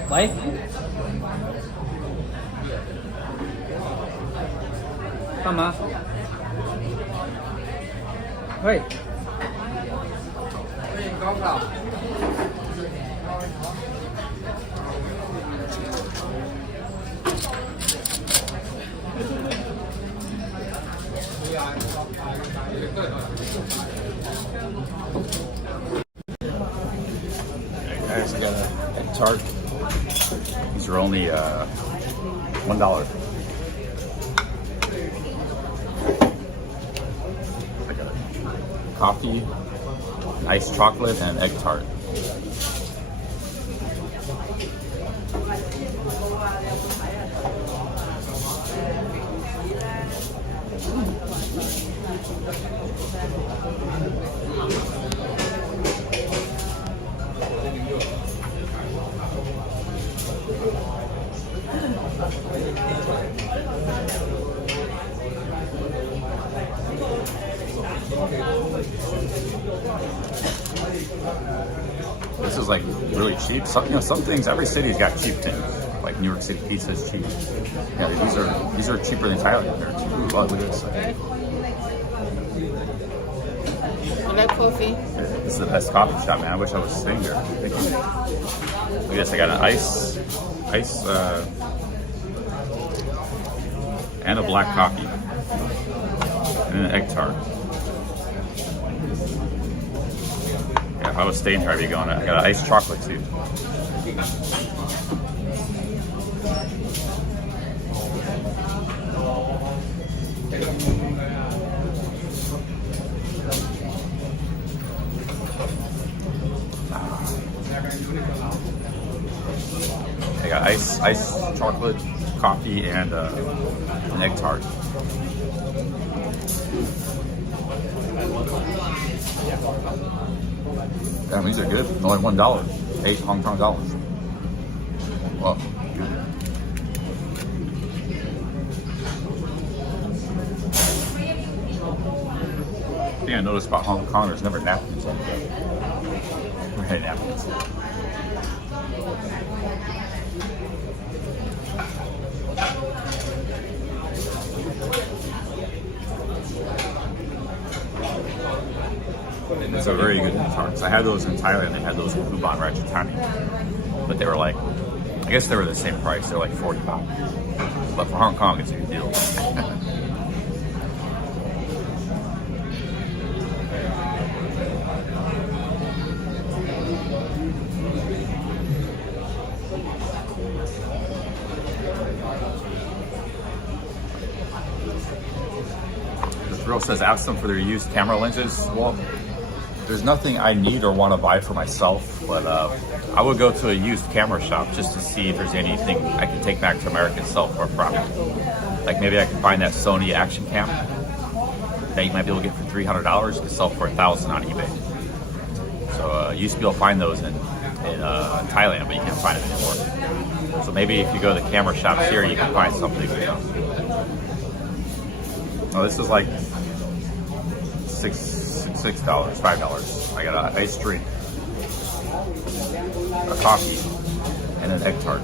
Vậy干嘛？喂，Guys, I got a tart. These are only $1. I got coffee, iced chocolate, and egg tart. This is like really cheap. Some things. Every city's got cheap things. Like New York City pizza is cheap. Yeah, these are cheaper than Thailand. They're cheap. Ooh, look at this. I like coffee. This is the best coffee shop, man. I wish I was staying here. Thank you. Look at this. I got an ice, and a black coffee, and an egg tart. Yeah, if I was staying here, I'd be going. I got an iced chocolate too. I got ice chocolate, coffee, and an egg tart. Damn, these are good. Only $1, 8 Hong Kong dollars. Well, good. The thing I noticed about Hong Kong, there's never napkins on the bed. Never had napkins. It's a very good tarts. I had those in Thailand. They had those in Kuban Rajatani, but they were like, I guess they were the same price. They're like 40 baht. But for Hong Kong, it's a good deal. This girl says, ask them for their used camera lenses. Well, there's nothing I need or want to buy for myself, but I would go to a used camera shop just to see if there's anything I can take back to America and sell for a profit. Like maybe I can find that Sony action cam that you might be able to get for $300 to sell for $1,000 on eBay. So you used to be able to find those in Thailand, but you can't find it anymore. So maybe if you go to the camera shops here, you can find something. You know. Oh, this is like $6, $5. I got an iced drink, a coffee, and an egg tart.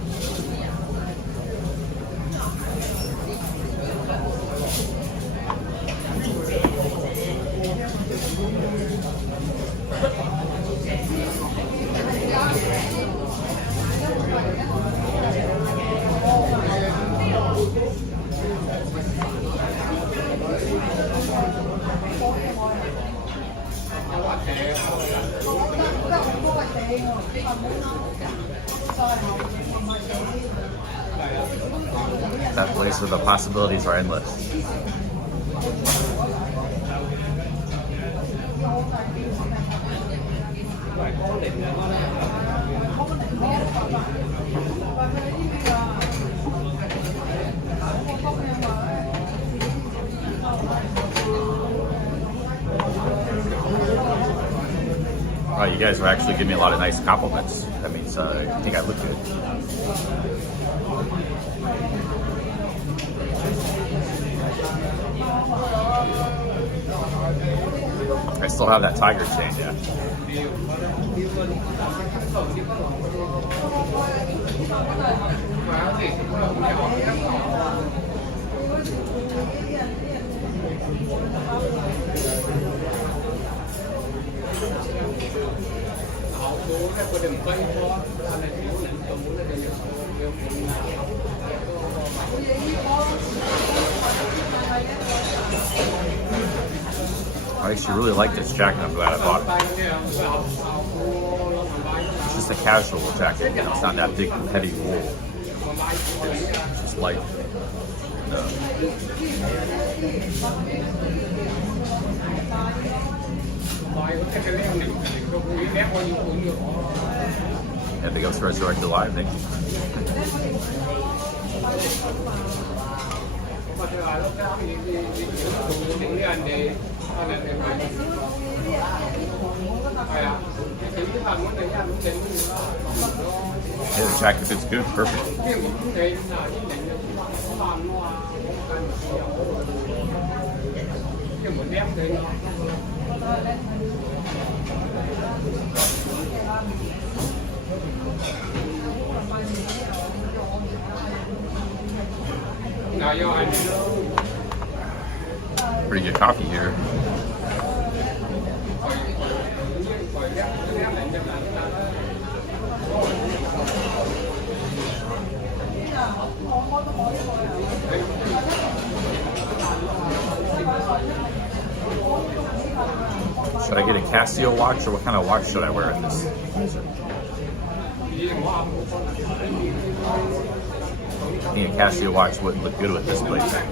That place where the possibilities are endless. Oh, you guys are actually giving me a lot of nice compliments. That means I think I look good. I still have that tiger chain, yeah. I actually really like this jacket. I'm glad I bought it. It's just a casual jacket. You know, it's not that big, heavy wool. It's just light. Yeah, the Ghost Resurrected Live, thank you. Yeah, the jacket fits good, perfect. Pretty good coffee here. Should I get a Casio watch, or what kind of watch should I wear in this? I think a Casio watch wouldn't look good with this blazer.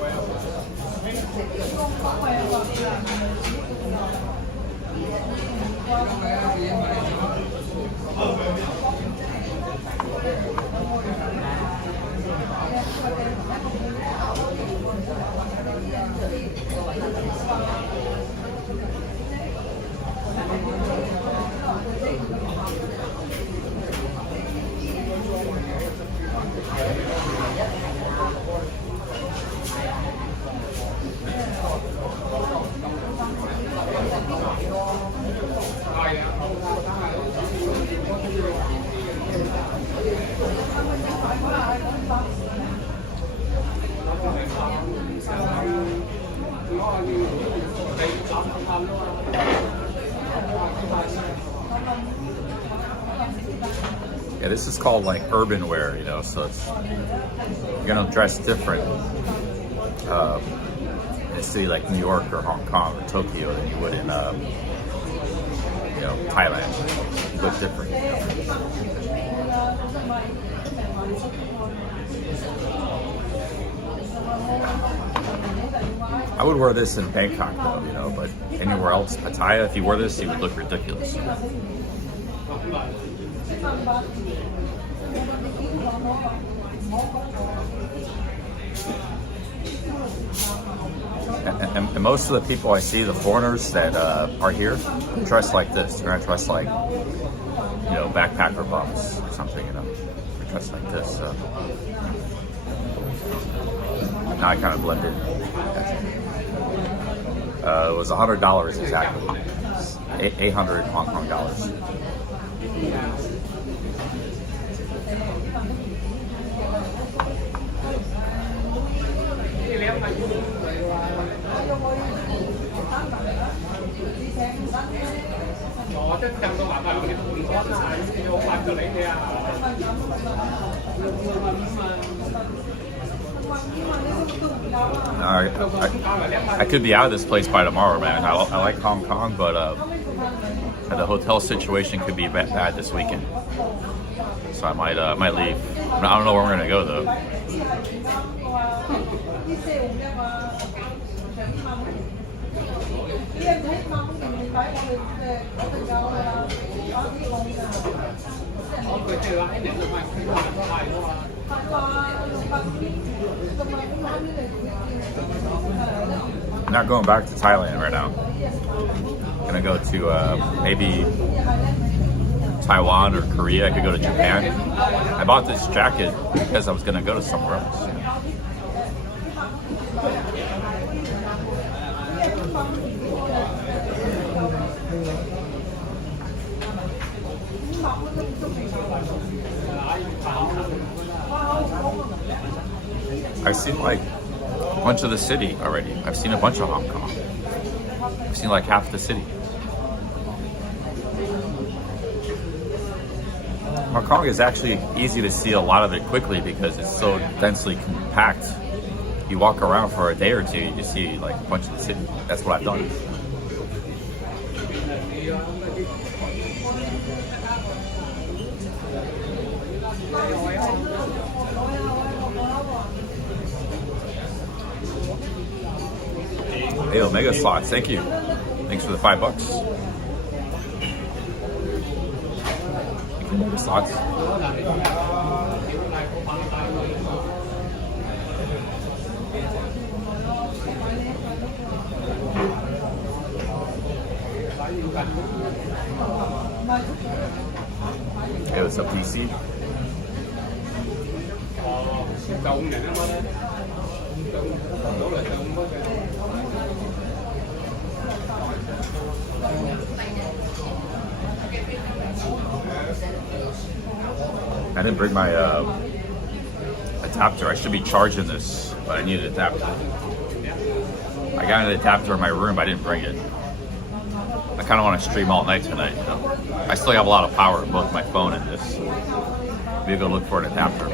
Yeah, this is called like urban wear, you know, so it's, you're gonna dress different in a city like New York or Hong Kong or Tokyo than you would in, you know, Thailand. You look different, you know. I would wear this in Bangkok though, you know, but anywhere else, Pattaya, if you wore this, you would look ridiculous. And most of the people I see, the foreigners that are here, dress like this. They're not dressed like, you know, backpacker bums or something, you know. They're dressed like this. So. Now I kind of blend in. It was $100 exactly. 800 Hong Kong dollars. I could be out of this place by tomorrow, man. I like Hong Kong, but the hotel situation could be bad this weekend. So I might leave. I don't know where we're gonna go though. I'm not going back to Thailand right now. I'm gonna go to maybe Taiwan or Korea. I could go to Japan. I bought this jacket because I was gonna go to somewhere else. I've seen like a bunch of the city already. I've seen a bunch of Hong Kong. I've seen like half the city. Hong Kong is actually easy to see a lot of it quickly because it's so densely compact. You walk around for a day or two, you just see like a bunch of the city. That's what I've done. Hey, Omega Slots, thank you. Thanks for the $5. Omega Slots. Hey, what's up, DC? I didn't bring my adapter. I should be charging this, but I need an adapter. I got an adapter in my room, but I didn't bring it. I kind of want to stream all night tonight, you know? I still have a lot of power in both my phone and this. Maybe go look for an adapter.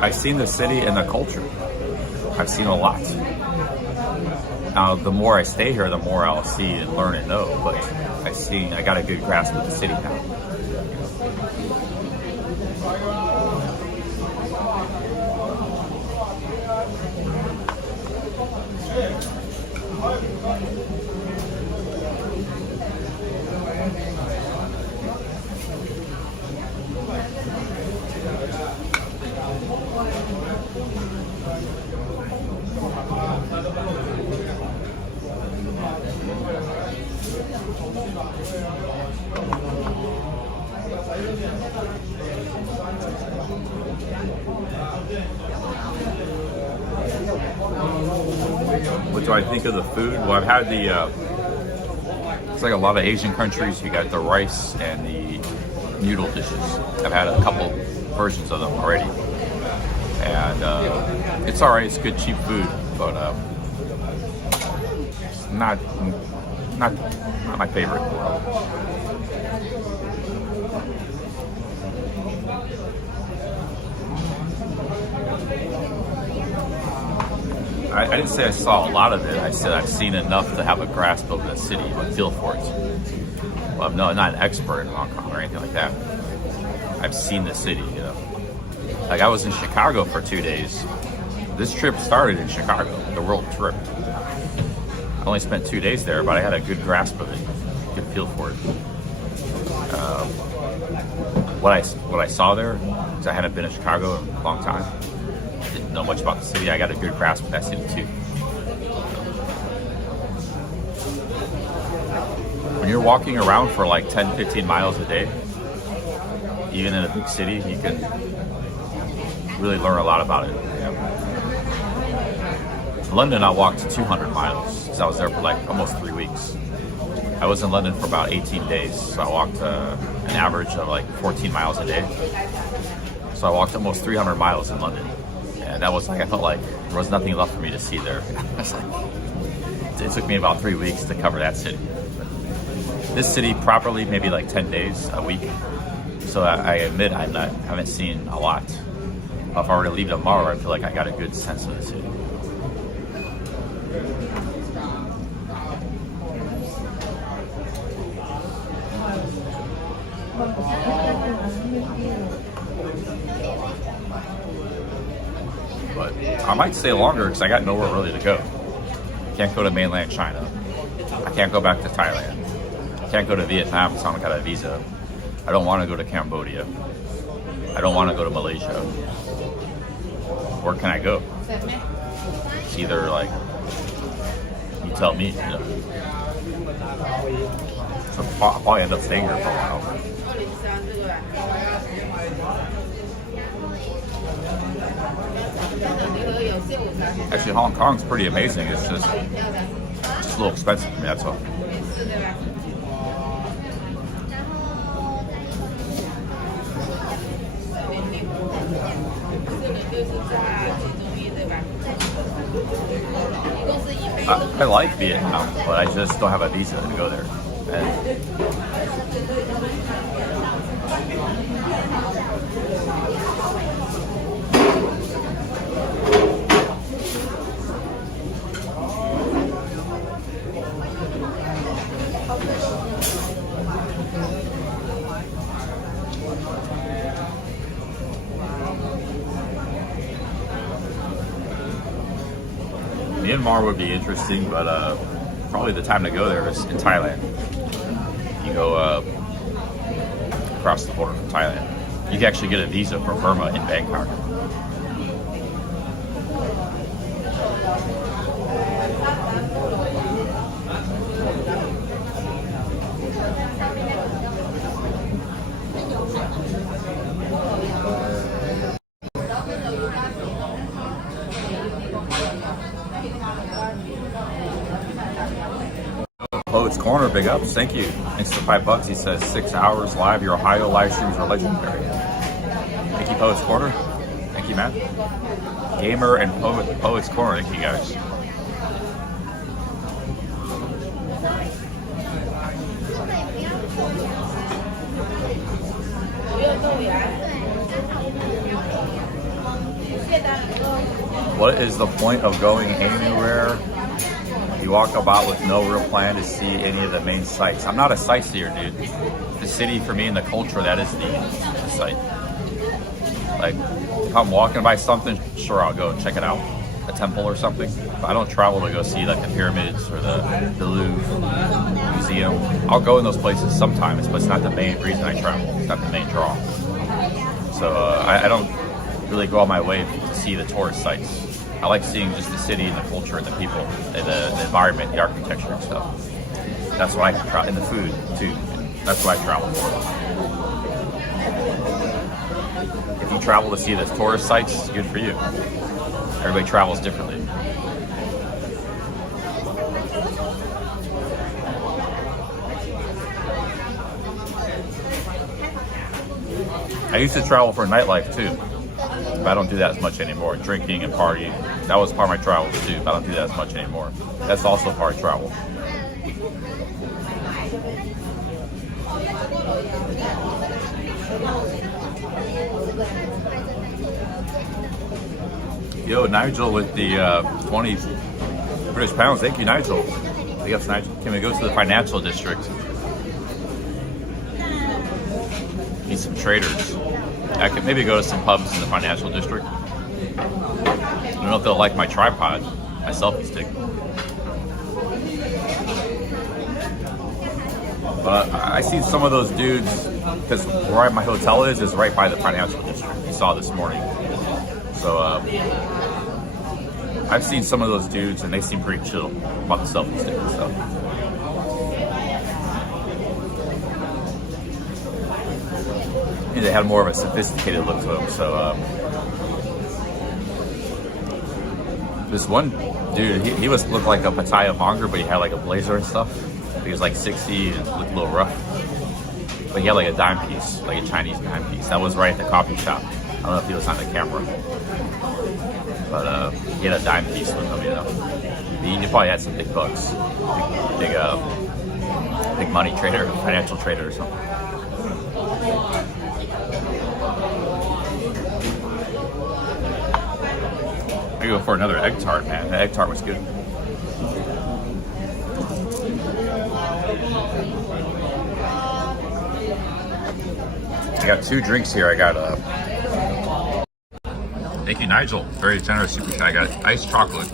I've seen the city and the culture. I've seen a lot. Now, the more I stay here, the more I'll see and learn and know. But I got a good grasp of the city now. What do I think of the food? Well, I've had it's like a lot of Asian countries. You got the rice and the noodle dishes. I've had a couple versions of them already. And it's all right. It's good, cheap food, but not my favorite. I didn't say I saw a lot of it. I said I've seen enough to have a grasp of the city, a feel for it. Well, I'm not an expert in Hong Kong or anything like that. I've seen the city, you know. Like I was in Chicago for 2 days. This trip started in Chicago, the world trip. I only spent 2 days there, but I had a good grasp of it, good feel for it. What I saw there, because I hadn't been to Chicago in a long time, didn't know much about the city. I got a good grasp of that city too. When you're walking around for like 10, 15 miles a day, even in a big city, you can really learn a lot about it. In London, I walked 200 miles because I was there for like almost 3 weeks. I was in London for about 18 days, so I walked an average of like 14 miles a day. So I walked almost 300 miles in London, and that was like, I felt like there was nothing left for me to see there. It took me about 3 weeks to cover that city. This city properly, maybe like 10 days, a week. So I admit I haven't seen a lot. If I were to leave tomorrow, I feel like I got a good sense of the city. But I might stay longer because I got nowhere really to go. I can't go to mainland China. I can't go back to Thailand. I can't go to Vietnam because I don't got a visa. I don't want to go to Cambodia. I don't want to go to Malaysia. Where can I go? It's either like, you tell me, you know. So I'll probably end up staying here for a while. Actually, Hong Kong's pretty amazing. It's just a little expensive for me, that's all. I like Vietnam, but I just don't have a visa to go there. Myanmar would be interesting, but probably the time to go there is in Thailand. You go across the border from Thailand. You can actually get a visa for Burma in Bangkok. Poets Corner, big ups, thank you. Thanks for $5. He says 6 hours live. Your Ohio live streams are legendary. Thank you, Poets Corner. Thank you, man. Gamer and Poets Corner, thank you guys. What is the point of going anywhere? You walk about with no real plan to see any of the main sites. I'm not a sightseer, dude. The city, for me, and the culture, that is the site. Like, if I'm walking by something, sure, I'll go check it out. A temple or something. But I don't travel to go see, like, the pyramids or the Louvre Museum. I'll go in those places sometimes, but it's not the main reason I travel. It's not the main draw. So I don't really go out my way to see the tourist sites. I like seeing just the city and the culture and the people and the environment, the architecture and stuff. That's what I try, and the food too. That's what I travel for. If you travel to see the tourist sites, good for you. Everybody travels differently. I used to travel for nightlife too. But I don't do that as much anymore. Drinking and partying, that was part of my travels too, but I don't do that as much anymore. That's also part of travel. Yo, Nigel with the 20 British pounds. Thank you, Nigel. Yes, Nigel. Can we go to the financial district? Need some traders. I could maybe go to some pubs in the financial district. I don't know if they'll like my tripod, my selfie stick. But I see some of those dudes, because where my hotel is right by the financial district. You saw this morning. So I've seen some of those dudes, and they seem pretty chill about the selfie stick and stuff. And they had more of a sophisticated look to them. So this one dude, he looked like a Pattaya monger, but he had like a blazer and stuff. He was like 60 and looked a little rough. But he had like a dime piece, like a Chinese dime piece. That was right at the coffee shop. I don't know if he was on the camera. But he had a dime piece with him, you know. He probably had some big bucks. Big money trader, financial trader or something. I go for another egg tart, man. The egg tart was good. I got 2 drinks here. I got thank you, Nigel. Very generous super chat. I got iced chocolate,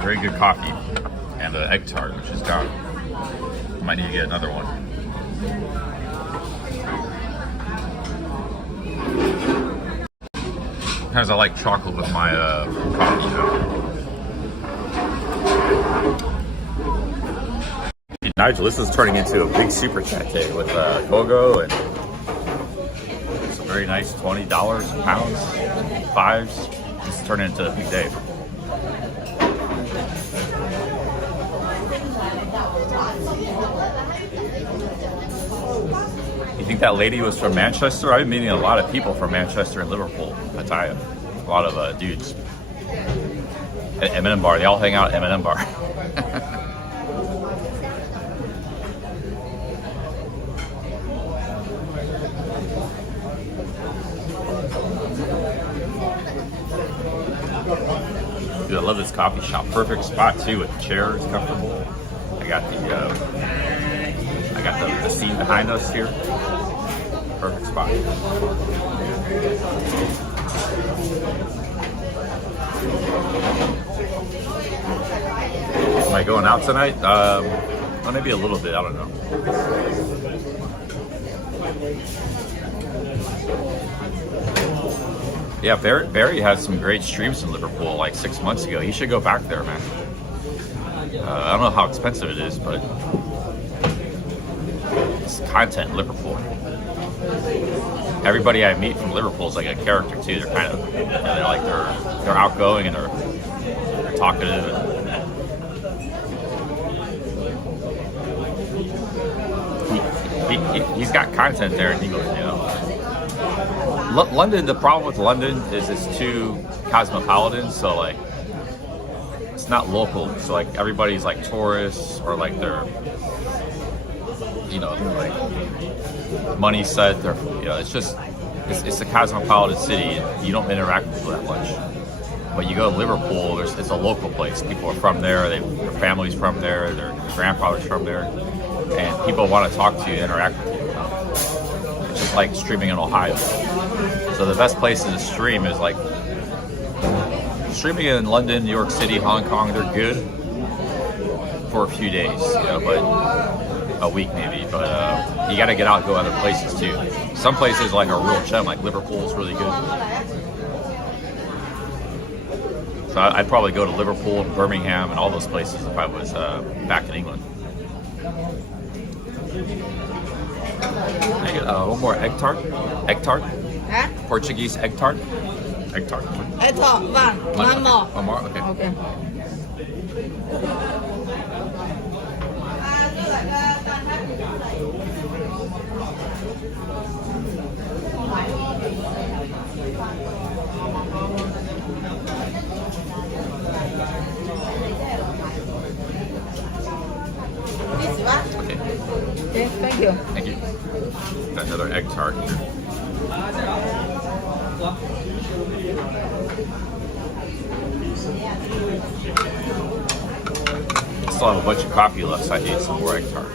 very good coffee, and an egg tart, which is gone. I might need to get another one. Sometimes I like chocolate with my coffee, you know. Nigel, this is turning into a big super chat day with Gogo and some very nice $20 pounds, 5s. This is turning into a big day. You think that lady was from Manchester? I've been meeting a lot of people from Manchester and Liverpool, Pattaya. A lot of dudes. At M&M Bar, they all hang out at M&M Bar. Dude, I love this coffee shop. Perfect spot too, with the chairs, comfortable. I got the scene behind us here. Perfect spot. Am I going out tonight? Well, maybe a little bit. I don't know. Yeah, Barry had some great streams in Liverpool like 6 months ago. He should go back there, man. I don't know how expensive it is, but it's content in Liverpool. Everybody I meet from Liverpool is like a character too. They're kind of, you know, they're outgoing and they're talkative. And he's got content there in England, you know. London, the problem with London is it's too cosmopolitan, so like it's not local. So like everybody's like tourists or like they're, you know, they're like money set. They're, you know, it's a cosmopolitan city. And you don't interact with people that much. But you go to Liverpool, it's a local place. People are from there. Their family's from there. Their grandfather's from there, and people want to talk to you, interact with you. It's just like streaming in Ohio. So the best places to stream is like streaming in London, New York City, Hong Kong. They're good for a few days, you know, but a week maybe. But you got to get out and go other places too. Some places like a real gem, like Liverpool, is really good. So I'd probably go to Liverpool and Birmingham and all those places if I was back in England. I get one more egg tart. Egg tart. Huh? Portuguese egg tart. Egg tart. Egg tart, one more. One more. Okay. Okay. Okay. Okay, thank you. Thank you. Got another egg tart here. Still have a bunch of coffee left, so I need some more egg tart.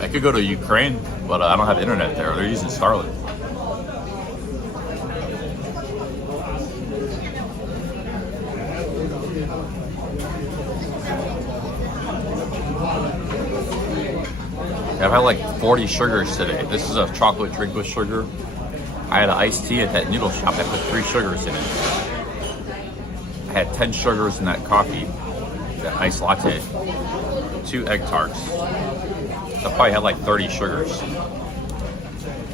I could go to Ukraine, but I don't have internet there. They're using Starlink. I've had like 40 sugars today. This is a chocolate drink with sugar. I had an iced tea at that noodle shop that put 3 sugars in it. I had 10 sugars in that coffee, that iced latte, 2 egg tarts. I probably had like 30 sugars.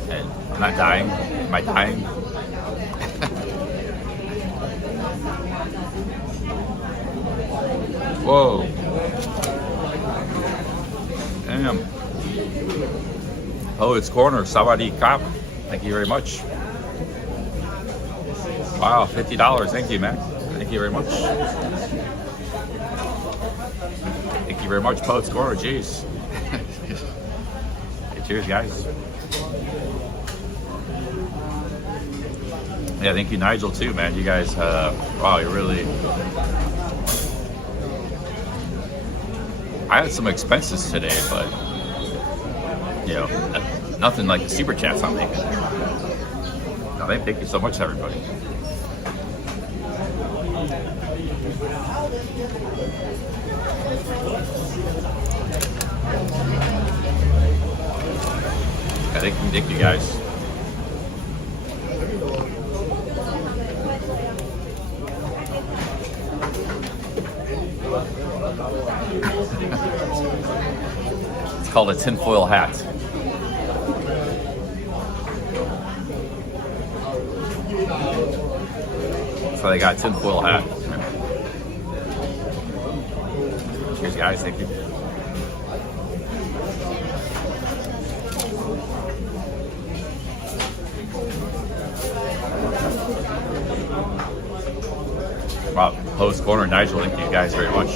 And I'm not dying. Am I dying? Whoa. Damn. Oh, it's corner. Sawadee Kap. Thank you very much. Wow, $50. Thank you, man. Thank you very much. Thank you very much, Poets Corner. Jeez. Hey, cheers, guys. Yeah, thank you, Nigel, too, man. You guys, wow, you really... I had some expenses today, but, you know, nothing like the super chats I'm making. No, thank you so much, everybody. Yeah, thank you guys. It's called a tinfoil hat. So they got a tinfoil hat. Cheers, guys. Thank you. Wow, Post Corner, Nigel, thank you guys very much.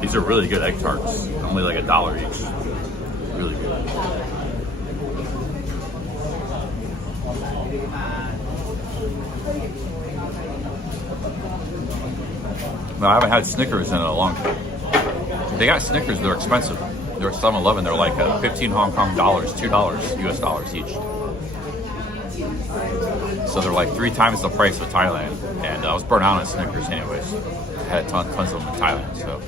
These are really good egg tarts. Only like $1 each. Really good. No, I haven't had Snickers in a long time. They got Snickers, they're expensive. They're at 7-Eleven, they're like 15 Hong Kong dollars, $2 US dollars each. So they're like 3 times the price of Thailand. And I was burnt out on Snickers anyways. I had tons of them in Thailand, so.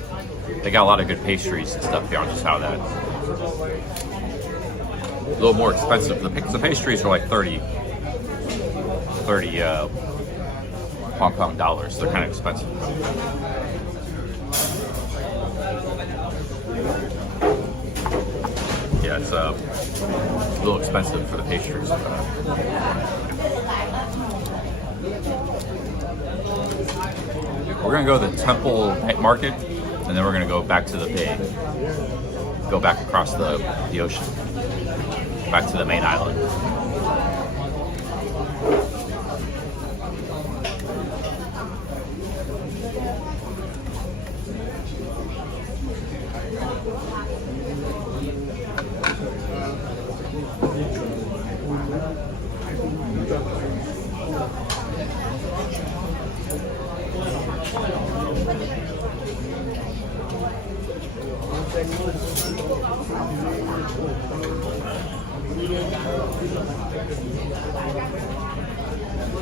They got a lot of good pastries and stuff here. I'll just have that. A little more expensive. The pastries are like 30 Hong Kong dollars. They're kind of expensive. Yeah, it's a little expensive for the pastries. We're gonna go to the Temple Night Market, and then we're gonna go back to the bay. Go back across the ocean, back to the main island.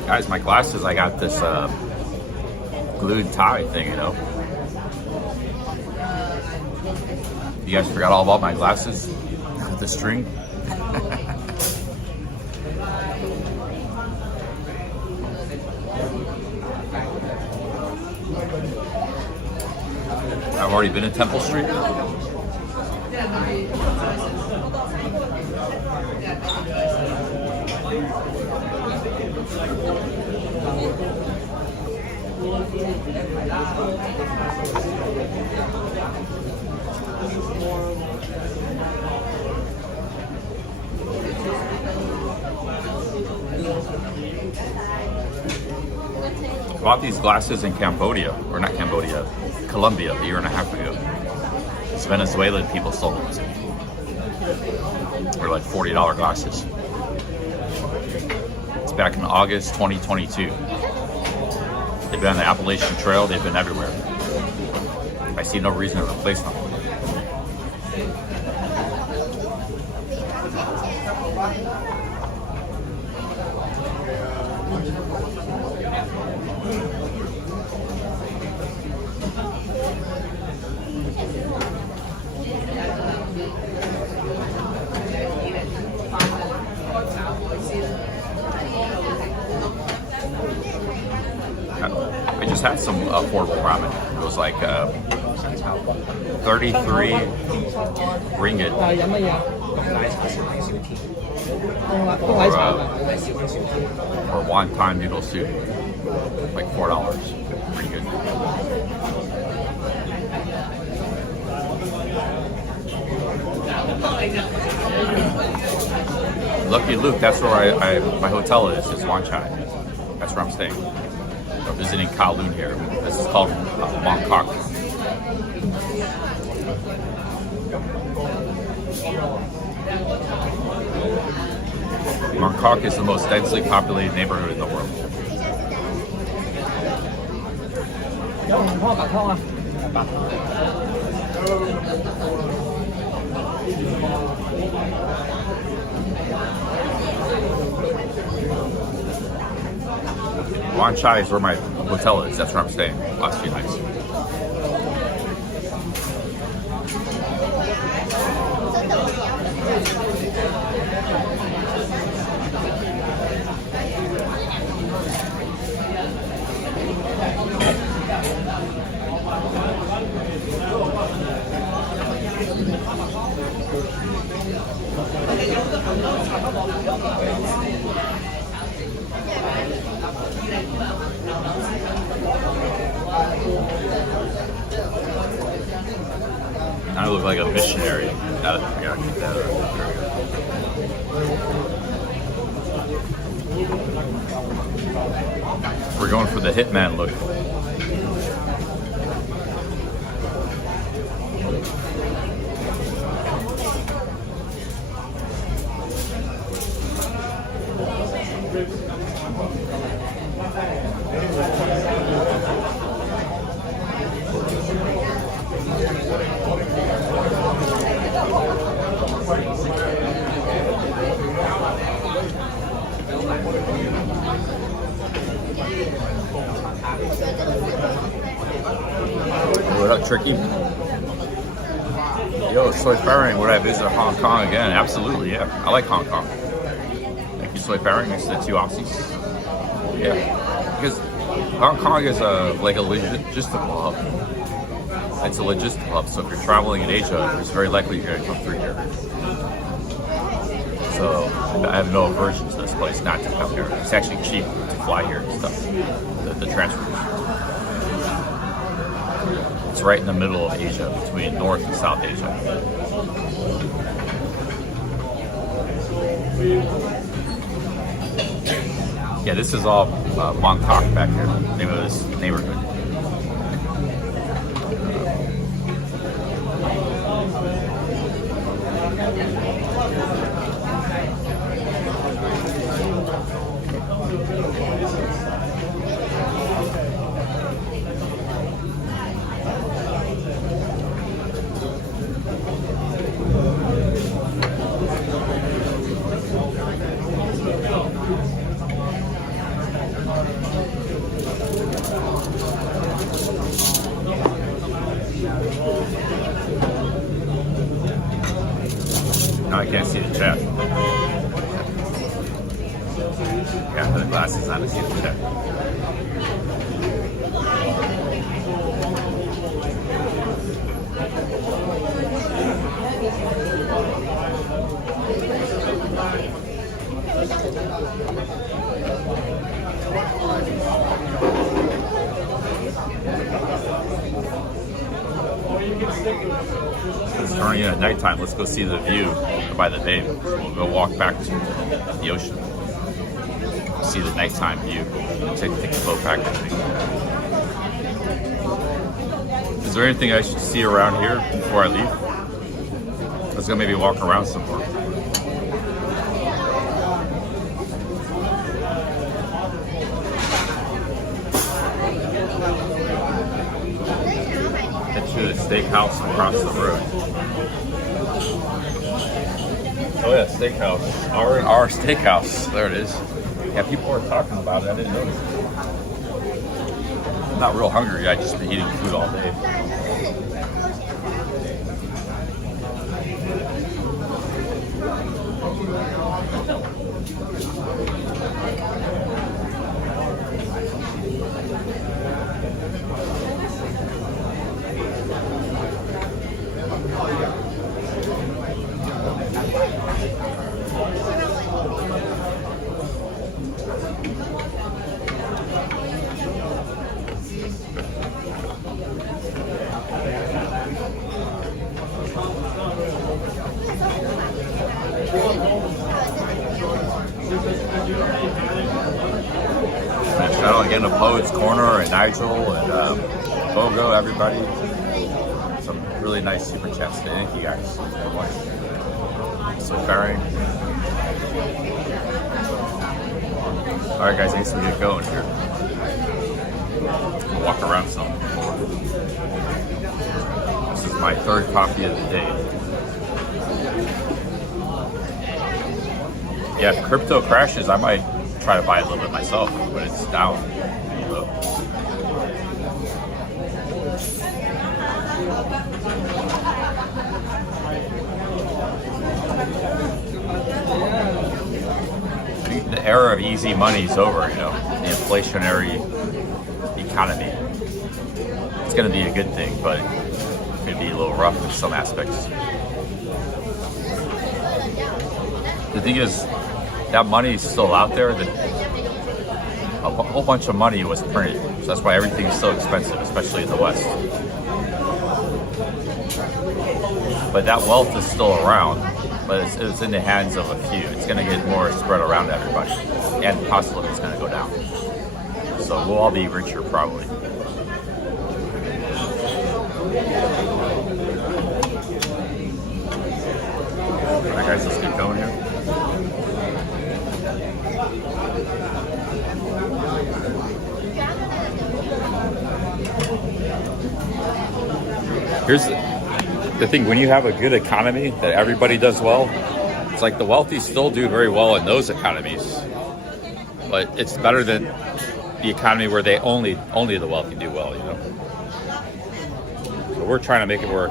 Guys, my glasses, I got this glued tie thing, you know. You guys forgot all about my glasses with the string? I've already been in Temple Street. I bought these glasses in Cambodia, or not Cambodia, Colombia, a year and a half ago. These Venezuelan people sold them to me. They're like $40 glasses. It's back in August 2022. They've been on the Appalachian Trail. They've been everywhere. I see no reason to replace them. I just had some affordable ramen. It was like 33 ringgit for wonton noodle soup, like $4. Pretty good. Lucky Luke, that's where my hotel is Wan Chai. That's where I'm staying. We're visiting Kowloon here. This is called Mong Kok. Mong Kok is the most densely populated neighborhood in the world. Wan Chai is where my hotel is. That's where I'm staying last few nights. I look like a missionary. I gotta keep that up. We're going for the hitman look. What up, Tricky? Yo, Soy Faring, would I visit Hong Kong again? Absolutely, yeah. I like Hong Kong. Thank you, Soy Faring. It's the 2 Aussies. Yeah, because Hong Kong is like a logistical hub. It's a logistical hub, so if you're traveling in Asia, it's very likely you're going to come through here. So I have no aversion to this place not to come here. It's actually cheap to fly here and stuff, the transfers. It's right in the middle of Asia, between North and South Asia. Yeah, this is all Mong Kok back here, the name of this neighborhood. Now I can't see the chat. Yeah, put the glasses on to see the chat. It's turning in at nighttime. Let's go see the view by the bay. We'll go walk back to the ocean. See the nighttime view. Take a boat back. Is there anything I should see around here before I leave? Let's go maybe walk around some more. steakhouse across the road. Oh yeah, steakhouse. R&R Steakhouse. There it is. Yeah, people are talking about it. I didn't notice. I'm not real hungry. I just been eating food all day. Shout out again to Poets Corner and Nigel and Bogo, everybody. Some really nice super chats. Thank you guys so much. So faring. Alright guys, I guess we get going here. Walk around some. This is my third coffee of the day. Yeah, if crypto crashes, I might try to buy a little bit myself, but it's down. I think the era of easy money is over, you know, the inflationary economy. It's going to be a good thing, but it could be a little rough in some aspects. The thing is, that money is still out there. A whole bunch of money was printed, so that's why everything is so expensive, especially in the West. But that wealth is still around, but it's in the hands of a few. It's going to get more spread around everybody, and the cost of living is going to go down. So we'll all be richer probably. Alright guys, let's get going here. Here's the thing, when you have a good economy that everybody does well, it's like the wealthy still do very well in those economies. But it's better than the economy where they only the wealthy do well, you know. So we're trying to make it an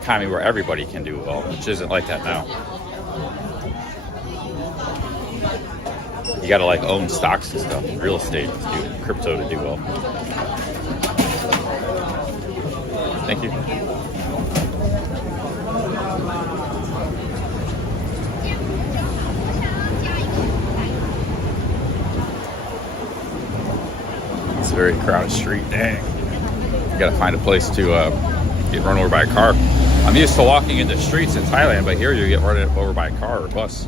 economy where everybody can do well, which isn't like that now. You gotta like own stocks and stuff, real estate, crypto to do well. Thank you. It's a very crowded street. Dang. You gotta find a place to get run over by a car. I'm used to walking in the streets in Thailand, but here you get run over by a car or bus.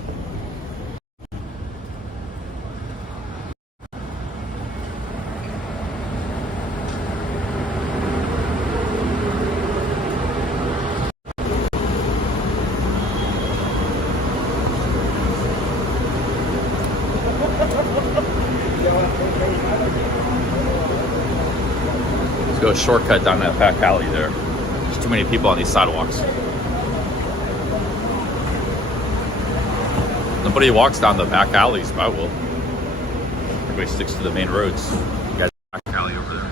Go a shortcut down that back alley there. There's too many people on these sidewalks. Nobody walks down the back alleys, but I will. Everybody sticks to the main roads. You got the back alley over there.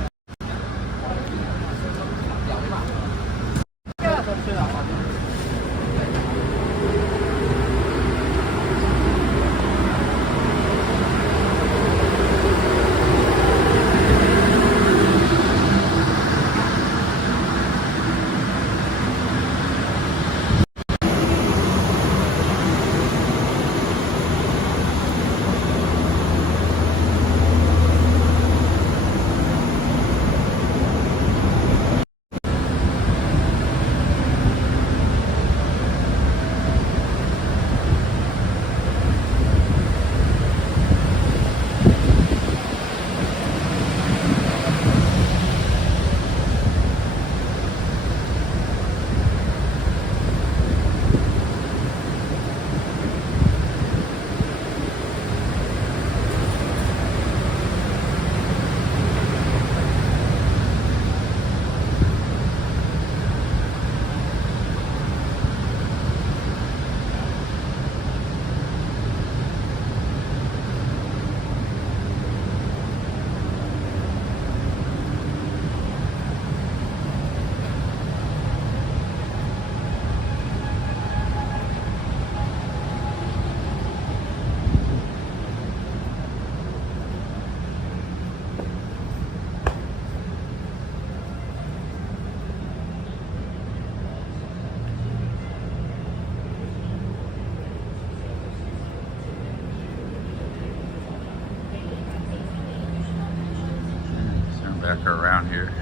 look around here.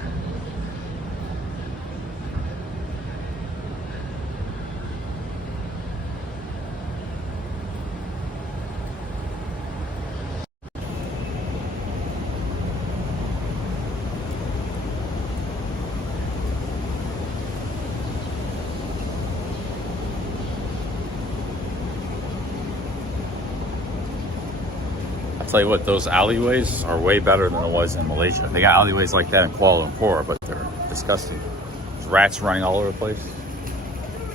Tell you what, those alleyways are way better than it was in Malaysia. They got alleyways like that in Kuala Lumpur, but they're disgusting. There's rats running all over the place.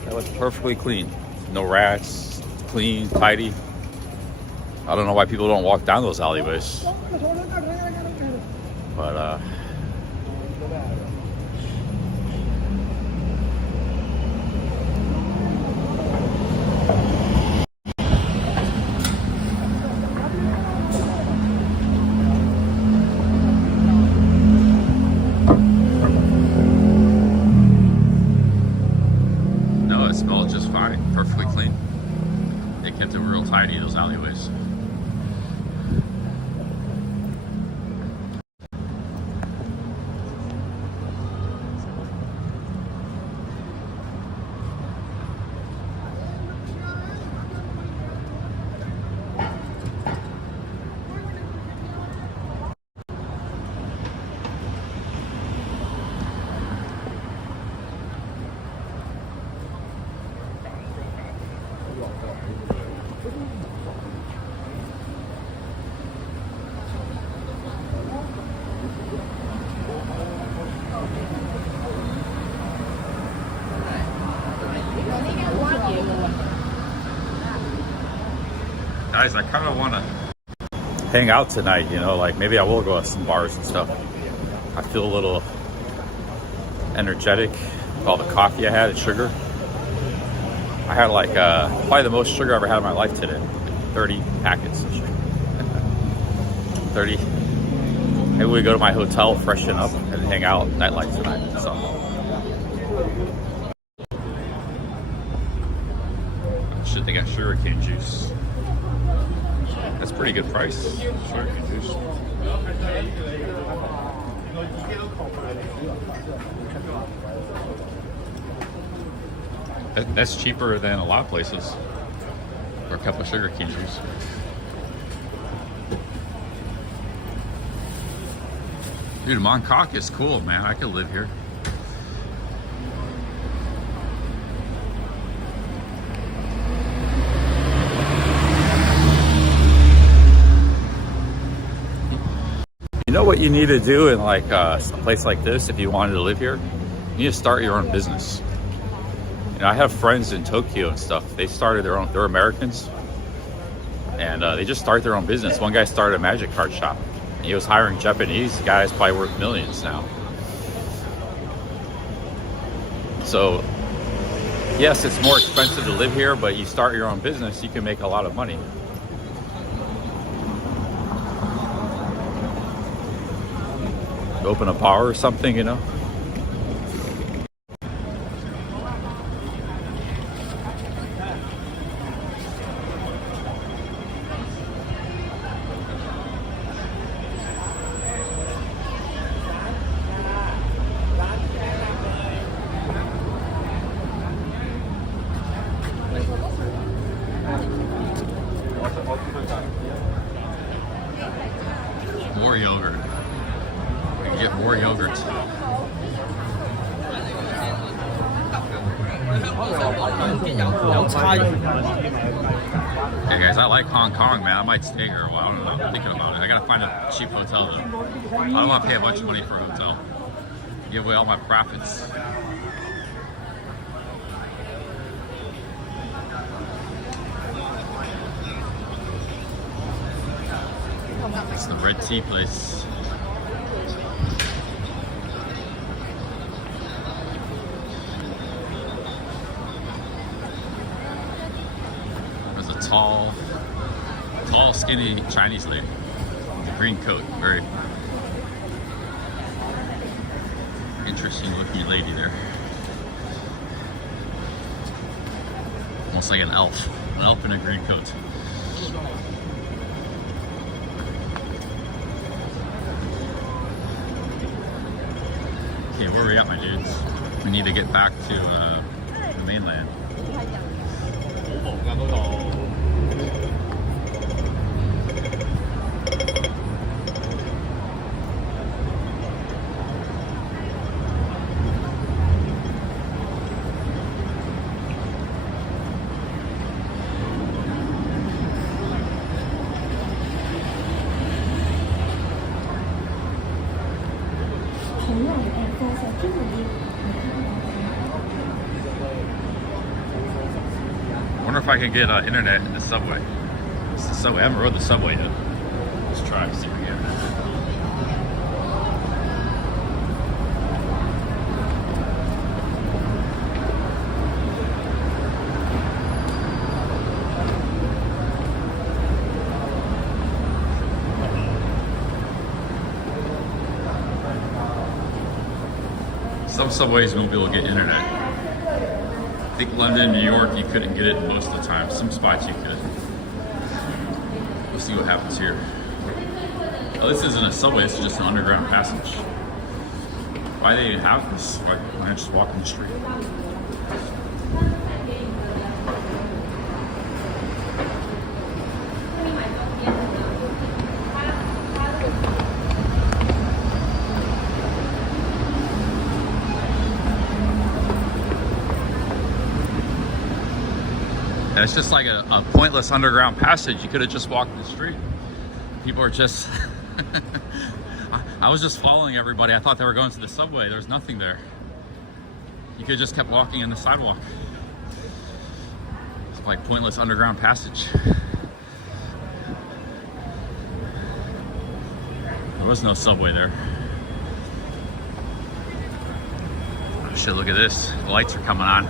That looks perfectly clean. No rats, clean, tidy. I don't know why people don't walk down those alleyways. But perfectly clean. They kept it real tidy, those alleyways. Guys, I kind of want to hang out tonight, you know, like maybe I will go to some bars and stuff. I feel a little energetic with all the coffee I had and sugar. I had like probably the most sugar I ever had in my life today. 30 packets of sugar. 30. Maybe we go to my hotel, freshen up, and hang out nightlife tonight. So. Shit, they got sugarcane juice. That's pretty good price. Sugarcane juice. That's cheaper than a lot of places for a cup of sugarcane juice. Dude, Mong Kok is cool, man. I could live here. You know what you need to do in like a place like this if you wanted to live here? You need to start your own business. You know, I have friends in Tokyo and stuff. They started their own, they're Americans. And they just started their own business. One guy started a magic card shop. He was hiring Japanese guys, probably worth millions now. So, yes, it's more expensive to live here, but you start your own business, you can make a lot of money. Open a bar or something, you know? More yogurt. We can get more yogurt. Hey guys, I like Hong Kong, man. I might stay here a while. I don't know. I'm thinking about it. I gotta find a cheap hotel though. I don't want to pay a bunch of money for a hotel. Give away all my profits. It's the red tea place. There's a tall, skinny Chinese lady with a green coat. Very interesting looking lady there. Almost like an elf in a green coat. Okay, where are we at, my dudes? We need to get back to the mainland. Wonder if I can get internet in the subway. It's the subway. I haven't rode the subway yet. Let's try see if we can. Some subways won't be able to get internet. I think London, New York, you couldn't get it most of the time. Some spots you could. We'll see what happens here. Oh, this isn't a subway, it's just an underground passage. Why they have this? Why don't I just walk in the street? It's just like a pointless underground passage. You could have just walked the street. People are just... I was just following everybody. I thought they were going to the subway. There was nothing there. You could have just kept walking in the sidewalk. It's like pointless underground passage. There was no subway there. Oh shit, look at this. The lights are coming on.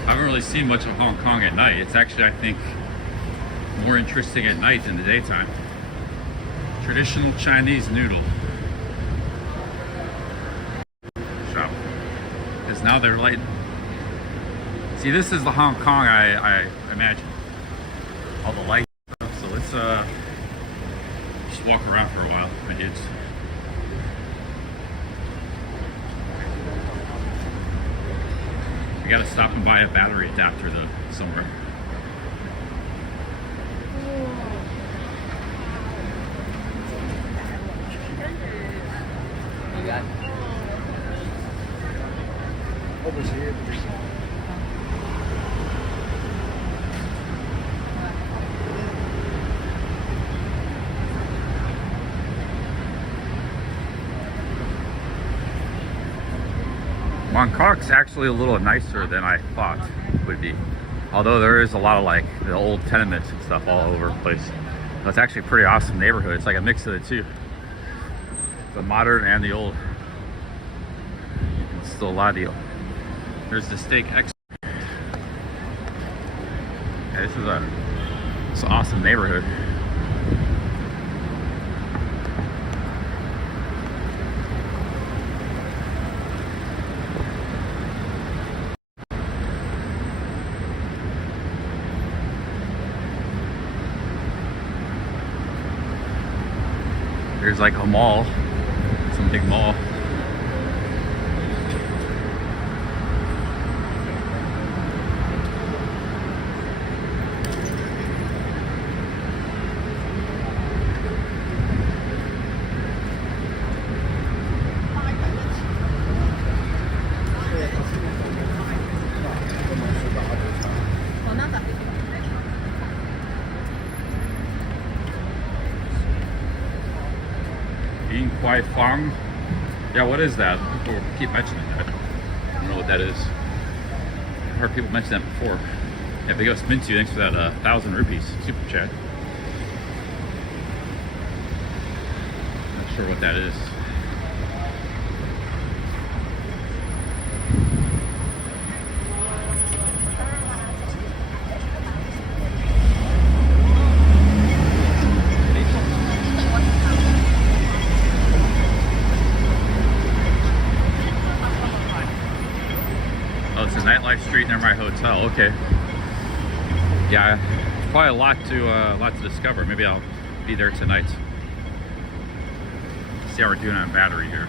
I haven't really seen much of Hong Kong at night. It's actually, I think, more interesting at night than the daytime. Traditional Chinese noodle shop. Because now they're lighting. See, this is the Hong Kong I imagine. All the lights and stuff. So let's just walk around for a while, my dudes. I gotta stop and buy a battery adapter though, somewhere. You got it. Wan Kok's actually a little nicer than I thought it would be. Although there is a lot of like the old tenements and stuff all over the place. So it's actually a pretty awesome neighborhood. It's like a mix of the two. The modern and the old. It's still a lot of the... There's the steak expert. Yeah, this is it's an awesome neighborhood. There's like a mall, some big mall. Fang. Yeah, what is that? People keep mentioning that. I don't know what that is. heard people mention that before. Yeah, Big Us Mintu, thanks for that 1,000 rupees super chat. Not sure what that is. Oh, it's a nightlife street near my hotel. Okay. Yeah, probably a lot to discover. Maybe I'll be there tonight. See how we're doing on battery here.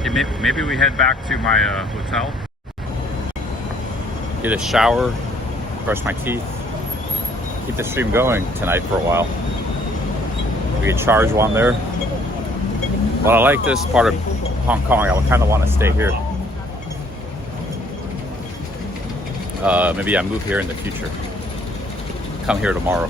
Okay, maybe we head back to my hotel. Get a shower, brush my teeth, keep the stream going tonight for a while. We can charge while I'm there. Well, I like this part of Hong Kong. I would kind of want to stay here. Maybe I move here in the future. Come here tomorrow.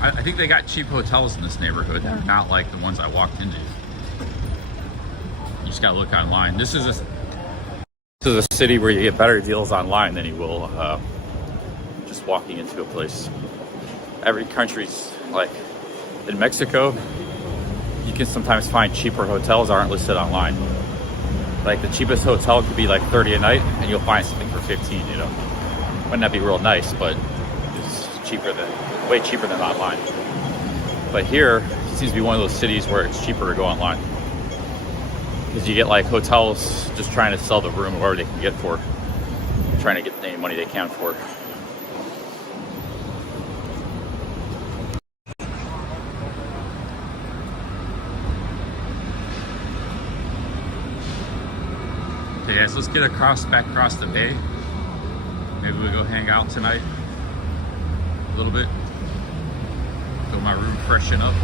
I think they got cheap hotels in this neighborhood. They're not like the ones I walked into. You just gotta look online. This is a city where you get better deals online than you will just walking into a place. Every country's like, in Mexico, you can sometimes find cheaper hotels aren't listed online. Like the cheapest hotel could be like 30 a night and you'll find something for 15, you know. Wouldn't that be real nice, but it's cheaper than, way cheaper than online. But here, it seems to be one of those cities where it's cheaper to go online. Because you get like hotels just trying to sell the room whatever they can get for, trying to get any money they can for. Okay guys, let's get back across the bay. Maybe we go hang out tonight a little bit. Go to my room, freshen up.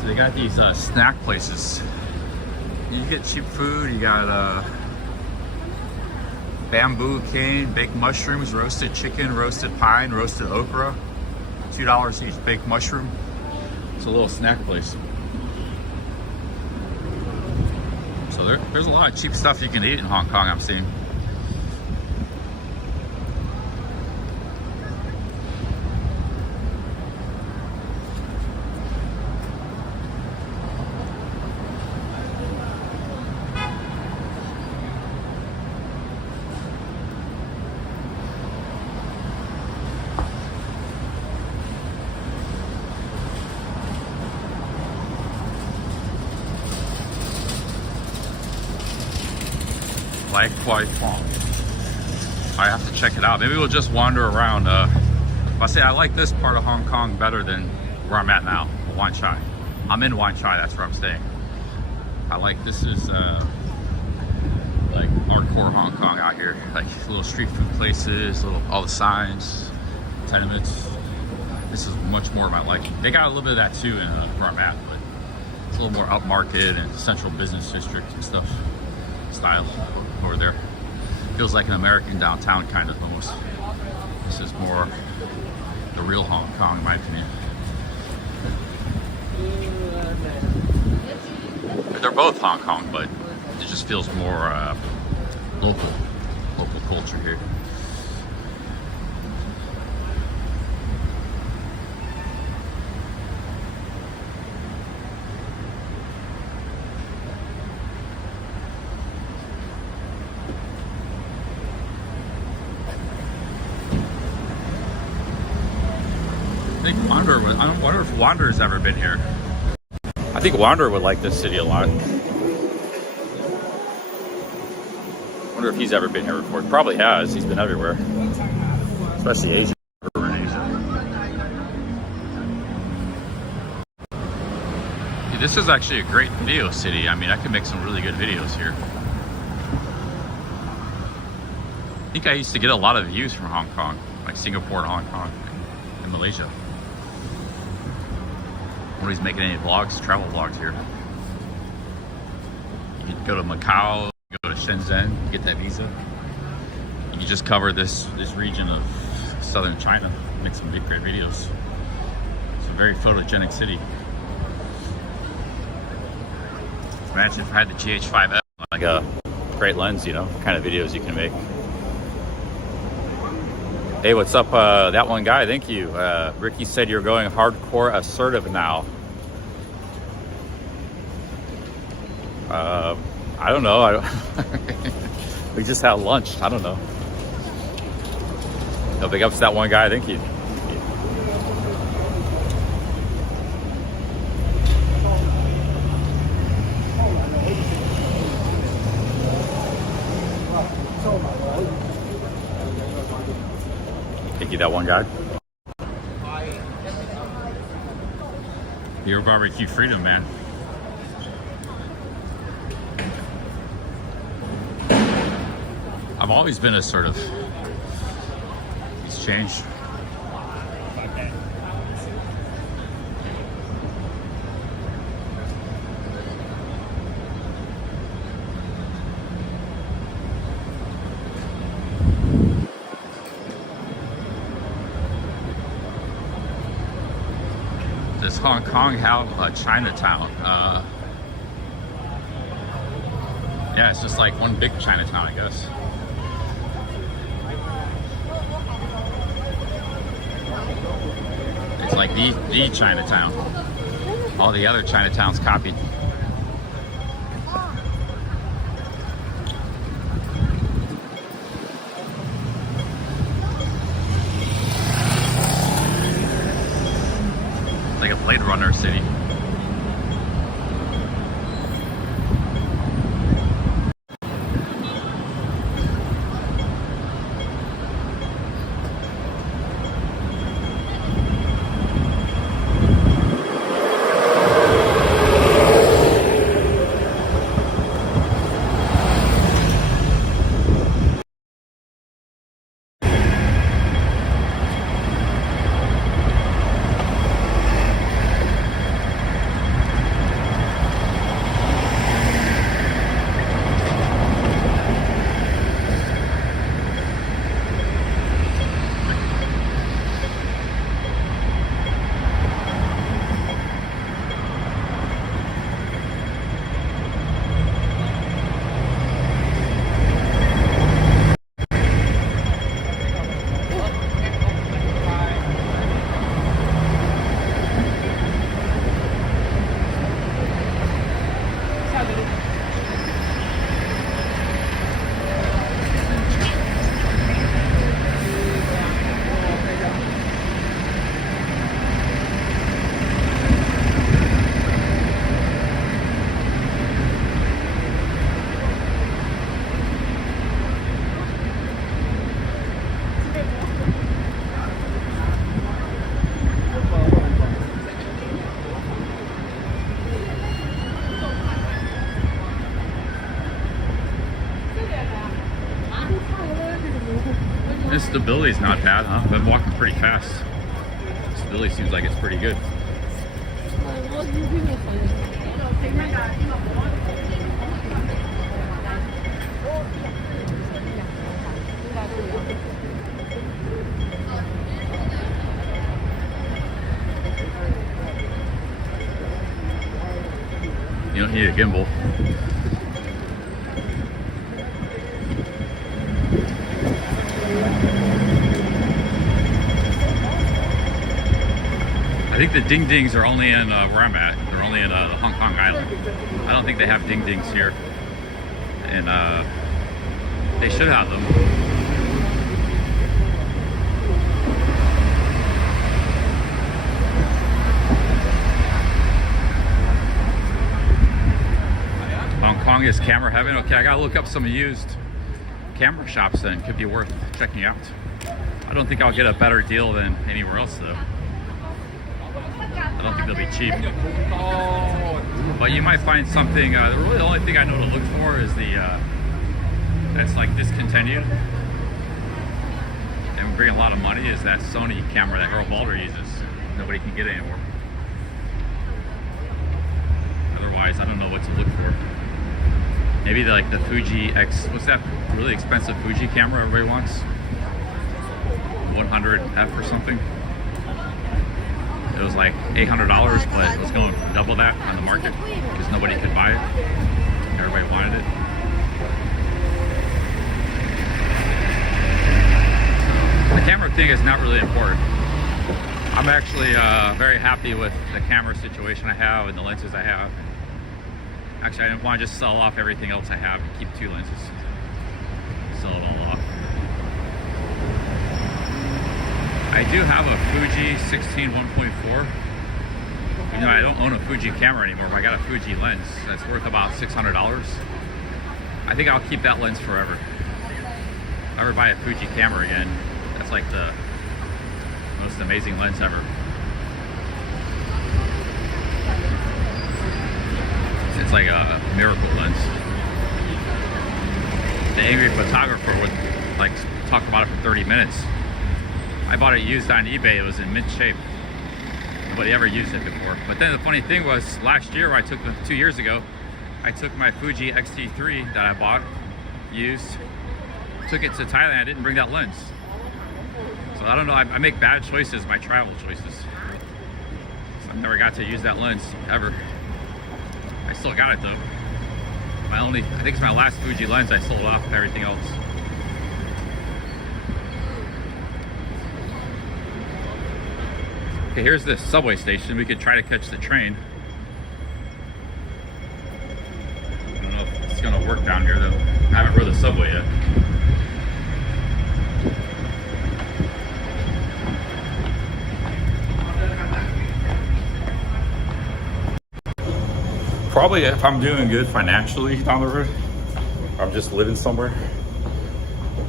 So they got these snack places. You get cheap food. You got bamboo cane, baked mushrooms, roasted chicken, roasted pine, roasted okra. $2 each baked mushroom. It's a little snack place. So there's a lot of cheap stuff you can eat in Hong Kong, I'm seeing. Like Kwai Fong. I have to check it out. Maybe we'll just wander around. I say I like this part of Hong Kong better than where I'm at now, Wan Chai. I'm in Wan Chai, that's where I'm staying. I like, this is like hardcore Hong Kong out here. Like little street food places, all the signs, tenements. This is much more of my liking. They got a little bit of that too in where I'm at, but it's a little more upmarket and central business district and stuff style over there. Feels like an American downtown kind of almost. This is more the real Hong Kong in my opinion. They're both Hong Kong, but it just feels more local culture here. I wonder if Wander's ever been here. I think Wander would like this city a lot. Wonder if he's ever been here before. Probably has. He's been everywhere, especially Asia. This is actually a great video city. I mean, I could make some really good videos here. I think I used to get a lot of views from Hong Kong, like Singapore and Hong Kong and Malaysia. Nobody's making any vlogs, travel vlogs here. You could go to Macau, go to Shenzhen, get that visa. You can just cover this region of southern China, make some big great videos. It's a very photogenic city. Imagine if I had the GH5S, like a great lens, you know, kind of videos you can make. Hey, what's up, that one guy? Thank you. Ricky said you're going hardcore assertive now. I don't know. We just had lunch. I don't know. No big ups to that one guy. Thank you. Thank you, that one guy. Your barbecue freedom, man. I've always been assertive. It's changed. Does Hong Kong have a Chinatown? Yeah, it's just like one big Chinatown, I guess. It's like the Chinatown. All the other Chinatowns copied. Like a Blade Runner city. This stability is not bad, huh? I'm walking pretty fast. Stability seems like it's pretty good. You don't need a gimbal. I think the ding dings are only in where I'm at. They're only in Hong Kong Island. I don't think they have ding dings here. And they should have them. Kong is camera heaven. Okay, I gotta look up some used camera shops then. Could be worth checking out. I don't think I'll get a better deal than anywhere else though. I don't think they'll be cheap. But you might find something, really the only thing I know to look for is the, that's like discontinued and bring a lot of money, is that Sony camera that Earl Balder uses. Nobody can get it anymore. Otherwise, I don't know what to look for. Maybe like the Fuji X, what's that really expensive Fuji camera everybody wants? 100F or something. It was like $800, but it was going double that on the market because nobody could buy it. Everybody wanted it. The camera thing is not really important. I'm actually very happy with the camera situation I have and the lenses I have. Actually, I didn't want to just sell off everything else I have and keep 2 lenses. Sell it all off. I do have a Fuji 16 1.4. You know, I don't own a Fuji camera anymore, but I got a Fuji lens that's worth about $600. I think I'll keep that lens forever. If I ever buy a Fuji camera again, that's like the most amazing lens ever. It's like a miracle lens. The angry photographer would like talk about it for 30 minutes. I bought it used on eBay. It was in mint shape. Nobody ever used it before. But then the funny thing was, last year, I took 2 years ago, I took my Fuji X-T3 that I bought used, took it to Thailand. I didn't bring that lens. So I don't know. I make bad choices, my travel choices. So I never got to use that lens ever. I still got it though. I think it's my last Fuji lens. I sold off everything else. Okay, here's the subway station. We could try to catch the train. I don't know if it's gonna work down here though. I haven't rode the subway yet. Probably if I'm doing good financially down the road, or I'm just living somewhere,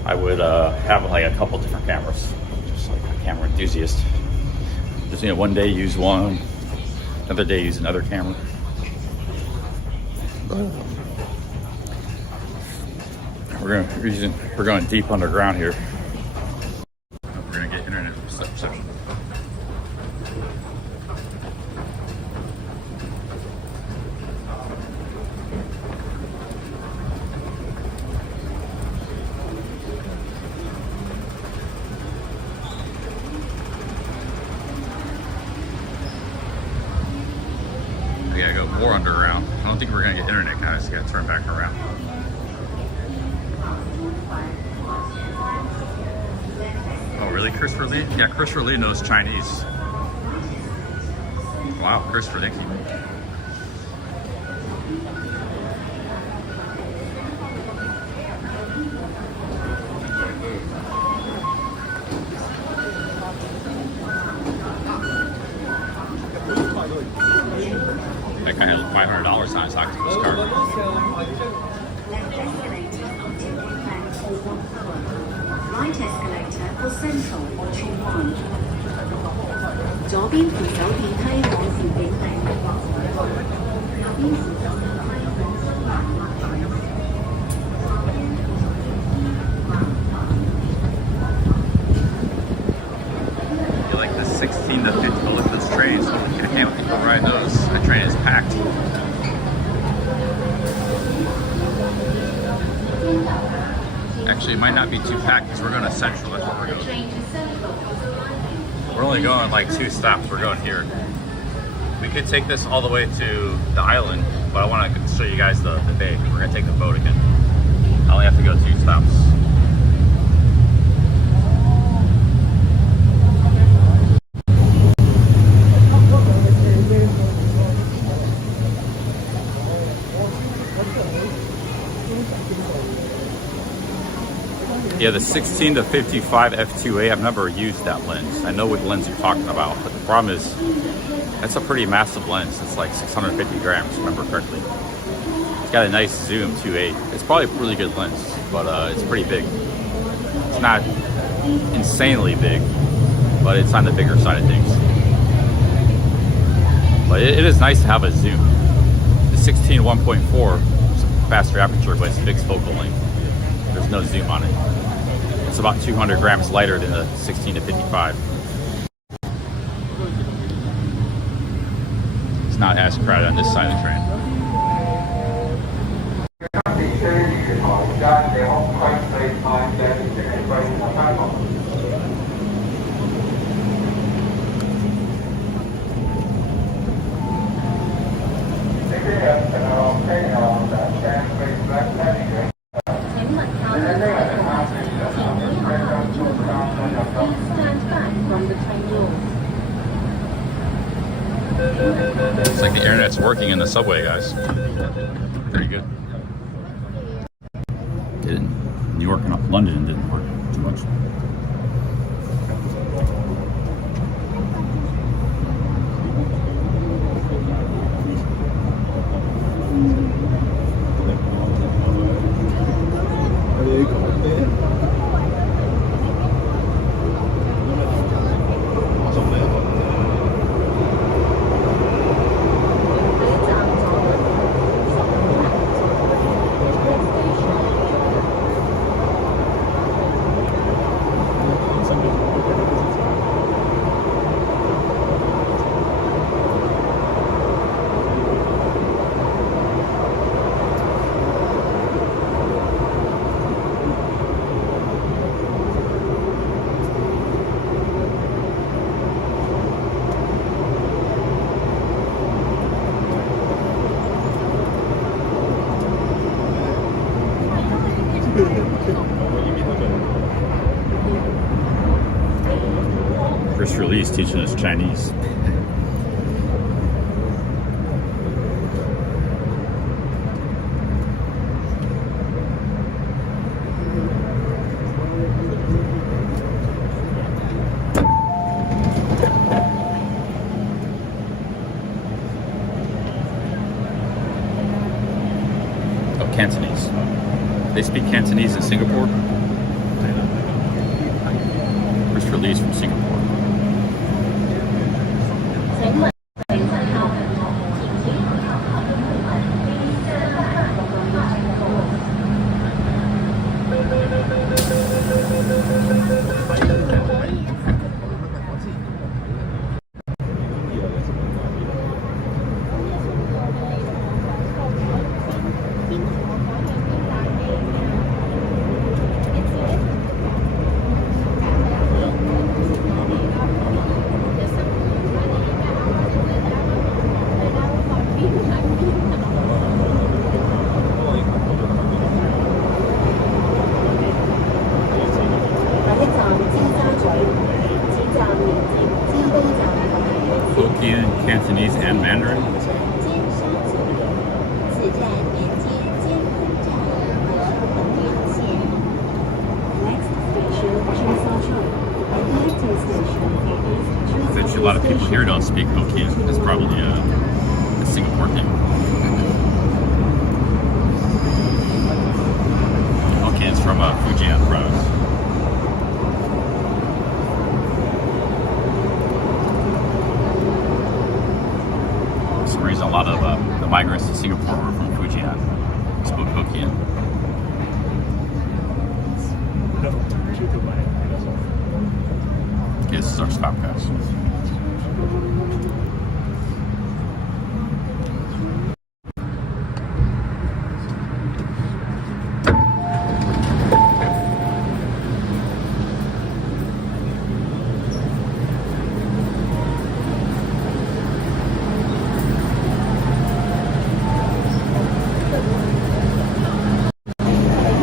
I would have like a couple different cameras. Just like a camera enthusiast. Just, you know, one day use one, another day use another camera. We're going deep underground here. We're gonna get internet reception. We gotta go more underground. I don't think we're gonna get internet, guys. Gotta turn back around. Oh, really, Christopher Lee? Yeah, Christopher Lee knows Chinese. Wow, Christopher, thank you. That guy had $500 on his octopus card. Right escalator for Central Option 1. 左邊扶手電梯往兆景嶺。右邊扶手電梯往新南環站。 You like the 16 to 50, oh, look at those trains. Holy shit, I can't let people ride those. That train is packed. Actually, it might not be too packed because we're going to Central. That's where we're going. We're only going like 2 stops. We're going here. We could take this all the way to the island, but I want to show you guys the bay. We're going to take the boat again. I only have to go 2 stops. Yeah, the 16 to 55 f2.8, I've never used that lens. I know what lens you're talking about, but the problem is, that's a pretty massive lens. It's like 650 grams, if I remember correctly. It's got a nice zoom 2.8. It's probably a really good lens, but it's pretty big. It's not insanely big, but it's on the bigger side of things. But it is nice to have a zoom. The 16 1.4 is a faster aperture, but it's fixed focal length. There's no zoom on it. It's about 200 grams lighter than the 16 to 55. It's not as crowded on this side of the train. It's like the internet's working in the subway, guys. Pretty good. In New York and London didn't work too much. First release teaching us Chinese. Oh, Cantonese. They speak Cantonese in Singapore. First release from Singapore. Cantonese and Mandarin. Actually, a lot of people here don't speak Hokkien. It's probably a Singapore thing. Hokkien's from Fujian province. For some reason, a lot of the migrants to Singapore were from Fujian. Spoke Hokkien. Okay, this is our stop, guys.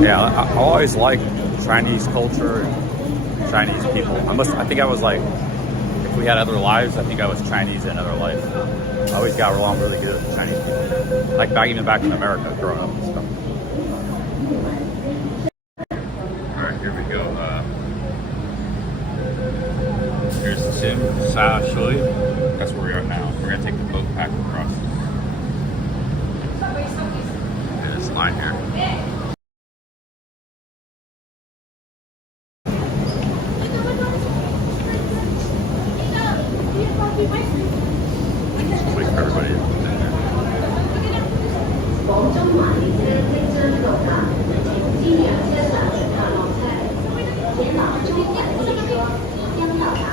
Yeah, I always liked Chinese culture and Chinese people. I think I was like, if we had other lives, I think I was Chinese in another life. I always got along really good with Chinese people. Like even back in America, growing up and stuff. All right, here we go. Here's Tim Sa Shui. That's where we are now. We're gonna take the boat back across. line here. Wait for everybody to come in there. 广州马里街青春路站，请记两千两乘客落车，前往中环列车即将到达，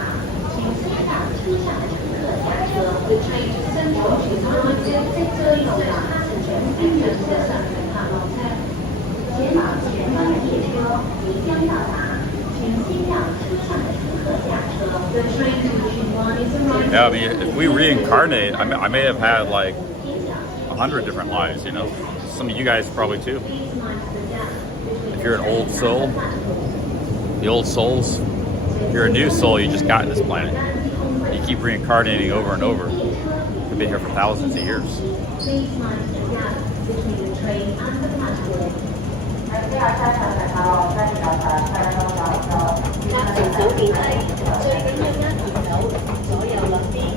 请先让车上的乘客下车。The train to Central 去马里街即將到達，請兩車上乘客落車，前往前方的列車即將到達，請先讓車上的乘客下車。The train to Chungking is arriving. Yeah, I mean, if we reincarnate, I may have had like 100 different lives, you know? Some of you guys probably too. If you're an old soul, the old souls, if you're a new soul, you just got in this planet. You keep reincarnating over and over. You've been here for thousands of years.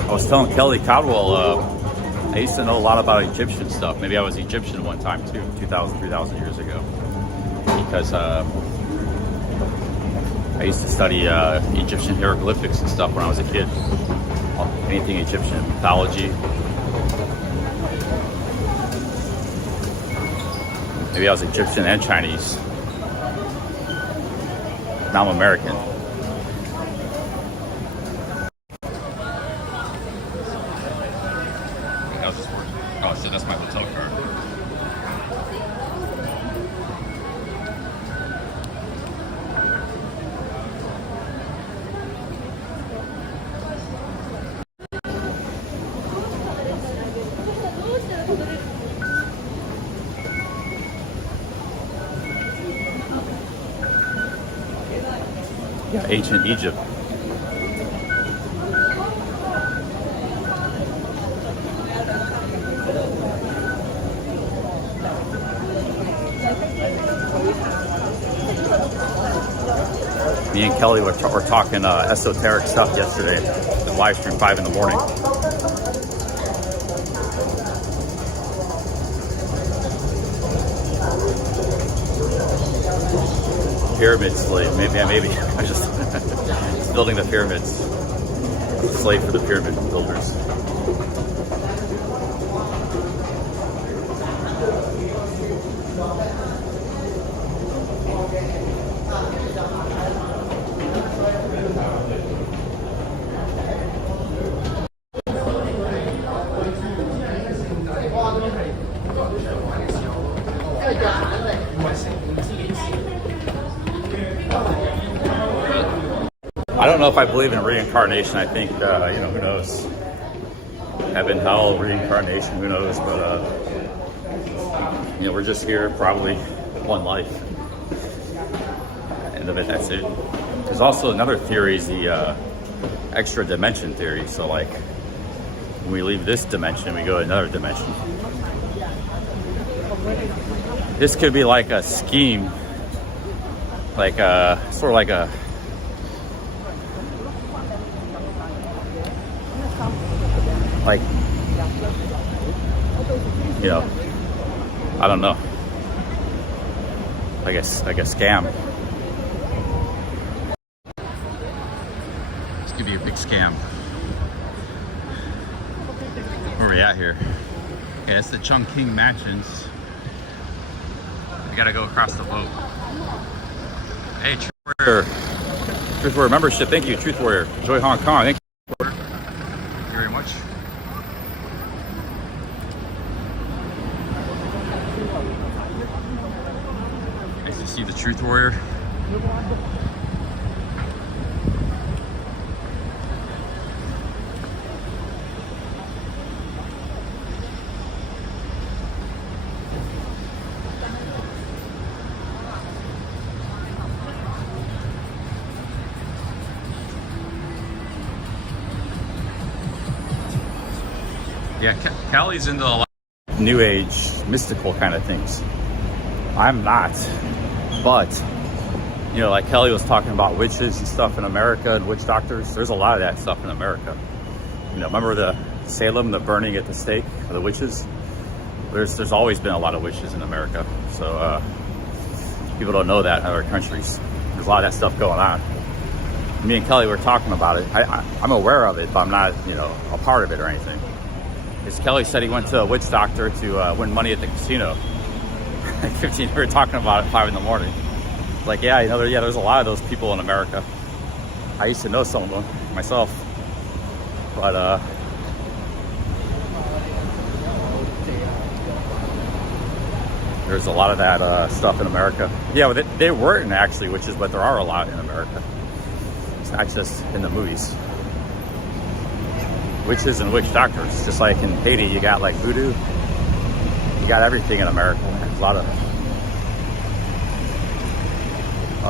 I was telling Kelly Caldwell, I used to know a lot about Egyptian stuff. Maybe I was Egyptian one time too, 2,000, 3,000 years ago. Because I used to study Egyptian hieroglyphics and stuff when I was a kid. Anything Egyptian, mythology. Maybe I was Egyptian and Chinese. Now I'm American. How's this work? Oh, so that's my hotel card. Yeah, ancient Egypt. Me and Kelly were talking esoteric stuff yesterday at the live stream 5 in the morning. Pyramid slave. Maybe I'm just building the pyramids. Slave for the pyramid builders. I don't know if I believe in reincarnation. I think, who knows? Heaven, hell, reincarnation, who knows? But, we're just here probably one life. End of it, that's it. There's also another theory, is the extra dimension theory. So, like, when we leave this dimension, we go to another dimension. This could be like a scheme, like sort of like a I don't know, like a scam. This could be a big scam. Where are we at here? Yeah, it's the Chungking Mansions. I gotta go across the boat. Hey, Truth Warrior. Truth Warrior membership. Thank you, Truth Warrior. Enjoy Hong Kong. Thank you. Thank you very much. Nice to see the Truth Warrior. Yeah, Callie's into a lot of new age, mystical kind of things. I'm not, but like Kelly was talking about witches and stuff in America and witch doctors. There's a lot of that stuff in America. Remember the Salem, the burning at the stake of the witches? There's always been a lot of witches in America. So people don't know that in other countries. There's a lot of that stuff going on. Me and Kelly were talking about it. I'm aware of it, but I'm not, you know, a part of it or anything. Because Kelly said he went to a witch doctor to win money at the casino. We were talking about it at 5 in the morning. Like, yeah, you know, there's a lot of those people in America. I used to know some of them myself, but there's a lot of that stuff in America. Yeah, well, they weren't actually witches, but there are a lot in America. It's not just in the movies. Witches and witch doctors, just like in Haiti, you got like voodoo. You got everything in America. There's a lot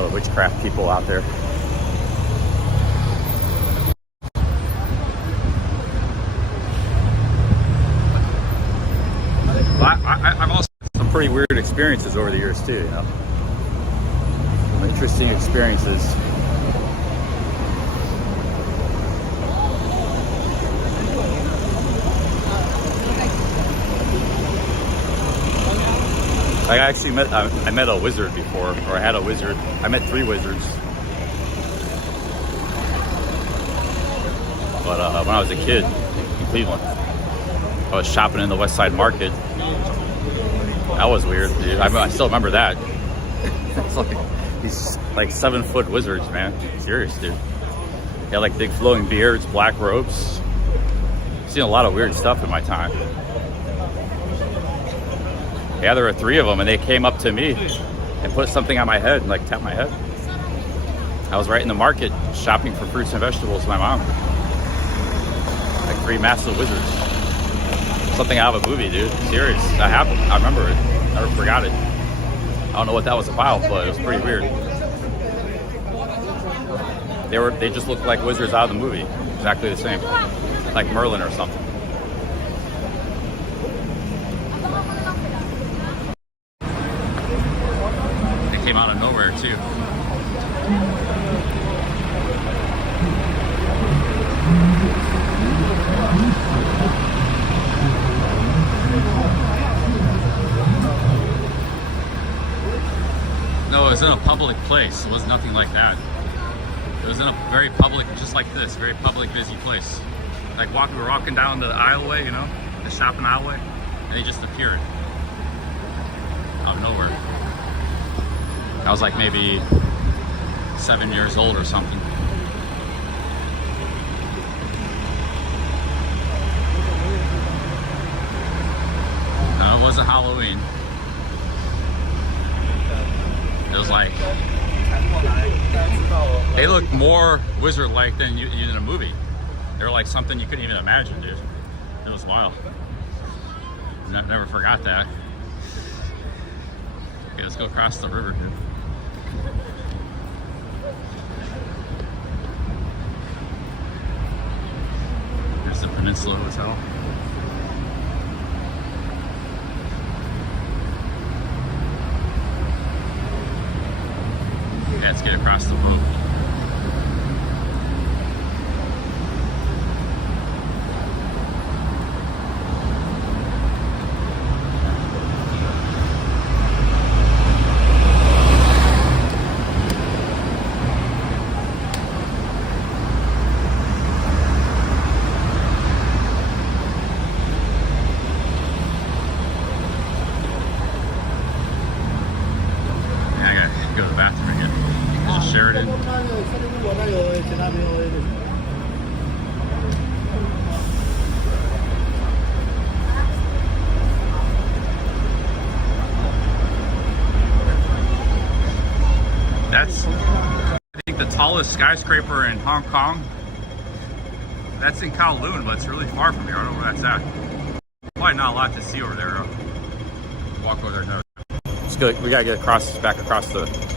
of witchcraft people out there. I've also had some pretty weird experiences over the years too, you know. Some interesting experiences. I actually met a wizard before, or I had a wizard. I met 3 wizards. But when I was a kid in Cleveland, I was shopping in the West Side Market. That was weird, dude. I still remember that. It's like these like 7-foot wizards, man. Serious, dude. They had like big flowing beards, black robes. I've seen a lot of weird stuff in my time. Yeah, there were 3 of them, and they came up to me and put something on my head and like tapped my head. I was right in the market shopping for fruits and vegetables with my mom. Like 3 massive wizards. Something out of a movie, dude. Serious. I remember it. Never forgot it. I don't know what that was about, but it was pretty weird. They just looked like wizards out of the movie. Exactly the same. Like Merlin or something. They came out of nowhere too. No, it was in a public place. It was nothing like that. It was in a very public, just like this, very public, busy place. Like we were walking down the aisleway, you know, the shopping aisleway, and they just appeared out of nowhere. I was like maybe 7 years old or something. No, it wasn't Halloween. It was like, they looked more wizard-like than in a movie. They were like something you couldn't even imagine, dude. It was wild. Never forgot that. Okay, let's go across the river, dude. There's the Peninsula Hotel. Yeah, let's get across the boat. That's, I think, the tallest skyscraper in Hong Kong. That's in Kowloon, but it's really far from here. I don't know where that's at. Probably not a lot to see over there. Walk over there now. Let's go. We gotta get across, back across the boat.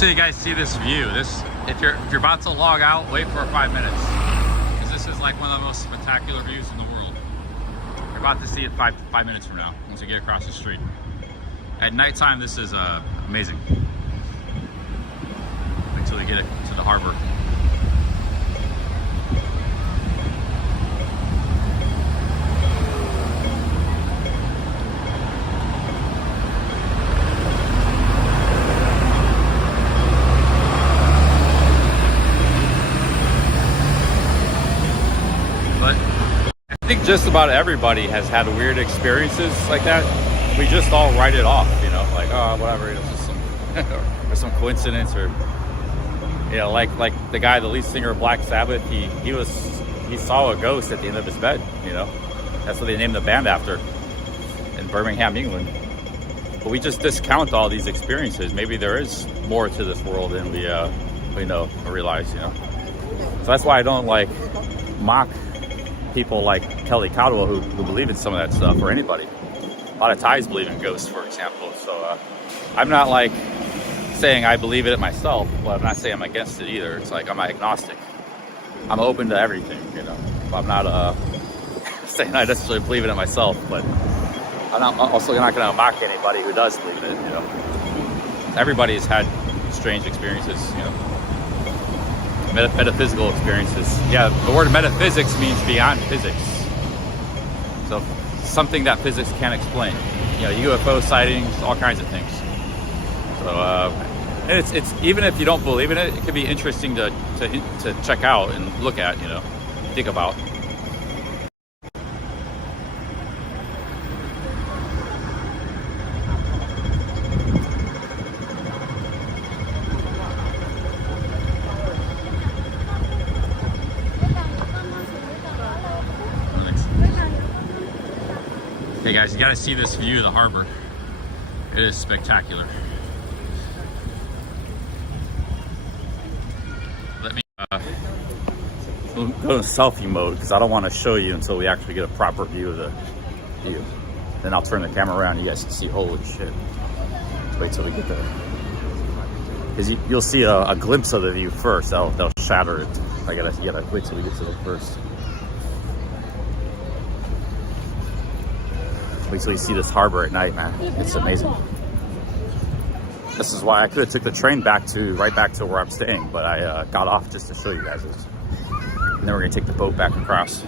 so you guys see this view. This, if you're about to log out, wait for 5 minutes, because this is like one of the most spectacular views in the world. You're about to see it five minutes from now, once you get across the street. At nighttime, this is amazing. Wait till we get it to the harbor. I think just about everybody has had weird experiences like that. We just all write it off, you know, like, oh, whatever, it's just some or some coincidence, or you know, like the guy, the lead singer of Black Sabbath, he saw a ghost at the end of his bed, you know. That's what they named the band after in Birmingham, England. But we just discount all these experiences. Maybe there is more to this world than we know or realize, you know. So that's why I don't like mock people like Kelly Caldwell who believe in some of that stuff, or anybody. A lot of Thais believe in ghosts, for example. So I'm not like saying I believe in it myself, but I'm not saying I'm against it either. It's like I'm agnostic. I'm open to everything, you know. I'm not saying I necessarily believe in it myself, but I'm also not going to mock anybody who does believe in it, you know. Everybody's had strange experiences, you know. Metaphysical experiences. Yeah, the word metaphysics means beyond physics. So something that physics can't explain. You know, UFO sightings, all kinds of things. So and it's even if you don't believe in it, it can be interesting to check out and look at, you know, think about. Hey guys, you gotta see this view of the harbor. It is spectacular. Let me go to selfie mode, because I don't want to show you until we actually get a proper view of the view. Then I'll turn the camera around and you guys can see, holy shit. Wait till we get there. Because you'll see a glimpse of the view first. They'll shatter it. You gotta wait till we get to it first. Wait till you see this harbor at night, man. It's amazing. This is why I could have took the train right back to where I'm staying, but I got off just to show you guys this. And then we're gonna take the boat back across.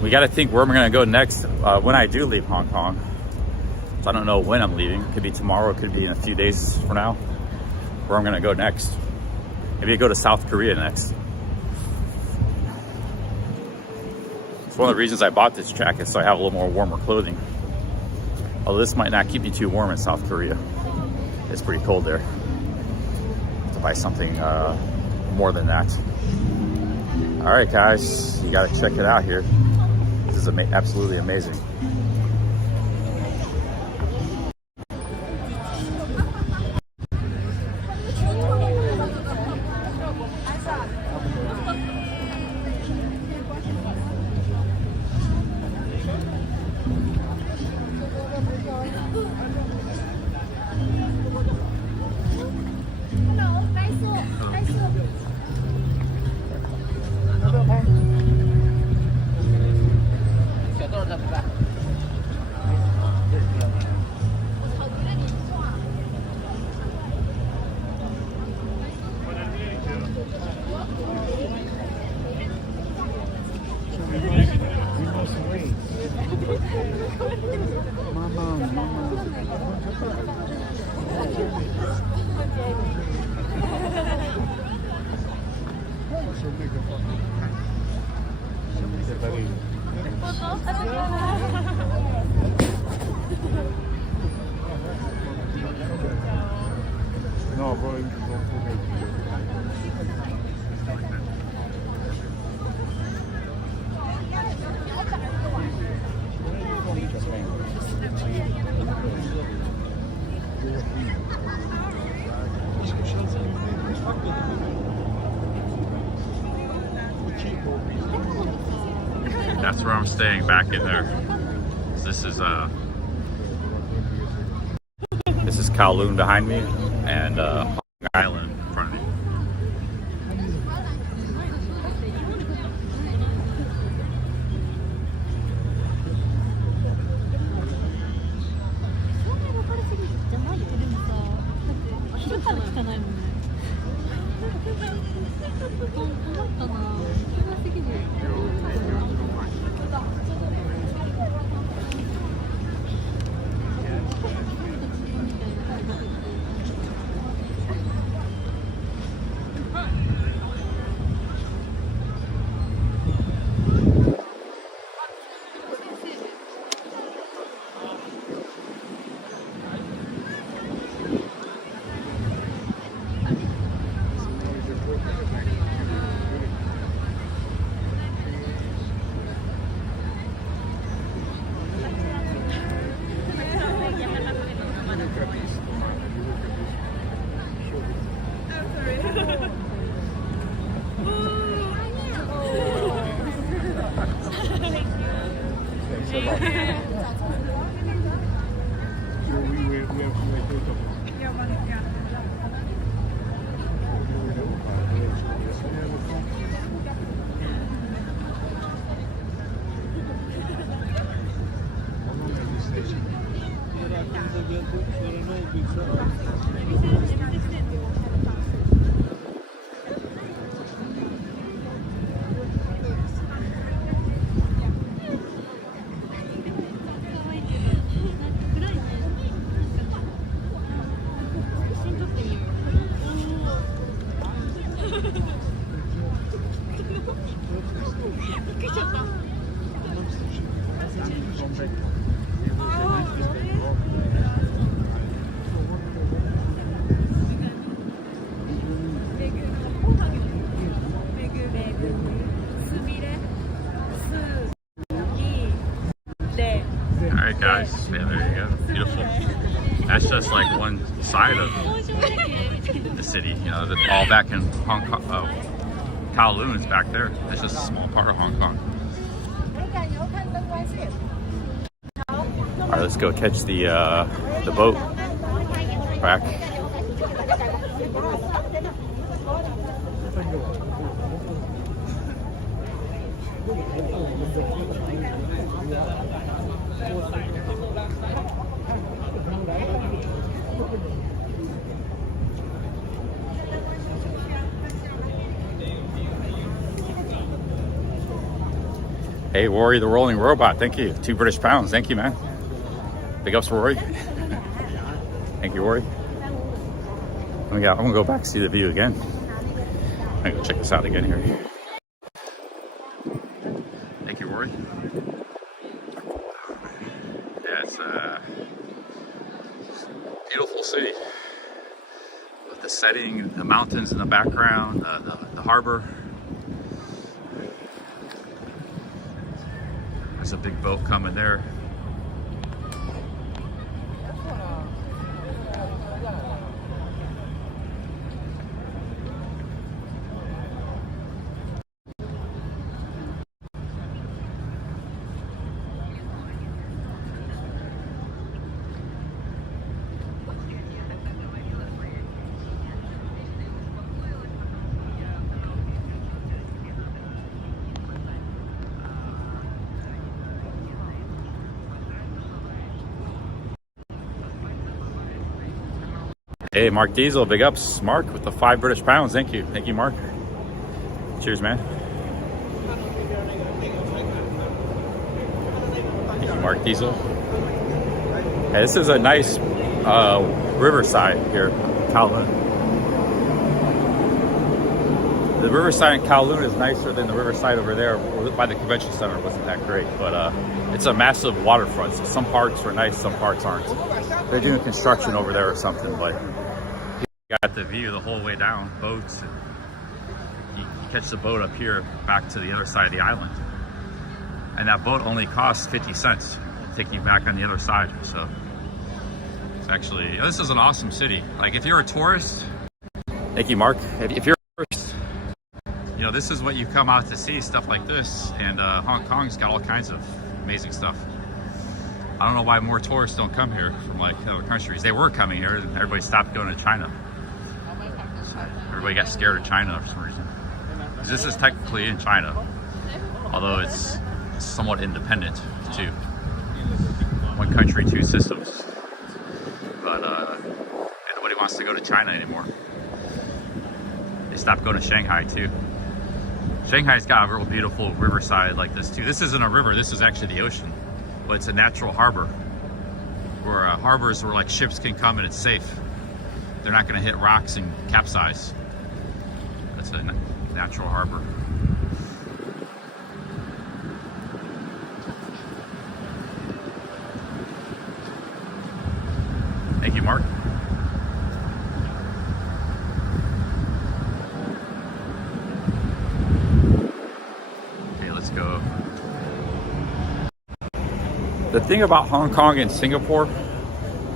We got to think where we're going to go next when I do leave Hong Kong. So I don't know when I'm leaving. It could be tomorrow. It could be in a few days from now. Where I'm going to go next. Maybe I go to South Korea next. It's one of the reasons I bought this jacket, so I have a little more warmer clothing. Although this might not keep me too warm in South Korea. It's pretty cold there. To buy something more than that. All right, guys. You got to check it out here. This is absolutely amazing. That's where I'm staying, back in there. This is Kowloon behind me, and Hong Island in front of me. Alright guys, yeah, there you go. Beautiful. That's just like one side of the city, you know, all back in Hong Kong. Kowloon is back there. That's just a small part of Hong Kong. Alright, let's go catch the boat back. Hey, Rory the Rolling Robot, thank you. 2 British pounds, thank you, man. Big ups, Rory. Thank you, Rory. I'm gonna go back and see the view again. I'm gonna go check this out again here. Thank you, Rory. Yeah, it's a beautiful city. With the setting, the mountains in the background, the harbor. There's a big boat coming there. Hey, Mark Diesel, big ups. Mark with the 5 British pounds. Thank you. Thank you, Mark. Cheers, man. Thank you, Mark Diesel. Hey, this is a nice riverside here, Kowloon. The riverside in Kowloon is nicer than the riverside over there by the convention center. It wasn't that great, but it's a massive waterfront. So some parts are nice, some parts aren't. They're doing construction over there or something, but you got the view the whole way down, boats. And you catch the boat up here back to the other side of the island. And that boat only costs 50 cents to take you back on the other side. So it's actually, this is an awesome city. Like if you're a tourist, thank you, Mark. If you're a tourist, you know, this is what you come out to see, stuff like this. And Hong Kong's got all kinds of amazing stuff. I don't know why more tourists don't come here from like other countries. They were coming here and everybody stopped going to China. So everybody got scared of China for some reason. This is technically in China, although it's somewhat independent too. One country, two systems. But nobody wants to go to China anymore. They stopped going to Shanghai too. Shanghai's got a real beautiful riverside like this too. This isn't a river, this is actually the ocean. But it's a natural harbor. Where harbors where like ships can come and it's safe. They're not gonna hit rocks and capsize. That's a natural harbor. Thank you, Mark. Okay, let's go. The thing about Hong Kong and Singapore,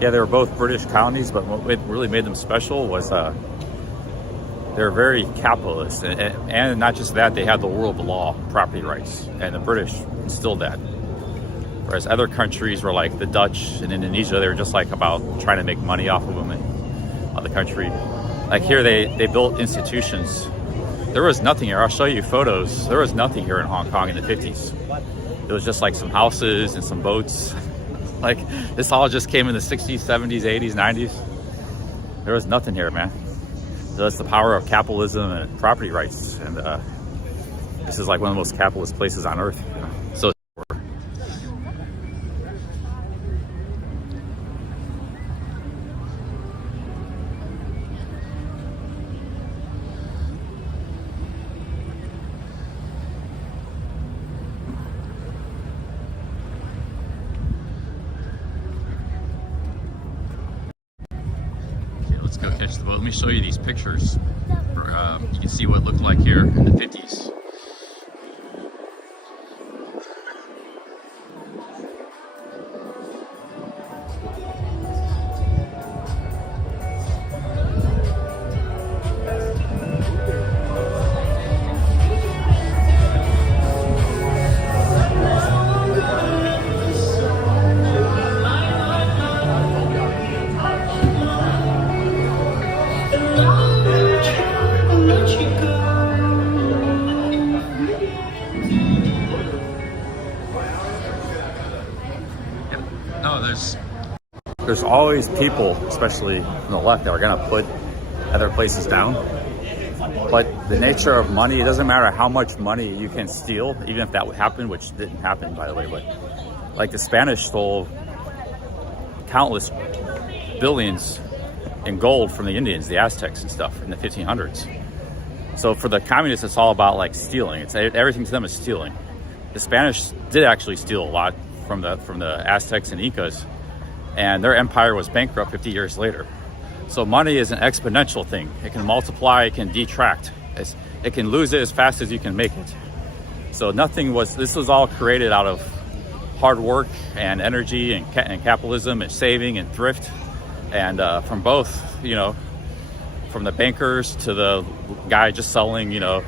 yeah, they were both British colonies, but what really made them special was they're very capitalist. And not just that, they had the rule of law, property rights, and the British instilled that. Whereas other countries were like the Dutch and Indonesia, they were just like about trying to make money off of them and of the country. Like here, they built institutions. There was nothing here. I'll show you photos. There was nothing here in Hong Kong in the 50s. It was just like some houses and some boats. Like this all just came in the 60s, 70s, 80s, 90s. There was nothing here, man. So that's the power of capitalism and property rights. And this is like one of the most capitalist places on earth. You know? So go catch the boat. Let me show you these pictures. You can see what it looked like here in the 50s. There's always people, especially on the left, that are going to put other places down. But the nature of money, it doesn't matter how much money you can steal, even if that would happen, which didn't happen, by the way. But like the Spanish stole countless billions in gold from the Indians, the Aztecs and stuff in the 1500s. So for the communists, it's all about like stealing. It's everything to them is stealing. The Spanish did actually steal a lot from the Aztecs and Incas. And their empire was bankrupt 50 years later. So money is an exponential thing. It can multiply, it can detract. It can lose it as fast as you can make it. So this was all created out of hard work and energy and capitalism and saving and thrift. And from both, you know, from the bankers to the guy just selling, you know,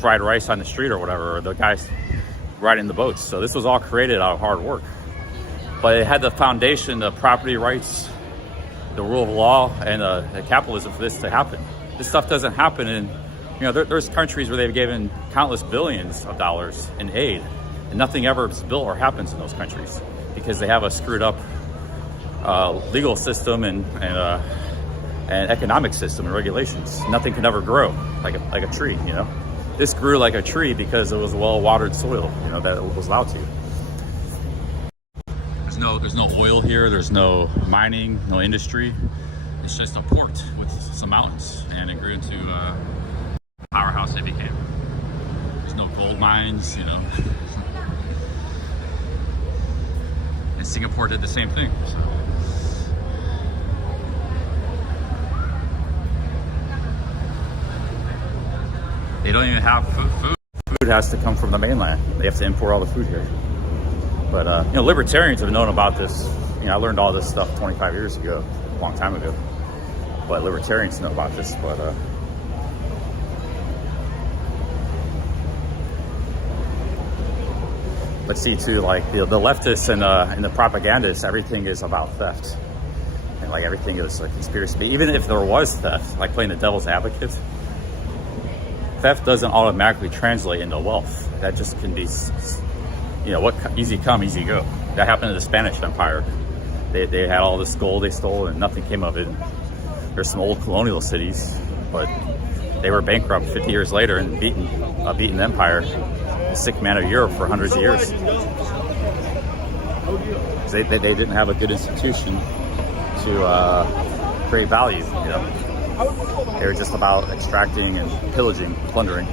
fried rice on the street or whatever, or the guys riding the boats. So this was all created out of hard work. But it had the foundation, the property rights, the rule of law, and the capitalism for this to happen. This stuff doesn't happen in, you know, there's countries where they've given countless billions of dollars in aid, and nothing ever is built or happens in those countries because they have a screwed up legal system and economic system and regulations. Nothing can ever grow like a tree, you know. This grew like a tree because it was well-watered soil, you know, that it was allowed to. There's no oil here, there's no mining, no industry. It's just a port with some mountains, and it grew into a powerhouse it became. There's no gold mines, you know. And Singapore did the same thing. So. They don't even have food. Food has to come from the mainland. They have to import all the food here. But, you know, libertarians have known about this. You know, I learned all this stuff 25 years ago, a long time ago. But libertarians know about this. But But see, too, like the leftists and the propagandists, everything is about theft. And like everything is a conspiracy. But even if there was theft, like playing the devil's advocate, theft doesn't automatically translate into wealth. That just can be, you know, what easy come, easy go. That happened to the Spanish Empire. They had all this gold they stole and nothing came of it. There's some old colonial cities, but they were bankrupt 50 years later and beaten empire, the sick man of Europe for hundreds of years. They didn't have a good institution to create value, you know. They were just about extracting and pillaging, plundering.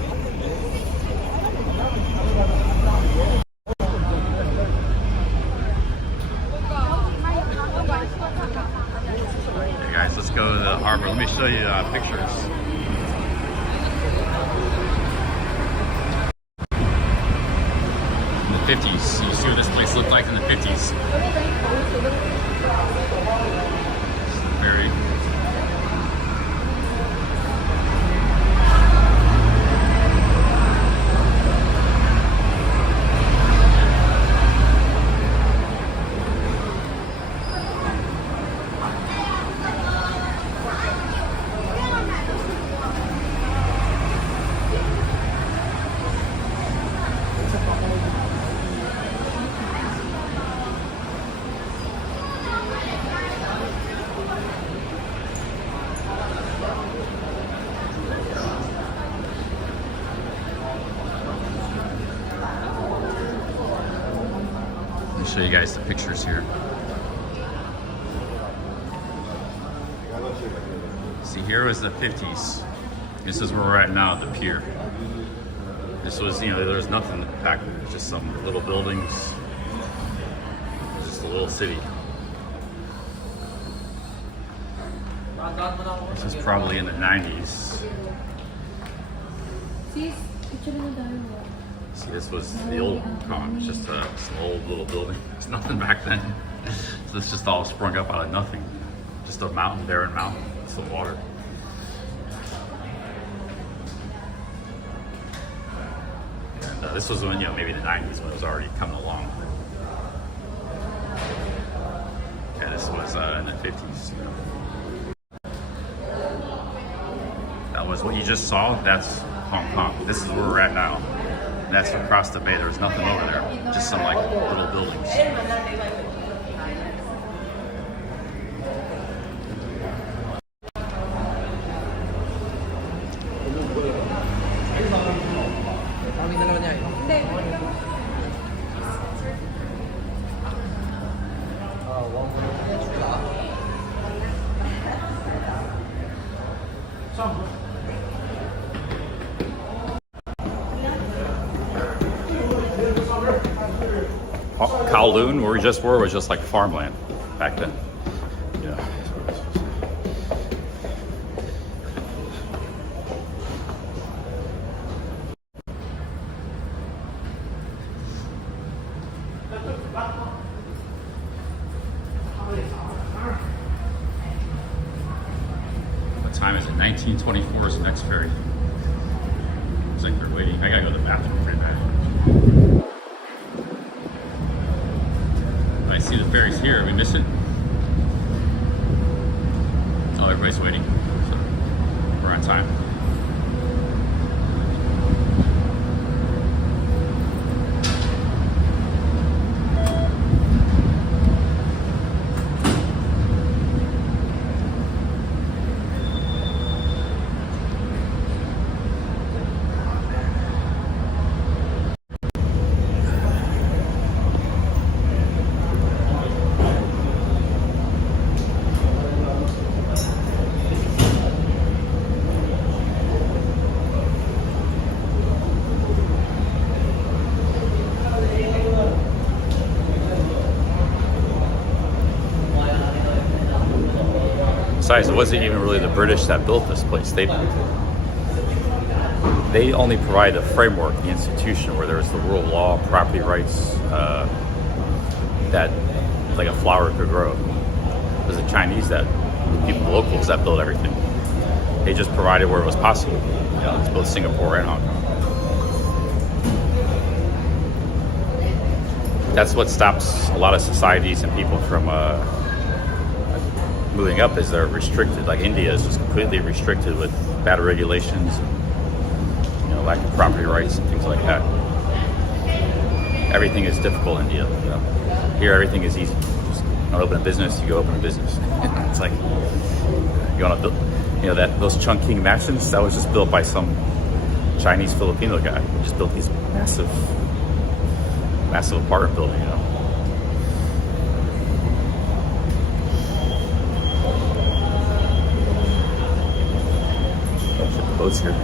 Hey guys, let's go to the harbor. Let me show you pictures. In the 50s, you see what this place looked like in the 50s. Very. Show you guys the pictures here. See, here was the 50s. This is where we're at now, the pier. This was, you know, there was nothing back there. It was just some little buildings. It was just a little city. This is probably in the 90s. See, this was the old Hong Kong. It's just some old little building. There's nothing back then. So this just all sprung up out of nothing. Just a mountain, barren mountain, some water. And this was when, you know, maybe the 90s when it was already coming along. Yeah, this was in the 50s. You know. That was what you just saw. That's Hong Kong. This is where we're at now. And that's across the bay. There was nothing over there. Just some like little buildings. Kowloon, where we just were, was just like farmland back then. Yeah. What time is it? 19:24 is the next ferry. It's like they're waiting. I gotta go to the bathroom pretty bad. I see the ferries here. Are we missing? Oh, everybody's waiting. So we're on time. Besides, it wasn't even really the British that built this place. They only provided a framework, the institution, where there was the rule of law, property rights, that like a flower could grow. It was the Chinese, that people, locals, that built everything. They just provided where it was possible. You know, it's both Singapore and Hong Kong. that's what stops a lot of societies and people from moving up, is they're restricted. Like India is just completely restricted with bad regulations, and, lack of property rights and things like that. Everything is difficult in India. Here, everything is easy. Just want to open a business, you go open a business. It's like you want to build, those Chungking Mansions, that was just built by some Chinese Filipino guy who just built these massive apartment building. Boats here.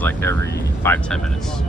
Like every 5-10 minutes.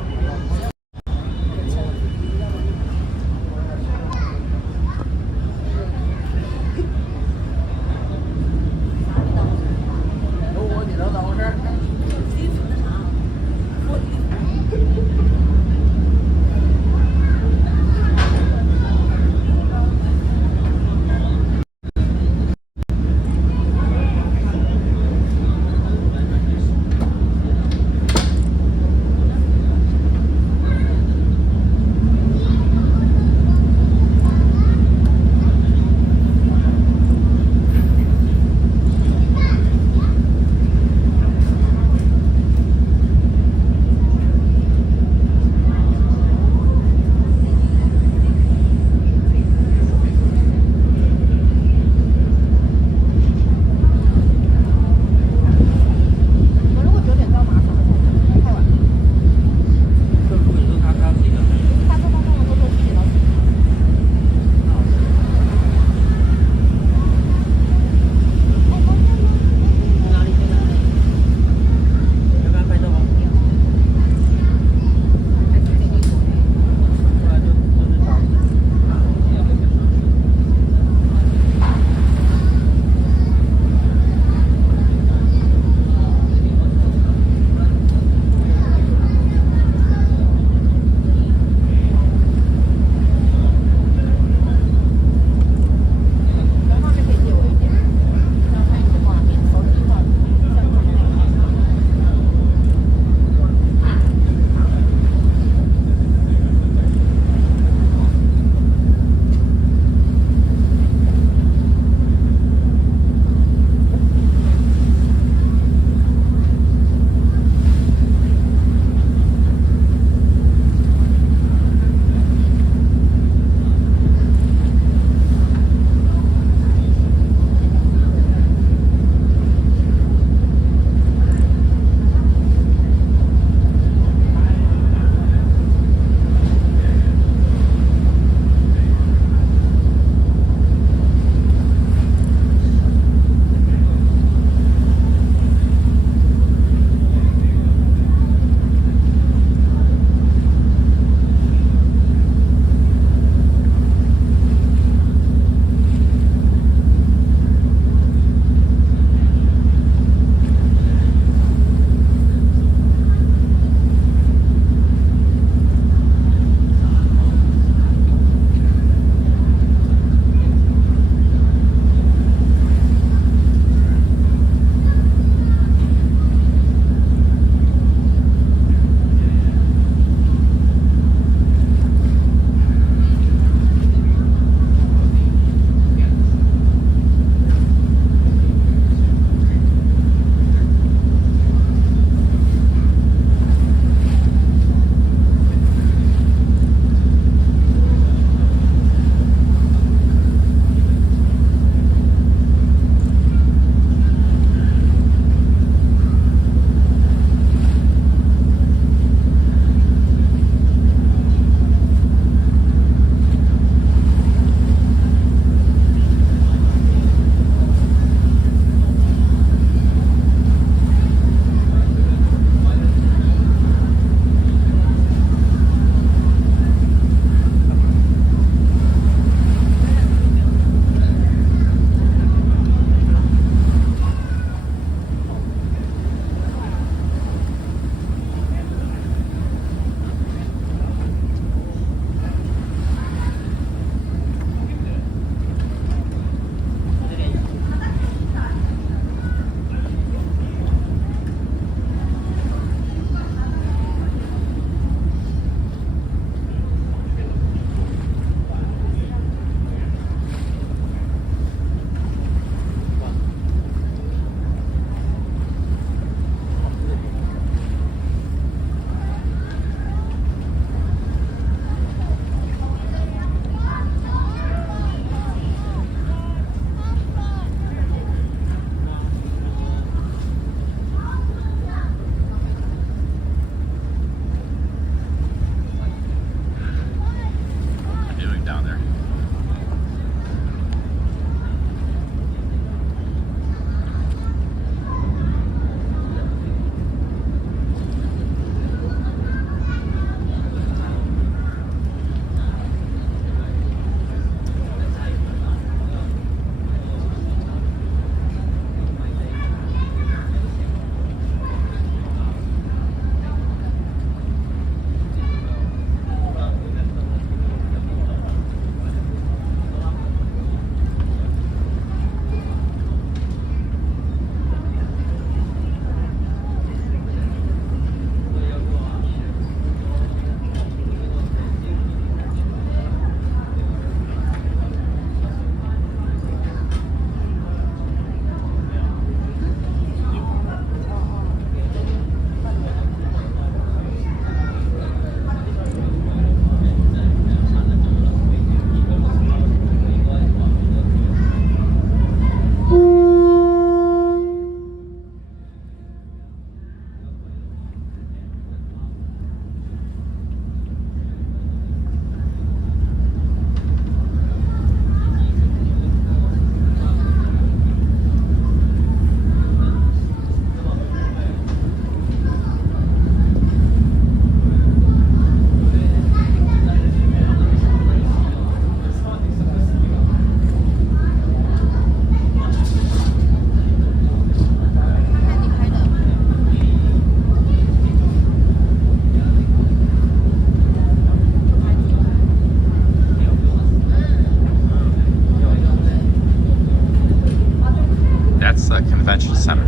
Convention Center.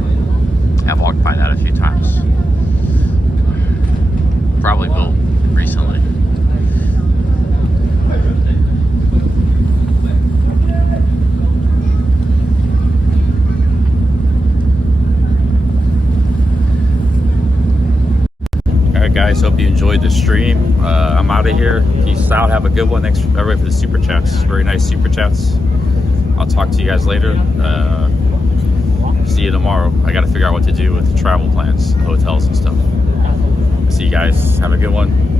I've walked by that a few times. Probably built recently. Alright guys, hope you enjoyed the stream. I'm out of here. Peace out. Have a good one. Thanks everybody for the super chats. Very nice super chats. I'll talk to you guys later. See you tomorrow. I got to figure out what to do with the travel plans, hotels and stuff. See you guys. Have a good one.